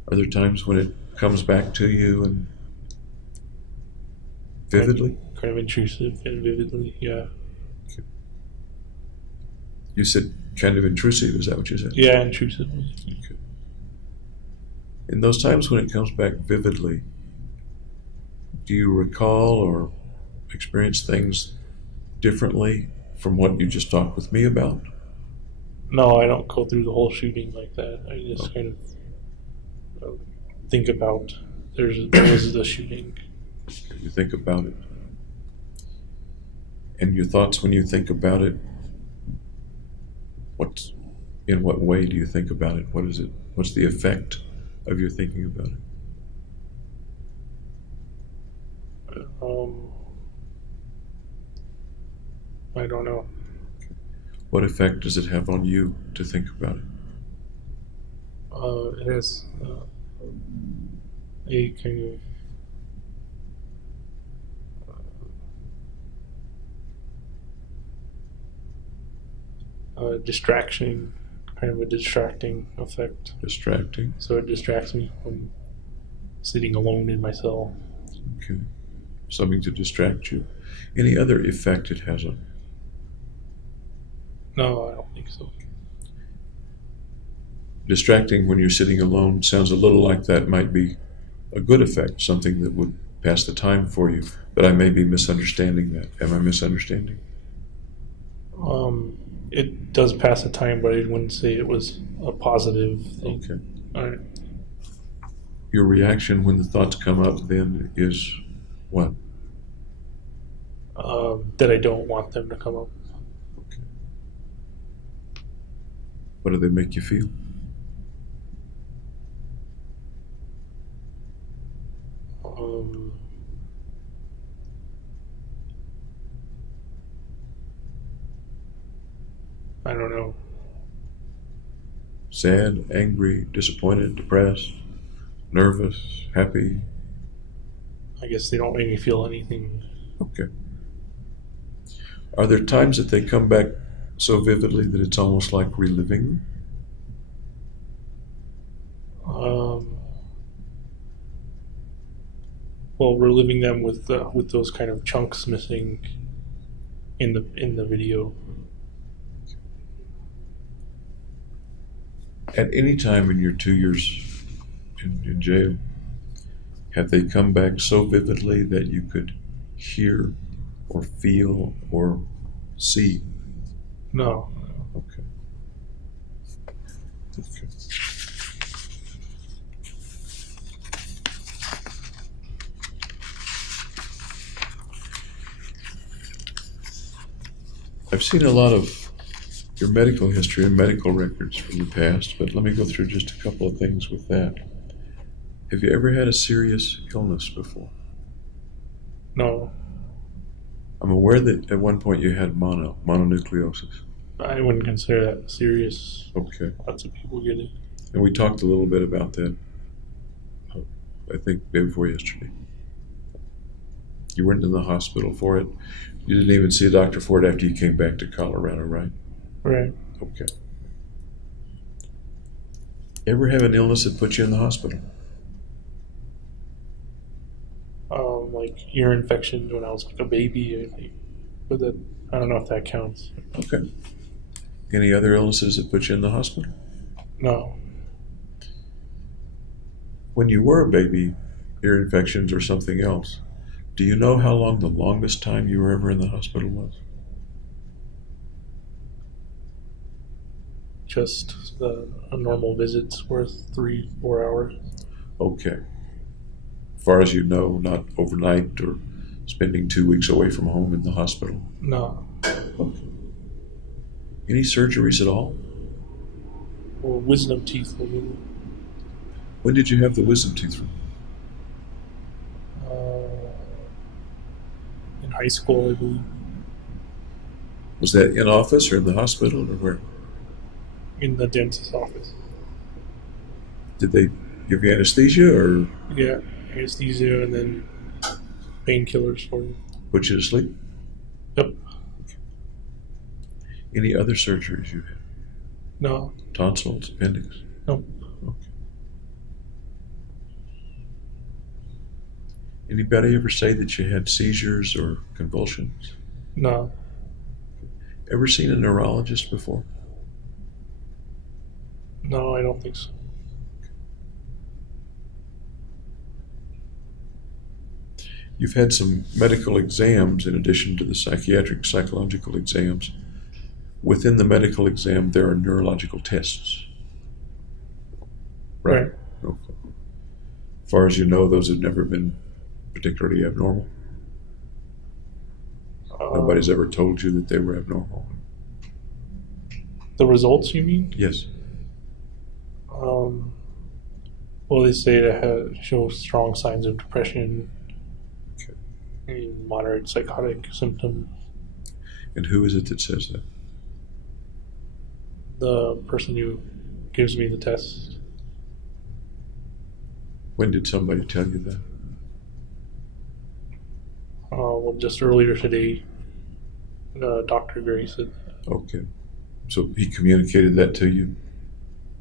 Are there times when it comes back to you and vividly? Kind of intrusive and vividly, yeah. You said kind of intrusive, is that what you said? Yeah, intrusively. Okay. In those times when it comes back vividly, do you recall or experience things differently from what you just talked with me about? No, I don't go through the whole shooting like that. I just kind of think about there was the shooting. You think about it. And your thoughts when you think about it, in what way do you think about it? What is it? What's the effect of your thinking about it? I don't know. What effect does it have on you to think about it? It has a kind of distraction, kind of a distracting effect. Distracting? So it distracts me from sitting alone in my cell. Okay. Something to distract you. Any other effect it has on you? No, I don't think so. Distracting when you're sitting alone sounds a little like that might be a good effect, something that would pass the time for you. But I may be misunderstanding that. Am I misunderstanding? It does pass the time, but I wouldn't say it was a positive thing. Okay. All right. Your reaction when the thoughts come up then is what? That I don't want them to come up. Okay. What do they make you feel? I don't know. Sad, angry, disappointed, depressed, nervous, happy? I guess they don't make me feel anything Okay. Are there times that they come back so vividly that it's almost like reliving them? Well, we're living them with those kind of chunks missing in the video. At any time in your 2 years in jail, have they come back so vividly that you could hear or feel or see? No. Okay. Okay. I've seen a lot of your medical history and medical records from the past, but let me go through just a couple of things with that. Have you ever had a serious illness before? No. I'm aware that at one point you had mononucleosis. I wouldn't consider that serious. Okay. Lots of people get it. And we talked a little bit about that, I think, day before yesterday. You weren't in the hospital for it. You didn't even see a doctor for it after you came back to Colorado, right? Right. Okay. Ever have an illness that put you in the hospital? Like ear infections when I was like a baby, I think. But that, I don't know if that counts. Okay. Any other illnesses that put you in the hospital? No. When you were a baby, ear infections or something else, do you know how long the longest time you were ever in the hospital was? Just a normal visit's worth 3-4 hours. Okay. As far as you know, not overnight or spending 2 weeks away from home in the hospital? No. Okay. Any surgeries at all? Or wisdom teeth removal. When did you have the wisdom teeth removed? In high school, I believe. Was that in office or in the hospital or where? In the dentist's office. Did they give you anesthesia or Yeah, anesthesia and then painkillers for you. put you to sleep? Yep. Any other surgeries you had? No. Tonsils, appendix? Nope. Okay. Anybody ever say that you had seizures or convulsions? No. Ever seen a neurologist before? No, I don't think so. You've had some medical exams in addition to the psychiatric psychological exams. Within the medical exam, there are neurological tests. Right. Okay. As far as you know, those have never been particularly abnormal. Nobody's ever told you that they were abnormal. The results, you mean? Yes. Well, they say it show strong signs of depression, Okay. and moderate psychotic symptoms. And who is it that says that? The person who gives me the test. When did somebody tell you that? Well, just earlier today, Dr. Gray said that. Okay. So he communicated that to you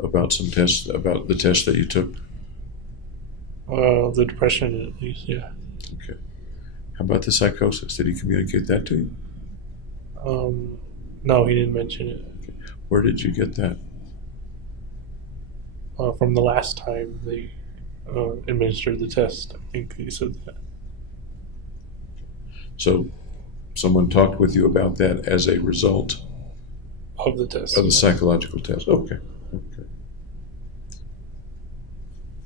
about some tests, about the test that you took? The depression, at least, yeah. Okay. How about the psychosis? Did he communicate that to you? No, he didn't mention it. Where did you get that? From the last time they administered the test, I think he said that. So someone talked with you about that as a result Of the test. of the psychological test. Okay. Okay.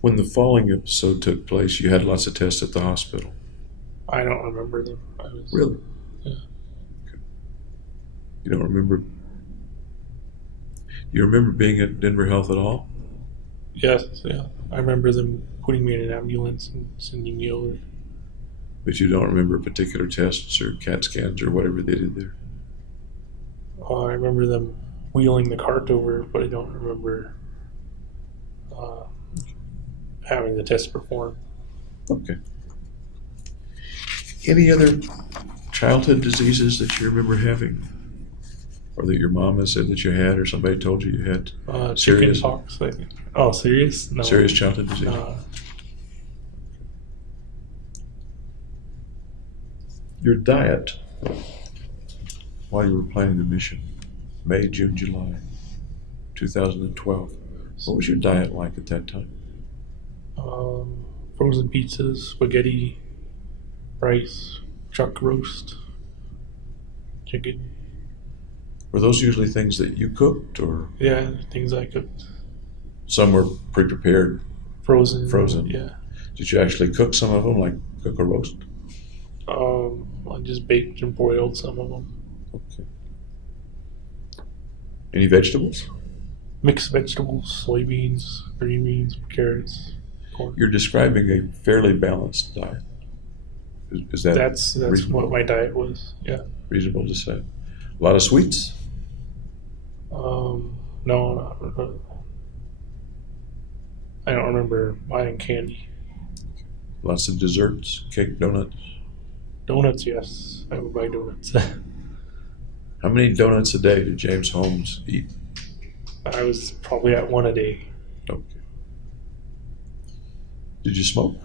When the falling episode took place, you had lots of tests at the hospital. I don't remember them. Really? Yeah. Okay. You don't remember? You remember being at Denver Health at all? Yes, yeah. I remember them putting me in an ambulance and sending me over. But you don't remember particular tests or CAT scans or whatever they did there? I remember them wheeling the cart over, but I don't remember having the test performed. Okay. Any other childhood diseases that you remember having? Or that your mom has said that you had, or somebody told you you had? Chicken Serious? pox, I think. Oh, serious? No. Serious childhood disease? Your diet while you were planning the mission, May, June, July 2012. What was your diet like at that time? Frozen pizzas, spaghetti, rice, chuck roast, chicken. Were those usually things that you cooked, or Yeah, things I cooked. some were pre-prepared? Frozen. Frozen. Yeah. Did you actually cook some of them, like cook a roast? I just baked and boiled some of them. Okay. Any vegetables? Mixed vegetables, soybeans, green beans, carrots, corn. You're describing a fairly balanced diet. Is that That's reasonable? what my diet was. Yeah. Reasonable to say? A lot of sweets? No, not really. I don't remember buying candy. Lots of desserts, cake, donuts? Donuts, yes. I would buy donuts. How many donuts a day did James Holmes eat? I was probably at one a day. Okay. Did you smoke?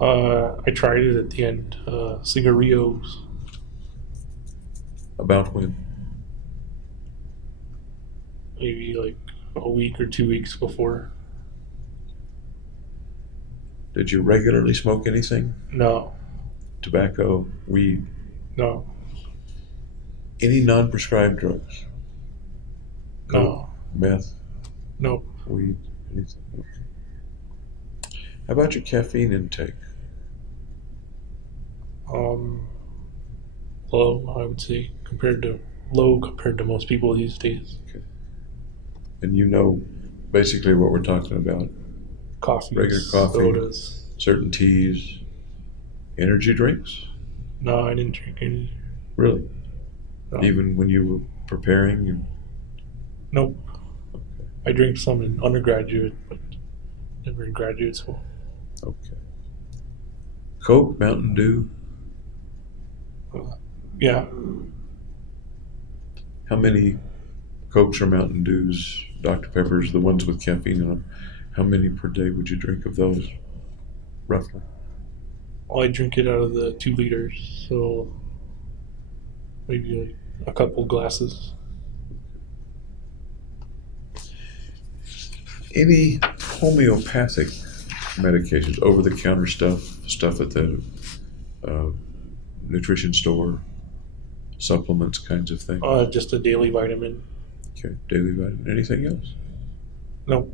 I tried it at the end. Cigarillos. About when? Maybe like a week or 2 weeks before. Did you regularly smoke anything? No, Tobacco, weed, no, any non-prescribed drugs? no, Meth, no. weed, anything? Okay. How about your caffeine intake? Low, I would say, compared to most people these days. Okay. And you know basically what we're talking about. Coffee, Regular coffee. sodas. Certain teas, energy drinks? No, I didn't drink any. Really? No. Even when you were preparing? Nope. Okay. I drank some in undergraduate, but never in graduate school. Okay. Coke, Mountain Dew? Yeah, How many Cokes or Mountain Dews, Dr. Peppers, the ones with caffeine in them, how many per day would you drink of those, roughly? well, I drink it out of the 2 liters, so maybe like a couple glasses. Any homeopathic medications, over-the-counter stuff at the nutrition store, supplements kinds of things? Just a daily vitamin. Okay, daily vitamin. Anything else? No,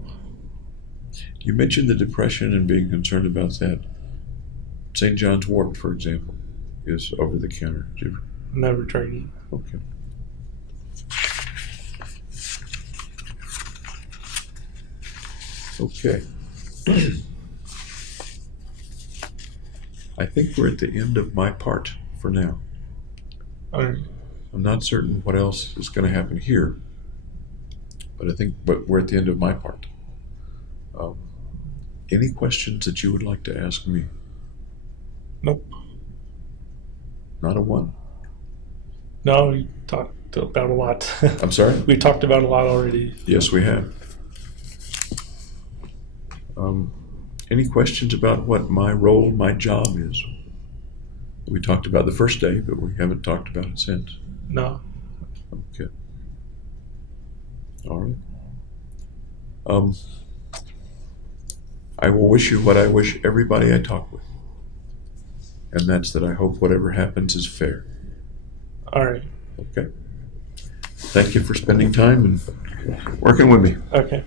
You mentioned the depression and being concerned about that. St. John's wort, for example, is over-the-counter. never tried it. Okay. Okay. I think we're at the end of my part for now. Alright. I'm not certain what else is going to happen here, but we're at the end of my part. Any questions that you would like to ask me? Nope. Not a one. No, we talked about a lot. I'm sorry? We talked about a lot already. Yes, we have. Any questions about what my role, my job is? We talked about the first day, but we haven't talked about it since. No. Okay. All right. I will wish you what I wish everybody I talk with, and that's that I hope whatever happens is fair. Alright. Okay. Thank you for spending time and working with me. Okay.